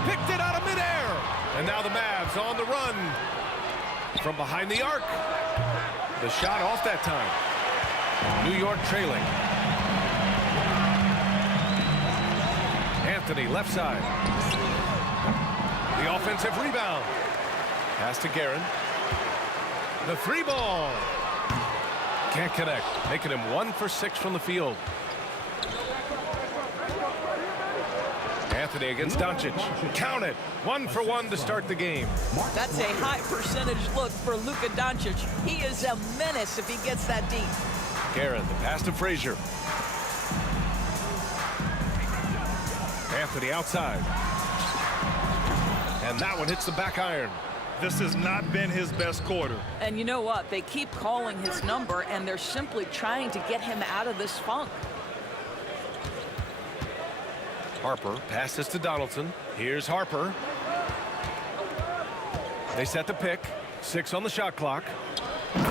Picked it out of midair. And now the Mavs on the run from behind the arc. The shot off that time. New York trailing. Anthony left side. The offensive rebound. Pass to Guerin. The three ball. Can't connect. Making him 1 for 6 from the field. Anthony against Doncic. Count it. 1 for 1 to start the game. That's a high percentage look for Luka Doncic. He is a menace if he gets that deep. Guerin, the pass to Frazier. Anthony outside. And that one hits the back iron. This has not been his best quarter. And you know what? They keep calling his number, and they're simply trying to get him out of this funk. Harper passes to Donaldson. Here's Harper. They set the pick. 6 on the shot clock. Woo!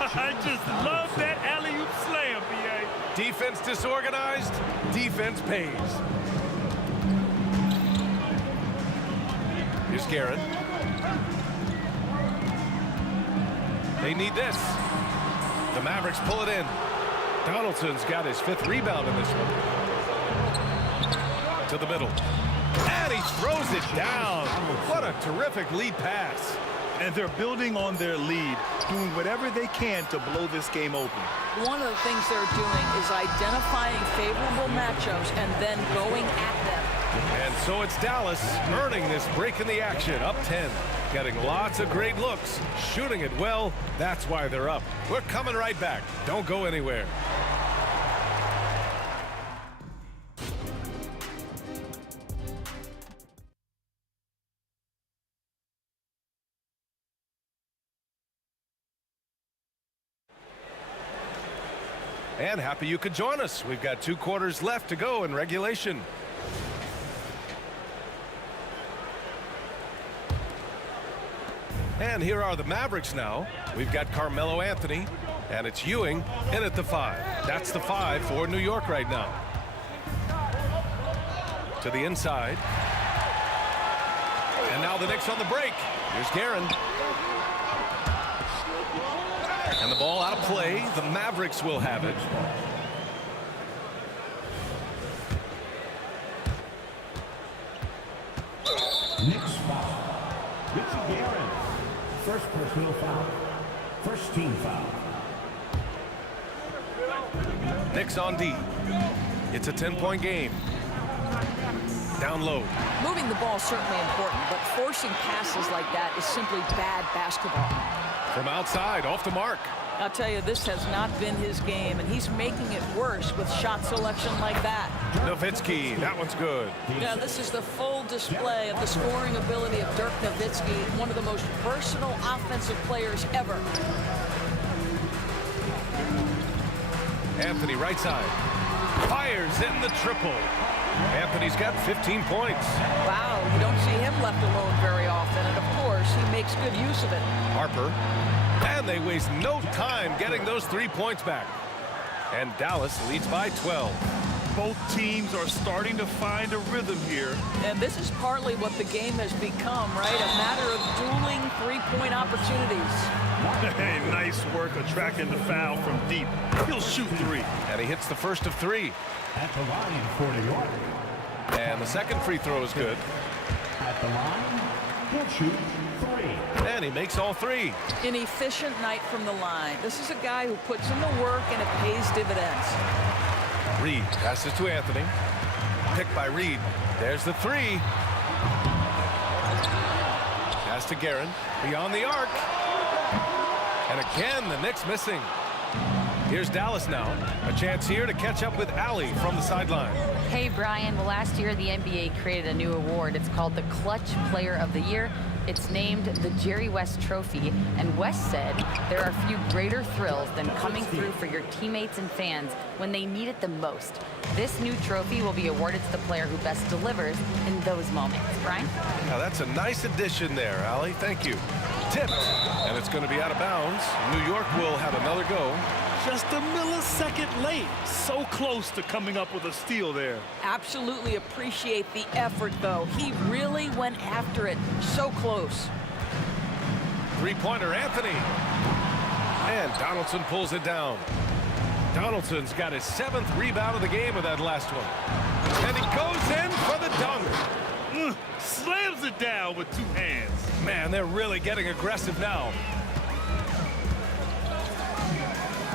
I just love that alley-oop slam, B.A. Defense disorganized. Defense pays. Here's Guerin. They need this. The Mavericks pull it in. Donaldson's got his 5th rebound in this one. To the middle. And he throws it down. What a terrific lead pass. And they're building on their lead, doing whatever they can to blow this game open. One of the things they're doing is identifying favorable matchups and then going at them. And so it's Dallas earning this break in the action, up 10. Getting lots of great looks, shooting it well. That's why they're up. We're coming right back. Don't go anywhere. And happy you could join us. We've got 2 quarters left to go in regulation. And here are the Mavericks now. We've got Carmelo Anthony, and it's Ewing in at the 5. That's the 5 for New York right now. To the inside. And now the Knicks on the break. Here's Guerin. And the ball out of play. The Mavericks will have it. Knicks foul. Richie Guerin. First personal foul. First team foul. Knicks on D. It's a 10-point game. Down low. Moving the ball is certainly important, but forcing passes like that is simply bad basketball. From outside, off the mark. I'll tell you, this has not been his game, and he's making it worse with shot selection like that. Nowitzki, that one's good. Yeah, this is the full display of the scoring ability of Dirk Nowitzki, one of the most versatile offensive players ever. Anthony right side. Fires in the triple. Anthony's got 15 points. Wow, you don't see him left alone very often, and of course, he makes good use of it. Harper. And they waste no time getting those 3 points back. And Dallas leads by 12. Both teams are starting to find a rhythm here. And this is partly what the game has become, right? A matter of dueling three-point opportunities. Hey, nice work attracting the foul from deep. He'll shoot 3. And he hits the first of 3. At the line for New York. And the second free throw is good. At the line, he'll shoot 3. And he makes all 3. An efficient night from the line. This is a guy who puts in the work and it pays dividends. Reed passes to Anthony. Picked by Reed. There's the 3. Pass to Guerin. Beyond the arc. And again, the Knicks missing. Here's Dallas now. A chance here to catch up with Allie from the sideline. Hey, Brian. Well, last year the NBA created a new award. It's called the Clutch Player of the Year. It's named the Jerry West Trophy, and West said there are few greater thrills than coming through for your teammates and fans when they need it the most. This new trophy will be awarded to the player who best delivers in those moments. Brian? Now that's a nice addition there, Allie. Thank you. Tipped, and it's going to be out of bounds. New York will have another go. Just a millisecond late. So close to coming up with a steal there. Absolutely appreciate the effort, though. He really went after it. So close. Three-pointer, Anthony. And Donaldson pulls it down. Donaldson's got his 7th rebound of the game with that last one. And he goes in for the dunk. Slams it down with 2 hands. Man, they're really getting aggressive now.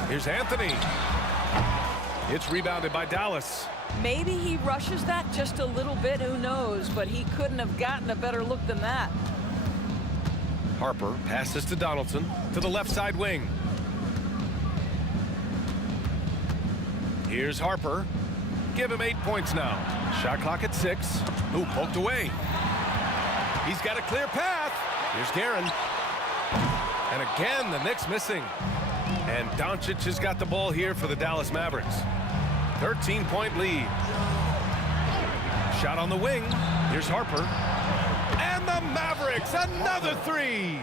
Here's Anthony. It's rebounded by Dallas. Maybe he rushes that just a little bit, who knows, but he couldn't have gotten a better look than that. Harper passes to Donaldson to the left side wing. Here's Harper. Give him 8 points now. Shot clock at 6. Ooh, poked away. He's got a clear path. Here's Guerin. And again, the Knicks missing. And Doncic has got the ball here for the Dallas Mavericks. 13-point lead. Shot on the wing. Here's Harper. And the Mavericks, another 3.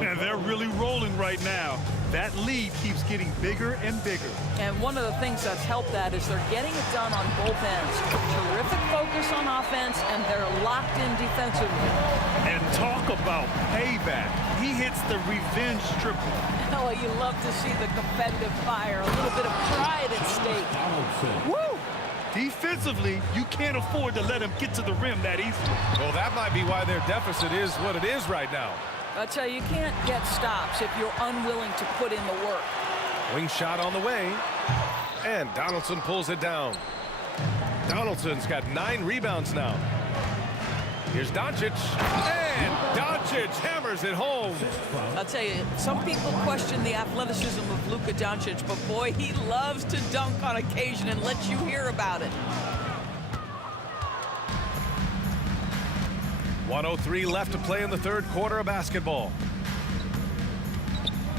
And they're really rolling right now. That lead keeps getting bigger and bigger. And one of the things that's helped that is they're getting it done on both ends. Terrific focus on offense, and they're locked in defensively. And talk about payback. He hits the revenge triple. Oh, you love to see the competitive fire. A little bit of pride at stake. Woo! Defensively, you can't afford to let him get to the rim that easily. Well, that might be why their deficit is what it is right now. I tell you can't get stops if you're unwilling to put in the work. Wing shot on the way. And Donaldson pulls it down. Donaldson's got 9 rebounds now. Here's Doncic. And Doncic hammers it home. I'll tell you, some people question the athleticism of Luka Doncic, but boy, he loves to dunk on occasion and let you hear about it. 1:03 left to play in the 3rd quarter of basketball.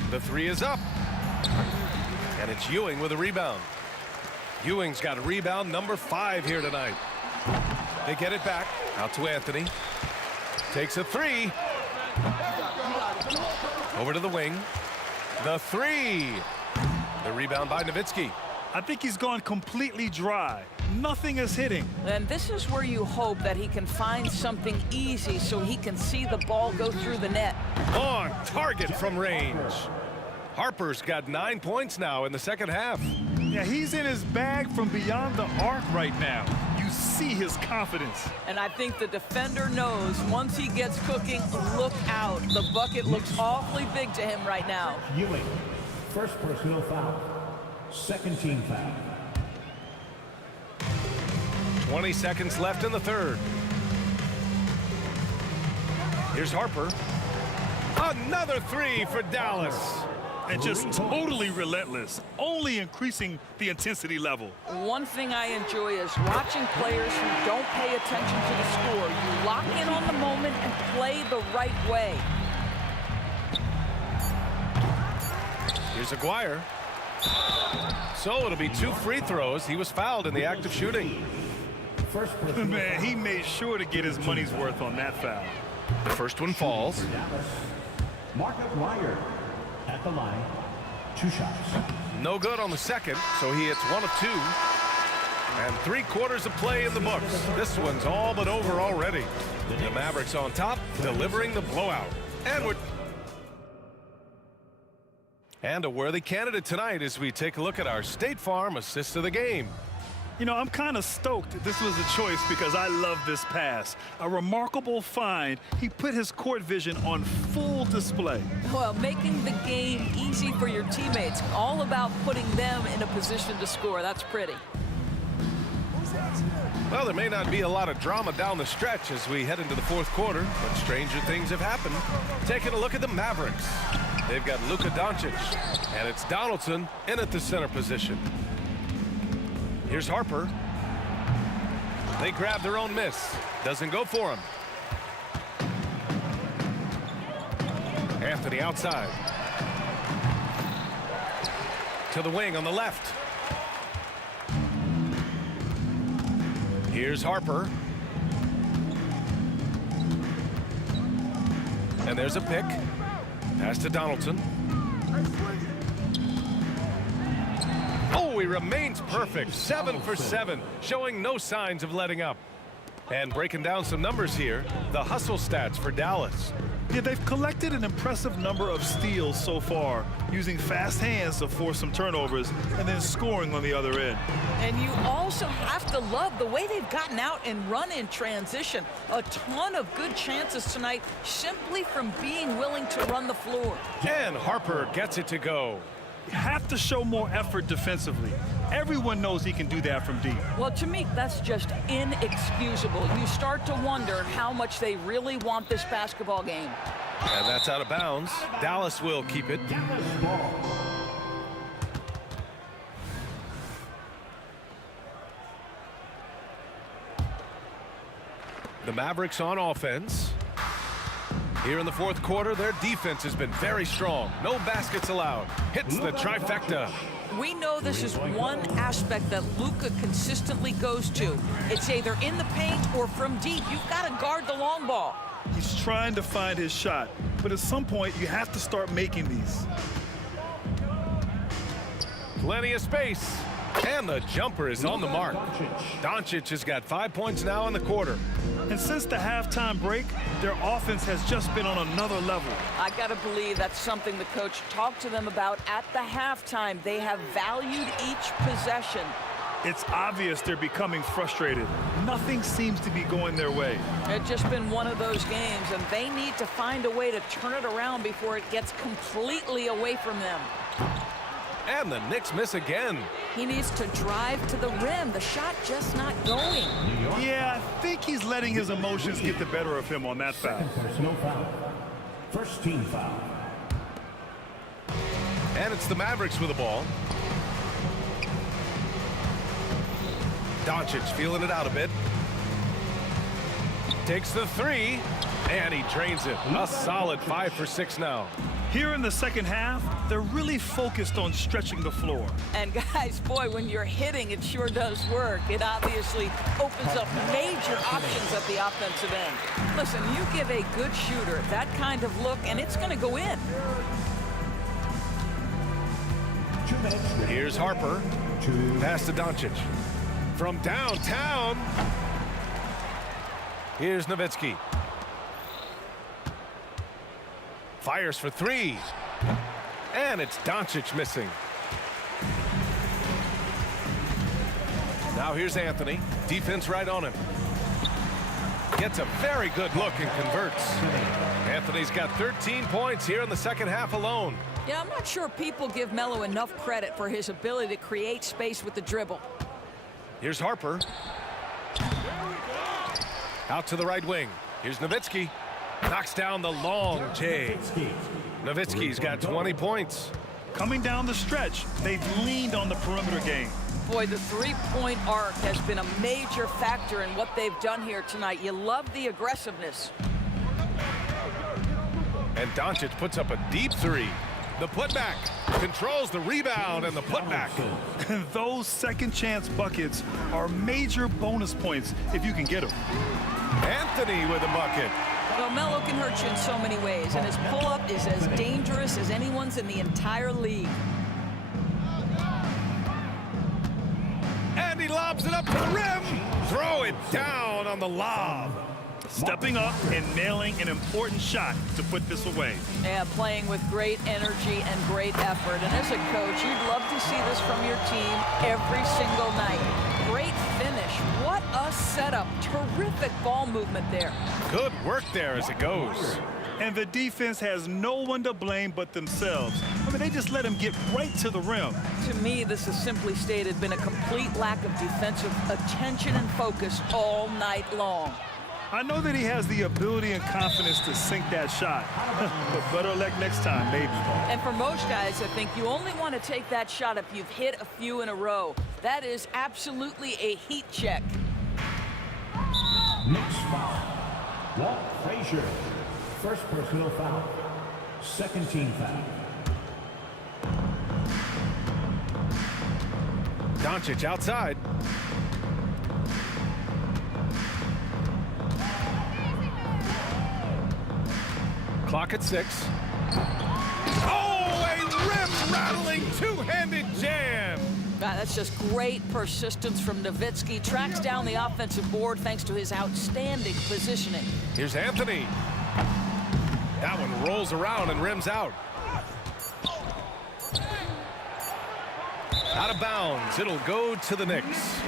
The 3 is up. And it's Ewing with a rebound. Ewing's got a rebound number 5 here tonight. They get it back. Out to Anthony. Takes a 3. Over to the wing. The 3. The rebound by Nowitzki. I think he's gone completely dry. Nothing is hitting. And this is where you hope that he can find something easy so he can see the ball go through the net. On target from range. Harper's got 9 points now in the 2nd half. Yeah, he's in his bag from beyond the arc right now. You see his confidence. And I think the defender knows once he gets cooking, look out. The bucket looks awfully big to him right now. Ewing, first personal foul. 2nd team foul. 20 seconds left in the 3rd. Here's Harper. Another 3 for Dallas. And just totally relentless, only increasing the intensity level. One thing I enjoy is watching players who don't pay attention to the score. You lock in on the moment and play the right way. Here's Aguirre. So it'll be 2 free throws. He was fouled in the act of shooting. Man, he made sure to get his money's worth on that foul. The first one falls. Mark Aguirre at the line. 2 shots. No good on the second, so he hits 1 of 2. And 3/4 of play in the books. This one's all but over already. The Mavericks on top, delivering the blowout. And a worthy candidate tonight as we take a look at our State Farm assist of the game. You know, I'm kind of stoked this was a choice because I love this pass. A remarkable find. He put his court vision on full display. Well, making the game easy for your teammates. All about putting them in a position to score. That's pretty. Well, there may not be a lot of drama down the stretch as we head into the 4th quarter, but stranger things have happened. Taking a look at the Mavericks. They've got Luka Doncic, and it's Donaldson in at the center position. Here's Harper. They grab their own miss. Doesn't go for him. Anthony outside. To the wing on the left. Here's Harper. And there's a pick. Pass to Donaldson. Oh, he remains perfect. 7 for 7, showing no signs of letting up. And breaking down some numbers here, the hustle stats for Dallas. Yeah, they've collected an impressive number of steals so far, using fast hands to force some turnovers and then scoring on the other end. And you also have to love the way they've gotten out and run in transition. A ton of good chances tonight simply from being willing to run the floor. And Harper gets it to go. You have to show more effort defensively. Everyone knows he can do that from deep. Well, to me, that's just inexcusable. You start to wonder how much they really want this basketball game. And that's out of bounds. Dallas will keep it. The Mavericks on offense. Here in the fourth quarter, their defense has been very strong. No baskets allowed. Hits the trifecta. We know this is one aspect that Luka consistently goes to. It's either in the paint or from deep. You've got to guard the long ball. He's trying to find his shot, but at some point you have to start making these. Plenty of space. And the jumper is on the mark. Doncic has got 5 points now in the quarter. And since the halftime break, their offense has just been on another level. I got to believe that's something the coach talked to them about at the halftime. They have valued each possession. It's obvious they're becoming frustrated. Nothing seems to be going their way. It's just been one of those games, and they need to find a way to turn it around before it gets completely away from them. And the Knicks miss again. He needs to drive to the rim. The shot just not going. Yeah, I think he's letting his emotions get the better of him on that foul. Personal foul. First team foul. And it's the Mavericks with the ball. Doncic feeling it out a bit. Takes the three, and he drains it. A solid 5 for 6 now. Here in the second half, they're really focused on stretching the floor. And guys, boy, when you're hitting, it sure does work. It obviously opens up major options at the offensive end. Listen, you give a good shooter that kind of look, and it's going to go in. Here's Harper. Pass to Doncic. From downtown. Here's Nowitzki. Fires for three. And it's Doncic missing. Now here's Anthony. Defense right on him. Gets a very good look and converts. Anthony's got 13 points here in the second half alone. Yeah, I'm not sure people give Melo enough credit for his ability to create space with the dribble. Here's Harper. Out to the right wing. Here's Nowitzki. Knocks down the long J. Nowitzki's got 20 points. Coming down the stretch, they've leaned on the perimeter game. Boy, the three-point arc has been a major factor in what they've done here tonight. You love the aggressiveness. And Doncic puts up a deep three. The putback controls the rebound and the putback. And those second chance buckets are major bonus points if you can get them. Anthony with a bucket. Well, Melo can hurt you in so many ways, and his pull-up is as dangerous as anyone's in the entire league. And he lobs it up to the rim. Throw it down on the lob. Stepping up and nailing an important shot to put this away. Yeah, playing with great energy and great effort. And as a coach, you'd love to see this from your team every single night. Great finish. What a setup. Terrific ball movement there. Good work there as it goes. And the defense has no one to blame but themselves. I mean, they just let him get right to the rim. To me, this has simply stated been a complete lack of defensive attention and focus all night long. I know that he has the ability and confidence to sink that shot, but better luck next time, maybe. And for most guys, I think you only want to take that shot if you've hit a few in a row. That is absolutely a heat check. Next foul. Walt Frazier. First personal foul. Second team foul. Doncic outside. Clock at 6. Oh, a rim-rattling two-handed jam. That's just great persistence from Nowitzki. Tracks down the offensive board thanks to his outstanding positioning. Here's Anthony. That one rolls around and rims out. Out of bounds. It'll go to the Knicks.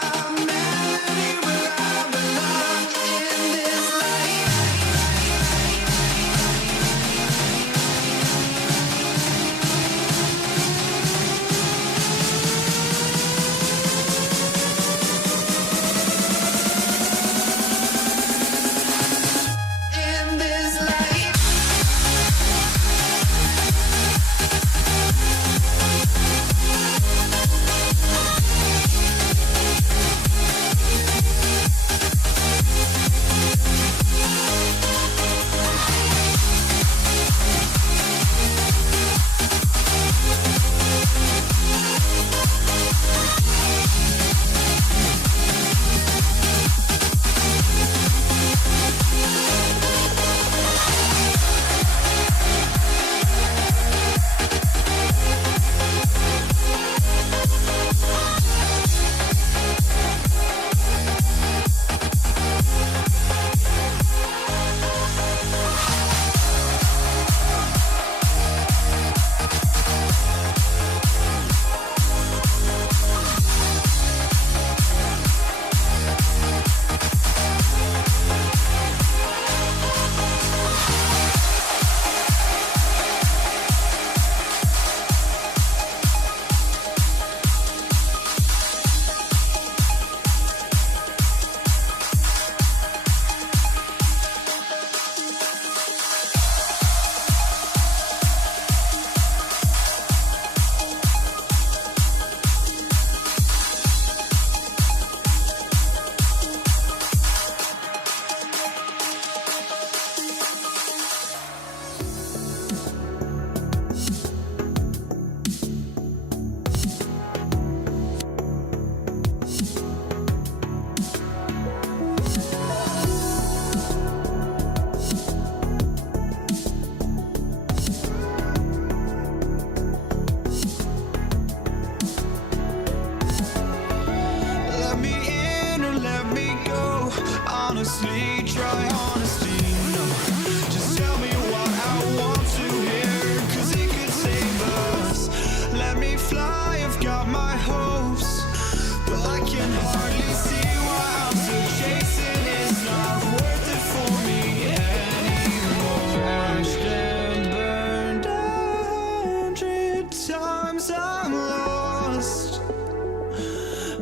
I'm try honesty, no. Just tell me what I want to hear, 'cause it could save us. Let me fly, I've got my hopes, but I can hardly see why I'm still chasing. It's not worth it for me anymore. Crashed and burned 100 times, I'm lost.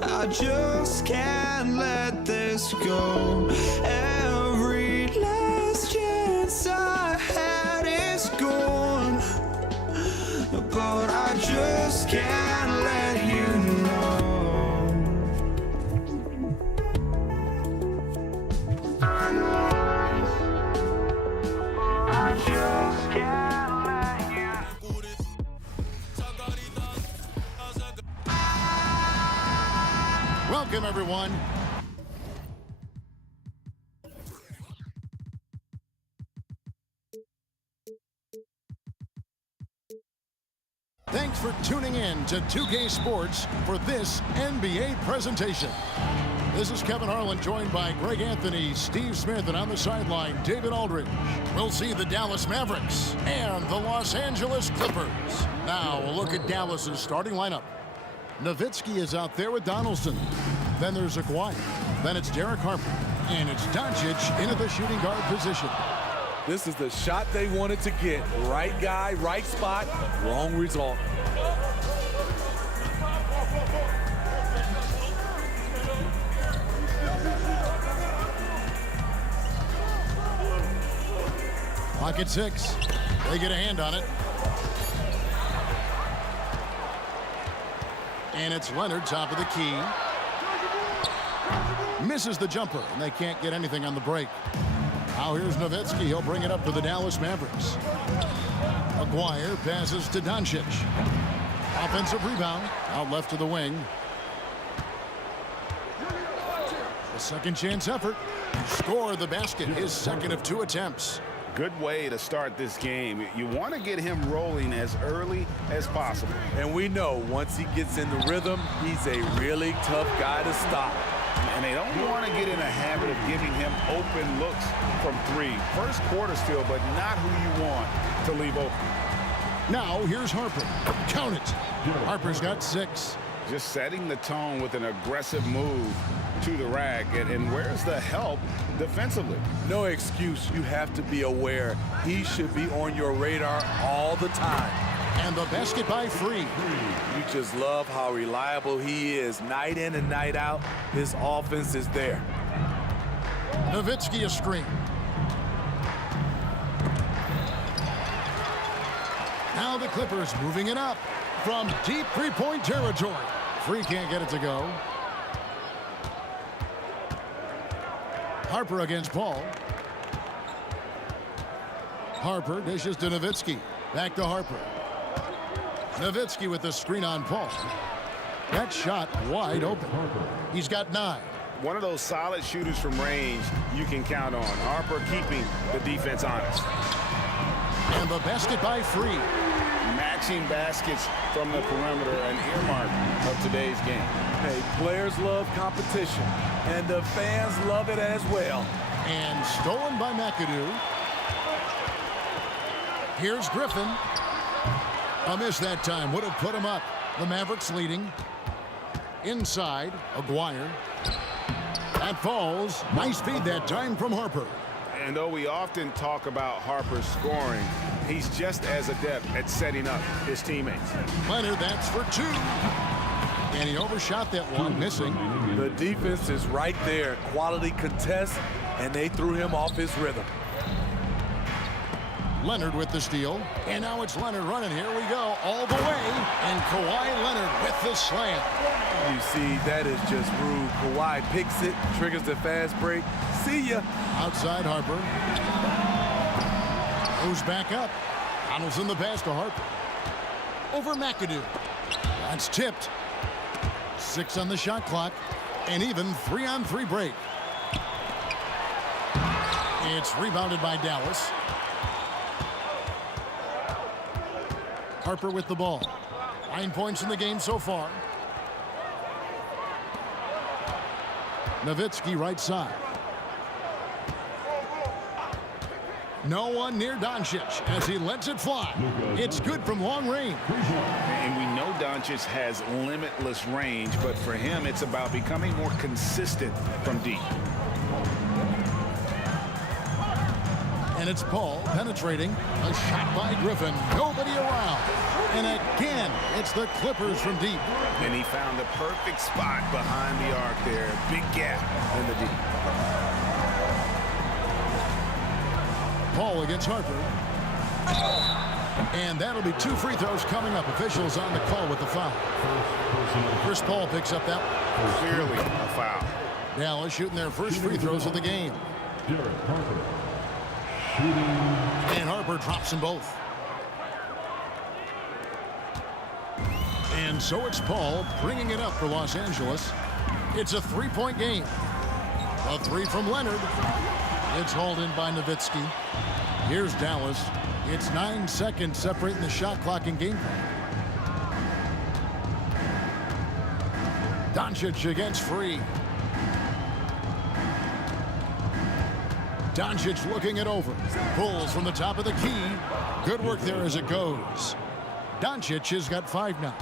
I just can't let this go. Every last chance I had is gone, but I just can't let you know. I just can't let you. Welcome, everyone. Thanks for tuning in to 2K Sports for this NBA presentation. This is Kevin Harlan, joined by Greg Anthony, Steve Smith, and on the sideline, David Aldridge. We'll see the Dallas Mavericks and the Los Angeles Clippers. Now, a look at Dallas's starting lineup. Nowitzki is out there with Donaldson. Then there's Aguirre. Then it's Derek Harper. And it's Doncic into the shooting guard position. This is the shot they wanted to get. Right guy, right spot, wrong result. Clock at 6. They get a hand on it. And it's Leonard, top of the key. Misses the jumper, and they can't get anything on the break. Now here's Nowitzki. He'll bring it up for the Dallas Mavericks. Aguirre passes to Doncic. Offensive rebound. Out left to the wing. A second chance effort. Score the basket. His second of 2 attempts. Good way to start this game. You want to get him rolling as early as possible. And we know once he gets in the rhythm, he's a really tough guy to stop. And they don't want to get in a habit of giving him open looks from 3. First quarter still, but not who you want to leave open. Now here's Harper. Count it. Harper's got 6. Just setting the tone with an aggressive move to the rack. And where's the help defensively? No excuse. You have to be aware. He should be on your radar all the time. And the basket by Free. You just love how reliable he is. Night in and night out, his offense is there. Nowitzki a screen. Now the Clippers moving it up from deep three-point territory. Free can't get it to go. Harper against Paul. Harper dishes to Nowitzki. Back to Harper. Nowitzki with the screen on Paul. That shot wide open. He's got 9. One of those solid shooters from range you can count on. Harper keeping the defense honest. And the basket by Free. Matching baskets from the perimeter, an earmark of today's game. Hey, players love competition, and the fans love it as well. And stolen by McAdoo. Here's Griffin. A miss that time would have put him up. The Mavericks leading. Inside, Aguirre. That falls. Nice feed that time from Harper. And though we often talk about Harper's scoring, he's just as adept at setting up his teammates. Leonard, that's for 2. And he overshot that one, missing. The defense is right there. Quality contest, and they threw him off his rhythm. Leonard with the steal. And now it's Leonard running. Here we go. All the way. And Kawhi Leonard with the slam. You see, that is just rude. Kawhi picks it, triggers the fast break. See ya. Outside Harper. Goes back up. Donaldson the pass to Harper. Over McAdoo. That's tipped. 6 on the shot clock. And even 3-on-3 break. It's rebounded by Dallas. Harper with the ball. 9 points in the game so far. Nowitzki right side. No one near Doncic as he lets it fly. It's good from long range. And we know Doncic has limitless range, but for him, it's about becoming more consistent from deep. And it's Paul penetrating. A shot by Griffin. Nobody around. And again, it's the Clippers from deep. And he found the perfect spot behind the arc there. Big gap in the deep. Paul against Harper. And that'll be 2 free throws coming up. Officials on the call with the foul. Chris Paul picks up that. Clearly a foul. Dallas shooting their first free throws of the game. And Harper drops them both. And so it's Paul bringing it up for Los Angeles. It's a 3-point game. A 3 from Leonard. It's hauled in by Nowitzki. Here's Dallas. It's 9 seconds separating the shot clock and game clock. Doncic against Free. Doncic looking it over. Pulls from the top of the key. Good work there as it goes. Doncic has got 5 now.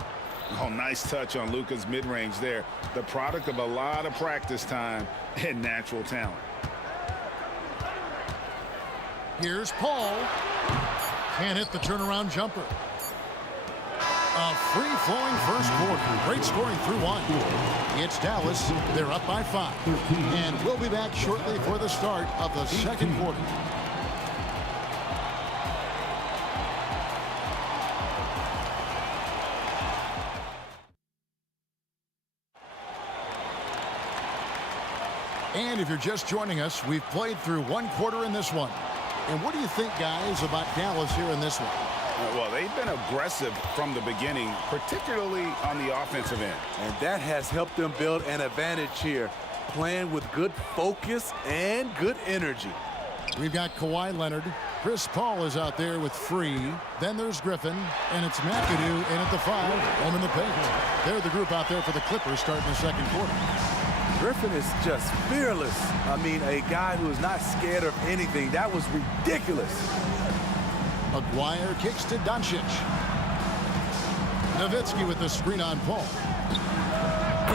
Oh, nice touch on Luka's mid-range there. The product of a lot of practice time and natural talent. Here's Paul. Can't hit the turnaround jumper. A free-flowing first quarter. Great scoring through 1. It's Dallas. They're up by 5. And we'll be back shortly for the start of the second quarter. And if you're just joining us, we've played through 1 quarter in this one. And what do you think, guys, about Dallas here in this one? Well, they've been aggressive from the beginning, particularly on the offensive end. And that has helped them build an advantage here, playing with good focus and good energy. We've got Kawhi Leonard. Chris Paul is out there with Free. Then there's Griffin, and it's McAdoo in at the 5, home in the paint. They're the group out there for the Clippers starting the second quarter. Griffin is just fearless. I mean, a guy who is not scared of anything. That was ridiculous. McGuire kicks to Doncic. Nowitzki with the screen on Paul.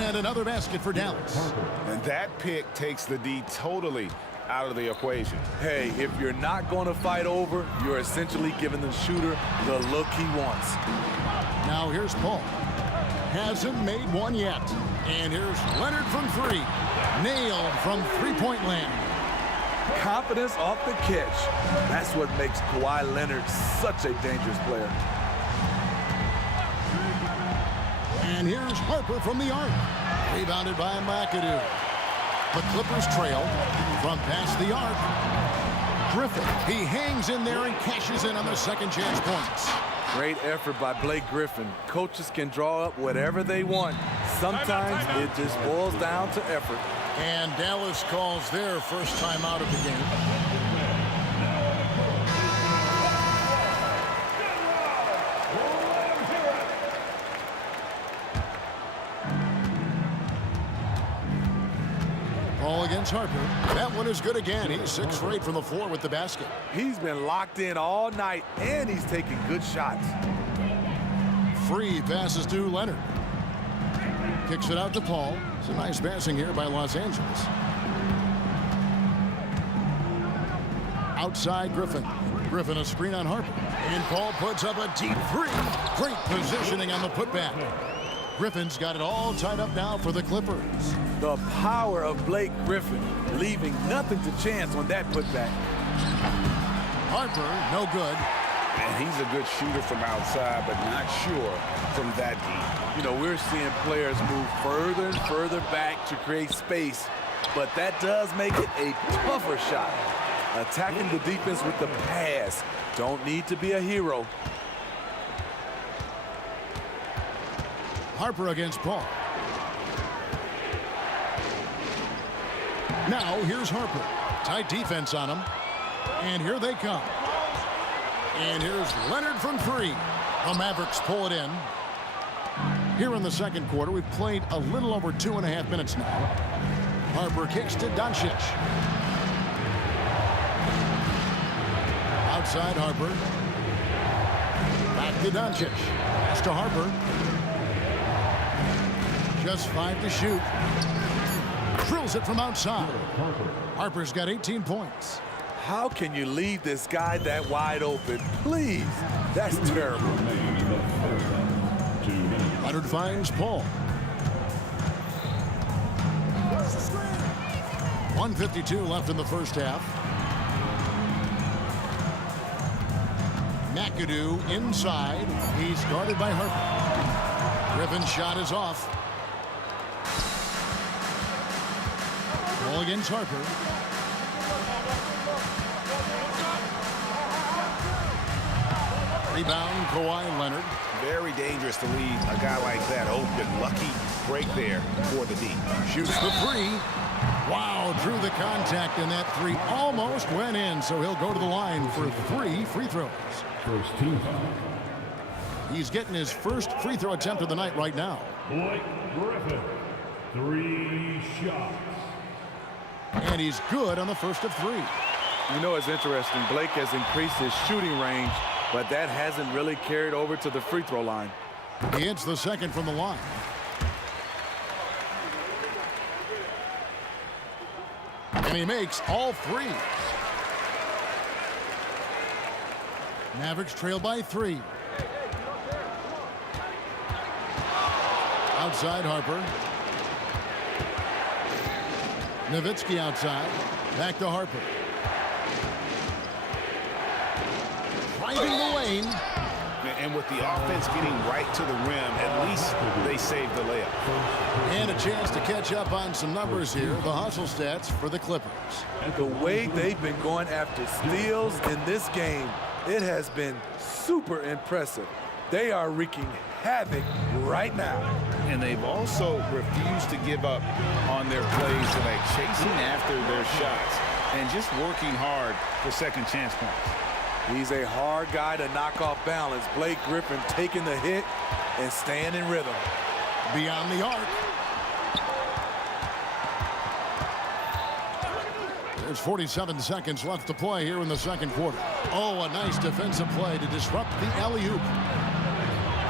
And another basket for Dallas. And that pick takes the D totally out of the equation. Hey, if you're not going to fight over, you're essentially giving the shooter the look he wants. Now here's Paul. Hasn't made one yet. And here's Leonard from 3. Nailed from 3-point land. Confidence off the catch. That's what makes Kawhi Leonard such a dangerous player. And here's Harper from the arc. Rebounded by McAdoo. The Clippers trail from past the arc. Griffin, he hangs in there and cashes in on their second chance points. Great effort by Blake Griffin. Coaches can draw up whatever they want. Sometimes it just boils down to effort. And Dallas calls their first time out of the game. Paul against Harper. That one is good again. He's 6 for 8 from the floor with the basket. He's been locked in all night, and he's taking good shots. Free passes to Leonard. Kicks it out to Paul. It's a nice passing here by Los Angeles. Outside Griffin. Griffin a screen on Harper. And Paul puts up a deep 3. Great positioning on the putback. Griffin's got it all tied up now for the Clippers. The power of Blake Griffin, leaving nothing to chance on that putback. Harper, no good. And he's a good shooter from outside, but not sure from that deep. You know, we're seeing players move further and further back to create space, but that does make it a tougher shot. Attacking the defense with the pass. Don't need to be a hero. Harper against Paul. Now here's Harper. Tight defense on him. And here they come. And here's Leonard from 3. The Mavericks pull it in. Here in the second quarter, we've played a little over 2.5 minutes now. Harper kicks to Doncic. Outside Harper. Back to Doncic. Pass to Harper. Just 5 to shoot. Drills it from outside. Harper's got 18 points. How can you leave this guy that wide open? Please. That's terrible. Leonard finds Paul. 1:52 left in the first half. McAdoo inside. He's guarded by Harper. Griffin's shot is off. Ball against Harper. Rebound, Kawhi Leonard. Very dangerous to leave a guy like that open. Lucky break there for the D. Shoots the three. Wow, drew the contact, and that three almost went in, so he'll go to the line for 3 free throws. First team foul. He's getting his first free throw attempt of the night right now. Blake Griffin, 3 shots. And he's good on the first of 3. You know, it's interesting. Blake has increased his shooting range, but that hasn't really carried over to the free throw line. He hits the second from the line. And he makes all 3. Mavericks trail by 3. Outside Harper. Nowitzki outside. Back to Harper. Driving the lane. And with the offense getting right to the rim, at least they saved the layup. And a chance to catch up on some numbers here. The hustle stats for the Clippers. The way they've been going after steals in this game, it has been super impressive. They are wreaking havoc right now. And they've also refused to give up on their plays tonight, chasing after their shots and just working hard for second chance points. He's a hard guy to knock off balance. Blake Griffin taking the hit and staying in rhythm. Beyond the arc. There's 47 seconds left to play here in the second quarter. Oh, a nice defensive play to disrupt the alley-oop.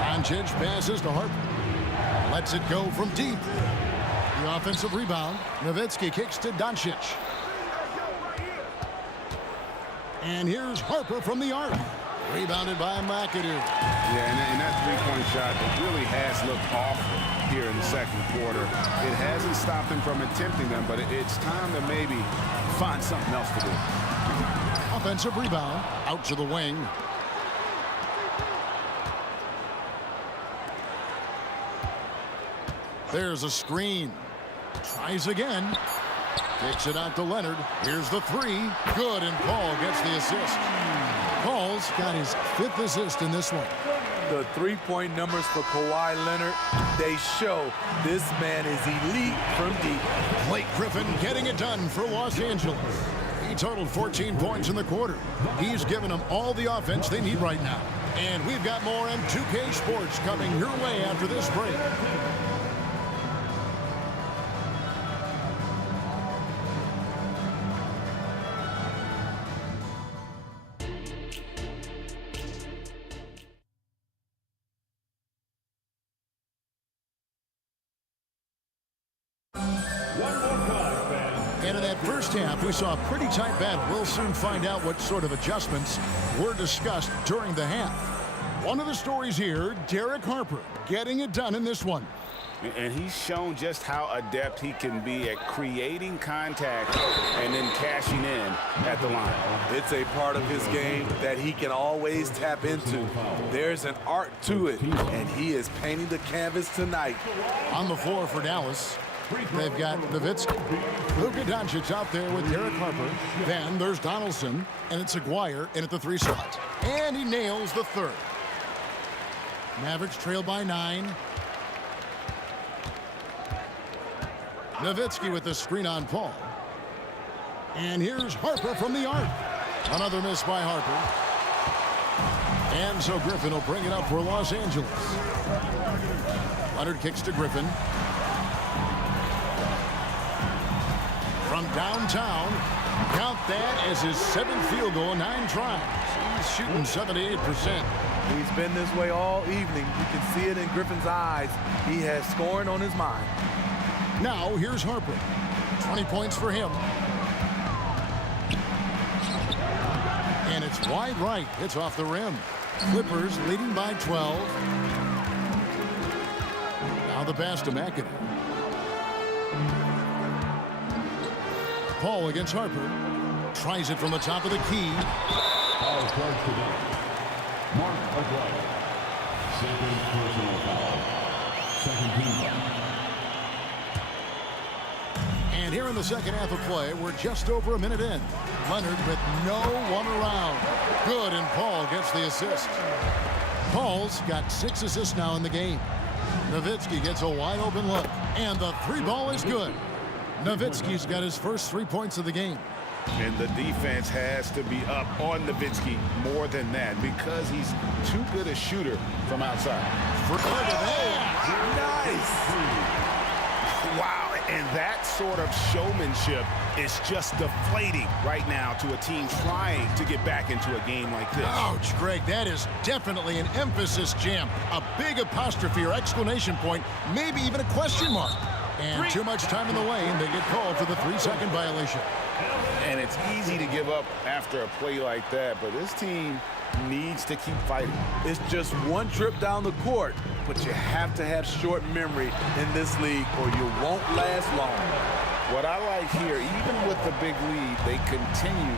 Doncic passes to Harper. Lets it go from deep. The offensive rebound. Nowitzki kicks to Doncic. And here's Harper from the arc. Rebounded by McAdoo. Yeah, and that three-point shot, it really has looked awful here in the second quarter. It hasn't stopped him from attempting them, but it's time to maybe find something else to do. Offensive rebound. Out to the wing. There's a screen. Tries again. Kicks it out to Leonard. Here's the 3. Good, and Paul gets the assist. Paul's got his 5th assist in this one. The three-point numbers for Kawhi Leonard, they show this man is elite from deep. Blake Griffin getting it done for Los Angeles. He totaled 14 points in the quarter. He's given them all the offense they need right now. And we've got more on 2K Sports coming your way after this break. And in that first half, we saw a pretty tight battle. We'll soon find out what sort of adjustments were discussed during the half. One of the stories here, Derek Harper getting it done in this one. And he's shown just how adept he can be at creating contact and then cashing in at the line. It's a part of his game that he can always tap into. There's an art to it, and he is painting the canvas tonight. On the floor for Dallas, they've got Nowitzki. Luka Doncic out there with Derek Harper. Then there's Donaldson, and it's Aguirre in at the 3 slot. And he nails the 3rd. Mavericks trail by 9. Nowitzki with the screen on Paul. And here's Harper from the arc. Another miss by Harper. And so Griffin will bring it up for Los Angeles. Leonard kicks to Griffin. From downtown, count that as his 7th field goal in 9 tries. He's shooting 78%. He's been this way all evening. You can see it in Griffin's eyes. He has scoring on his mind. Now, here's Harper. 20 points for him. And it's wide right. It's off the rim. Clippers leading by 12. Now the pass to McAdoo. Paul against Harper. Tries it from the top of the key. Foul charge today. Mark Aguirre. Second personal foul. Second team foul. And here in the second half of play, we're just over a minute in. Leonard with no one around. Good, and Paul gets the assist. Paul's got 6 assists now in the game. Nowitzki gets a wide open look, and the 3 ball is good. Nowitzki's got his first 3 points of the game. And the defense has to be up on Nowitzki more than that because he's too good a shooter from outside. Nice. Wow, and that sort of showmanship is just deflating right now to a team trying to get back into a game like this. Ouch, Greg, that is definitely an emphasis jam. A big apostrophe or exclamation point, maybe even a question mark. And too much time in the lane, they get called for the 3-second violation. And it's easy to give up after a play like that, but this team needs to keep fighting. It's just one trip down the court, but you have to have short memory in this league or you won't last long. What I like here, even with the big lead, they continue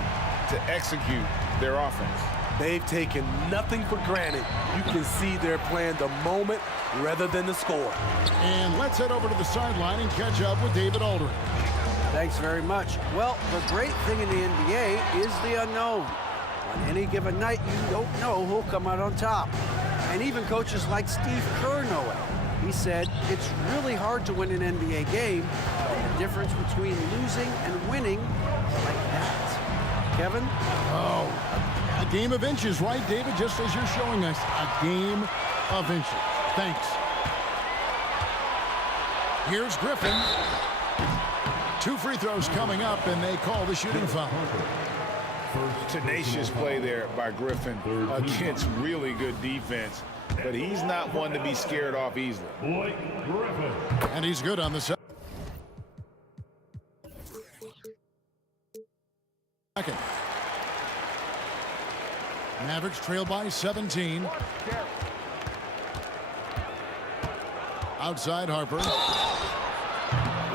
to execute their offense. They've taken nothing for granted. You can see they're playing the moment rather than the score. And let's head over to the sideline and catch up with David Aldridge. Thanks very much. Well, the great thing in the NBA is the unknown. On any given night, you don't know who'll come out on top. And even coaches like Steve Kerr know it. He said, it's really hard to win an NBA game, but the difference between losing and winning is like that. Kevin? Oh, a game of inches, right, David? Just as you're showing us, a game of inches. Thanks. Here's Griffin. 2 free throws coming up, and they call the shooting foul. Tenacious play there by Griffin against really good defense, but he's not one to be scared off easily. And he's good on the second. Mavericks trail by 17. Outside Harper.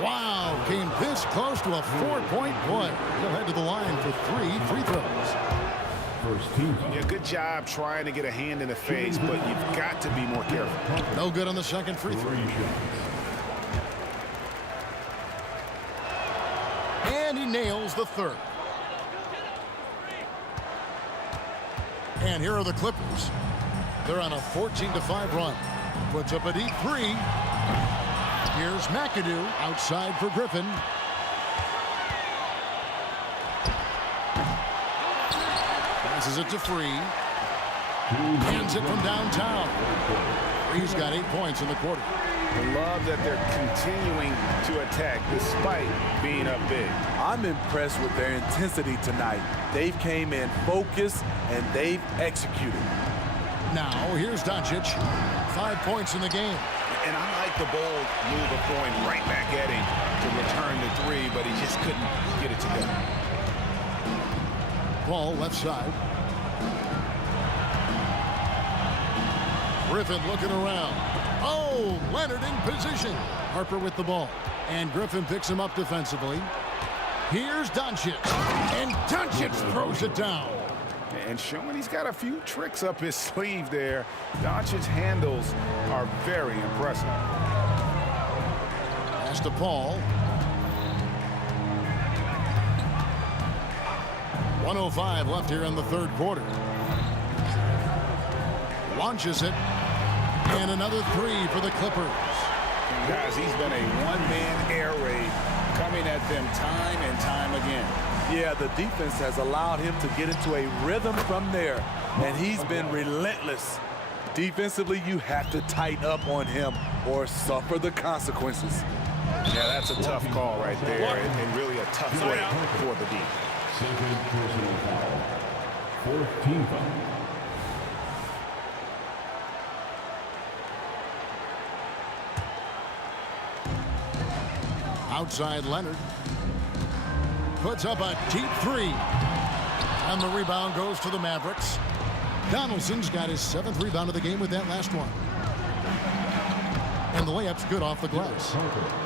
Wow, came this close to a 4-point play. He'll head to the line for 3 free throws. First team. Yeah, good job trying to get a hand in the face, but you've got to be more careful. No good on the second free throw. And he nails the third. And here are the Clippers. They're on a 14-5 run. Puts up a deep 3. Here's McAdoo outside for Griffin. Passes it to Free. Hands it from downtown. Free's got 8 points in the quarter. I love that they're continuing to attack despite being up big. I'm impressed with their intensity tonight. They've came in focused and they've executed. Now here's Doncic. 5 points in the game. And I like the bold move of going right back at him to return the 3, but he just couldn't get it together. Ball left side. Griffin looking around. Oh, Leonard in position. Harper with the ball. And Griffin picks him up defensively. Here's Doncic. And Doncic throws it down. And showing he's got a few tricks up his sleeve there. Doncic's handles are very impressive. Pass to Paul. 1:05 left here in the third quarter. Launches it. And another 3 for the Clippers. Guys, he's been a one-man air raid coming at them time and time again. Yeah, the defense has allowed him to get into a rhythm from there, and he's been relentless. Defensively, you have to tighten up on him or suffer the consequences. Yeah, that's a tough call right there, and really a tough way for the D. Fourth team foul. Outside Leonard. Puts up a deep three. And the rebound goes to the Mavericks. Donaldson's got his 7th rebound of the game with that last one. And the layup's good off the glass.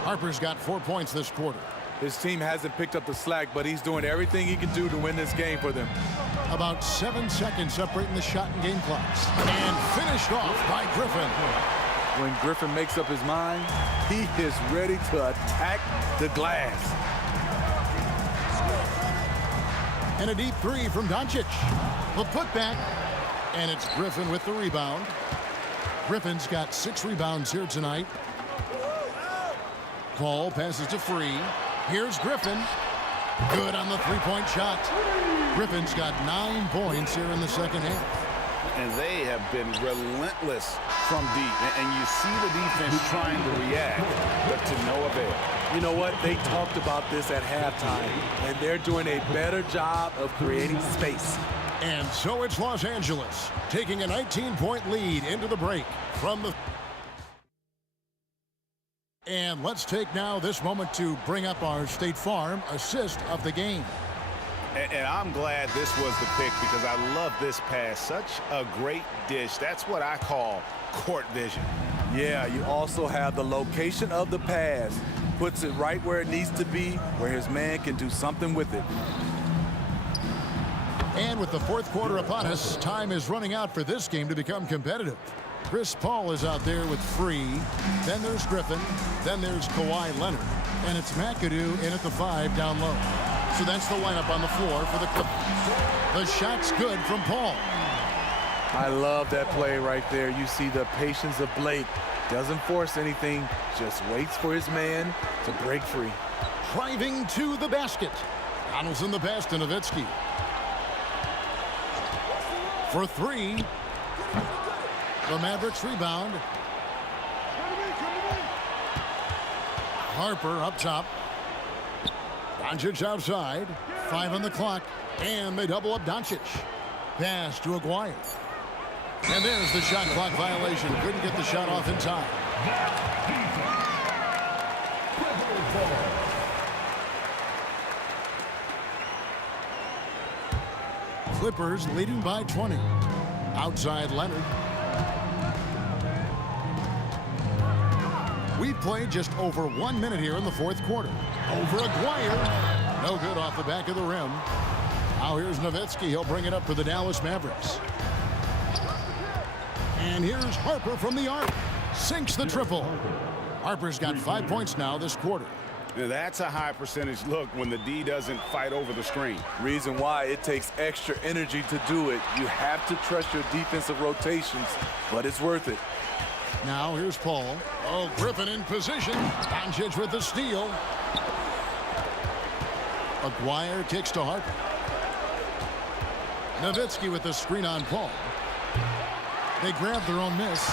Harper's got 4 points this quarter. His team hasn't picked up the slack, but he's doing everything he can do to win this game for them. About 7 seconds separating the shot and game clocks. And finished off by Griffin. When Griffin makes up his mind, he is ready to attack the glass. And a deep three from Doncic. The putback. And it's Griffin with the rebound. Griffin's got 6 rebounds here tonight. Paul passes to Free. Here's Griffin. Good on the three-point shot. Griffin's got 9 points here in the second half. And they have been relentless from deep. And you see the defense trying to react, but to no avail. You know what? They talked about this at halftime, and they're doing a better job of creating space. And so it's Los Angeles taking a 19-point lead into the break from the... And let's take now this moment to bring up our State Farm assist of the game. And I'm glad this was the pick because I love this pass. Such a great dish. That's what I call court vision. Yeah, you also have the location of the pass. Puts it right where it needs to be, where his man can do something with it. And with the 4th quarter upon us, time is running out for this game to become competitive. Chris Paul is out there with Free. Then there's Griffin. Then there's Kawhi Leonard. And it's McAdoo in at the 5 down low. So that's the lineup on the floor for the Clippers. The shot's good from Paul. I love that play right there. You see the patience of Blake. Doesn't force anything, just waits for his man to break free. Driving to the basket. Donaldson the pass to Nowitzki. For 3. The Mavericks rebound. Harper up top. Doncic outside. 5 on the clock. And they double up Doncic. Pass to Aguirre. And there's the shot clock violation. Couldn't get the shot off in time. Clippers leading by 20. Outside Leonard. We played just over 1 minute here in the 4th quarter. Over Aguirre. No good off the back of the rim. Now here's Nowitzki. He'll bring it up for the Dallas Mavericks. And here's Harper from the arc. Sinks the triple. Harper's got 5 points now this quarter. That's a high percentage look when the D doesn't fight over the screen. Reason why it takes extra energy to do it. You have to trust your defensive rotations, but it's worth it. Now here's Paul. Oh, Griffin in position. Doncic with the steal. Aguirre kicks to Harper. Nowitzki with the screen on Paul. They grab their own miss.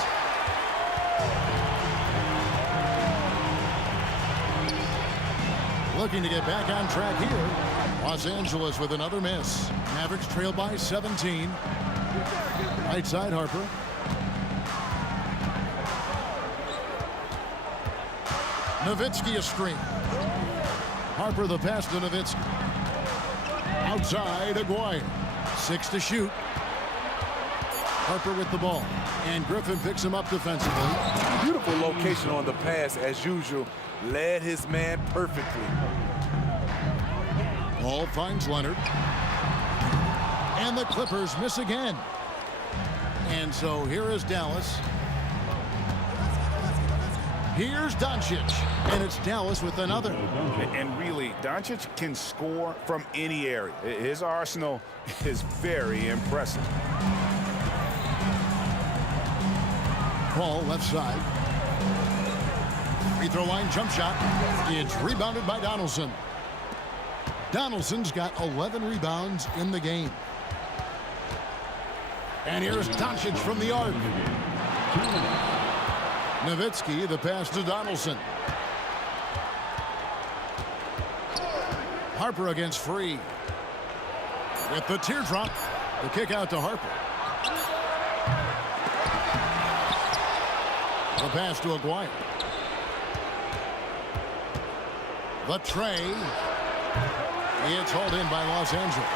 Looking to get back on track here. Los Angeles with another miss. Mavericks trail by 17. Right side Harper. Nowitzki a screen. Harper the pass to Nowitzki. Outside Aguirre. 6 to shoot. Harper with the ball. And Griffin picks him up defensively. Beautiful location on the pass as usual. Led his man perfectly. Ball finds Leonard. And the Clippers miss again. And so here is Dallas. Here's Doncic. And it's Dallas with another. And really, Doncic can score from any area. His arsenal is very impressive. Paul left side. Free throw line jump shot. It's rebounded by Donaldson. Donaldson's got 11 rebounds in the game. And here's Doncic from the arc. Nowitzki, the pass to Donaldson. Harper against Free. With the teardrop. The kick out to Harper. The pass to Aguirre. The tray. It's hauled in by Los Angeles.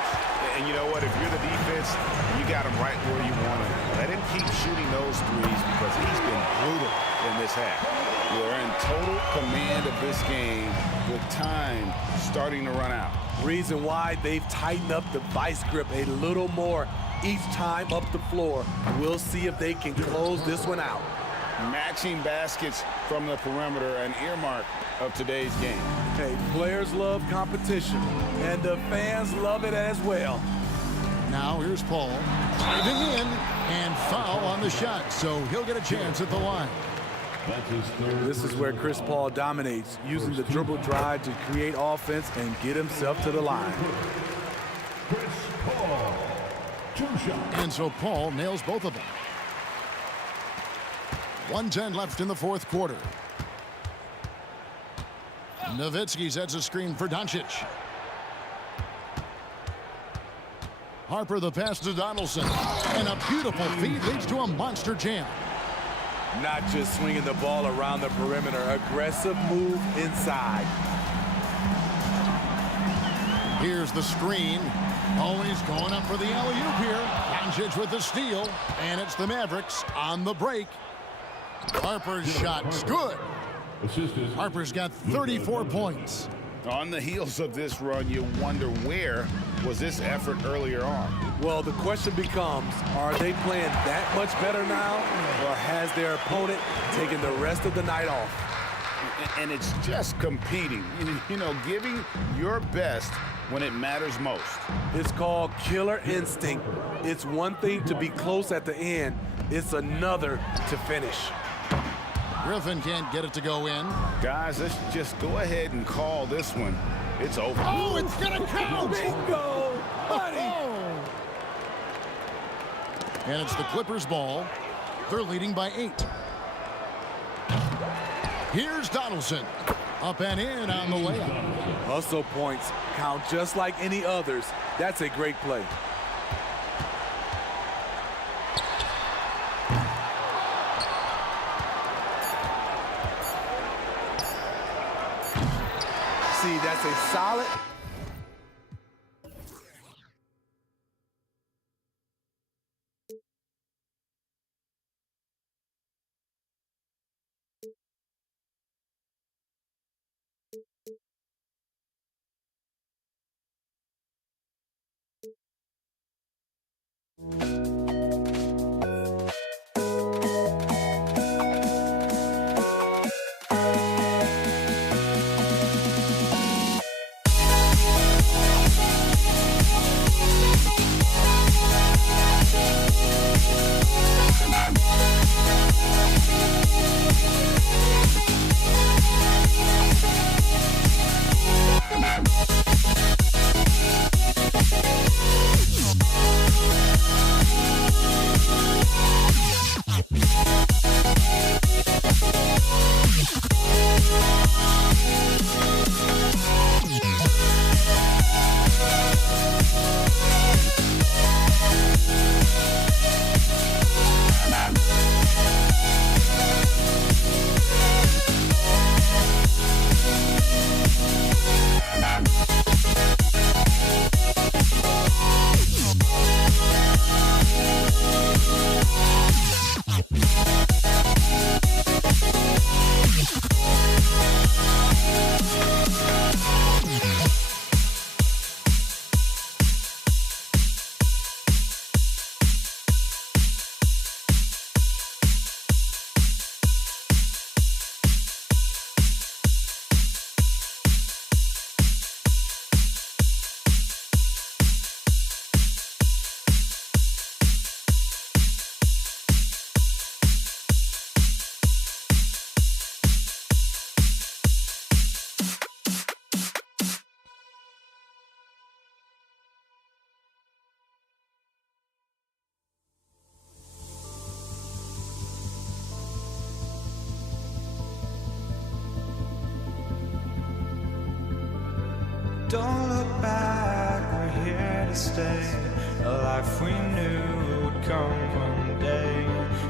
And you know what? If you're the defense, you got him right where you want him. Let him keep shooting those threes because he's been brutal in this half. We're in total command of this game with time starting to run out. Reason why they've tightened up the vice grip a little more each time up the floor. We'll see if they can close this one out. Matching baskets from the perimeter, an earmark of today's game. Hey, players love competition, and the fans love it as well. Now here's Paul driving in and foul on the shot, so he'll get a chance at the line. This is where Chris Paul dominates, using the dribble drive to create offense and get himself to the line. Chris Paul, 2 shots. And so Paul nails both of them. 1:10 left in the fourth quarter. Nowitzki sets a screen for Doncic. Harper the pass to Donaldson. And a beautiful feed leads to a monster jam. Not just swinging the ball around the perimeter, aggressive move inside. Here's the screen. Always going up for the alley-oop here. Doncic with the steal. And it's the Mavericks on the break. Harper's shot's good. Harper's got 34 points. On the heels of this run, you wonder where was this effort earlier on? Well, the question becomes, are they playing that much better now, or has their opponent taken the rest of the night off? And it's just competing, you know, giving your best when it matters most. It's called killer instinct. It's one thing to be close at the end. It's another to finish. Griffin can't get it to go in. Guys, let's just go ahead and call this one. It's over. Oh, it's gonna count! Bingo! Buddy! And it's the Clippers' ball. They're leading by 8. Here's Donaldson. Up and in on the layup. Hustle points count just like any others. That's a great play. See, that's a solid. Don't look back, we're here to stay, a life we knew would come one day.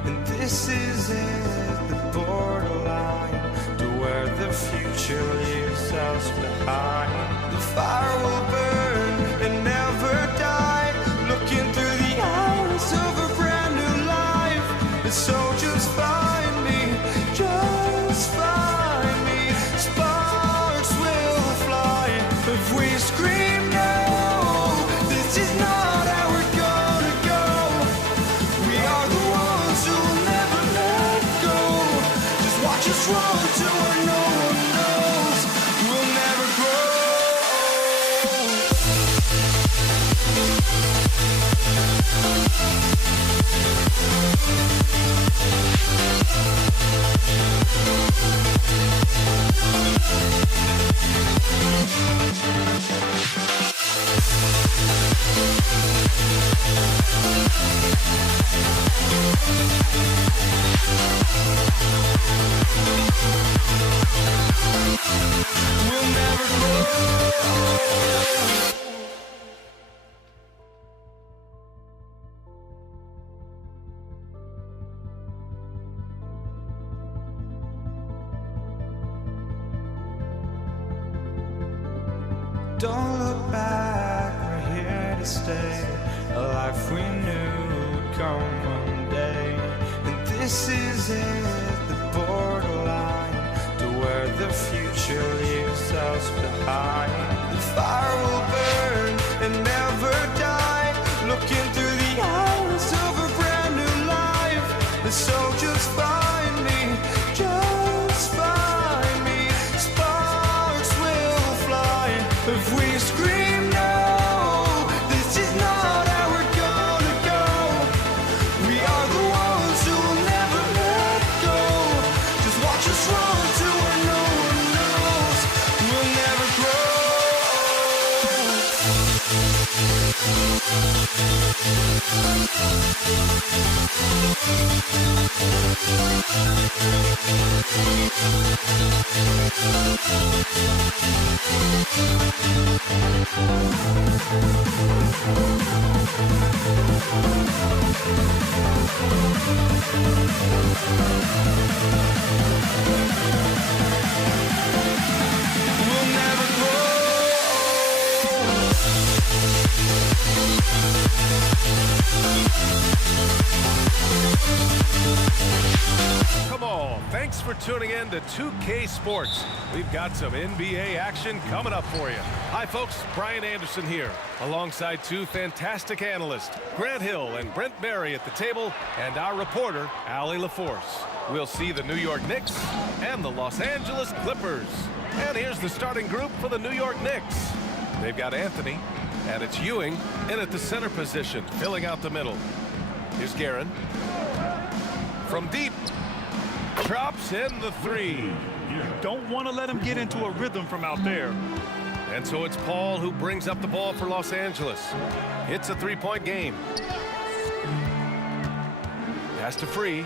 And this is it, the borderline, to where the future leaves us behind. The fire will burn and never die, looking through the eyes of a brand new life. And so just find me, just find me. Sparks will fly if we scream no. This is not how we're gonna go. We are the ones who will never let go. Just watch us run to where no one knows. We'll never grow. We'll never grow. Don't look back, we're here to stay, a life we knew would come one day. And this is it, the borderline, to where the future leaves us behind. The fire will burn and never die, looking through the eyes of a brand new life. And so just find me, just find me. Sparks will fly if we scream no. This is not how we're gonna go. We are the ones who will never let go. Just watch us run to where no one knows. We'll never grow. We'll never grow. Come on, thanks for tuning in to 2K Sports. We've got some NBA action coming up for you. Hi folks, Brian Anderson here, alongside two fantastic analysts, Grant Hill and Brent Barry at the table, and our reporter, Allie LaForce. We'll see the New York Knicks and the Los Angeles Clippers. And here's the starting group for the New York Knicks. They've got Anthony, and it's Ewing in at the center position, filling out the middle. Here's Guerin. From deep, drops in the three. Don't want to let him get into a rhythm from out there. And so it's Paul who brings up the ball for Los Angeles. It's a three-point game. Pass to Free.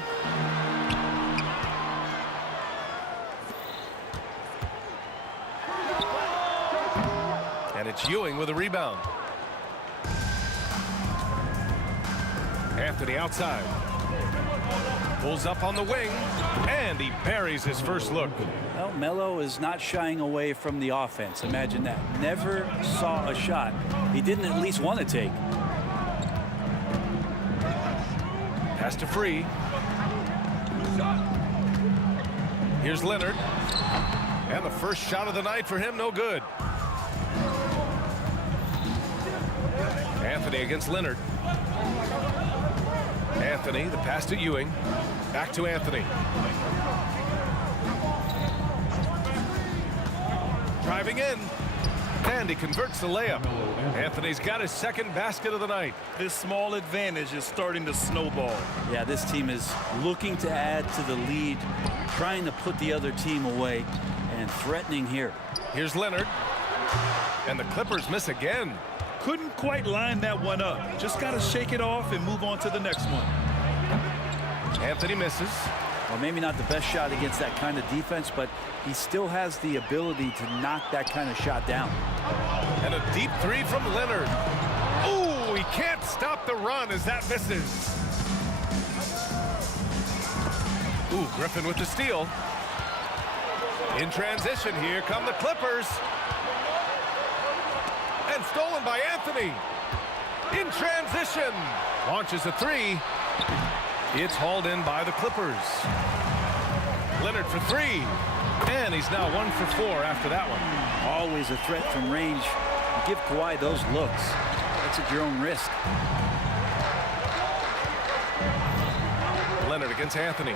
And it's Ewing with a rebound. Anthony outside. Pulls up on the wing, and he buries his first look. Well, Melo is not shying away from the offense. Imagine that. Never saw a shot he didn't at least want to take. Pass to Free. Here's Leonard. And the first shot of the night for him, no good. Anthony against Leonard. Anthony, the pass to Ewing. Back to Anthony. Driving in. And he converts the layup. Anthony's got his second basket of the night. This small advantage is starting to snowball. Yeah, this team is looking to add to the lead, trying to put the other team away, and threatening here. Here's Leonard. And the Clippers miss again. Couldn't quite line that one up. Just got to shake it off and move on to the next one. Anthony misses. Well, maybe not the best shot against that kind of defense, but he still has the ability to knock that kind of shot down. And a deep three from Leonard. Ooh, he can't stop the run as that misses. Ooh, Griffin with the steal. In transition, here come the Clippers. And stolen by Anthony. In transition. Launches a three. It's hauled in by the Clippers. Leonard for three. And he's now 1 for 4 after that one. Always a threat from range. You give Kawhi those looks. That's at your own risk. Leonard against Anthony.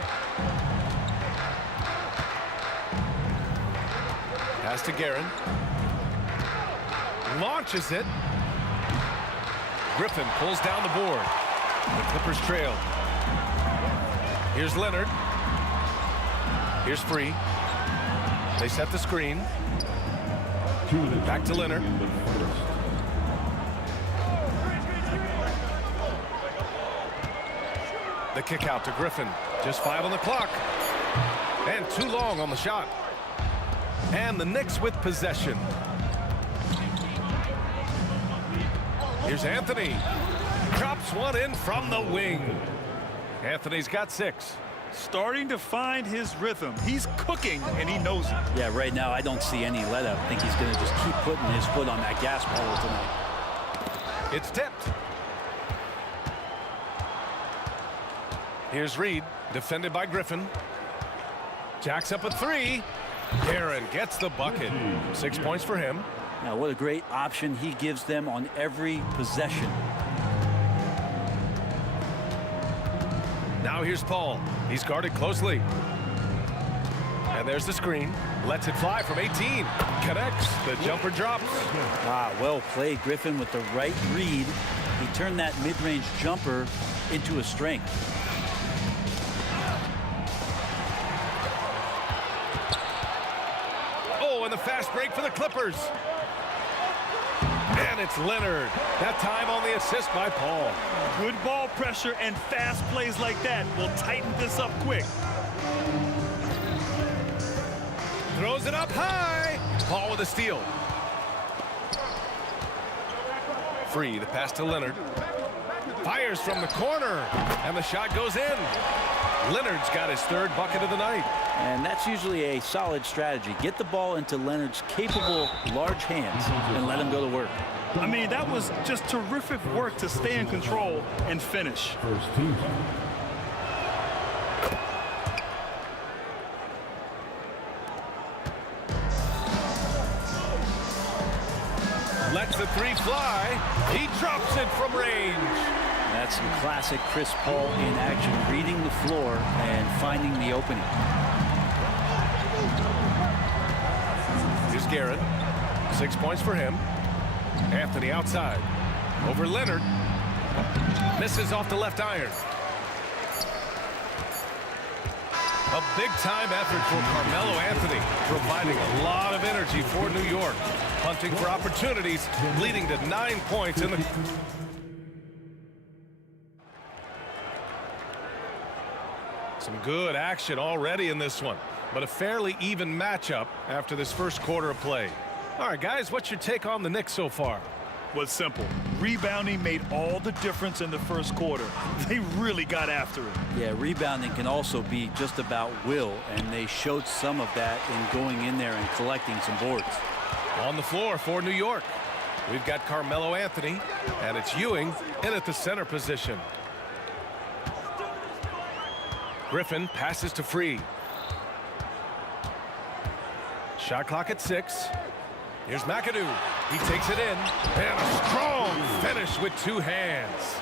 Pass to Guerin. Launches it. Griffin pulls down the board. The Clippers trail. Here's Leonard. Here's Free. They set the screen. Back to Leonard. The kick out to Griffin. Just 5 on the clock. And too long on the shot. And the Knicks with possession. Here's Anthony. Drops one in from the wing. Anthony's got 6. Starting to find his rhythm. He's cooking, and he knows it. Yeah, right now I don't see any let up. I think he's going to just keep putting his foot on that gas pedal tonight. It's tipped. Here's Reed, defended by Griffin. Jacks up a 3. Aaron gets the bucket. 6 points for him. Now, what a great option he gives them on every possession. Now here's Paul. He's guarded closely. And there's the screen. Lets it fly from 18. Connects. The jumper drops. Ah, well played, Griffin, with the right read. He turned that mid-range jumper into a strength. Oh, and the fast break for the Clippers. And it's Leonard. That time on the assist by Paul. Good ball pressure and fast plays like that will tighten this up quick. Throws it up high. Paul with a steal. Free, the pass to Leonard. Fires from the corner. And the shot goes in. Leonard's got his 3rd bucket of the night. And that's usually a solid strategy. Get the ball into Leonard's capable, large hands and let him go to work. I mean, that was just terrific work to stay in control and finish. First team. Lets the 3 fly. He drops it from range. That's some classic Chris Paul in action, reading the floor and finding the opening. Here's Guerin. 6 points for him. Anthony outside. Over Leonard. Misses off the left iron. A big-time effort for Carmelo Anthony, providing a lot of energy for New York. Hunting for opportunities, leading to 9 points in the... Some good action already in this one, but a fairly even matchup after this first quarter of play. All right, guys, what's your take on the Knicks so far? Was simple. Rebounding made all the difference in the first quarter. They really got after it. Yeah, rebounding can also be just about will, and they showed some of that in going in there and collecting some boards. On the floor for New York, we've got Carmelo Anthony, and it's Ewing in at the center position. Griffin passes to Free. Shot clock at 6. Here's McAdoo. He takes it in. And a strong finish with 2 hands.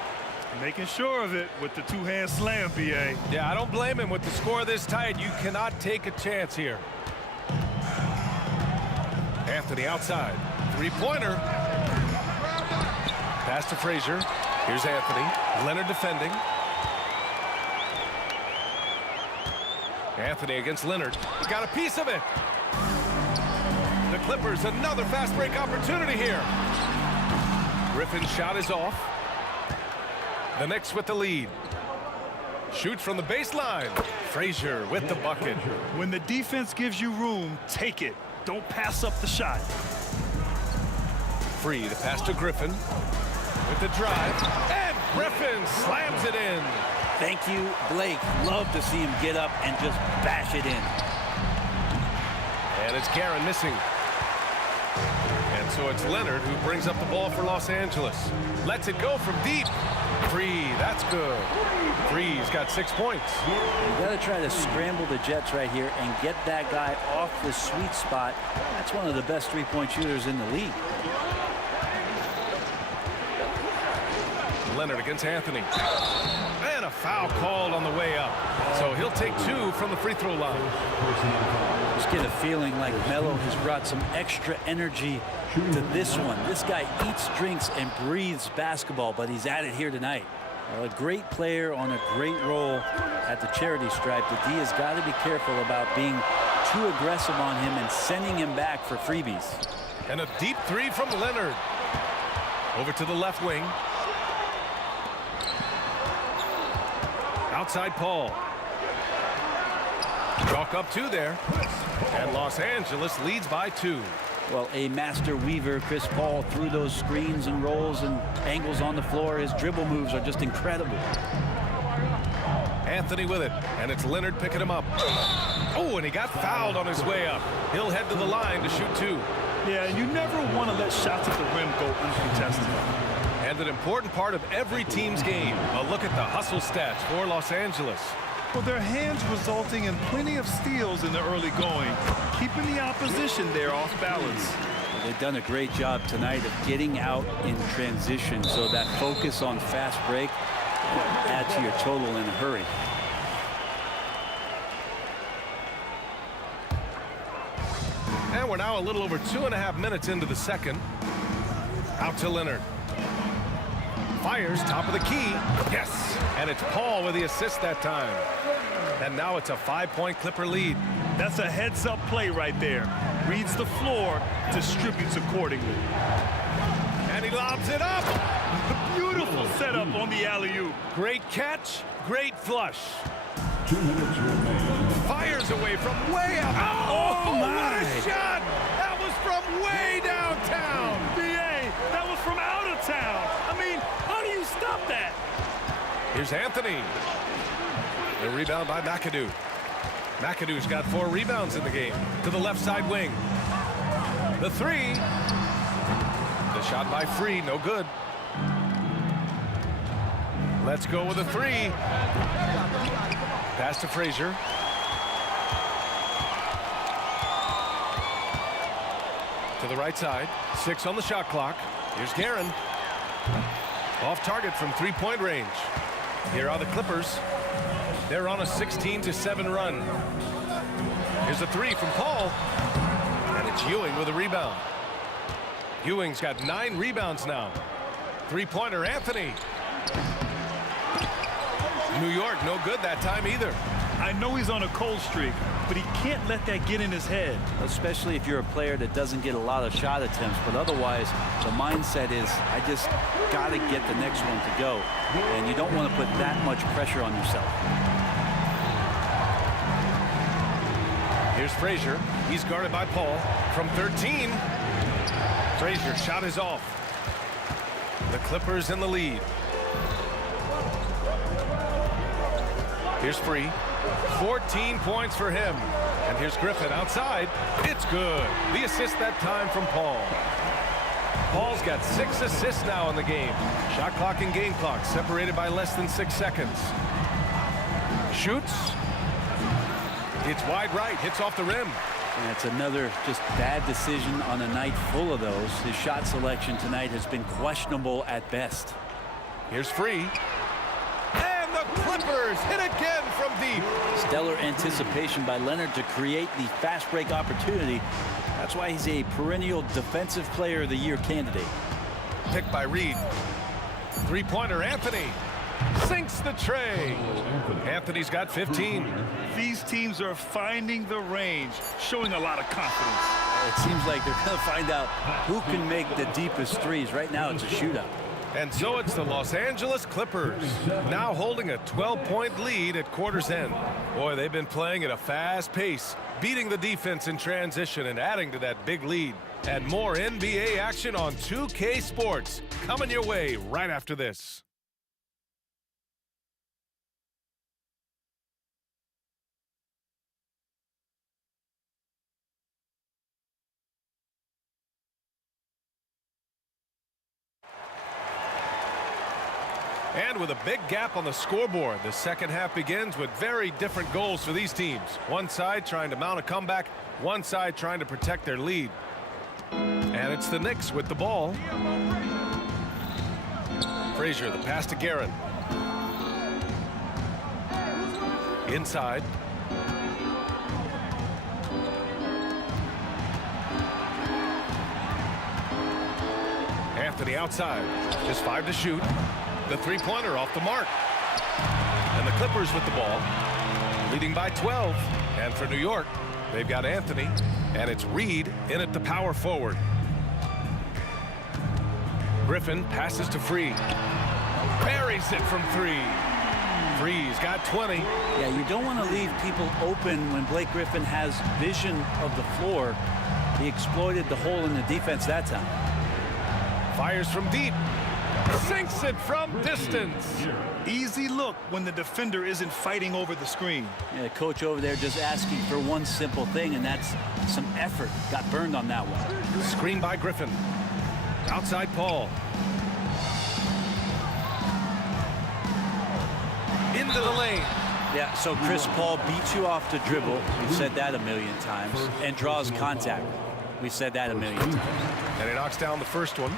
Making sure of it with the 2-hand slam, BA. Yeah, I don't blame him with the score this tight. You cannot take a chance here. Anthony outside. 3-pointer. Pass to Frazier. Here's Anthony. Leonard defending. Anthony against Leonard. He got a piece of it. The Clippers, another fast break opportunity here. Griffin's shot is off. The Knicks with the lead. Shoots from the baseline. Frazier with the bucket. When the defense gives you room, take it. Don't pass up the shot. Free, the pass to Griffin. with the drive, and Griffin slams it in. Thank you, Blake. Love to see him get up and just bash it in. And it's Karen missing. And so it's Leonard who brings up the ball for Los Angeles. Lets it go from deep. Free, that's good. Free's got 6 points. You got to try to scramble the Jets right here and get that guy off the sweet spot. That's one of the best three-point shooters in the league. Leonard against Anthony. And a foul called on the way up. So he'll take 2 from the free throw line. Just get a feeling like Melo has brought some extra energy to this one. This guy eats, drinks, and breathes basketball, but he's at it here tonight. Well, a great player on a great role at the charity stripe. The D has got to be careful about being too aggressive on him and sending him back for freebies. And a deep 3 from Leonard. Over to the left wing. Outside Paul. Chalk up 2 there. And Los Angeles leads by 2. Well, a master weaver, Chris Paul, through those screens and rolls and angles on the floor. His dribble moves are just incredible. Anthony with it, and it's Leonard picking him up. Oh, and he got fouled on his way up. He'll head to the line to shoot 2. Yeah, and you never want to let shots at the rim go uncontested. And an important part of every team's game. A look at the hustle stats for Los Angeles. Well, their hands resulting in plenty of steals in the early going, keeping the opposition there off balance. Well, they've done a great job tonight of getting out in transition, so that focus on fast break will add to your total in a hurry. And we're now a little over 2.5 minutes into the second. Out to Leonard. Fires, top of the key. Yes! And it's Paul with the assist that time. And now it's a 5-point Clipper lead. That's a heads-up play right there. Reads the floor, distributes accordingly. And he lobs it up. Beautiful setup on the alley-oop. Great catch, great flush. 2 minutes remaining. Fires away from way up. Oh, what a shot! That was from way downtown. BA, that was from out of town. I mean, how do you stop that? Here's Anthony. The rebound by McAdoo. McAdoo's got 4 rebounds in the game. To the left side wing. The 3. The shot by Free, no good. Let's go with a 3. Pass to Frazier. To the right side. 6 on the shot clock. Here's Guerin. Off target from 3-point range. Here are the Clippers. They're on a 16-7 run. Here's a 3 from Paul. And it's Ewing with a rebound. Ewing's got 9 rebounds now. 3-pointer Anthony. New York no good that time either. I know he's on a cold streak, but he can't let that get in his head. Especially if you're a player that doesn't get a lot of shot attempts, but otherwise the mindset is I just got to get the next one to go, and you don't want to put that much pressure on yourself. Here's Frazier. He's guarded by Paul from 13. Frazier's shot is off. The Clippers in the lead. Here's Free. 14 points for him. And here's Griffin outside. It's good. The assist that time from Paul. Paul's got 6 assists now in the game. Shot clock and game clock separated by less than 6 seconds. Shoots. It's wide right. Hits off the rim. And it's another just bad decision on a night full of those. His shot selection tonight has been questionable at best. Here's Free. And the Clippers hit again from deep. Stellar anticipation by Leonard to create the fast break opportunity. That's why he's a perennial defensive player of the year candidate. Picked by Reed. 3-pointer Anthony. Sinks the tray. Anthony's got 15. These teams are finding the range, showing a lot of confidence. It seems like they're going to find out who can make the deepest threes. Right now, it's a shootout. And so it's the Los Angeles Clippers, now holding a 12-point lead at quarter's end. Boy, they've been playing at a fast pace, beating the defense in transition and adding to that big lead. And more NBA action on 2K Sports coming your way right after this. And with a big gap on the scoreboard, the second half begins with very different goals for these teams. One side trying to mount a comeback, one side trying to protect their lead. And it's the Knicks with the ball. Frazier, the pass to Guerin. Inside. Anthony outside. Just 5 to shoot. The three-pointer off the mark. And the Clippers with the ball, leading by 12. And for New York, they've got Anthony, and it's Reed in at the power forward. Griffin passes to Free. Buries it from 3. Free's got 20. Yeah, you don't want to leave people open when Blake Griffin has vision of the floor. He exploited the hole in the defense that time. Fires from deep. Sinks it from distance. Easy look when the defender isn't fighting over the screen. Yeah, coach over there just asking for one simple thing, and that's some effort. Got burned on that one. Screen by Griffin. Outside Paul. Into the lane. Yeah, so Chris Paul beats you off the dribble. We've said that a million times. And draws contact. We've said that a million times. And he knocks down the first one.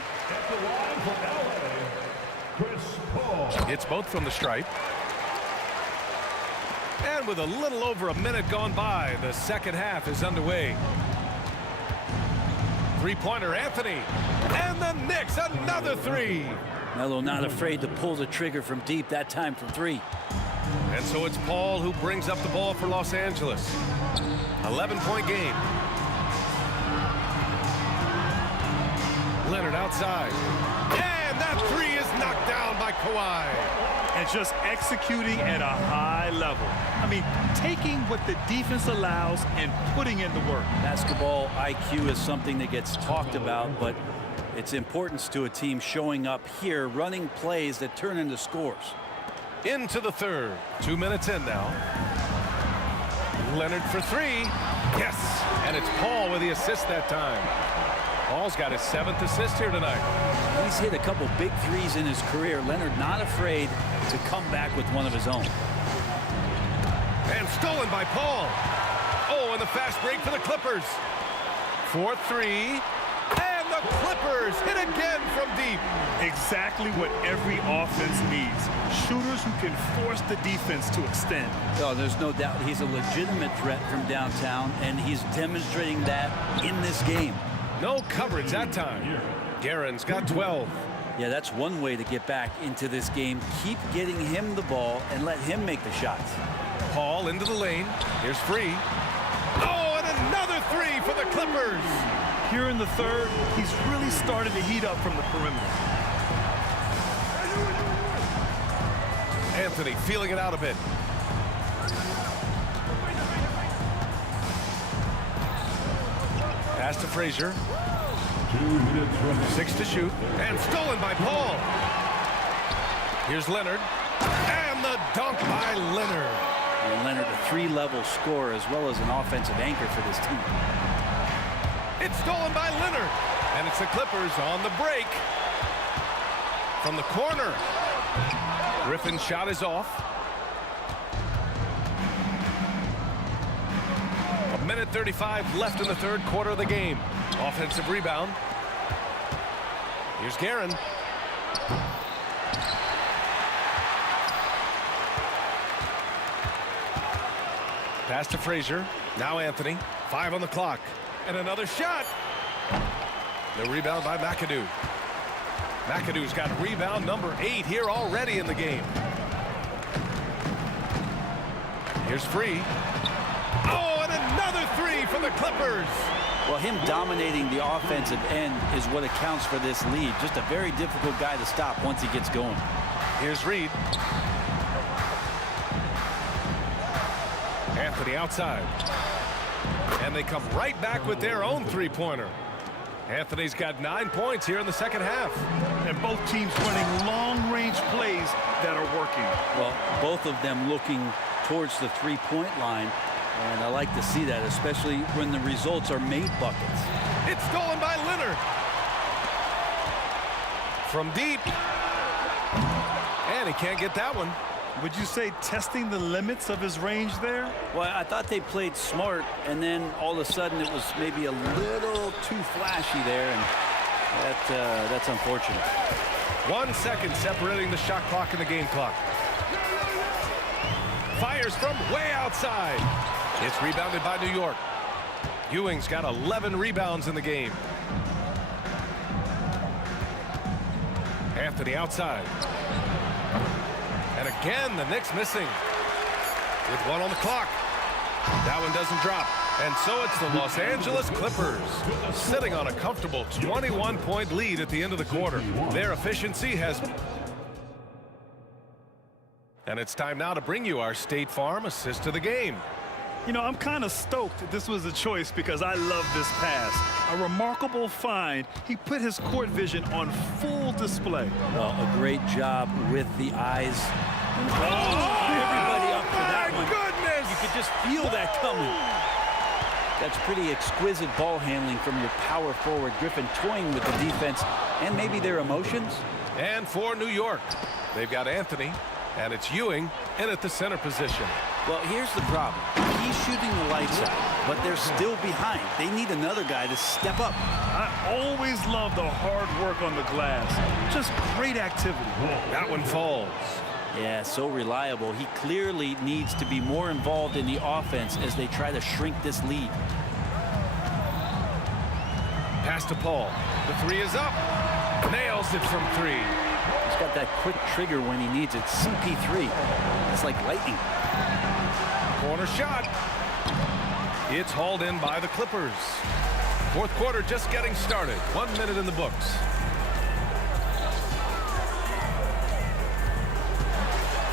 It's both from the stripe. And with a little over a minute gone by, the second half is underway. Three-pointer, Anthony. And the Knicks, another 3. Melo not afraid to pull the trigger from deep, that time from 3. And so it's Paul who brings up the ball for Los Angeles. 11-point game. Leonard outside. And that 3 is knocked down by Kawhi. And just executing at a high level. I mean, taking what the defense allows and putting in the work. Basketball IQ is something that gets talked about, but its importance to a team showing up here, running plays that turn into scores. Into the third. 2 minutes in now. Leonard for 3. Yes. And it's Paul with the assist that time. Paul's got his 7th assist here tonight. He's hit a couple big threes in his career. Leonard not afraid to come back with one of his own. And stolen by Paul. Oh, and the fast break for the Clippers. 4-3. And the Clippers hit again from deep. Exactly what every offense needs. Shooters who can force the defense to extend. Oh, there's no doubt he's a legitimate threat from downtown, and he's demonstrating that in this game. No coverage that time. Guerin's got 12. Yeah, that's one way to get back into this game. Keep getting him the ball and let him make the shots. Paul into the lane. Here's Free. Oh, and another 3 for the Clippers. Here in the third, he's really started to heat up from the perimeter. Anthony feeling it out a bit. Pass to Frazier. 6 to shoot. And stolen by Paul. Here's Leonard. And the dunk by Leonard. And Leonard, a 3-level scorer as well as an offensive anchor for this team. It's stolen by Leonard. And it's the Clippers on the break. From the corner. Griffin's shot is off. 1:35 left in the third quarter of the game. Offensive rebound. Here's Guerin. Pass to Frazier. Now Anthony. 5 on the clock. And another shot. The rebound by McAdoo. McAdoo's got rebound number 8 here already in the game. Here's Free. Oh, and another 3 for the Clippers. Well, him dominating the offensive end is what accounts for this lead. Just a very difficult guy to stop once he gets going. Here's Reed. Anthony outside. And they come right back with their own three-pointer. Anthony's got 9 points here in the second half. And both teams running long-range plays that are working. Well, both of them looking towards the three-point line. And I like to see that, especially when the results are made buckets. It's stolen by Leonard. From deep. And he can't get that one. Would you say testing the limits of his range there? Well, I thought they played smart, and then all of a sudden it was maybe a little too flashy there, and that's unfortunate. 1 second separating the shot clock and the game clock. Fires from way outside. It's rebounded by New York. Ewing's got 11 rebounds in the game. Anthony outside. And again, the Knicks missing. With 1 on the clock. That one doesn't drop. And so it's the Los Angeles Clippers sitting on a comfortable 21-point lead at the end of the quarter. Their efficiency has... And it's time now to bring you our State Farm assist of the game. You know, I'm kind of stoked this was a choice because I love this pass. A remarkable find. He put his court vision on full display. Well, a great job with the eyes. Everybody up for that one. Goodness! You could just feel that coming. That's pretty exquisite ball handling from your power forward. Griffin toying with the defense and maybe their emotions. And for New York, they've got Anthony, and it's Ewing in at the center position. Well, here's the problem. He's shooting the lights out, but they're still behind. They need another guy to step up. I always love the hard work on the glass. Just great activity. That one falls. Yeah, so reliable. He clearly needs to be more involved in the offense as they try to shrink this lead. Pass to Paul. The three is up. Nails it from 3. He's got that quick trigger when he needs it. CP3. It's like lightning. Corner shot. It's hauled in by the Clippers. Fourth quarter just getting started. 1 minute in the books.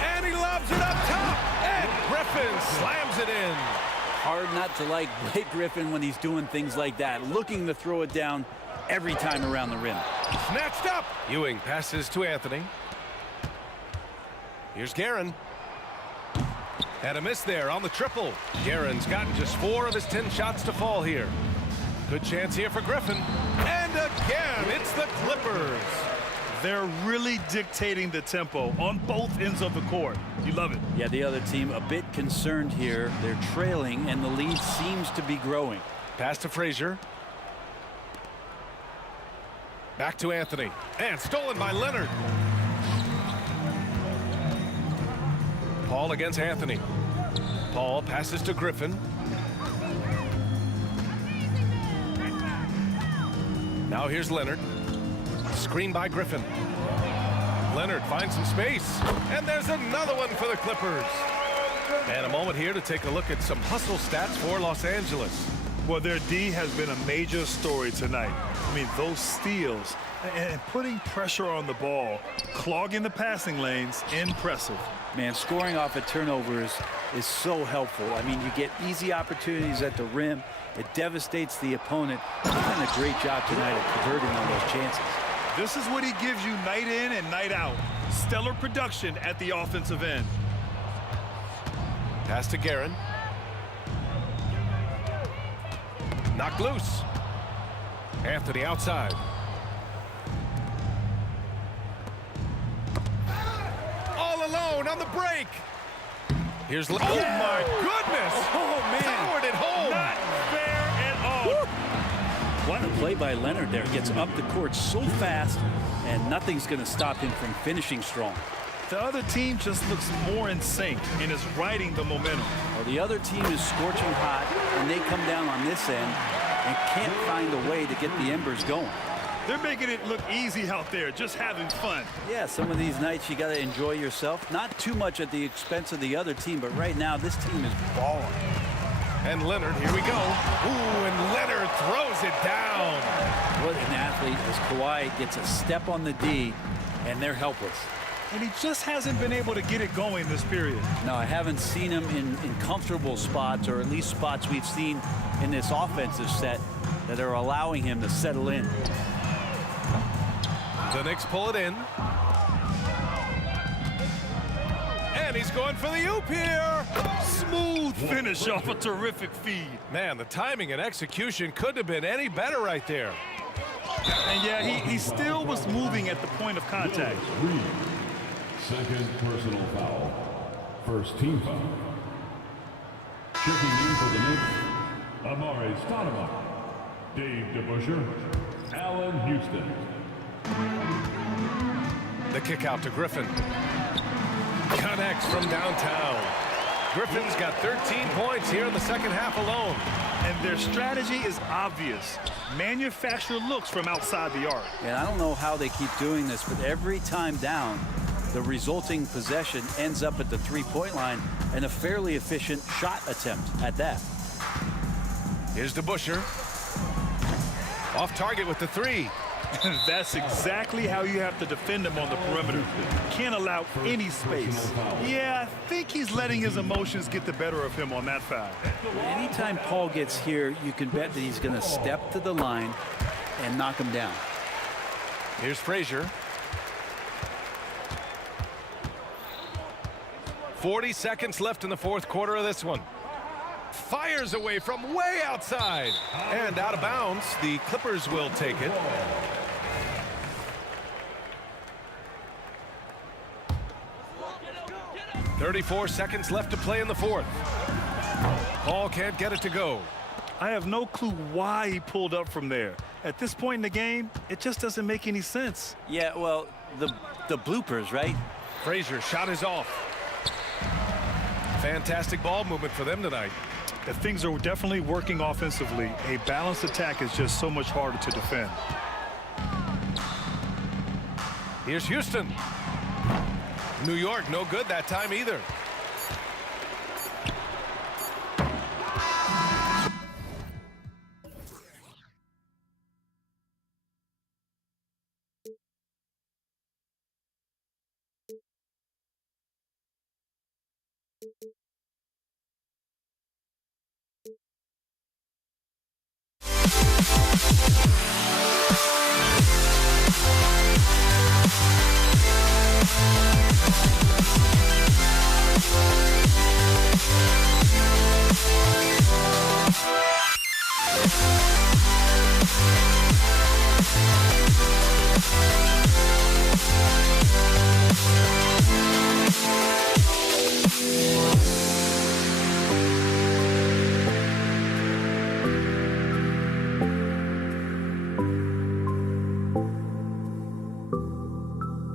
And he lobs it up top. And Griffin slams it in. Hard not to like Blake Griffin when he's doing things like that. Looking to throw it down every time around the rim. Snatched up. Ewing passes to Anthony. Here's Guerin. And a miss there on the triple. Guerin's gotten just 4 of his 10 shots to fall here. Good chance here for Griffin. And again, it's the Clippers. They're really dictating the tempo on both ends of the court. You love it. Yeah, the other team a bit concerned here. They're trailing, and the lead seems to be growing. Pass to Frazier. Back to Anthony. And stolen by Leonard. Paul against Anthony. Paul passes to Griffin. Now here's Leonard. Screen by Griffin. Leonard finds some space. And there's another one for the Clippers. And a moment here to take a look at some hustle stats for Los Angeles. Well, their D has been a major story tonight. I mean, those steals and putting pressure on the ball, clogging the passing lanes, impressive. Man, scoring off of turnovers is so helpful. I mean, you get easy opportunities at the rim. It devastates the opponent. He's done a great job tonight at converting on those chances. This is what he gives you night in and night out. Stellar production at the offensive end. Pass to Guerin. Knocked loose. Anthony outside. All alone on the break. Here's my goodness. Oh man. Powered it home. Not fair at all. What a play by Leonard there. Gets up the court so fast, and nothing's going to stop him from finishing strong. The other team just looks more in sync and is riding the momentum. Well, the other team is scorching hot, and they come down on this end and can't find a way to get the embers going. They're making it look easy out there, just having fun. Yeah, some of these nights you got to enjoy yourself. Not too much at the expense of the other team, but right now this team is balling. And Leonard, here we go. Ooh, and Leonard throws it down. What an athlete as Kawhi gets a step on the D, and they're helpless. And he just hasn't been able to get it going this period. No, I haven't seen him in comfortable spots, or at least spots we've seen in this offensive set. that are allowing him to settle in. The Knicks pull it in. And he's going for the oop here. Smooth finish off a terrific feed. Man, the timing and execution couldn't have been any better right there. And yeah, he still was moving at the point of contact. Second personal foul. First team foul. Checking in for the Knicks, Amari Stoudemire, Dave DeBusschere, Allen Houston. The kick out to Griffin. Connects from downtown. Griffin's got 13 points here in the second half alone. And their strategy is obvious. Manufacture looks from outside the arc. And I don't know how they keep doing this, but every time down, the resulting possession ends up at the three-point line and a fairly efficient shot attempt at that. Here's DeBusschere. Off target with the three. That's exactly how you have to defend him on the perimeter. Can't allow any space. Yeah, I think he's letting his emotions get the better of him on that foul. Anytime Paul gets here, you can bet that he's going to step to the line and knock him down. Here's Frazier. 40 seconds left in the fourth quarter of this one. Fires away from way outside. And out of bounds. The Clippers will take it. .34 seconds left to play in the fourth. Paul can't get it to go. I have no clue why he pulled up from there. At this point in the game, it just doesn't make any sense. Yeah, well, the bloopers, right? Frazier shot is off. Fantastic ball movement for them tonight. If things are definitely working offensively, a balanced attack is just so much harder to defend. Here's Houston. New York, no good that time either.